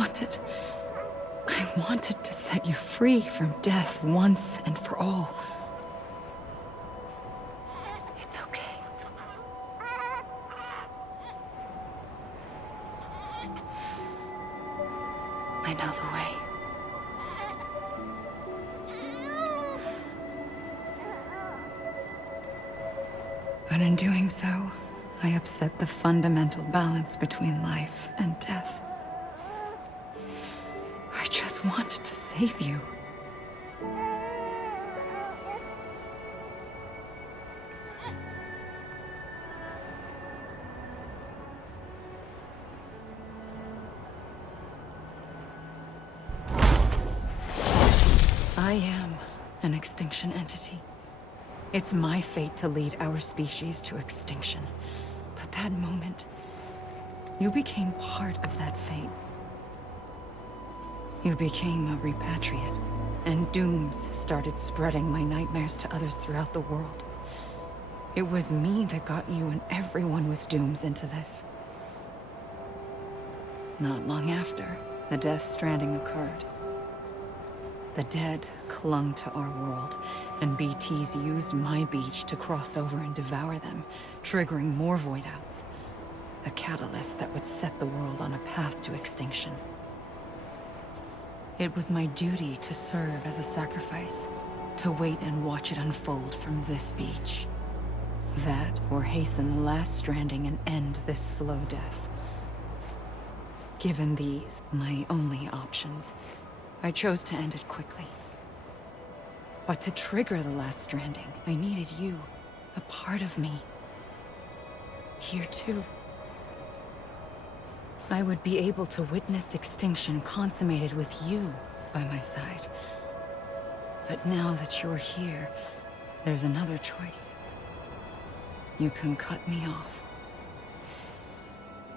wanted to set you free from death once and for all. It's okay. I know the way. But in doing so, I upset the fundamental balance between life and death. I just wanted to save you. I am an extinction entity. It's my fate to lead our species to extinction. But that moment, you became part of that fate. You became a repatriate, and dooms started spreading my nightmares to others throughout the world. It was me that got you and everyone with dooms into this. Not long after, the Death Stranding occurred. The dead clung to our world, and BTs used my beach to cross over and devour them, triggering more void outs. A catalyst that would set the world on a path to extinction. It was my duty to serve as a sacrifice, to wait and watch it unfold from this beach. That, or hasten the last stranding and end this slow death. Given these, my only options, I chose to end it quickly. But to trigger the last stranding, I needed you, a part of me. Here too. I would be able to witness extinction consummated with you by my side. But now that you're here, there's another choice. You can cut me off.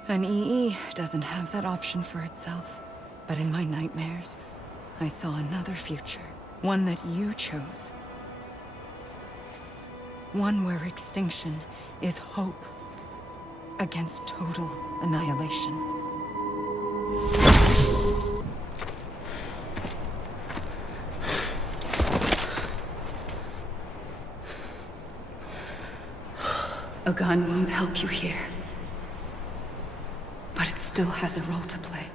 An EE doesn't have that option for itself. But in my nightmares, I saw another future. One that you chose. One where extinction is hope against total annihilation. A gun won't help you here. But it still has a role to play.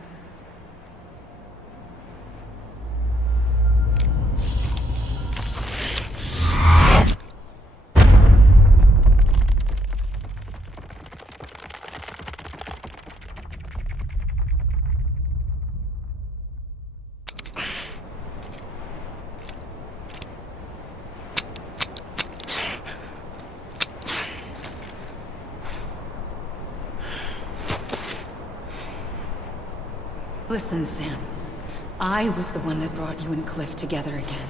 Listen, Sam. I was the one that brought you and Cliff together again.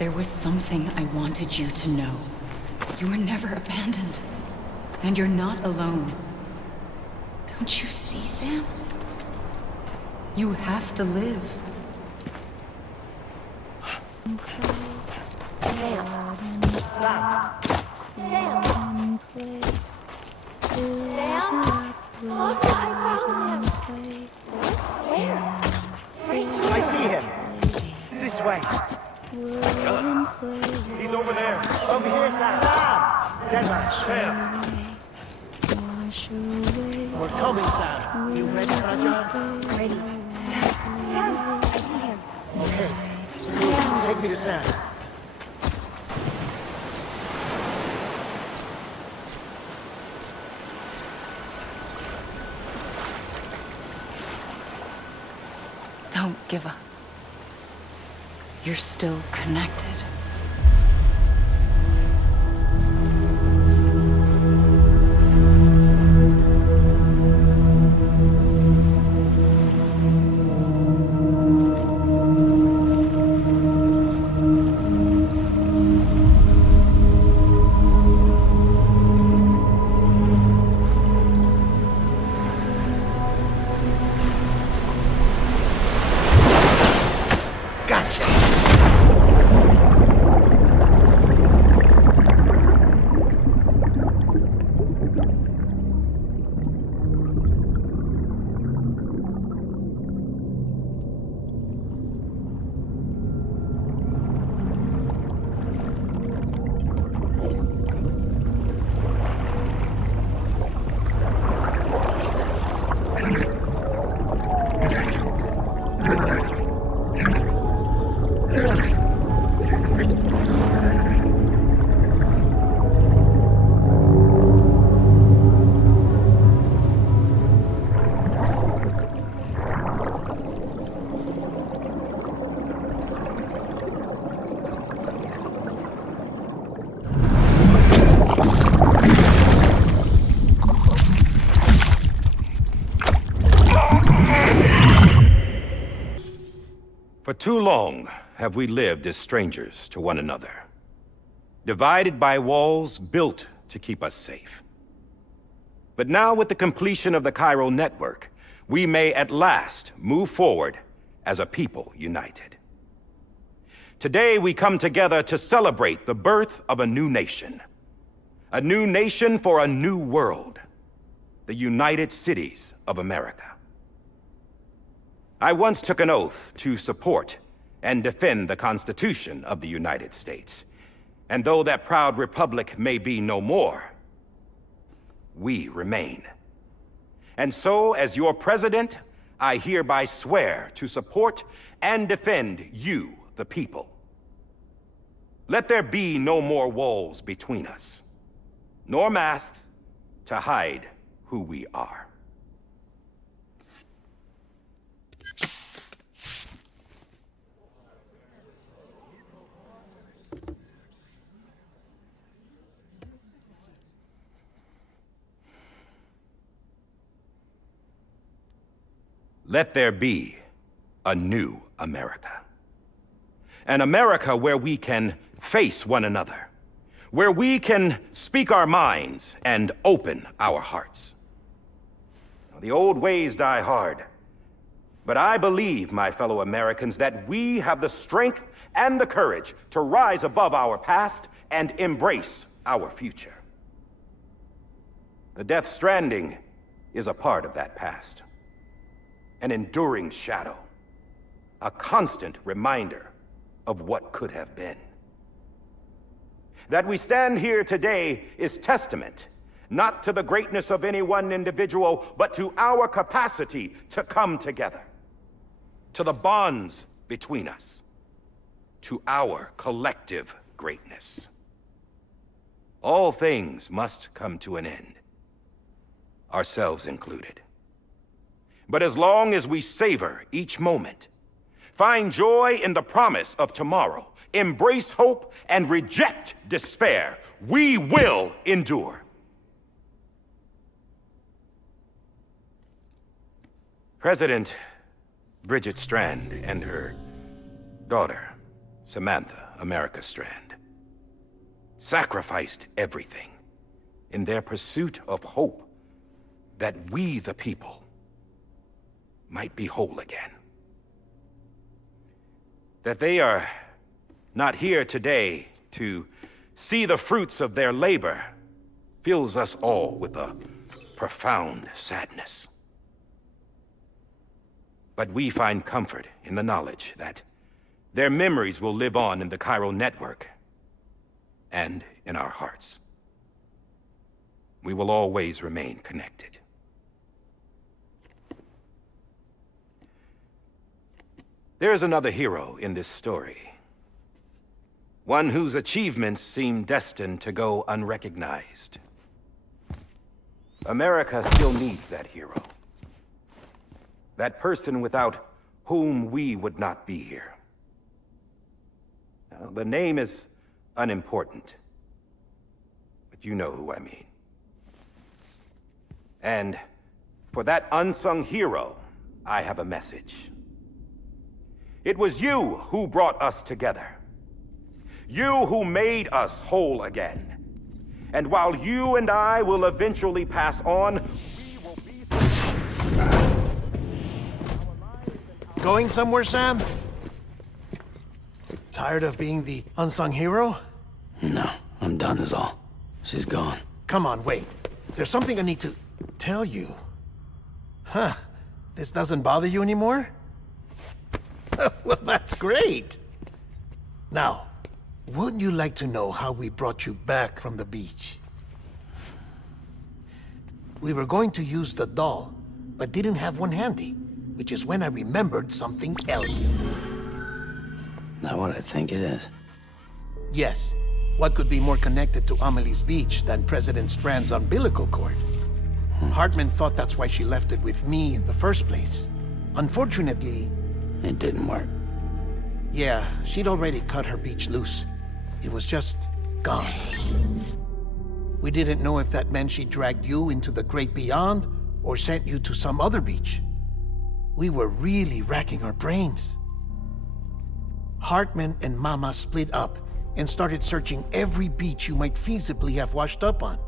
There was something I wanted you to know. You were never abandoned. And you're not alone. Don't you see, Sam? You have to live. Sam. Sam. Look, I found him. Where? I see him. This way. He's over there. Over here, Sam. Denver, Sam. We're coming, Sam. You ready, Fragile? Ready. Sam, I see him. Okay. Take me to Sam. Don't give up. You're still connected. Gotcha! too long have we lived as strangers to one another, divided by walls built to keep us safe. But now, with the completion of the Cairo network, we may at last move forward as a people united. Today, we come together to celebrate the birth of a new nation. A new nation for a new world. The United Cities of America. I once took an oath to support and defend the Constitution of the United States. And though that proud republic may be no more, we remain. And so, as your president, I hereby swear to support and defend you, the people. Let there be no more walls between us, nor masks to hide who we are. Let there be a new America. An America where we can face one another, where we can speak our minds and open our hearts. The old ways die hard, but I believe, my fellow Americans, that we have the strength and the courage to rise above our past and embrace our future. The Death Stranding is a part of that past. An enduring shadow, a constant reminder of what could have been. That we stand here today is testament, not to the greatness of any one individual, but to our capacity to come together, to the bonds between us, to our collective greatness. All things must come to an end, ourselves included. But as long as we savor each moment, find joy in the promise of tomorrow, embrace hope, and reject despair, we will endure. President Bridget Strand and her daughter, Samantha America Strand, sacrificed everything in their pursuit of hope that we, the people, might be whole again. That they are not here today to see the fruits of their labor fills us all with a profound sadness. But we find comfort in the knowledge that their memories will live on in the Cairo network and in our hearts. We will always remain connected. There's another hero in this story. One whose achievements seem destined to go unrecognized. America still needs that hero. That person without whom we would not be here. Now, the name is unimportant, but you know who I mean. And for that unsung hero, I have a message. It was you who brought us together. You who made us whole again. And while you and I will eventually pass on, we will be... Going somewhere, Sam? Tired of being the unsung hero? No, I'm done is all. She's gone. Come on, wait. There's something I need to tell you. Huh. This doesn't bother you anymore? Well, that's great. Now, wouldn't you like to know how we brought you back from the beach? We were going to use the doll, but didn't have one handy, which is when I remembered something else. Not what I think it is. Yes. What could be more connected to Amelie's beach than President Strand's umbilical cord? Hartman thought that's why she left it with me in the first place. Unfortunately... It didn't work. Yeah, she'd already cut her beach loose. It was just gone. We didn't know if that meant she dragged you into the great beyond or sent you to some other beach. We were really racking our brains. Hartman and Mama split up and started searching every beach you might feasibly have washed up on.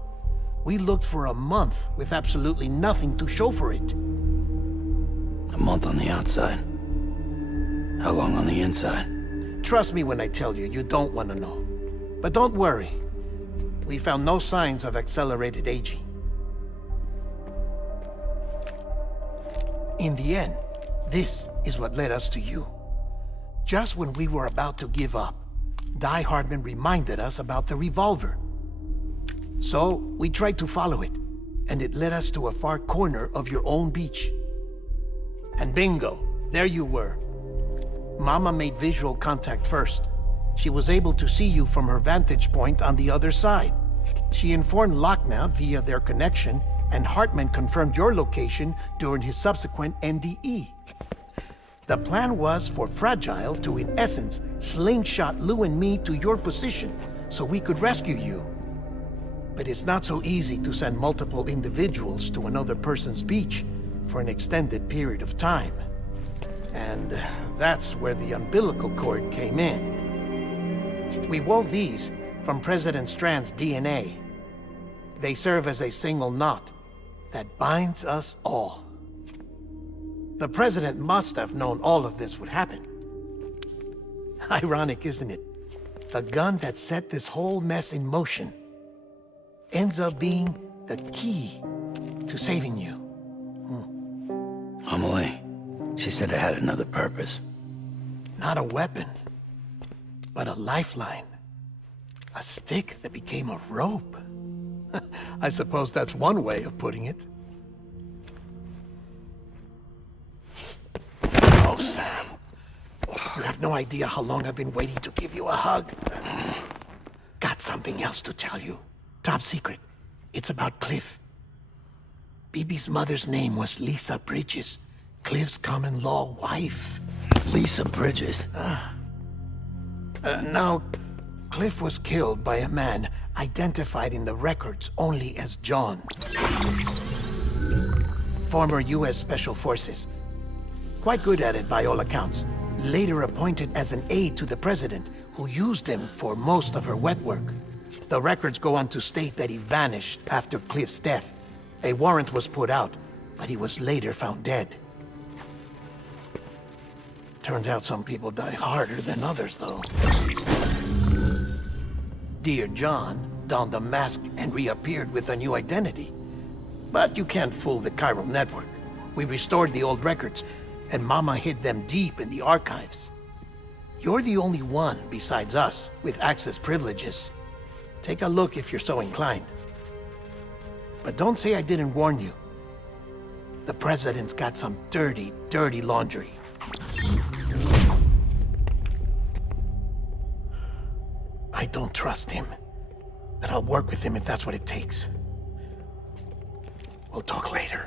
We looked for a month with absolutely nothing to show for it. A month on the outside. How long on the inside? Trust me when I tell you, you don't want to know. But don't worry. We found no signs of accelerated aging. In the end, this is what led us to you. Just when we were about to give up, Die Hardman reminded us about the revolver. So, we tried to follow it, and it led us to a far corner of your own beach. And bingo, there you were. Mama made visual contact first. She was able to see you from her vantage point on the other side. She informed Lochna via their connection, and Hartman confirmed your location during his subsequent NDE. The plan was for Fragile to, in essence, slingshot Lou and me to your position so we could rescue you. But it's not so easy to send multiple individuals to another person's beach for an extended period of time. And that's where the umbilical cord came in. We wove these from President Strand's DNA. They serve as a single knot that binds us all. The President must have known all of this would happen. Ironic, isn't it? The gun that set this whole mess in motion ends up being the key to saving you. Amelie, she said it had another purpose. Not a weapon, but a lifeline. A stick that became a rope. I suppose that's one way of putting it. Oh, Sam. You have no idea how long I've been waiting to give you a hug. Got something else to tell you. Top secret. It's about Cliff. BB's mother's name was Lisa Bridges, Cliff's common-law wife. Lisa Bridges? Now, Cliff was killed by a man identified in the records only as John. Former U.S. Special Forces. Quite good at it by all accounts. Later appointed as an aide to the president, who used him for most of her wet work. The records go on to state that he vanished after Cliff's death. A warrant was put out, but he was later found dead. Turns out some people die harder than others, though. Dear John donned a mask and reappeared with a new identity. But you can't fool the chiral network. We restored the old records, and Mama hid them deep in the archives. You're the only one, besides us, with access privileges. Take a look if you're so inclined. But don't say I didn't warn you. The President's got some dirty, dirty laundry. I don't trust him, but I'll work with him if that's what it takes. We'll talk later.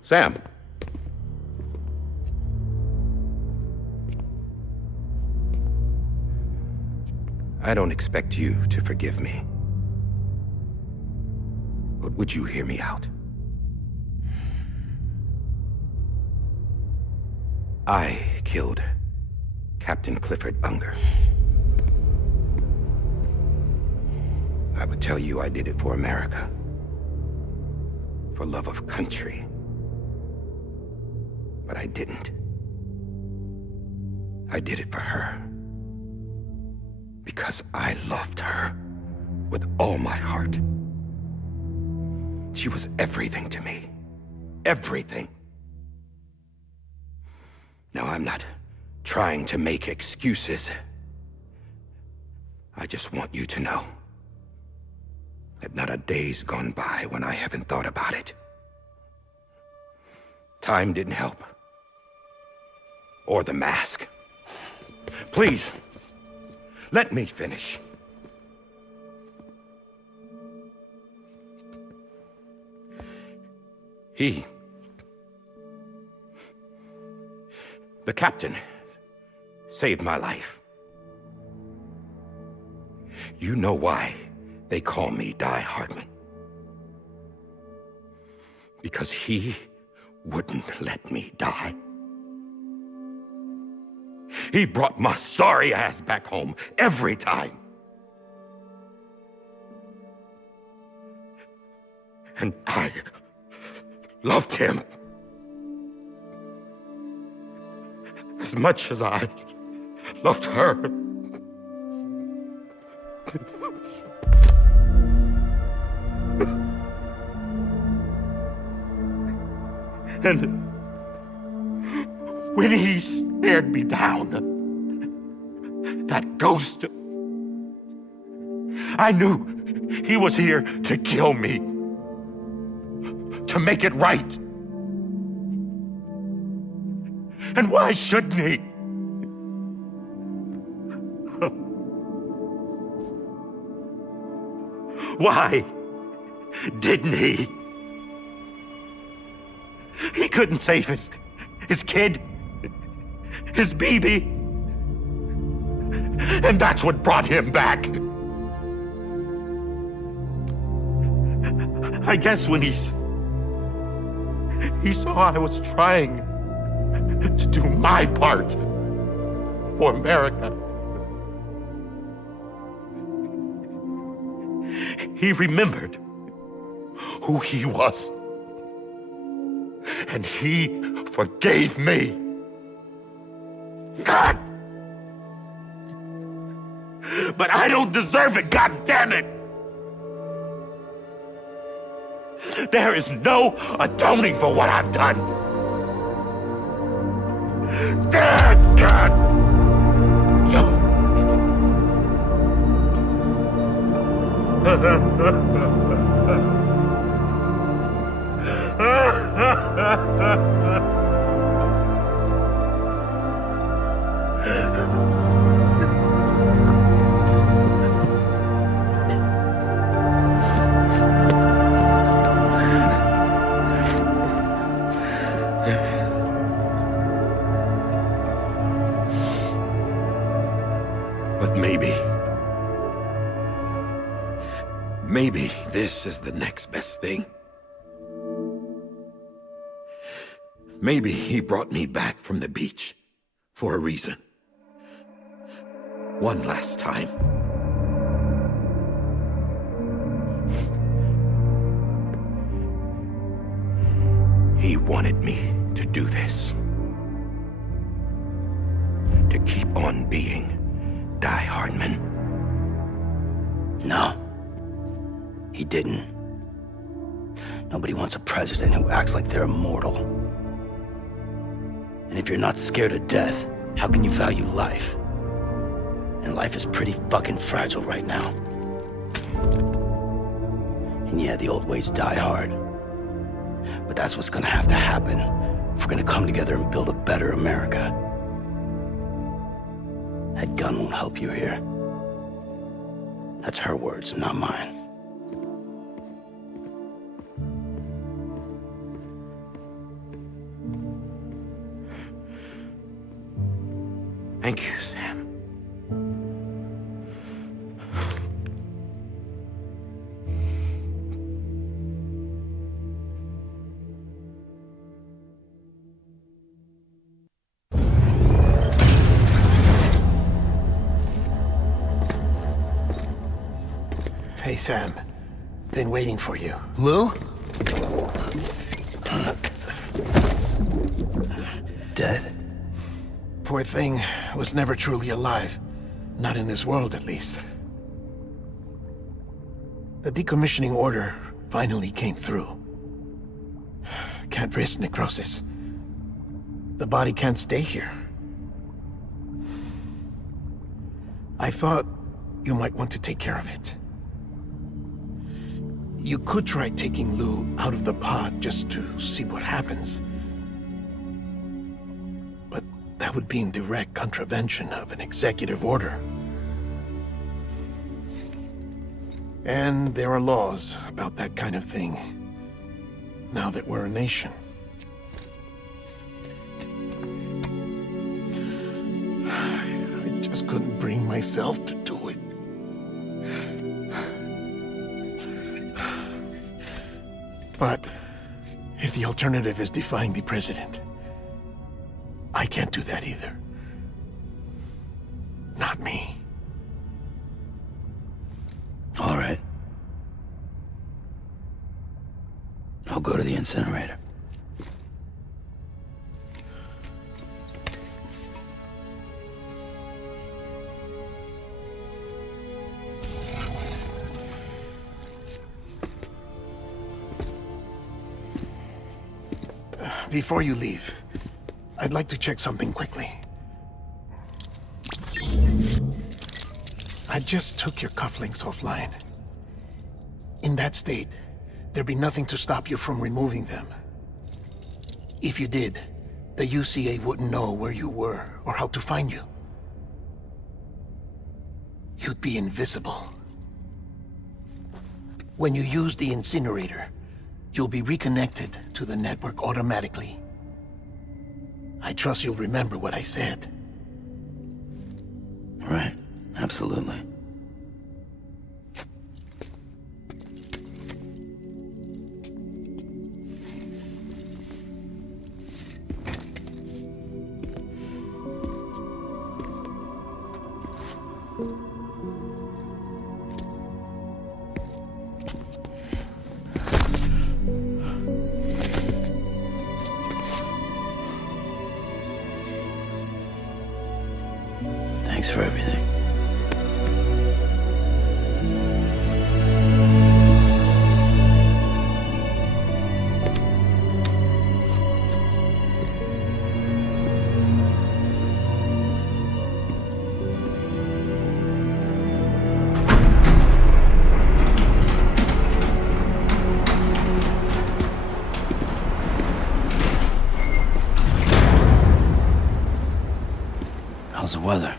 Sam. I don't expect you to forgive me. But would you hear me out? I killed Captain Clifford Unger. I would tell you I did it for America. For love of country. But I didn't. I did it for her. Because I loved her with all my heart. She was everything to me. Everything. Now, I'm not trying to make excuses. I just want you to know that not a day's gone by when I haven't thought about it. Time didn't help. Or the mask. Please, let me finish. The captain saved my life. You know why they call me Die Hardman? Because he wouldn't let me die. He brought my sorry ass back home every time. And I loved him as much as I loved her. And when he stared me down, that ghost, I knew he was here to kill me, to make it right. And why shouldn't he? Why didn't he? He couldn't save his kid, his baby. And that's what brought him back. I guess when he saw I was trying to do my part for America, he remembered who he was. And he forgave me. God! But I don't deserve it, God damn it! There is no atoning for what I've done. God! But maybe this is the next best thing. Maybe he brought me back from the beach for a reason. One last time. He wanted me to do this. To keep on being Die Hardman. No. He didn't. Nobody wants a president who acts like they're immortal. And if you're not scared of death, how can you value life? And life is pretty fucking fragile right now. And yeah, the old ways die hard. But that's what's gonna have to happen if we're gonna come together and build a better America. That gun won't help you here. That's her words, not mine. Thank you, Sam. Hey, Sam. Been waiting for you. Lou? Dead? Poor thing was never truly alive. Not in this world, at least. The decommissioning order finally came through. Can't risk necrosis. The body can't stay here. I thought you might want to take care of it. You could try taking Lou out of the pod just to see what happens. But that would be in direct contravention of an executive order. And there are laws about that kind of thing, now that we're a nation. I just couldn't bring myself to do it. But if the alternative is defying the president, I can't do that either. Not me. All right. I'll go to the incinerator. Before you leave, I'd like to check something quickly. I just took your cufflinks offline. In that state, there'd be nothing to stop you from removing them. If you did, the UCA wouldn't know where you were or how to find you. You'd be invisible. When you use the incinerator, you'll be reconnected to the network automatically. I trust you'll remember what I said. Right. Absolutely. Thanks for everything. How's the weather?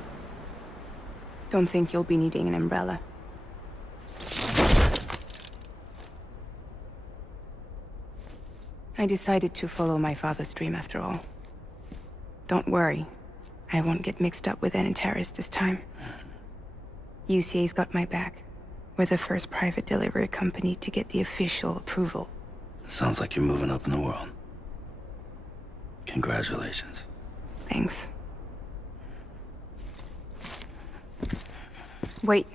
Don't think you'll be needing an umbrella. I decided to follow my father's dream after all. Don't worry. I won't get mixed up with any terrorists this time. UCA's got my back. We're the first private delivery company to get the official approval. Sounds like you're moving up in the world. Congratulations. Thanks. Wait.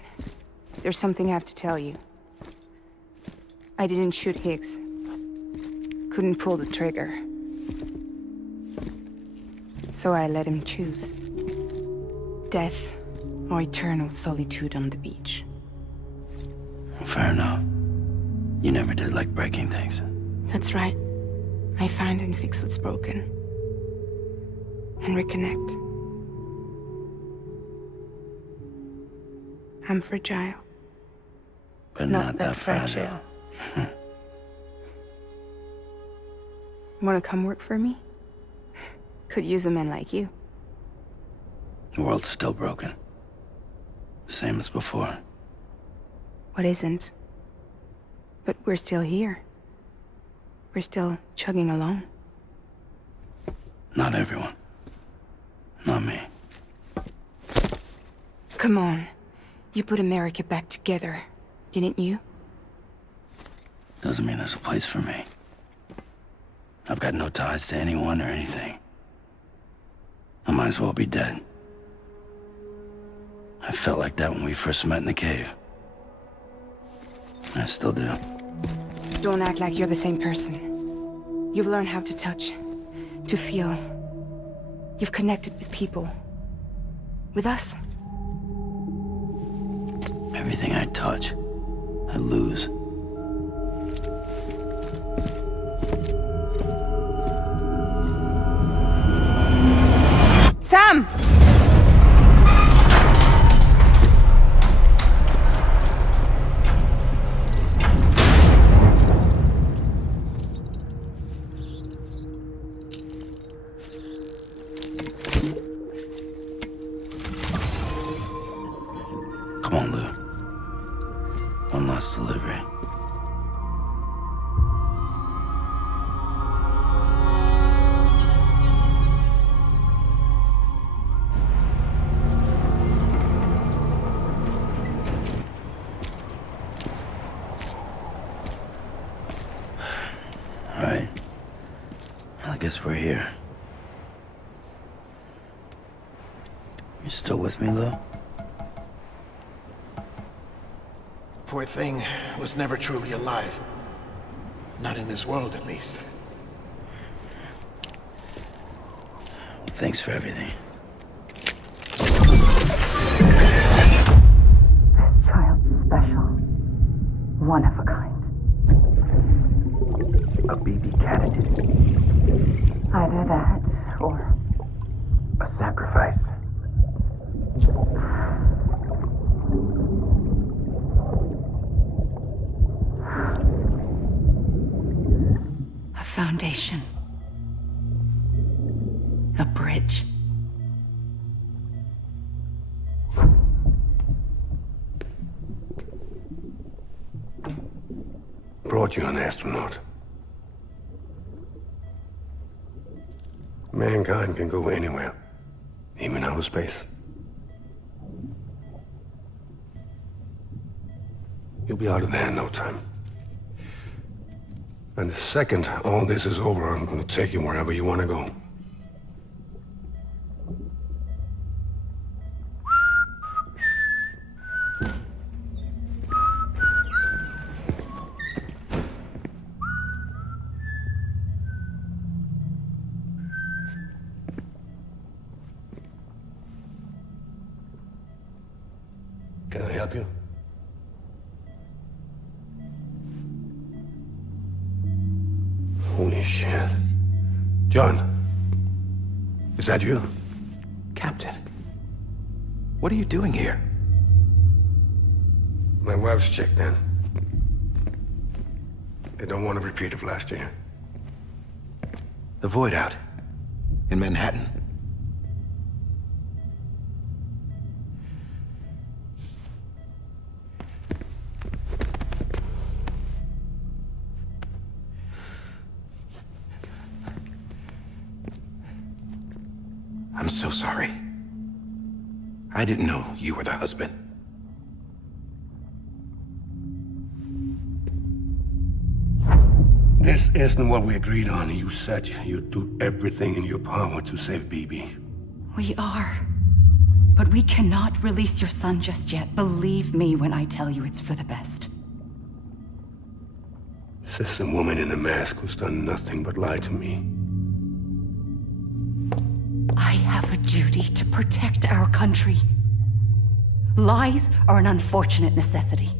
There's something I have to tell you. I didn't shoot Higgs. Couldn't pull the trigger. So I let him choose. Death or eternal solitude on the beach. Fair enough. You never did like breaking things. That's right. I find and fix what's broken. And reconnect. I'm fragile. But not that fragile. Wanna come work for me? Could use a man like you. The world's still broken. Same as before. What isn't? But we're still here. We're still chugging along. Not everyone. Not me. Come on. You put America back together, didn't you? Doesn't mean there's a place for me. I've got no ties to anyone or anything. I might as well be dead. I felt like that when we first met in the cave. I still do. Don't act like you're the same person. You've learned how to touch, to feel. You've connected with people. With us. Everything I touch, I lose. Sam! Come on, Lou. One last delivery. guess we're here. You still with me, though? Poor thing was never truly alive. Not in this world, at least. Thanks for everything. Child's special. One of a kind. A BB candidate. Either that, or... A sacrifice. A foundation. A bridge. Brought you an astronaut. Mankind can go anywhere, even outer space. You'll be out of there in no time. And the second all this is over, I'm gonna take you wherever you want to go. Can I help you? Holy shit. John, is that you? Captain, what are you doing here? My wife's checked in. They don't want a repeat of last year. The void out in Manhattan. I'm so sorry. I didn't know you were the husband. This isn't what we agreed on. You said you'd do everything in your power to save BB. We are. But we cannot release your son just yet. Believe me when I tell you it's for the best. This is a woman in a mask who's done nothing but lie to me. I have a duty to protect our country. Lies are an unfortunate necessity.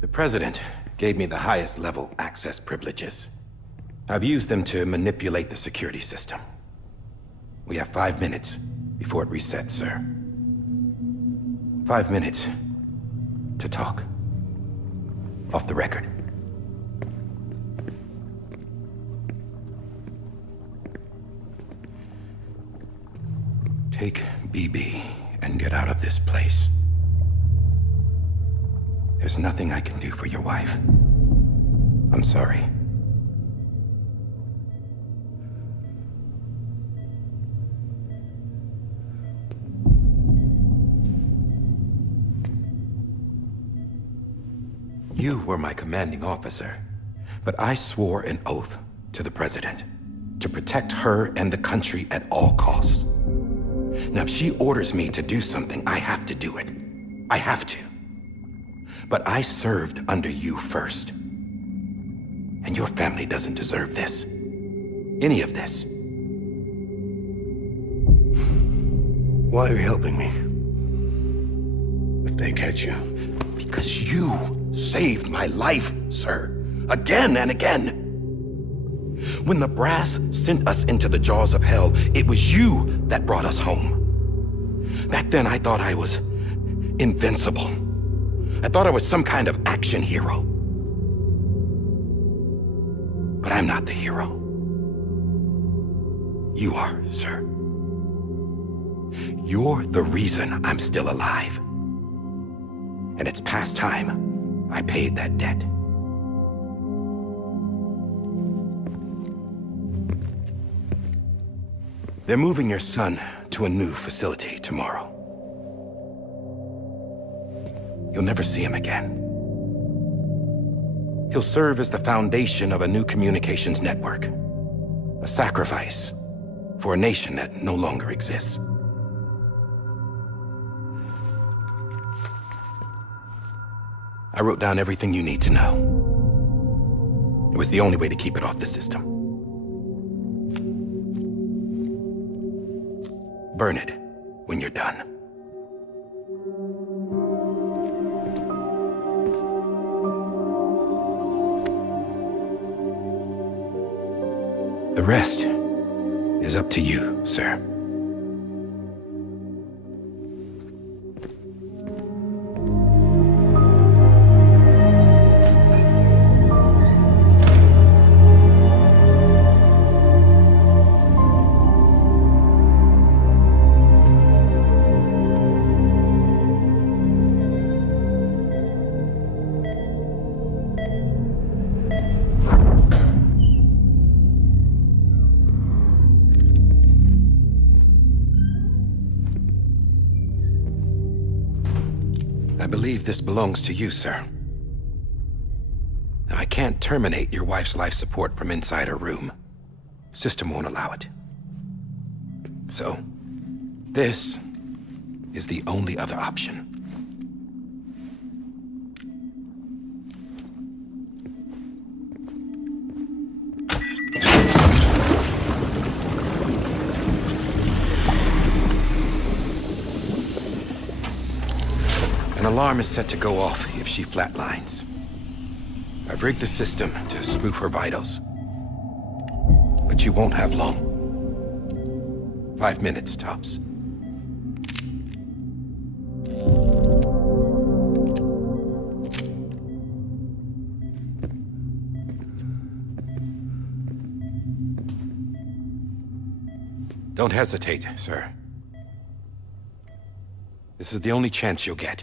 The President gave me the highest level access privileges. I've used them to manipulate the security system. We have 5 minutes before it resets, sir. 5 minutes to talk. Off the record. Take BB and get out of this place. There's nothing I can do for your wife. I'm sorry. You were my commanding officer, but I swore an oath to the President to protect her and the country at all costs. Now, if she orders me to do something, I have to do it. I have to. But I served under you first. And your family doesn't deserve this. Any of this. Why are you helping me? If they catch you. Because you saved my life, sir. Again and again. When the brass sent us into the jaws of hell, it was you that brought us home. Back then, I thought I was invincible. I thought I was some kind of action hero. But I'm not the hero. You are, sir. You're the reason I'm still alive. And it's past time I paid that debt. They're moving your son to a new facility tomorrow. You'll never see him again. He'll serve as the foundation of a new communications network. A sacrifice for a nation that no longer exists. I wrote down everything you need to know. It was the only way to keep it off the system. Burn it when you're done. The rest is up to you, sir. I believe this belongs to you, sir. I can't terminate your wife's life support from inside her room. System won't allow it. So, this is the only other option. An alarm is set to go off if she flatlines. I've rigged the system to spoof her vitals. But you won't have long. 5 minutes, tops. Don't hesitate, sir. This is the only chance you'll get.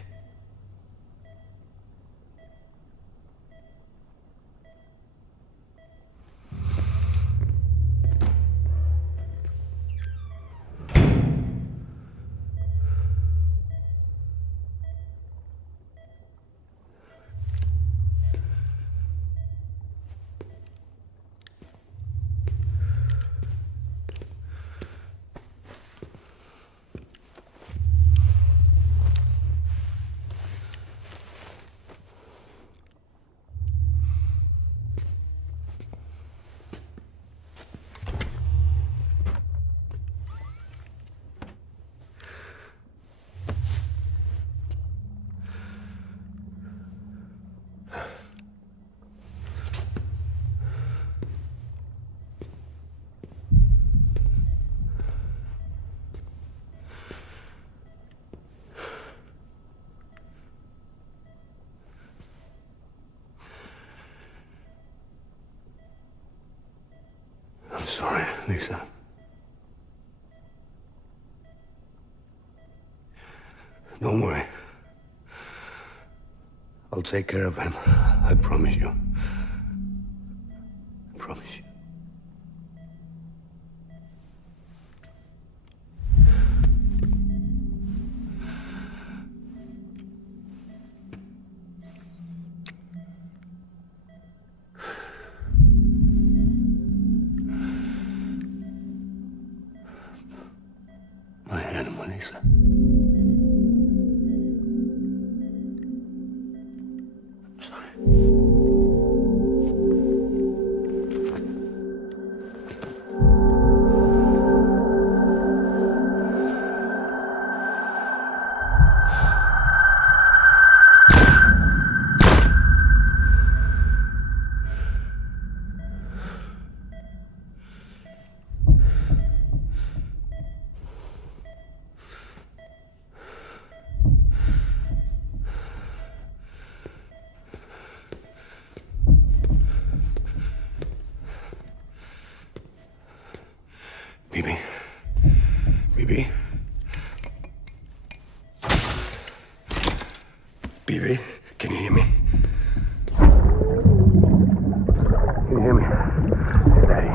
I'm sorry, Lisa. Don't worry. I'll take care of him. I promise you. I promise you. My animal, Lisa. Bibi? Bibi? Bibi? Can you hear me? Can you hear me? It's Daddy.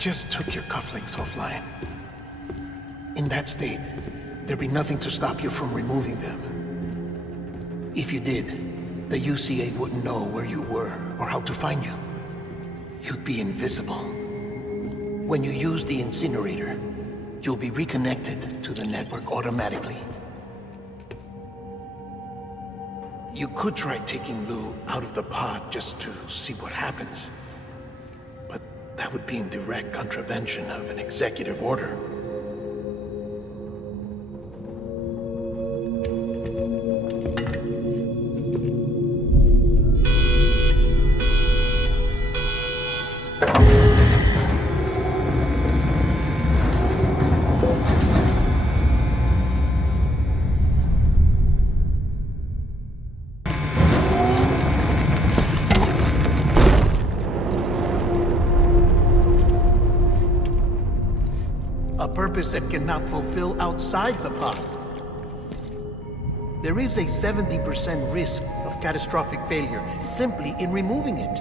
just took your cufflinks offline. In that state, there'd be nothing to stop you from removing them. If you did, the UCA wouldn't know where you were or how to find you. You'd be invisible. When you use the incinerator, you'll be reconnected to the network automatically. You could try taking Lou out of the pod just to see what happens. But that would be in direct contravention of an executive order. A purpose that cannot fulfill outside the pod. There is a 70% risk of catastrophic failure simply in removing it.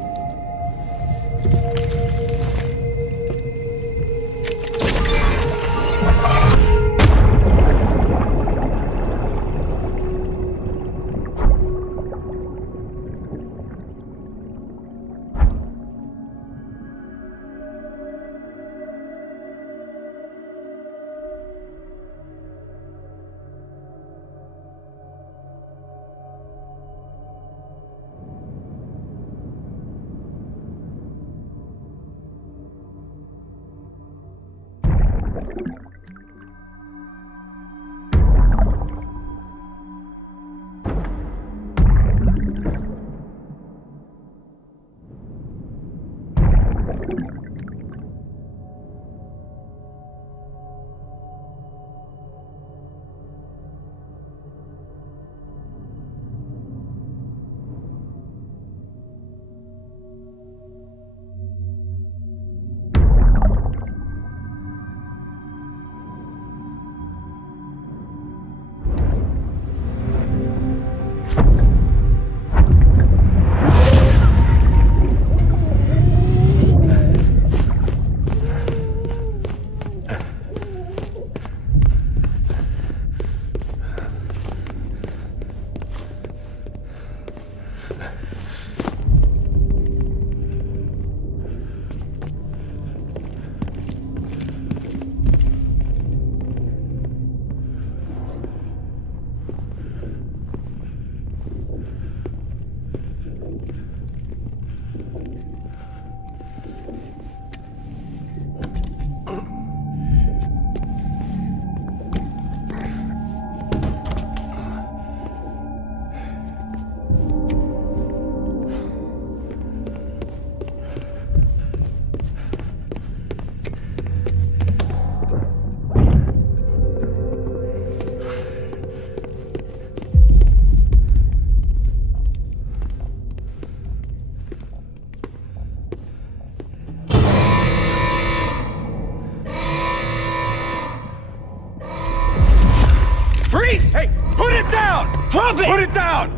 Freeze! Hey, put it down! Drop it! Put it down!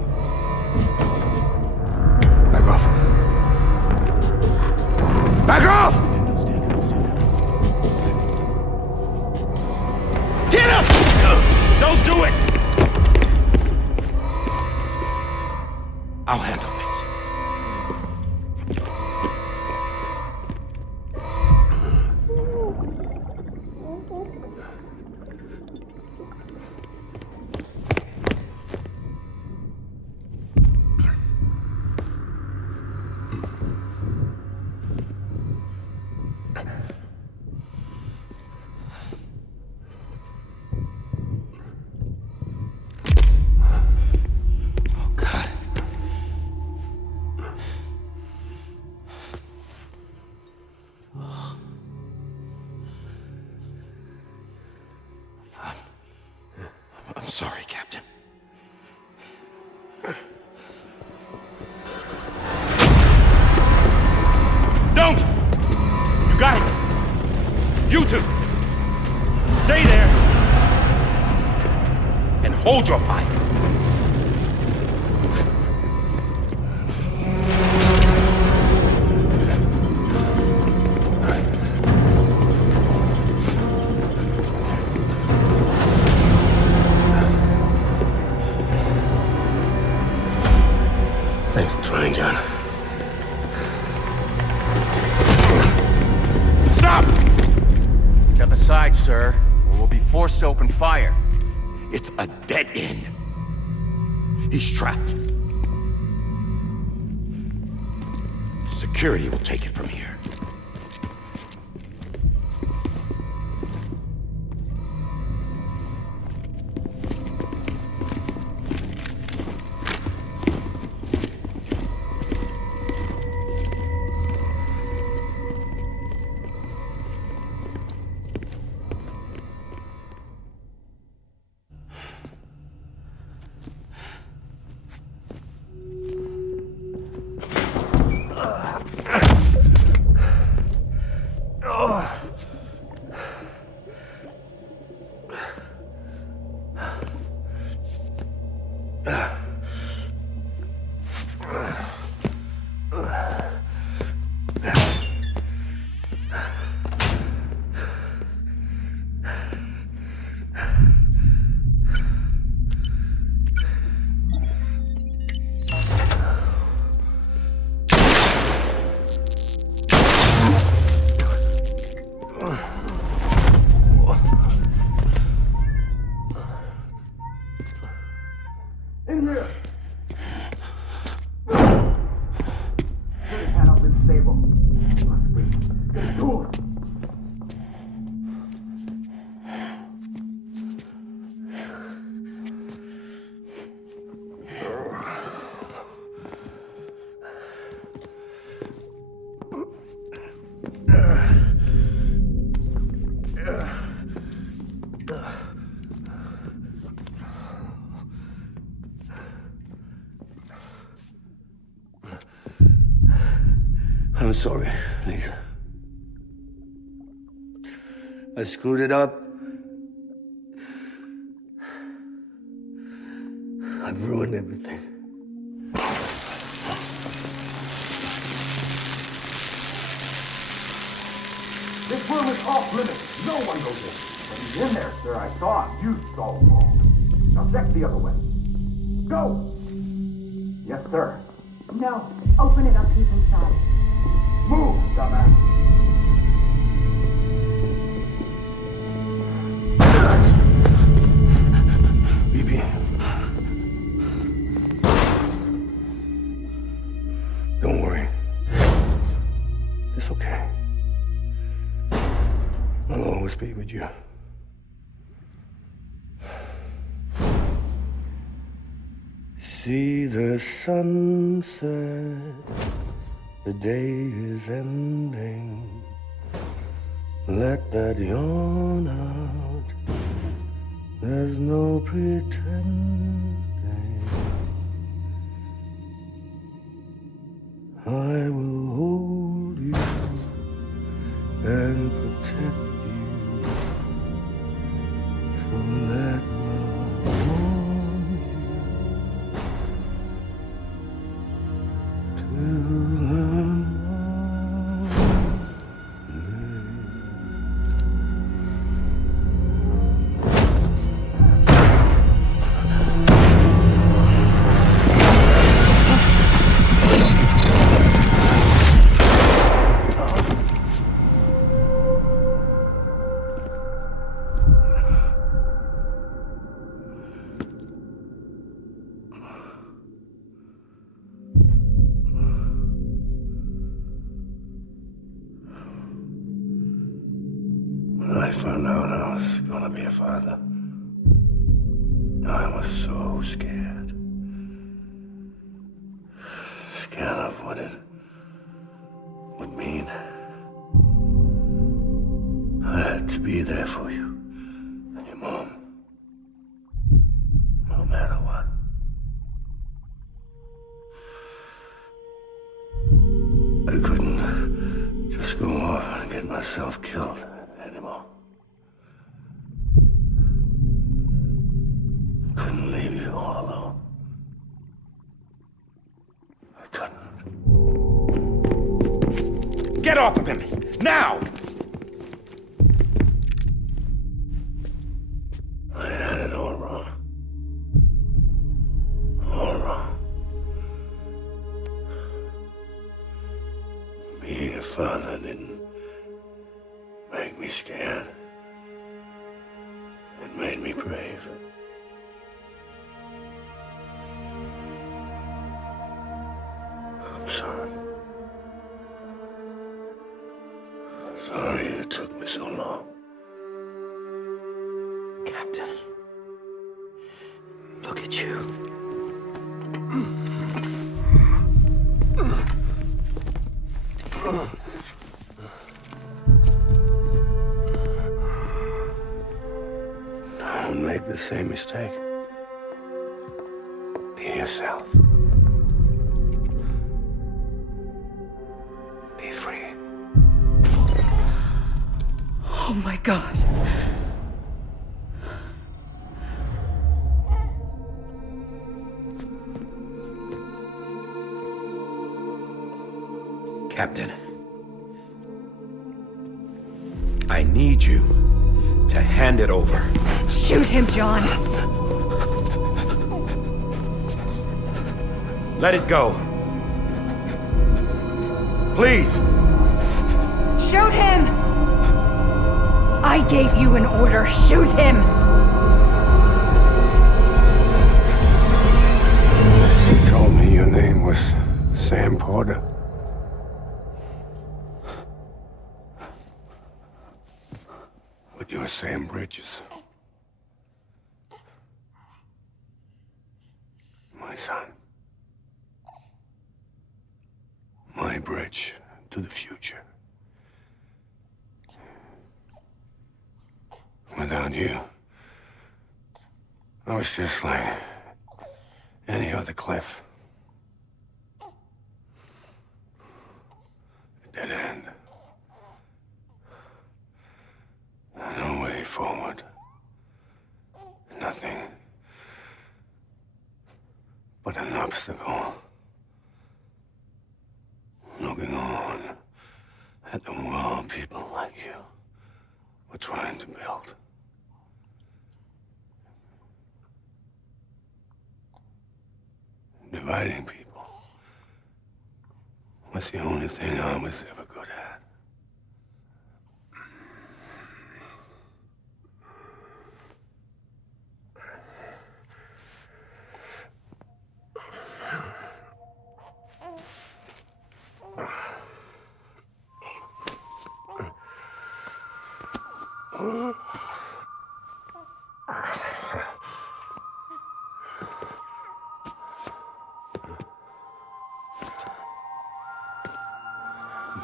Back off. Back off! Get up! Don't do it! I'll handle this. I'm sorry, Captain. Don't! You got it! You two! Stay there! And hold your fire! Thanks for trying, John. Stop! Step aside, sir, or we'll be forced to open fire. It's a dead end. He's trapped. Security will take it from here. I'm sorry, Lisa. I screwed it up. I've ruined everything. This room is off limits. No one goes in. But he's in there, sir. I saw him. You saw him all. Now check the other way. Go! Yes, sir. No. Open it up. He's inside. Move, dumbass. BB. Don't worry. It's okay. I'll always be with you. See the sunset. The day is ending. Let that yawn out. There's no pretending. I will hold you and protect you. So let love warm you till When I found out I was gonna be a father, I was so scared. Scared of what it would mean. I had to be there for you and your mom, no matter what. I couldn't just go off and get myself killed anymore. Couldn't leave you all alone. I couldn't. Get off of him! Now! I had it all wrong. All wrong. father didn't make me scared. It made me brave. I'm sorry. Sorry it took me so long. Captain, look at you. Don't make the same mistake. Be yourself. Be free. Oh my God. Captain, I need you to hand it over. Shoot him, John. Let it go. Please. Shoot him! I gave you an order. Shoot him! You told me your name was Sam Porter. But you're Sam Bridges. My son. My bridge to the future. Without you, I was just like any other Cliff. A dead end. No way forward. Nothing but an obstacle. Looking on at the world people like you were trying to build. Dividing people was the only thing I was ever good at.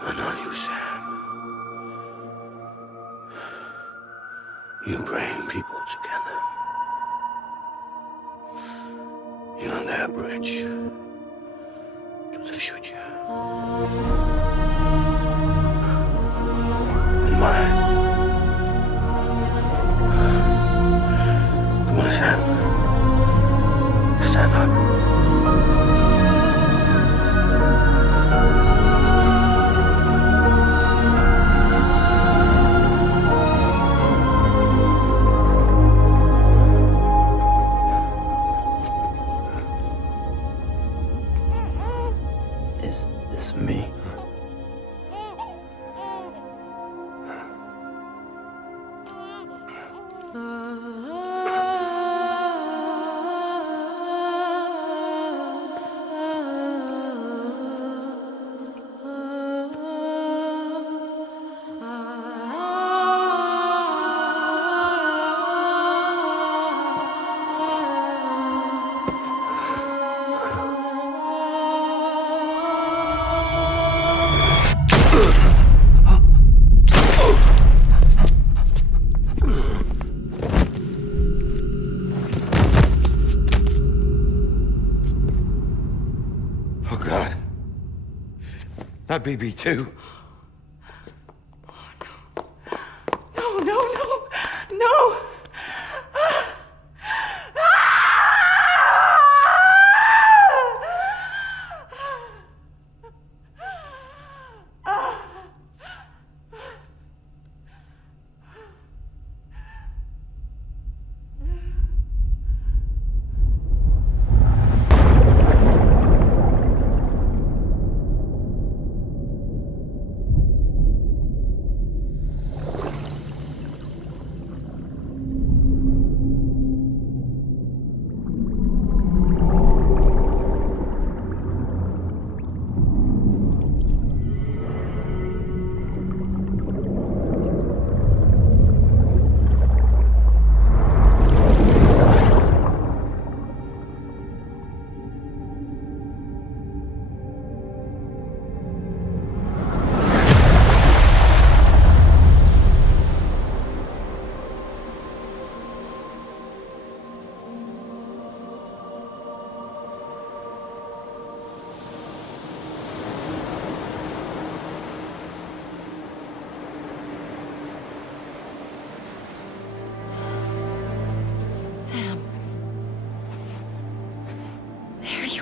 But not you, Sam. You bring people together. You're their bridge to the future. And mine. Come on, Sam. Stand up. Is this me? Oh, God. Not BB2. No, no, no, no!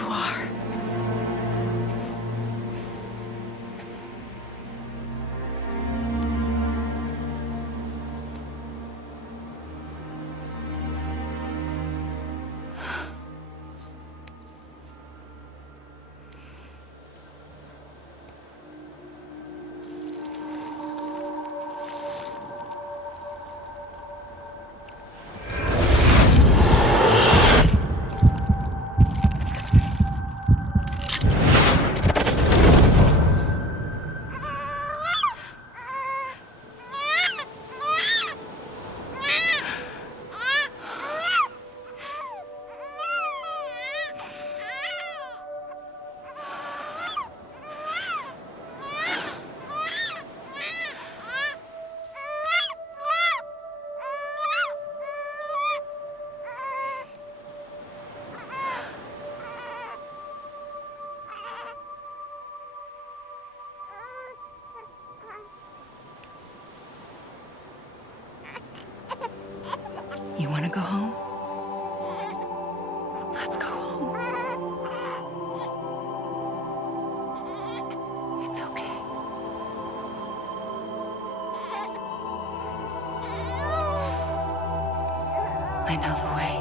are. You want to go home? Let's go home. It's okay. I know the way.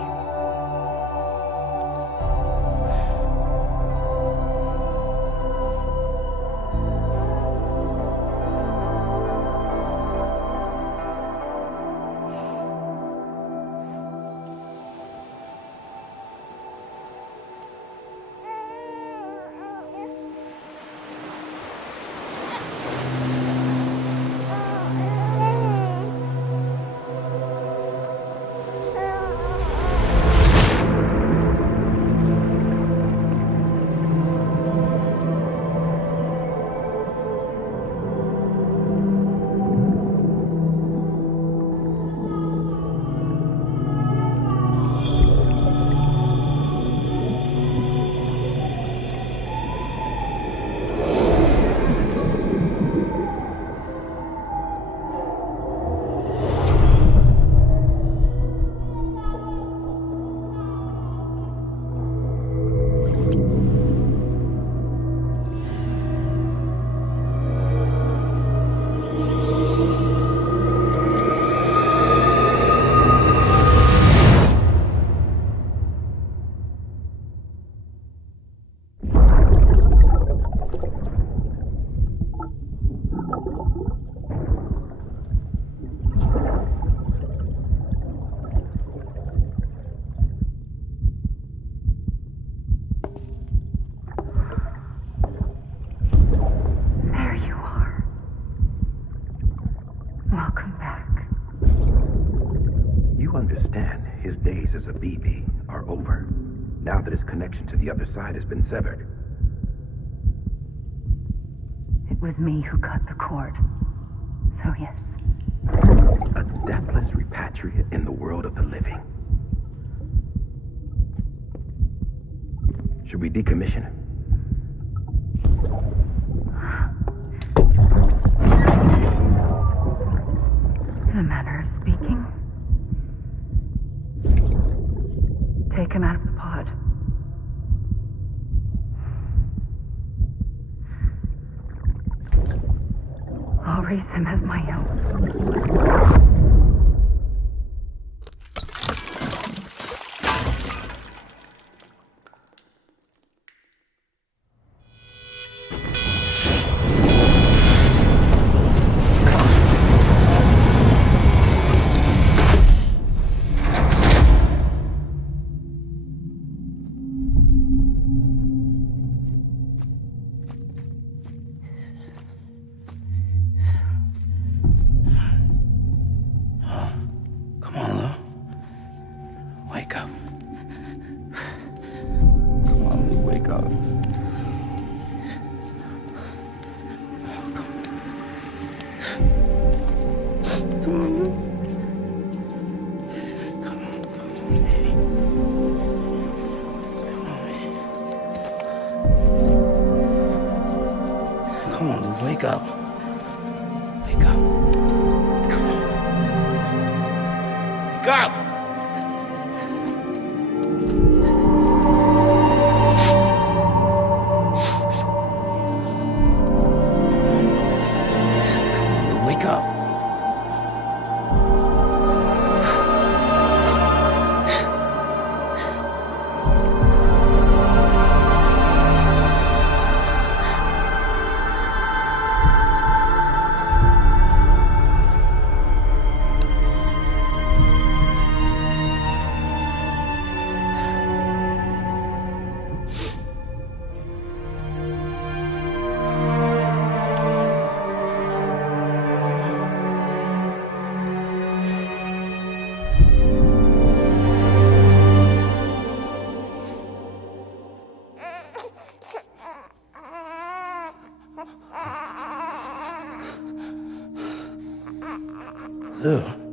There you are. Welcome back. You understand his days as a BB are over, now that his connection to the other side has been severed. It was me who cut the cord. So yes. A deathless repatriate in the world of the living. Should we decommission him? In a manner of speaking. Take him out of the pod. I'll raise him as my own. Come on, Lou. Wake up. Come on, Lou, wake up. Come on, Lou. Come on, baby. Come on, Lou, wake up. Wake up. Come on. Wake up! do.